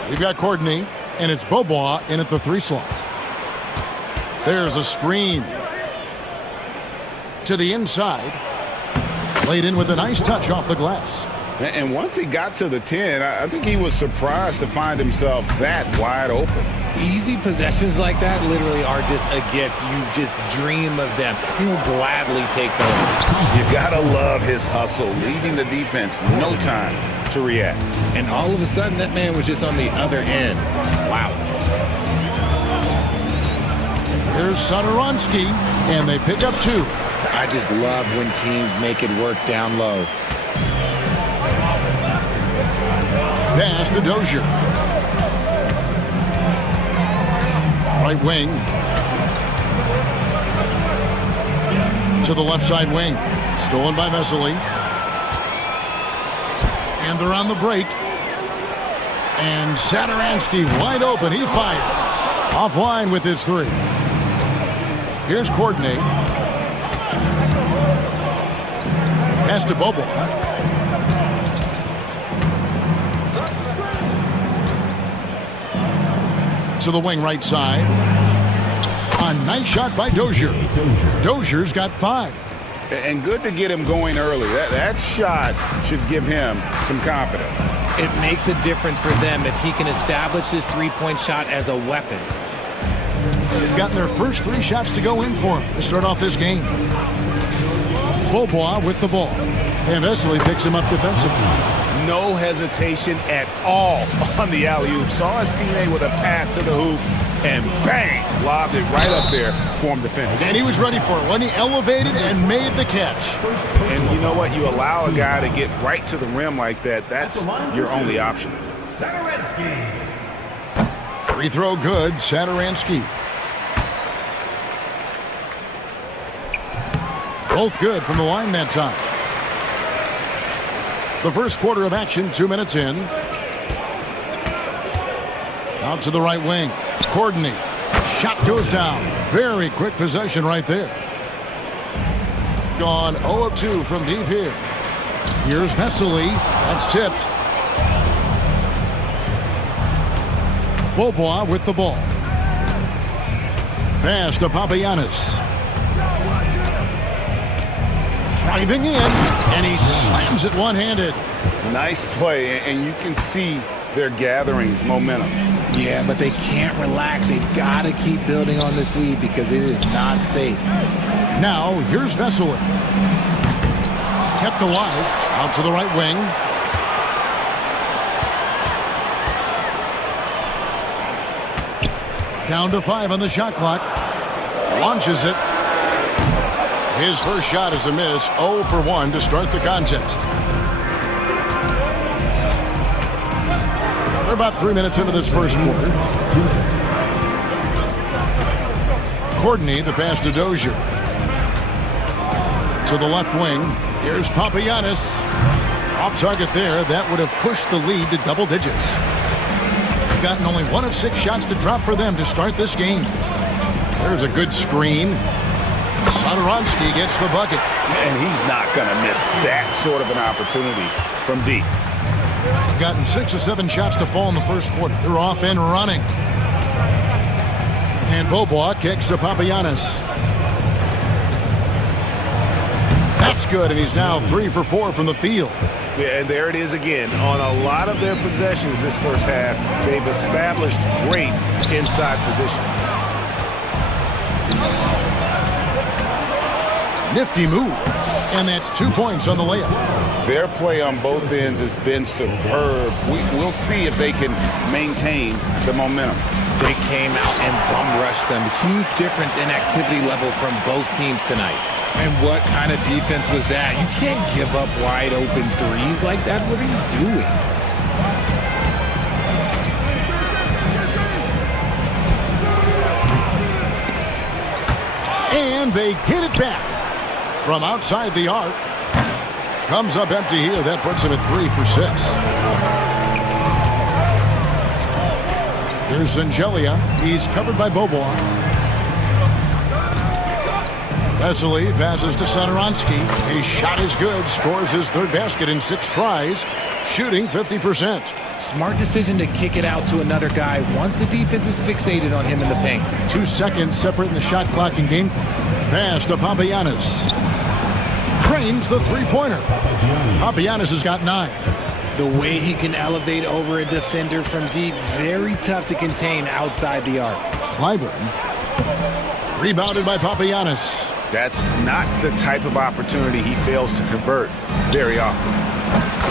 We've got Courtney, and it's Beaubois in at the 3 slot. There's a screen. To the inside. Laid in with a nice touch off the glass. And once he got to the 10, I think he was surprised to find himself that wide open. Easy possessions like that literally are just a gift. You just dream of them. He'll gladly take those. You gotta love his hustle, leaving the defense no time to react. And all of a sudden, that man was just on the other end. Wow. Here's Sadoronsky, and they pick up 2. I just love when teams make it work down low. Pass to Dozier. Right wing. To the left side wing. Stolen by Vesely. And they're on the break. And Sadoronsky wide open. He fires. Offline with his 3. Here's Courtney. Pass to Beaubois. To the wing right side. A nice shot by Dozier. Dozier's got 5. And good to get him going early. That shot should give him some confidence. It makes a difference for them if he can establish his 3-point shot as a weapon. They've gotten their first 3 shots to go in for him to start off this game. Beaubois with the ball. And Vesely picks him up defensively. No hesitation at all on the alley-oop. Saw his teammate with a pass to the hoop, and bang, lobbed it right up there for him to finish. And he was ready for it when he elevated and made the catch. And you know what? You allow a guy to get right to the rim like that, that's your only option. Free throw good, Sadoronsky. Both good from the line that time. The first quarter of action, 2 minutes in. Out to the right wing. Courtney. Shot goes down. Very quick possession right there. Gone 0 of 2 from deep here. Here's Vesely. That's tipped. Beaubois with the ball. Pass to Papagiannis. Driving in, and he slams it one-handed. Nice play, and you can see they're gathering momentum. Yeah, but they can't relax. They've got to keep building on this lead because it is not safe. Now, here's Vesely. Kept alive, out to the right wing. Down to 5 on the shot clock. Launches it. His first shot is a miss, 0 for 1 to start the contest. We're about 3 minutes into this first quarter. Courtney, the pass to Dozier. To the left wing, here's Papagiannis. Off target there, that would have pushed the lead to double digits. They've gotten only 1 of 6 shots to drop for them to start this game. There's a good screen. Sadoronsky gets the bucket. And he's not going to miss that sort of an opportunity from deep. Gotten 6 or 7 shots to fall in the first quarter. They're off and running. And Beaubois kicks to Papagiannis. That's good, and he's now 3 for 4 from the field. Yeah, and there it is again. On a lot of their possessions this first half, they've established great inside position. Nifty move. And that's 2 points on the layup. Their play on both ends has been superb. We'll see if they can maintain the momentum. They came out and bum rushed them. Huge difference in activity level from both teams tonight. And what kind of defense was that? You can't give up wide open threes like that. What are you doing? And they get it back from outside the arc. Comes up empty here. That puts him at 3 for 6. Here's Zangelia. He's covered by Beaubois. Vesely passes to Sonoronsky. His shot is good. Scores his third basket in 6 tries. Shooting 50%. Smart decision to kick it out to another guy once the defense is fixated on him in the paint. 2 seconds separating the shot clock and game clock. Pass to Papagiannis. Cranes the three-pointer. Papagiannis has got 9. The way he can elevate over a defender from deep, very tough to contain outside the arc. Clyburn. Rebounded by Papagiannis. That's not the type of opportunity he fails to convert very often.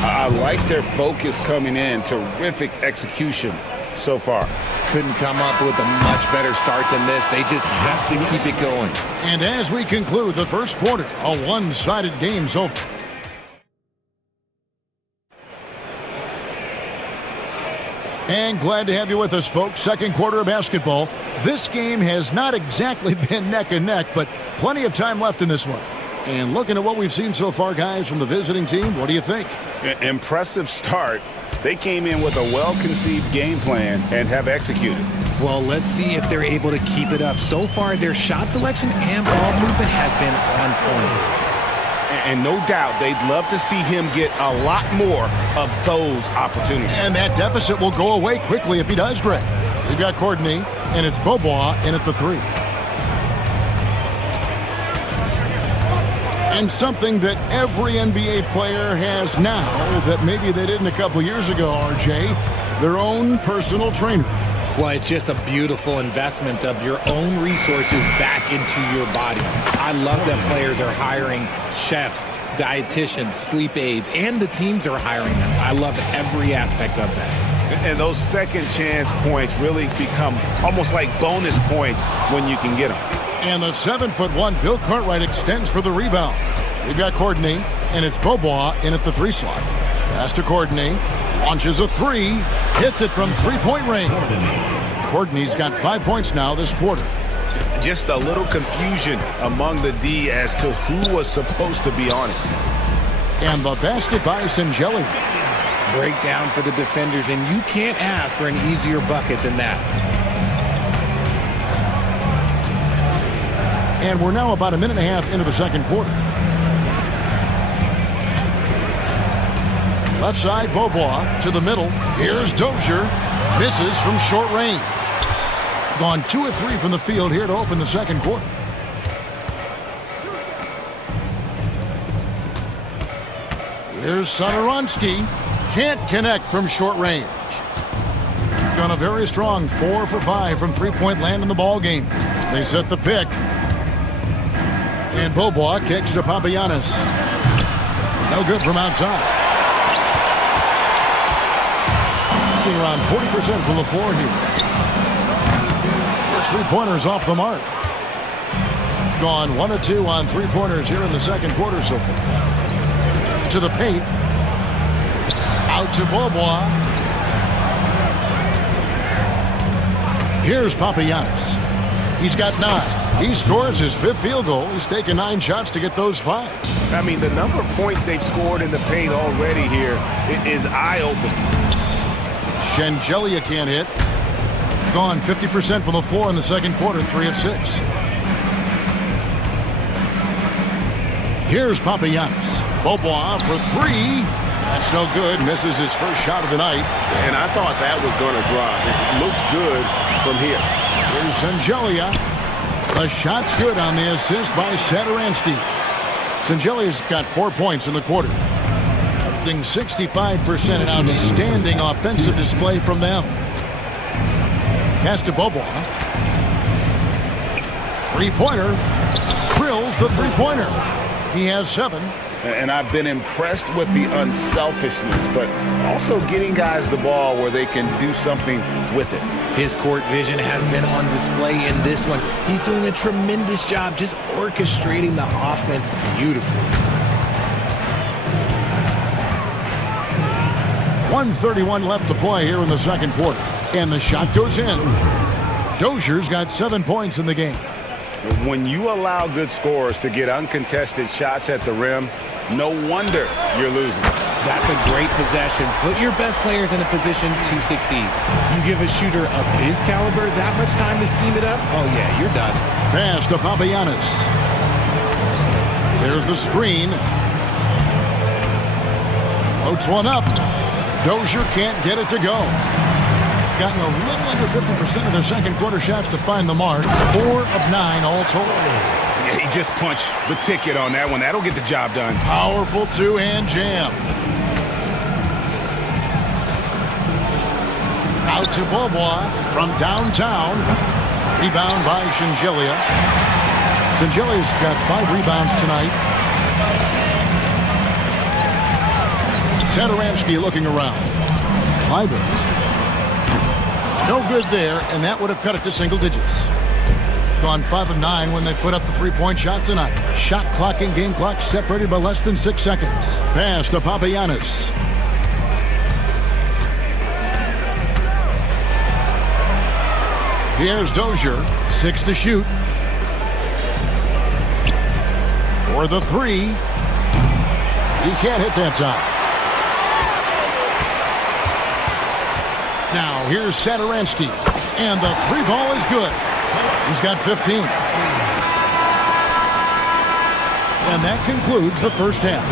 I like their focus coming in. Terrific execution so far. Couldn't come up with a much better start than this. They just have to keep it going. And as we conclude the first quarter, a one-sided game so far. And glad to have you with us, folks. Second quarter of basketball. This game has not exactly been neck and neck, but plenty of time left in this one. And looking at what we've seen so far, guys, from the visiting team, what do you think? Impressive start. They came in with a well-conceived game plan and have executed. Well, let's see if they're able to keep it up. So far, their shot selection and ball movement has been on point. And no doubt they'd love to see him get a lot more of those opportunities. And that deficit will go away quickly if he does, Greg. They've got Courtney, and it's Bobois in at the 3. And something that every NBA player has now that maybe they didn't a couple years ago, RJ, their own personal trainer. Well, it's just a beautiful investment of your own resources back into your body. I love that players are hiring chefs, dietitians, sleep aides, and the teams are hiring them. I love every aspect of that. And those second chance points really become almost like bonus points when you can get them. And the 7'1" Bill Cartwright extends for the rebound. We've got Courtney, and it's Bobois in at the 3 slot. Pass to Courtney. Launches a 3. Hits it from three-point range. Courtney's got 5 points now this quarter. Just a little confusion among the D as to who was supposed to be on it. And the basket by Singeli. Breakdown for the defenders, and you can't ask for an easier bucket than that. And we're now about a minute and a half into the second quarter. Left side, Bobois to the middle. Here's Dozier. Misses from short range. Gone 2 of 3 from the field here to open the second quarter. Here's Sonoronsky. Can't connect from short range. Gone a very strong 4 for 5 from three-point land in the ball game. They set the pick. And Bobois kicks to Papagiannis. No good from outside. Around 40% from the floor here. First three-pointers off the mark. Gone 1 of 2 on three-pointers here in the second quarter so far. To the paint. Out to Bobois. Here's Papagiannis. He's got 9. He scores his 5th field goal. He's taken 9 shots to get those 5. I mean, the number of points they've scored in the paint already here is eye-opening. Shengelia can't hit. Gone 50% from the floor in the second quarter, 3 of 6. Here's Papagiannis. Bobois for 3. That's no good. Misses his first shot of the night. And I thought that was going to drop. It looked good from here. Here's Shengelia. The shot's good on the assist by Satoransky. Sengelia's got 4 points in the quarter. 65%, an outstanding offensive display from them. Pass to Bobois. Three-pointer. Drills the three-pointer. He has 7. And I've been impressed with the unselfishness, but also getting guys the ball where they can do something with it. His court vision has been on display in this one. He's doing a tremendous job just orchestrating the offense beautifully. 1:31 left to play here in the second quarter. And the shot goes in. Dozier's got 7 points in the game. When you allow good scorers to get uncontested shots at the rim, no wonder you're losing. That's a great possession. Put your best players in a position to succeed. You give a shooter of his caliber that much time to seam it up, oh yeah, you're done. Pass to Papagiannis. the screen. Floats one up. Dozier can't get it to go. Gotten a little under 50% of their second quarter shots to find the mark. 4 of 9 all told. Yeah, he just punched the ticket on that one. That'll get the job done. Powerful two-hand jam. Out to Beaubois from downtown. Rebound by Shingelia. Shingelia's got 5 rebounds tonight. Satoransky looking around. Kleiber. No good there, and that would have cut it to single digits. Gone 5 of 9 when they put up the three-point shot tonight. Shot clock and game clock separated by less than 6 seconds. Pass to Papagiannis. Here's Dozier, 6 to shoot. For the 3. He can't hit that time. Now here's Satoransky, and the 3 ball is good. He's got 15. And that concludes the first half.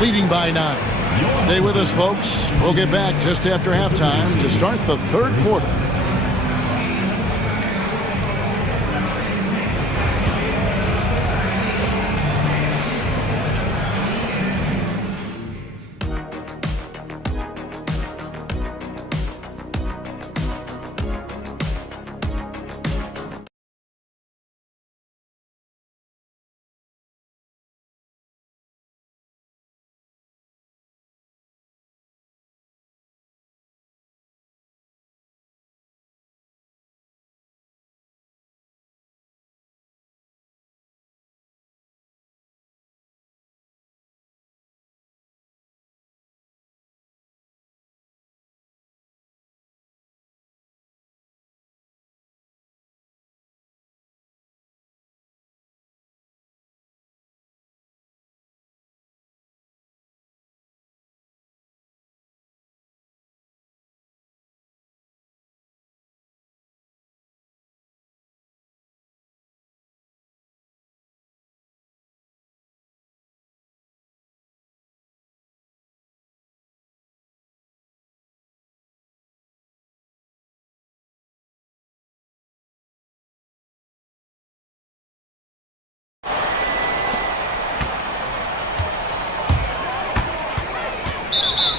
Leading by 9. Stay with us, folks. We'll get back just after halftime to start the third quarter.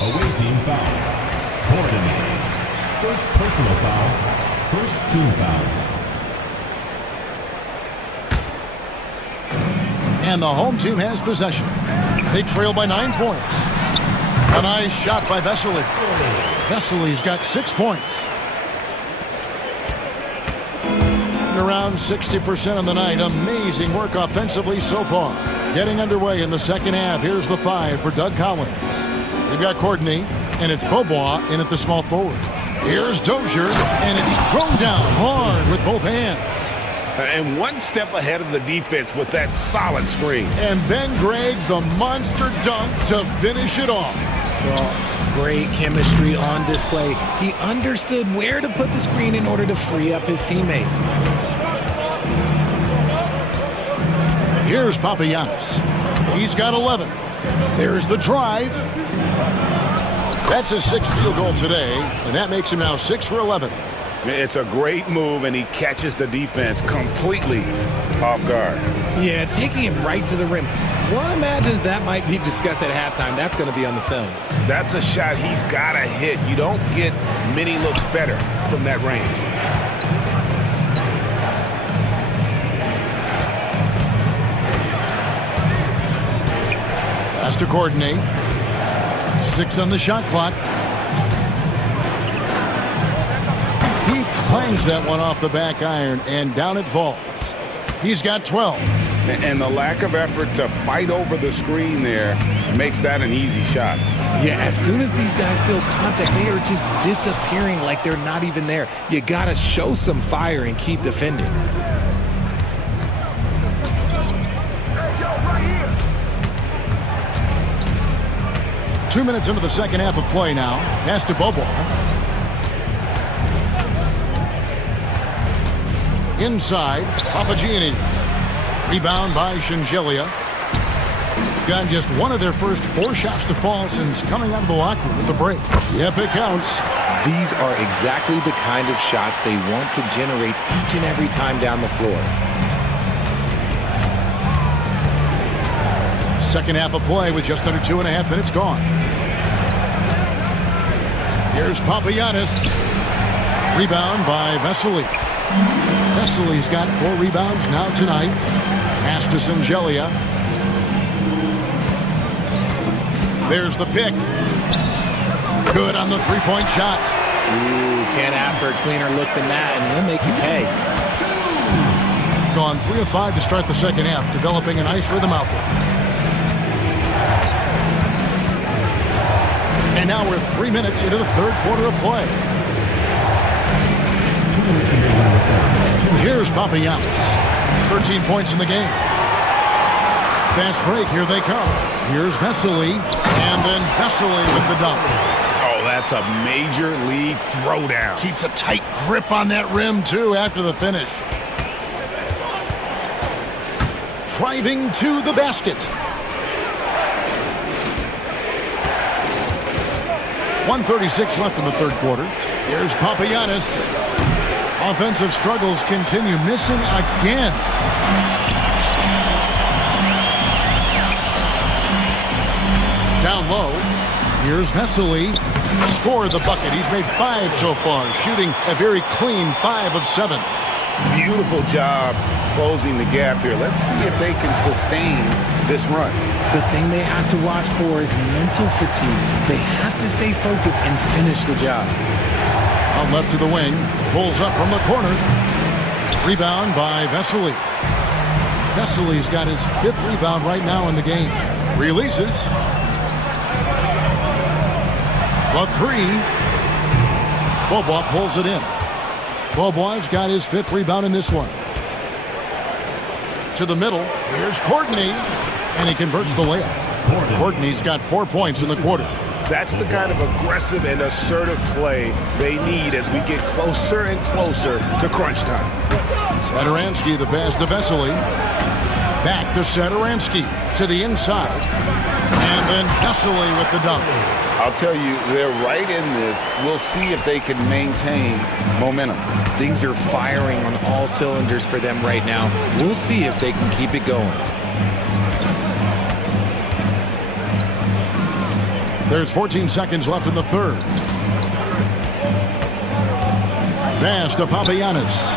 Away team foul. Coordinated. First personal foul. First team foul. And the home team has possession. They trail by 9 points. A nice shot by Vesely. Vesely's got 6 points. Around 60% on the night. Amazing work offensively so far. Getting underway in the second half. Here's the 5 for Doug Collins. They've got Courtney, and it's Beaubois in at the small forward. Here's Dozier, and it's thrown down hard with both hands. And one step ahead of the defense with that solid screen. And then Greg, the monster dunk to finish it off. Well, great chemistry on display. He understood where to put the screen in order to free up his teammate. Here's Papagiannis. He's got 11. There's the drive. That's his 6th field goal today, and that makes him now 6 for 11. It's a great move, and he catches the defense completely off guard. Yeah, taking it right to the rim. One imagines that might be discussed at halftime. That's going to be on the film. That's a shot he's got to hit. You don't get many looks better from that range. Pass to Courtney. 6 on the shot clock. He clangs that one off the back iron, and down it falls. He's got 12. And the lack of effort to fight over the screen there makes that an easy shot. Yeah, as soon as these guys feel contact, they are just disappearing like they're not even there. You got to show some fire and keep defending. 2 minutes into the second half of play now. Pass to Beaubois. Inside, Papagiannis. Rebound by Shingelia. Got just one of their first 4 shots to fall since coming out of the locker room at the break. Yep, it counts. These are exactly the kind of shots they want to generate each and every time down the floor. Second half of play with just under 2.5 minutes gone. Here's Papagiannis. Rebound by Vesely. Vesely's got 4 rebounds now tonight. Pass to Singelia. There's the pick. Good on the 3-point shot. Ooh, can't ask for a cleaner look than that, and he'll make you pay. Gone 3 of 5 to start the second half, developing a nice rhythm out there. And now we're 3 minutes into the third quarter of play. Here's Papagiannis. 13 points in the game. Fast break, here they come. Here's Vesely, and then Vesely with the dunk. Oh, that's a major league throwdown. Keeps a tight grip on that rim, too, after the finish. Driving to the basket. 1:36 left in the third quarter. Here's Papagiannis. Offensive struggles continue, missing again. Down low. Here's Vesely. Scored the bucket. He's made 5 so far, shooting a very clean 5 of 7. Beautiful job closing the gap here. Let's see if they can sustain this run. The thing they have to watch for is mental fatigue. They have to stay focused and finish the job. Out left to the wing. Pulls up from the corner. Rebound by Vesely. Vesely's got his 5th rebound right now in the game. Releases. The 3. Bobois pulls it in. Bobois got his 5th rebound in this one. To the middle. Here's Courtney. And he converts the layup. Courtney's got 4 points in the quarter. That's the kind of aggressive and assertive play they need as we get closer and closer to crunch time. Satoransky, the pass to Vesely. Back to Satoransky. To the inside. And then Vesely with the dunk. I'll tell you, they're right in this. We'll see if they can maintain momentum. Things are firing on all cylinders for them right now. We'll see if they can keep it going. There's 14 seconds left in the third. Pass to Papagiannis.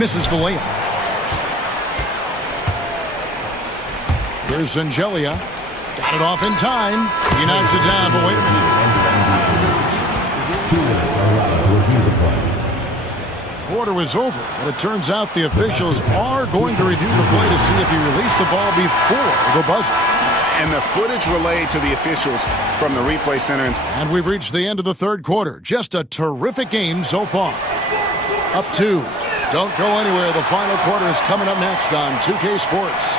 Misses the layup. Here's Singelia. Got it off in time. He knocks it down, but wait a minute. Quarter was over, but it turns out the officials are going to review the play to see if he released the ball before the buzzer. And the footage relayed to the officials from the replay center. And we've reached the end of the third quarter. Just a terrific game so far. Up 2. Don't go anywhere. The final quarter is coming up next on 2K Sports.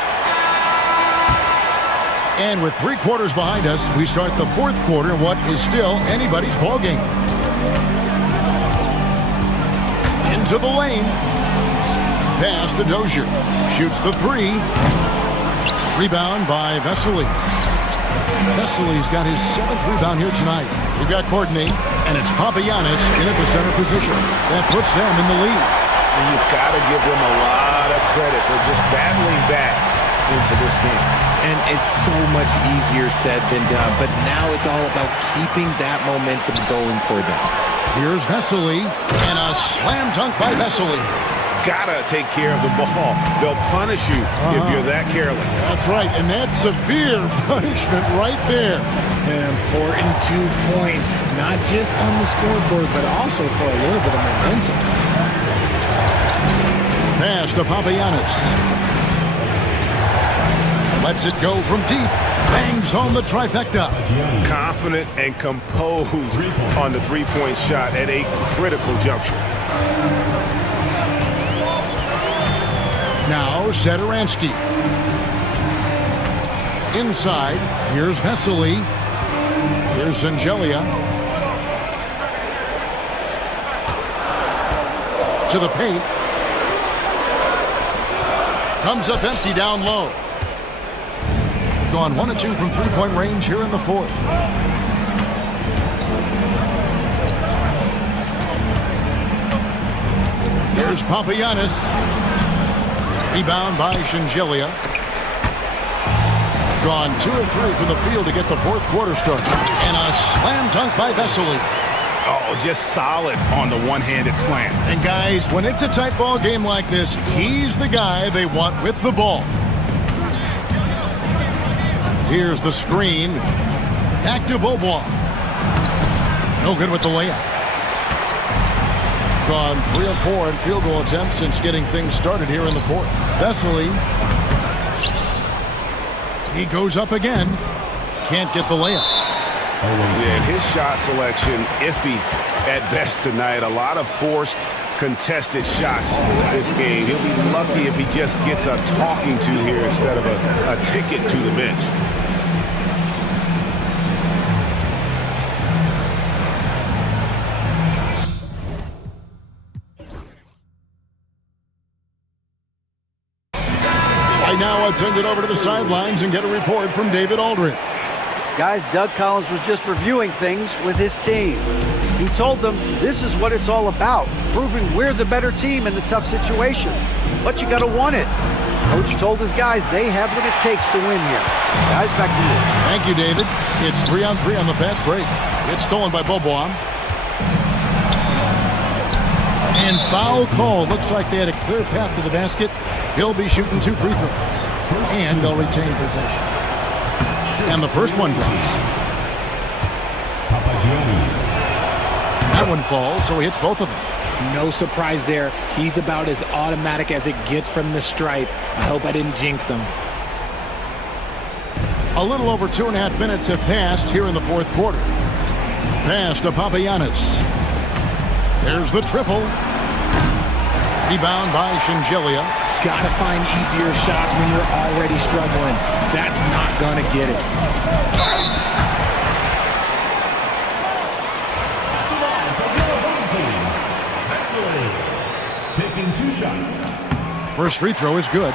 And with 3 quarters behind us, we start the fourth quarter in what is still anybody's ball game. Into the lane. Pass to Dozier. Shoots the 3. Rebound by Vesely. Vesely's got his 7th rebound here tonight. We've got Courtney, and it's Papagiannis in at the center position. That puts them in the lead. And you've got to give them a lot of credit for just battling back into this game. And it's so much easier said than done, but now it's all about keeping that momentum going for them. Here's Vesely, and a slam dunk by Vesely. Gotta take care of the ball. They'll punish you if you're that careless. That's right, and that's severe punishment right there. An important 2 points, not just on the scoreboard, but also for a little bit of momentum. Pass to Papagiannis. Lets it go from deep. Bangs home the trifecta. Confident and composed on the 3-point shot at a critical juncture. Now Satoransky. Inside. Here's Vesely. Here's Singelia. To the paint. Comes up empty down low. Gone 1 of 2 from three-point range here in the fourth. Here's Papagiannis. Rebound by Shingelia. Gone 2 of 3 from the field to get the fourth quarter started. And a slam dunk by Vesely. Oh, just solid on the one-handed slam. And guys, when it's a tight ball game like this, he's the guy they want with the ball. Here's the screen. Back to Beaubois. No good with the layup. Gone 3 of 4 in field goal attempts since getting things started here in the fourth. Vesely. He goes up again. Can't get the layup. Yeah, his shot selection iffy at best tonight. A lot of forced, contested shots this game. He'll be lucky if he just gets a talking to here instead of a ticket to the bench. Right now, let's send it over to the sidelines and get a report from David Aldridge. Guys, Doug Collins was just reviewing things with his team. He told them this is what it's all about, proving we're the better team in the tough situation. But you got to want it. Coach told his guys they have what it takes to win here. Guys, back to you. Thank you, David. It's 3-on-3 on the fast break. It's stolen by Beaubois. And foul call. Looks like they had a clear path to the basket. He'll be shooting 2 free throws. And they'll retain possession. And the first one drops. That one falls, so he hits both of them. No surprise there. He's about as automatic as it gets from the stripe. I hope I didn't jinx him. A little over 2.5 minutes have passed here in the fourth quarter. Pass to Papagiannis. There's the triple. Rebound by Shingelia. Gotta find easier shots when you're already struggling. That's not gonna get it. Taking 2 shots. First free throw is good.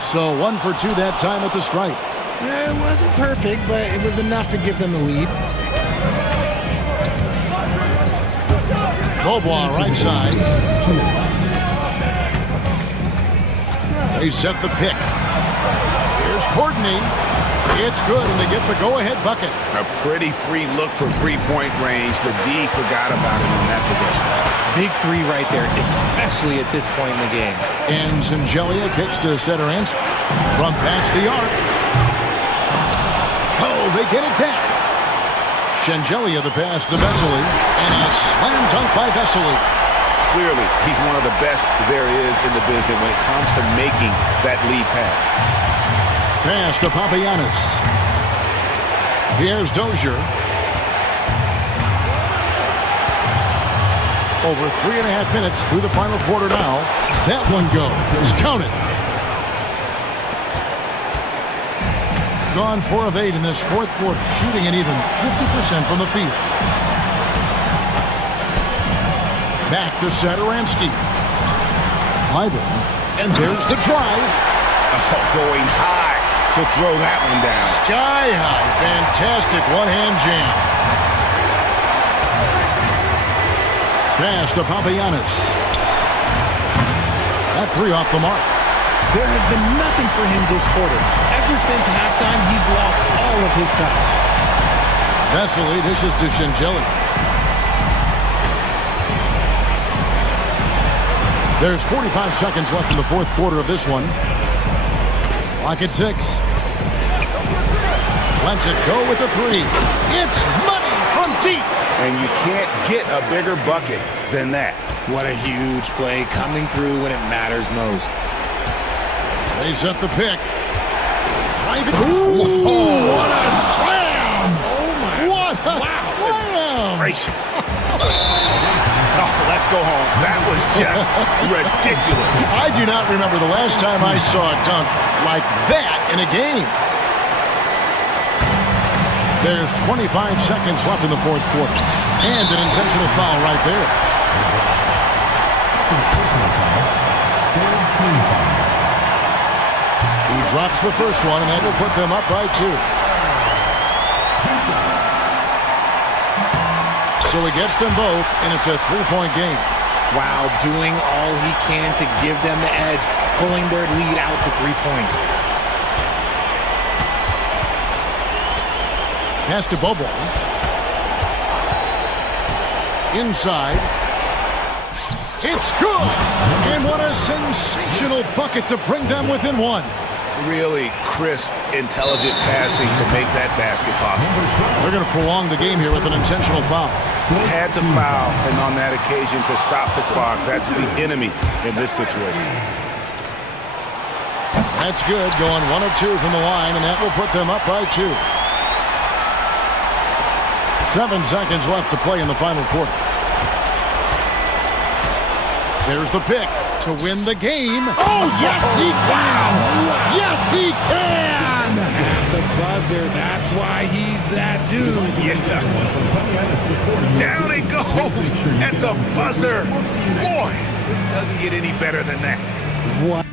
So 1 for 2 that time at the stripe. It wasn't perfect, but it was enough to give them the lead. Beaubois right side. They set the pick. Here's Courtney. It's good, and they get the go-ahead bucket. A pretty free look from three-point range. The D forgot about it in that possession. Big 3 right there, especially at this point in the game. And Shingelia kicks to center Anst from past the arc. Oh, they get it back. Shingelia the pass to Vesely, and a slam dunk by Vesely. Clearly, he's one of the best there is in the business when it comes to making that lead pass. Pass to Papagiannis. Here's Dozier. Over 3.5 minutes through the final quarter now. That one goes. Count it. Gone 4 of 8 in this fourth quarter, shooting an even 50% from the field. Back to Satoransky. Clyburn. And there's the drive. Oh, going high to throw that one down. Sky high. Fantastic one-hand jam. Pass to Papagiannis. That 3 off the mark. There has been nothing for him this quarter. Ever since halftime, he's lost all of his touch. Vesely dishes to Shingelia. There's 45 seconds left in the fourth quarter of this one. Clock at 6. Lets it go with the 3. It's money from deep. And you can't get a bigger bucket than that. What a huge play coming through when it matters most. They set the pick. Ooh, what a slam! Oh my! What a slam! Gracious. Oh, let's go home. That was just ridiculous. I do not remember the last time I saw a dunk like that in a game. There's 25 seconds left in the fourth quarter. And an intentional foul right there. Drops the first one, and that will put them up by 2. So he gets them both, and it's a 3-point game. Wow, doing all he can to give them the edge, pulling their lead out to 3 points. Pass to Bobo. Inside. It's good! And what a sensational bucket to bring them within 1. Really crisp, intelligent passing to make that basket possible. They're going to prolong the game here with an intentional foul. Had to foul, and on that occasion to stop the clock. That's the enemy in this situation. That's good, going 1 of 2 from the line, and that will put them up by 2. 7 seconds left to play in the final quarter. There's the pick to win the game. Oh, yes, he can! Yes, he can! At the buzzer, that's why he's that dude. Yeah. Down it goes at the buzzer. Boy, it doesn't get any better than that. What?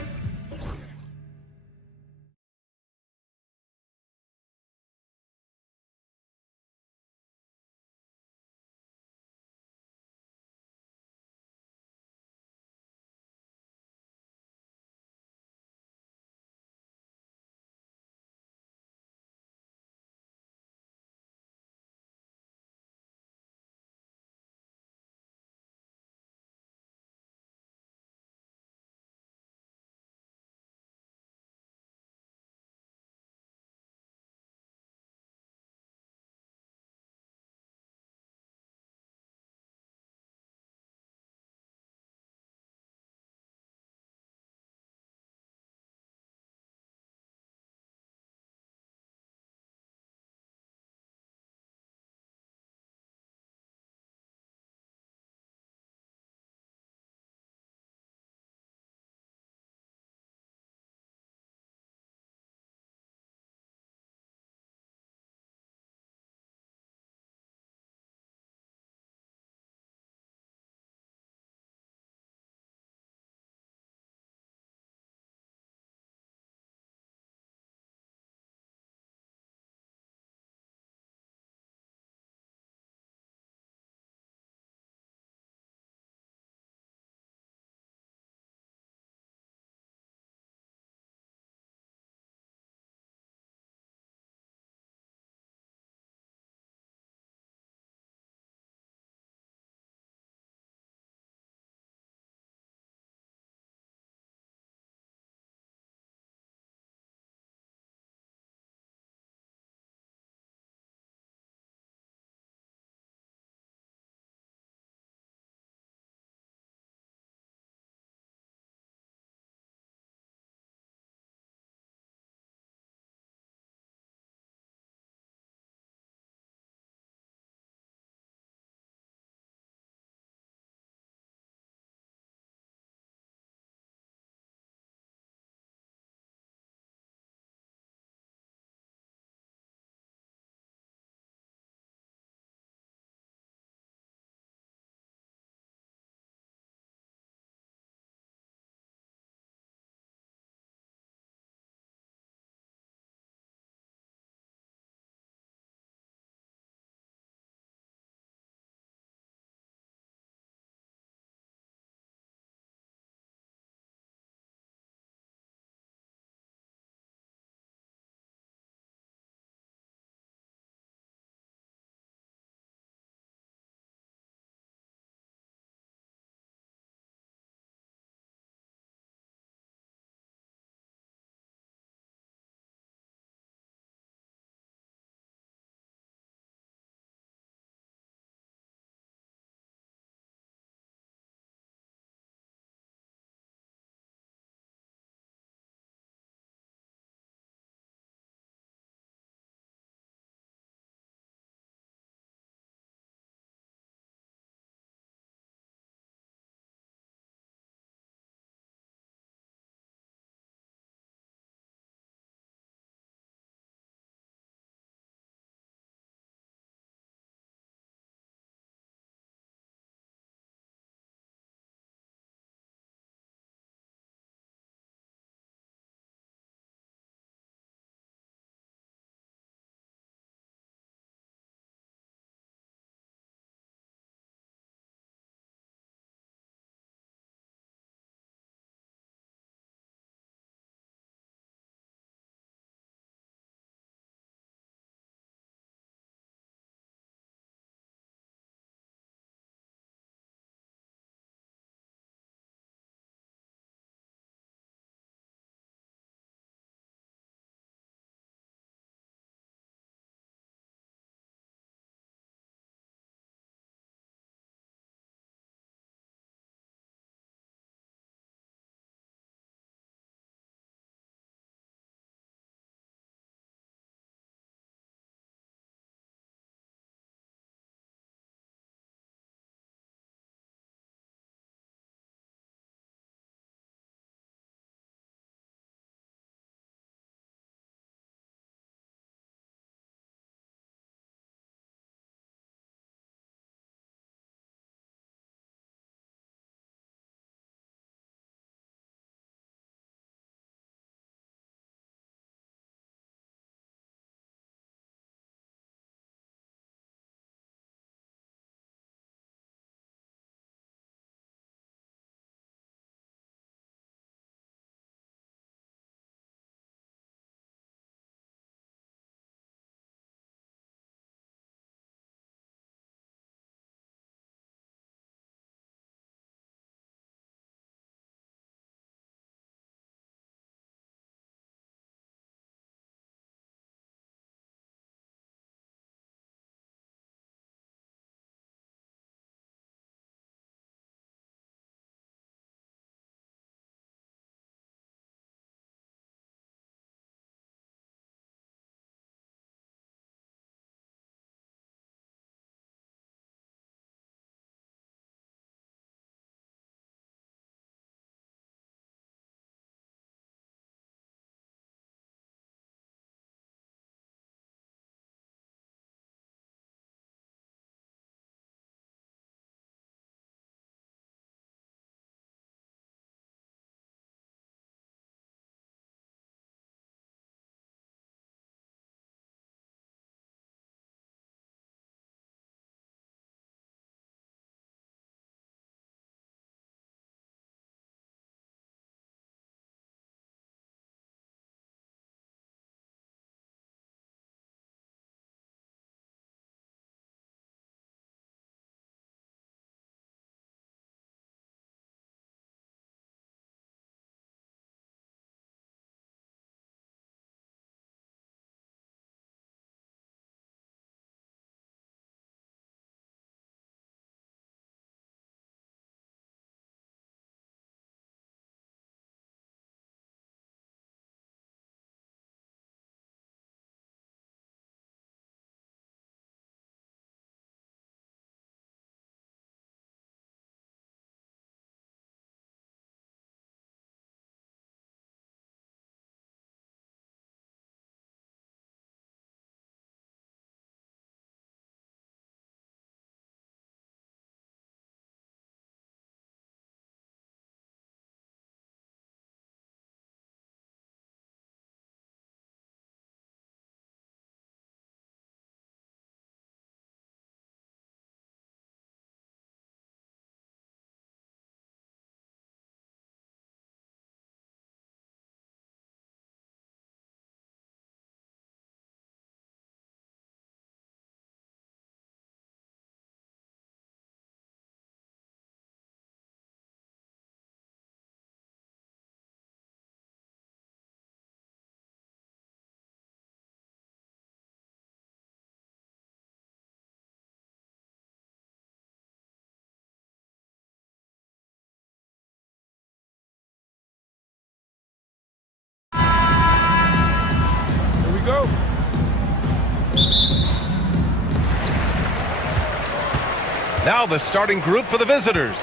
Now the starting group for the visitors.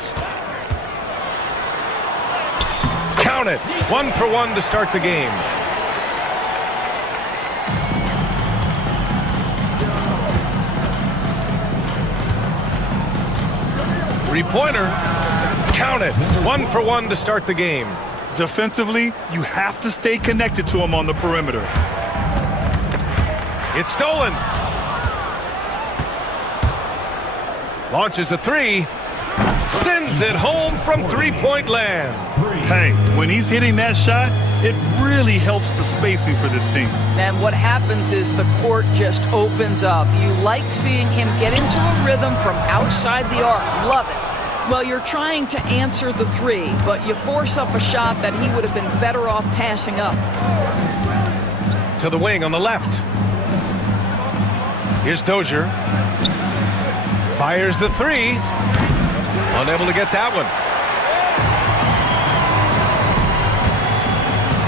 Count it. 1 for 1 to start the game. Three-pointer. Count it. 1 for 1 to start the game. Defensively, you have to stay connected to him on the perimeter. It's stolen. Launches a three. Sends it home from three-point land. Hey, when he's hitting that shot, it really helps the spacing for this team. And what happens is the court just opens up. You like seeing him get into a rhythm from outside the arc. Love it. Well, you're trying to answer the three, but you force up a shot that he would have been better off passing up. To the wing on the left. Here's Dozier. Fires the three. Unable to get that one.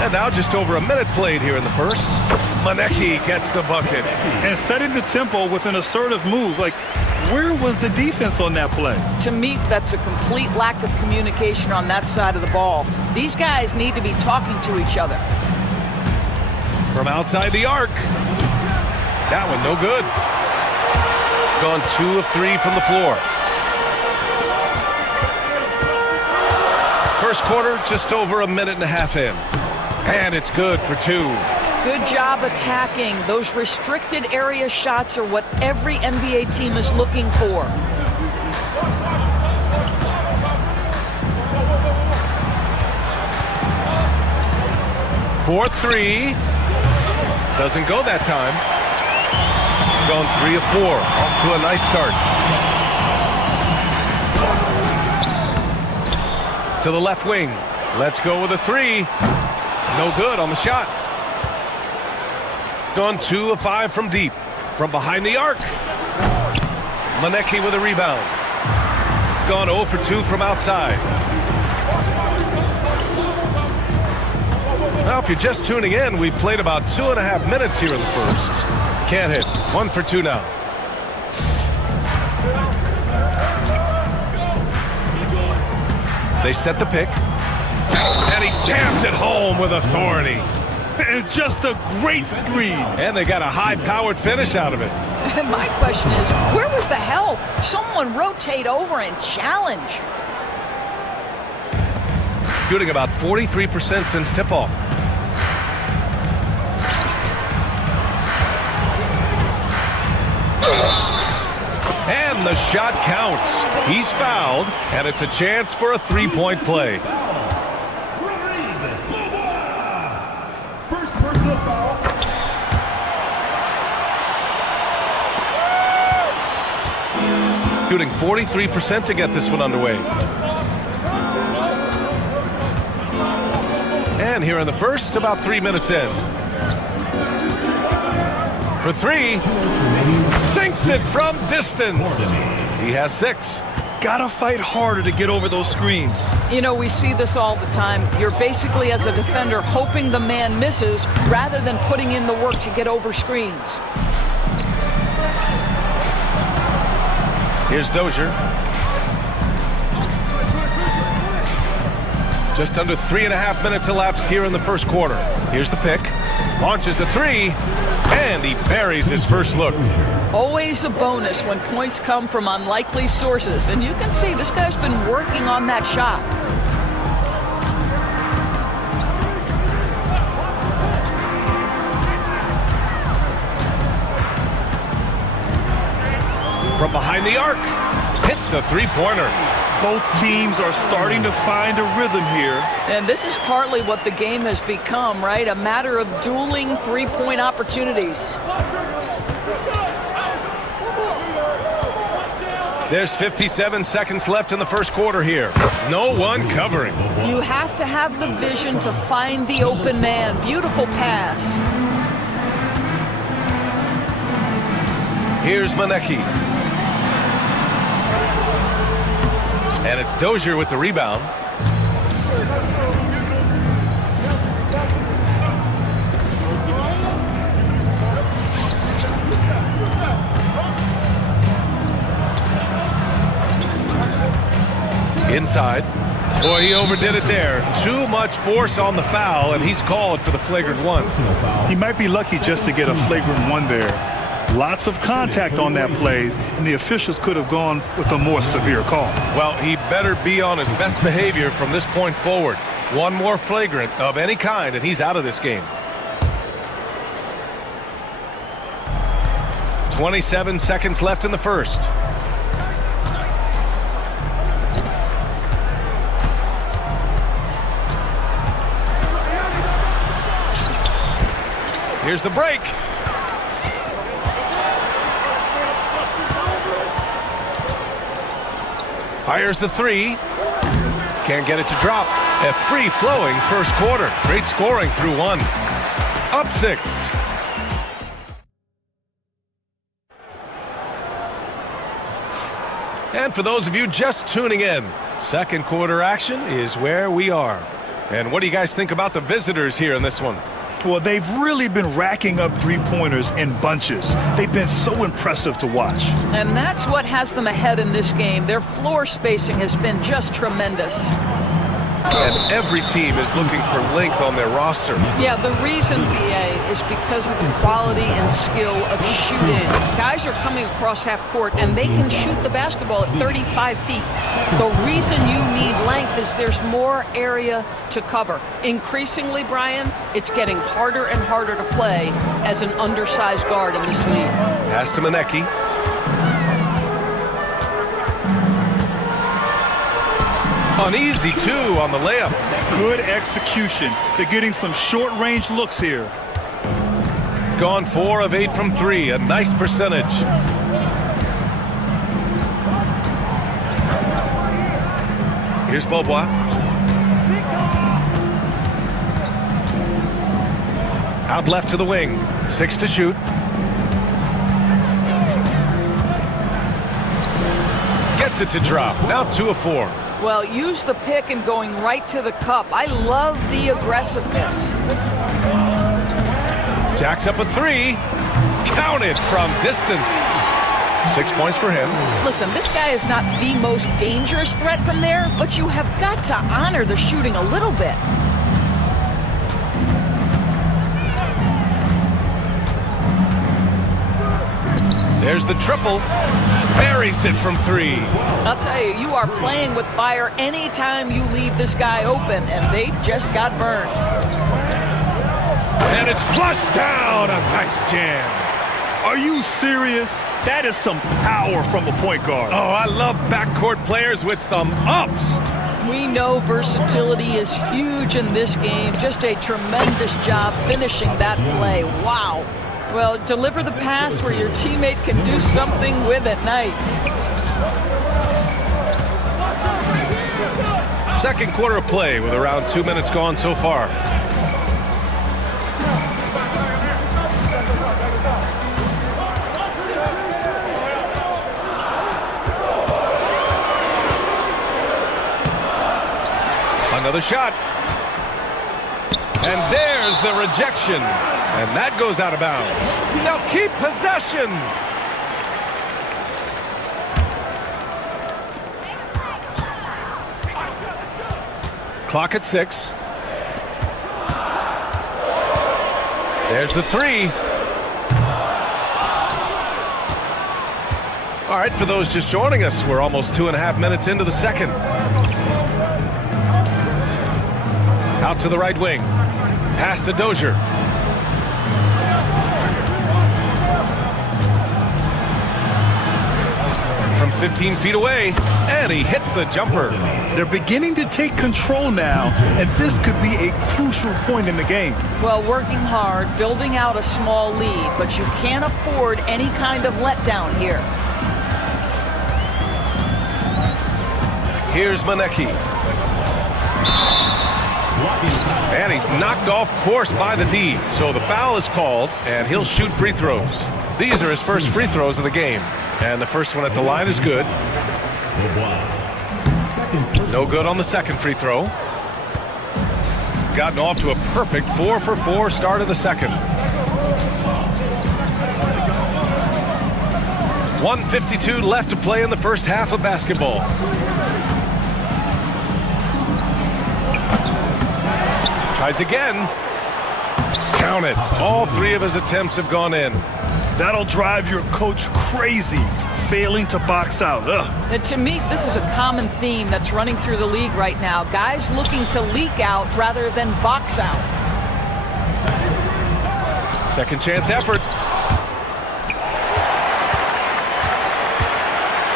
And now just over a minute played here in the first. Manecki gets the bucket. And setting the tempo with an assertive move. Like, where was the defense on that play? To me, that's a complete lack of communication on that side of the ball. These guys need to be talking to each other. From outside the arc. That one no good. Gone 2 of 3 from the floor. First quarter, just over a minute and a half in. And it's good for 2. Good job attacking. Those restricted area shots are what every NBA team is looking for. For 3. Doesn't go that time. Gone 3 of 4. Off to a nice start. To the left wing. Let's go with a 3. No good on the shot. Gone 2 of 5 from deep. From behind the arc. Manecki with a rebound. Gone 0 for 2 from outside. Now, if you're just tuning in, we've played about 2.5 minutes here in the first. Can't hit. 1 for 2 now. They set the pick. And he jams it home with authority. And just a great screen. And they got a high-powered finish out of it. And my question is, where was the help? Someone rotate over and challenge. Shooting about 43% since tip-off. And the shot counts. He's fouled, and it's a chance for a three-point play. First personal foul. Shooting 43% to get this one underway. And here in the first, about 3 minutes in. For 3, sinks it from distance. He has 6. Gotta fight harder to get over those screens. You know, we see this all the time. You're basically, as a defender, hoping the man misses rather than putting in the work to get over screens. Here's Dozier. Just under 3.5 minutes elapsed here in the first quarter. Here's the pick. Launches a 3, and he buries his first look. Always a bonus when points come from unlikely sources. And you can see this guy's been working on that shot. From behind the arc, hits the three-pointer. Both teams are starting to find a rhythm here. And this is partly what the game has become, right? A matter of dueling three-point opportunities. There's 57 seconds left in the first quarter here. No one covering. You have to have the vision to find the open man. Beautiful pass. Here's Manecki. And it's Dozier with the rebound. Inside. Boy, he overdid it there. Too much force on the foul, and he's called for the flagrant one. He might be lucky just to get a flagrant one there. Lots of contact on that play, and the officials could have gone with a more severe call. Well, he better be on his best behavior from this point forward. One more flagrant of any kind, and he's out of this game. 27 seconds left in the first. Here's the break. Fires the three. Can't get it to drop. A free-flowing first quarter. Great scoring through one. Up 6. And for those of you just tuning in, second quarter action is where we are. And what do you guys think about the visitors here in this one? Well, they've really been racking up three-pointers in bunches. They've been so impressive to watch. And that's what has them ahead in this game. Their floor spacing has been just tremendous. And every team is looking for length on their roster. Yeah, the reason, BA, is because of the quality and skill of shooting. Guys are coming across half court, and they can shoot the basketball at 35 feet. The reason you need length is there's more area to cover. Increasingly, Brian, it's getting harder and harder to play as an undersized guard in this league. Pass to Manecki. Uneasy, too, on the layup. Good execution. They're getting some short-range looks here. Gone 4 of 8 from 3. A nice percentage. Here's Beaubois. Out left to the wing. 6 to shoot. Gets it to drop. Now 2 of 4. Well, use the pick and going right to the cup. I love the aggressiveness. Jacks up a 3. Counted from distance. 6 points for him. Listen, this guy is not the most dangerous threat from there, but you have got to honor the shooting a little bit. There's the triple. Buries it from 3. I'll tell you, you are playing with fire anytime you leave this guy open, and they just got burned. And it's flushed down. A nice jam. Are you serious? That is some power from a point guard. Oh, I love backcourt players with some ups. We know versatility is huge in this game. Just a tremendous job finishing that play. Wow. Well, deliver the pass where your teammate can do something with it. Nice. Second quarter of play with around 2 minutes gone so far. Another shot. And there's the rejection. And that goes out of bounds. They'll keep possession. Clock at 6. There's the 3. All right, for those just joining us, we're almost 2.5 minutes into the second. Out to the right wing. Pass to Dozier. From 15 feet away, and he hits the jumper. They're beginning to take control now, and this could be a crucial point in the game. Well, working hard, building out a small lead, but you can't afford any kind of letdown here. Here's Manecki. And he's knocked off course by the D. So the foul is called, and he'll shoot free throws. These are his first free throws of the game. And the first one at the line is good. No good on the second free throw. Gotten off to a perfect 4-for-4 start of the second. 1:52 left to play in the first half of basketball. Tries again. Count it. All three of his attempts have gone in. That'll drive your coach crazy, failing to box out. And to me, this is a common theme that's running through the league right now. Guys looking to leak out rather than box out. Second chance effort.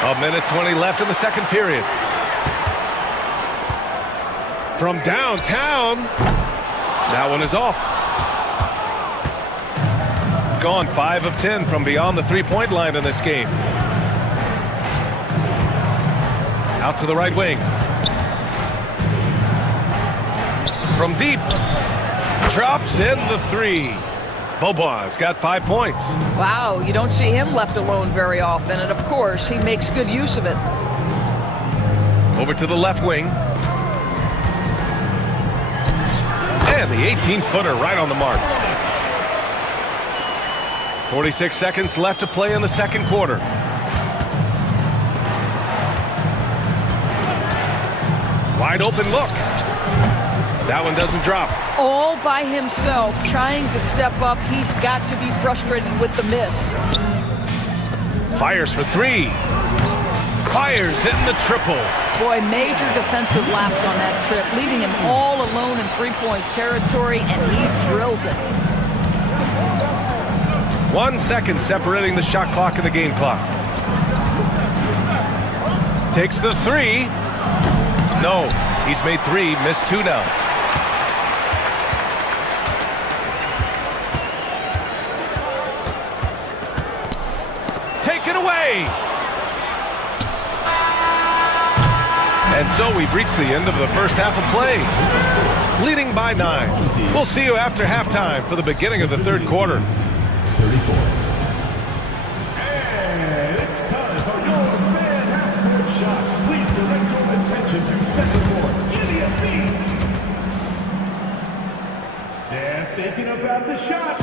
A minute 20 left in the second period. From downtown. That one is off. Gone 5 of 10 from beyond the three-point line in this game. Out to the right wing. From deep. Drops in the three. Bobo's got 5 points. Wow, you don't see him left alone very often, and of course, he makes good use of it. Over to the left wing. And the 18-footer right on the mark. 46 seconds left to play in the second quarter. Wide open look. That one doesn't drop. All by himself, trying to step up. He's got to be frustrated with the miss. Fires for three. Fires, hitting the triple. Boy, major defensive lapse on that trip, leaving him all alone in three-point territory, and he drills it. 1 second separating the shot clock and the game clock. Takes the three. No, he's made three, missed two now. Taken away. And so we've reached the end of the first half of play. Leading by 9. We'll see you after halftime for the beginning of the third quarter. 34. And it's time for your fan half-court shot. Please direct your attention to center court. Idiot feet. They're thinking about the shot.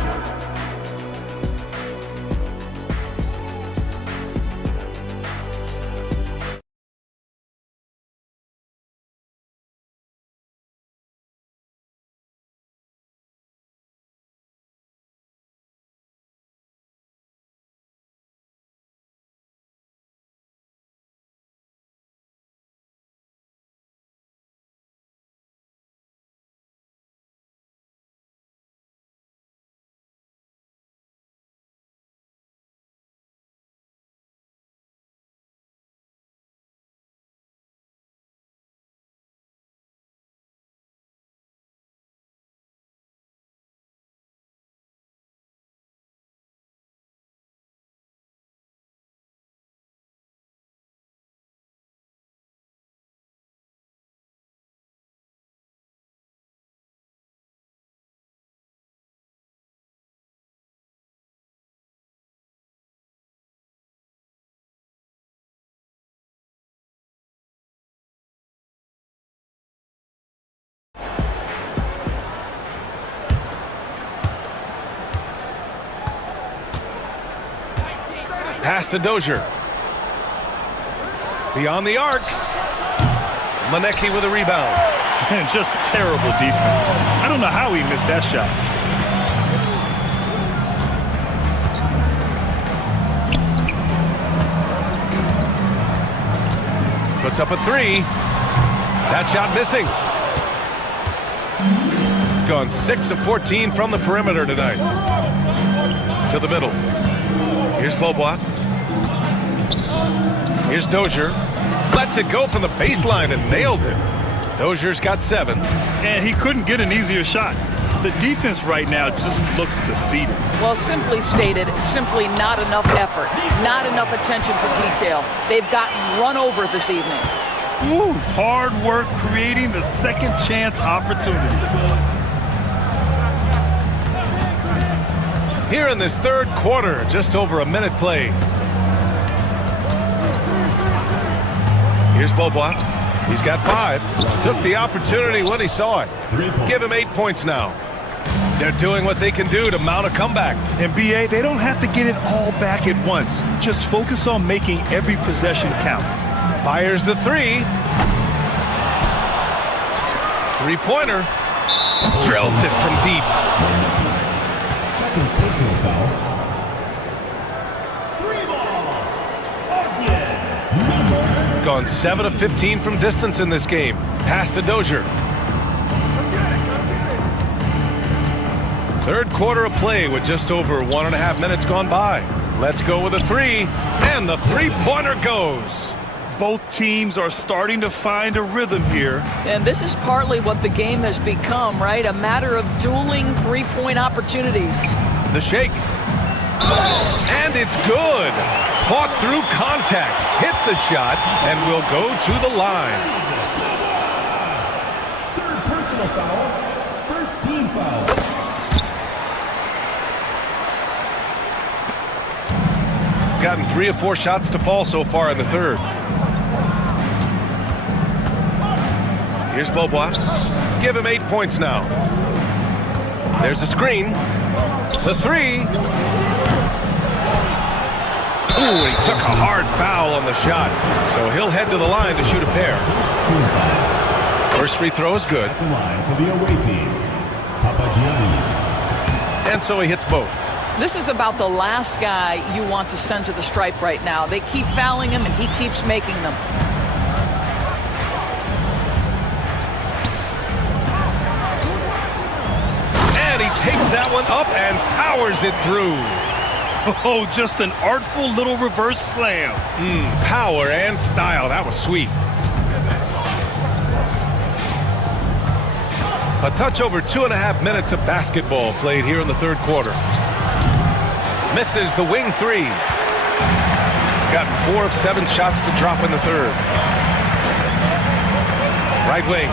Pass to Dozier. Beyond the arc. Manecki with a rebound. And just terrible defense. I don't know how he missed that shot. Puts up a three. That shot missing. Gone 6 of 14 from the perimeter tonight. To the middle. Here's Bobois. Here's Dozier. Lets it go from the baseline and nails it. Dozier's got 7. And he couldn't get an easier shot. The defense right now just looks defeated. Well, simply stated, simply not enough effort, not enough attention to detail. They've gotten run over this evening. Woo, hard work creating the second chance opportunity. Here in this third quarter, just over a minute played. Here's Bobois. He's got 5. Took the opportunity when he saw it. Give him 8 points now. They're doing what they can do to mount a comeback. And BA, they don't have to get it all back at once. Just focus on making every possession count. Fires the 3. Three-pointer. Drills it from deep. Second personal foul. Three ball. Again. Gone 7 of 15 from distance in this game. Pass to Dozier. Third quarter of play with just over 1.5 minutes gone by. Let's go with a three, and the three-pointer goes. Both teams are starting to find a rhythm here. And this is partly what the game has become, right? A matter of dueling three-point opportunities. The shake. And it's good. Fought through contact, hit the shot, and will go to the line. Third personal foul. First team foul. Gotten 3 of 4 shots to fall so far in the third. Here's Beaubois. Give him 8 points now. There's a screen. The three. Ooh, he took a hard foul on the shot. So he'll head to the line to shoot a pair. First free throw is good. The line for the away team. Papagiannis. And so he hits both. This is about the last guy you want to send to the stripe right now. They keep fouling him, and he keeps making them. And he takes that one up and powers it through. Oh, just an artful little reverse slam. Power and style. That was sweet. A touch over 2.5 minutes of basketball played here in the third quarter. Misses the wing three. Gotten 4 of 7 shots to drop in the third. Right wing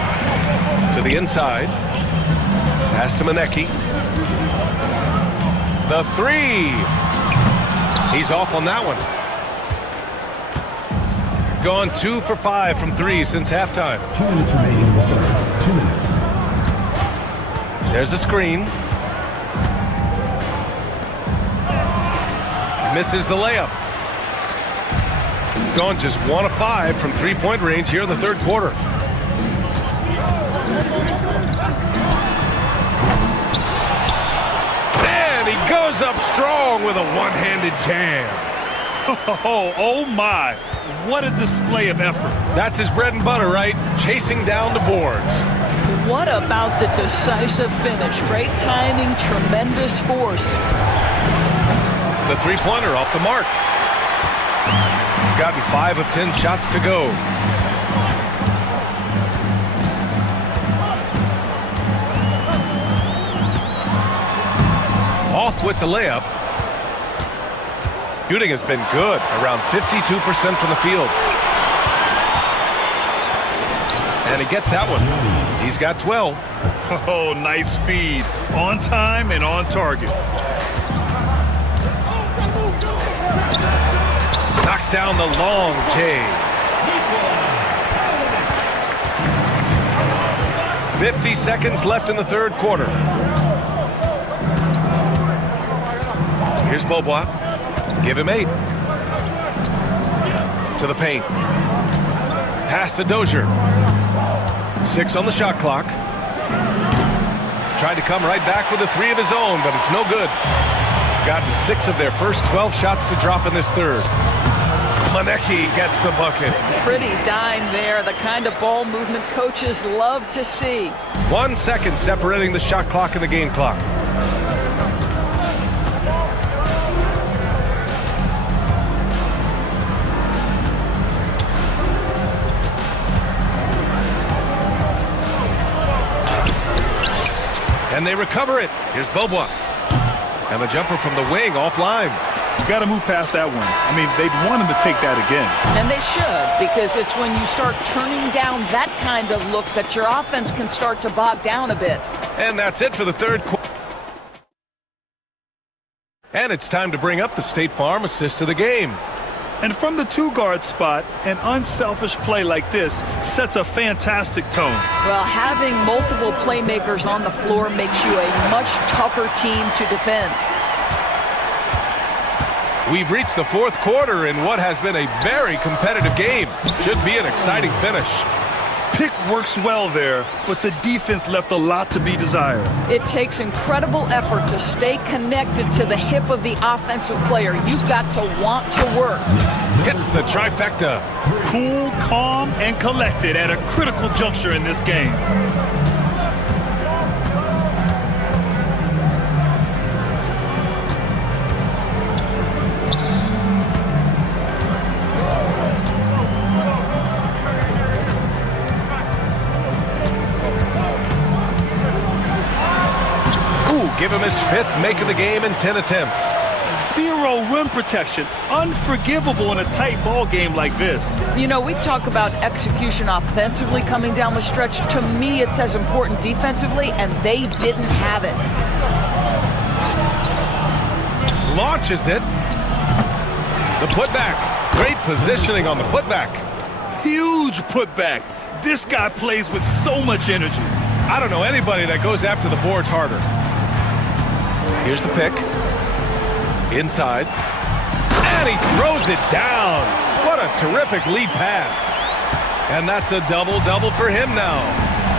to the inside. Pass to Manecki. The three. He's off on that one. Gone 2 for 5 from 3 since halftime. 2 minutes remaining. 2 minutes. There's a screen. Misses the layup. Gone just 1 of 5 from 3-point range here in the third quarter. And he goes up strong with a one-handed jam. Oh my. What a display of effort. That's his bread and butter, right? Chasing down the boards. What about the decisive finish? Great timing, tremendous force. The three-pointer off the mark. Gotten 5 of 10 shots to go. Off with the layup. Shooting has been good, around 52% from the field. And he gets that one. He's got 12. Oh, nice feed. On time and on target. Knocks down the long J. 50 seconds left in the third quarter. Here's Beaubois. Give him 8. To the paint. Pass to Dozier. 6 on the shot clock. Tried to come right back with a 3 of his own, but it's no good. Gotten 6 of their first 12 shots to drop in this third. Manecki gets the bucket. Pretty dime there, the kind of ball movement coaches love to see. 1 second separating the shot clock and the game clock. And they recover it. Here's Beaubois. And the jumper from the wing offline. Got to move past that one. I mean, they'd want him to take that again. And they should, because it's when you start turning down that kind of look that your offense can start to bog down a bit. And that's it for the third quarter. And it's time to bring up the State Farm assist to the game. And from the 2-guard spot, an unselfish play like this sets a fantastic tone. Well, having multiple playmakers on the floor makes you a much tougher team to defend. We've reached the fourth quarter in what has been a very competitive game. Should be an exciting finish. Pick works well there, but the defense left a lot to be desired. It takes incredible effort to stay connected to the hip of the offensive player. You've got to want to work. Hits the trifecta. Cool, calm, and collected at a critical juncture in this game. Give him his fifth make of the game in 10 attempts. Zero rim protection. Unforgivable in a tight ball game like this. You know, we talk about execution offensively coming down the stretch. To me, it's as important defensively, and they didn't have it. Launches it. The putback. Great positioning on the putback. Huge putback. This guy plays with so much energy. I don't know anybody that goes after the boards harder. Here's the pick. Inside. And he throws it down. What a terrific lead pass. And that's a double-double for him now.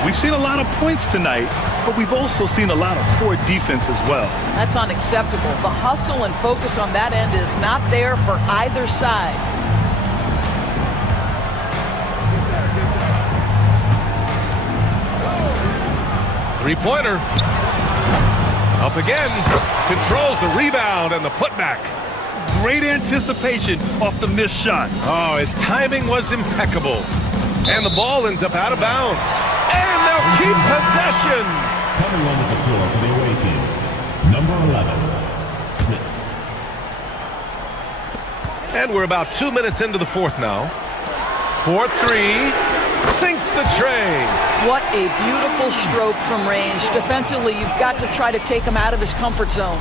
We've seen a lot of points tonight, but we've also seen a lot of poor defense as well. That's unacceptable. The hustle and focus on that end is not there for either side. Three-pointer. Up again. Controls the rebound and the putback. Great anticipation off the missed shot. Oh, his timing was impeccable. And the ball ends up out of bounds. And they'll keep possession. Coming onto the floor for the away team, number 11, Smith. And we're about 2 minutes into the fourth now. 4-3. Sinks the tray. What a beautiful stroke from range. Defensively, you've got to try to take him out of his comfort zone.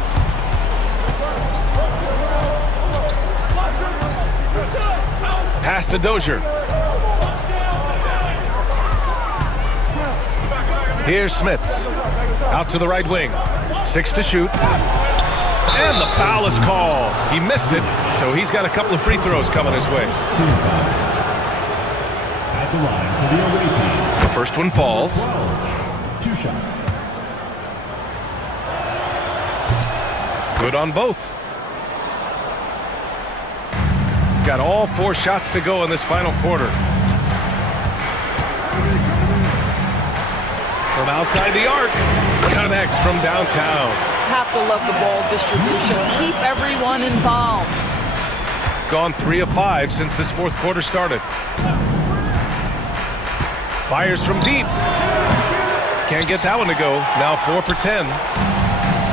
Pass to Dozier. Here's Smits. Out to the right wing. 6 to shoot. And the foul is called. He missed it, so he's got a couple of free throws coming his way. At the line for the away team. The first one falls. 2 shots. Good on both. Got all 4 shots to go in this final quarter. From outside the arc. Connects from downtown. Have to love the ball distribution. Keep everyone involved. Gone 3 of 5 since this fourth quarter started. Fires from deep. Can't get that one to go. Now 4 for 10.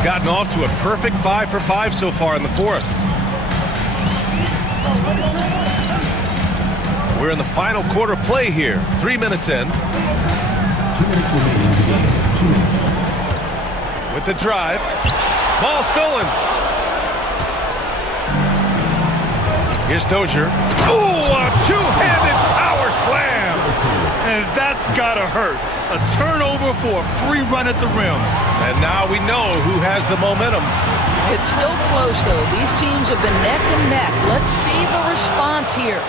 Gotten off to a perfect 5 for 5 so far in the fourth. We're in the final quarter play here. 3 minutes in. 2 minutes remaining in the game. 2 minutes. With the drive. Ball stolen. Here's Dozier. Ooh, a two-handed power slam. And that's gotta hurt. A turnover for a free run at the rim. And now we know who has the momentum. It's still close, though. These teams have been neck and neck. Let's see the response here.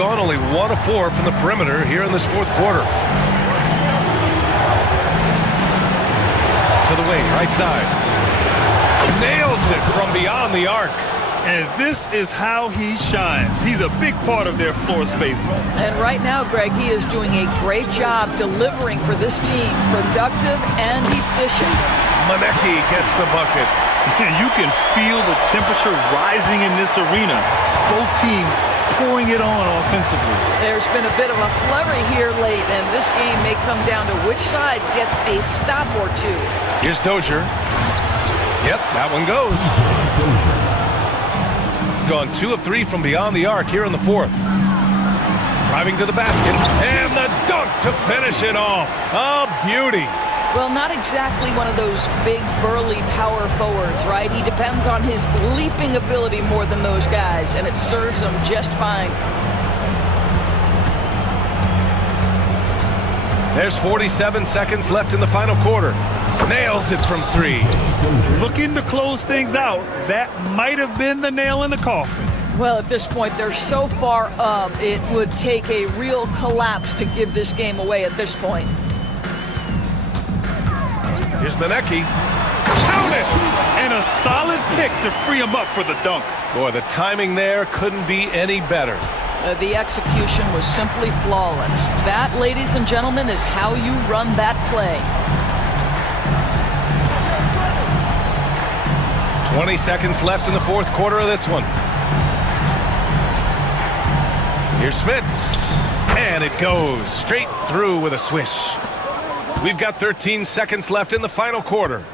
Gone only 1 of 4 from the perimeter here in this fourth quarter. To the wing, right side. Nails it from beyond the arc. And this is how he shines. He's a big part of their floor spacing. And right now, Greg, he is doing a great job delivering for this team. Productive and efficient. Manecki gets the bucket. You can feel the temperature rising in this arena. Both teams pouring it on offensively. There's been a bit of a flurry here late, and this game may come down to which side gets a stop or two. Here's Dozier. Yep, that one goes. Gone 2 of 3 from beyond the arc here in the fourth. Driving to the basket, and the dunk to finish it off. A beauty. Well, not exactly one of those big, burly power forwards, right? He depends on his leaping ability more than those guys, and it serves him just fine. There's 47 seconds left in the final quarter. Nails it from 3. Looking to close things out. That might have been the nail in the coffin. Well, at this point, they're so far up, it would take a real collapse to give this game away at this point. Here's Manecki. Count it! And a solid pick to free him up for the dunk. Boy, the timing there couldn't be any better. The execution was simply flawless. That, ladies and gentlemen, is how you run that play. 20 seconds left in the fourth quarter of this one. Here's Smits. And it goes straight through with a swish. We've got 13 seconds left in the final quarter.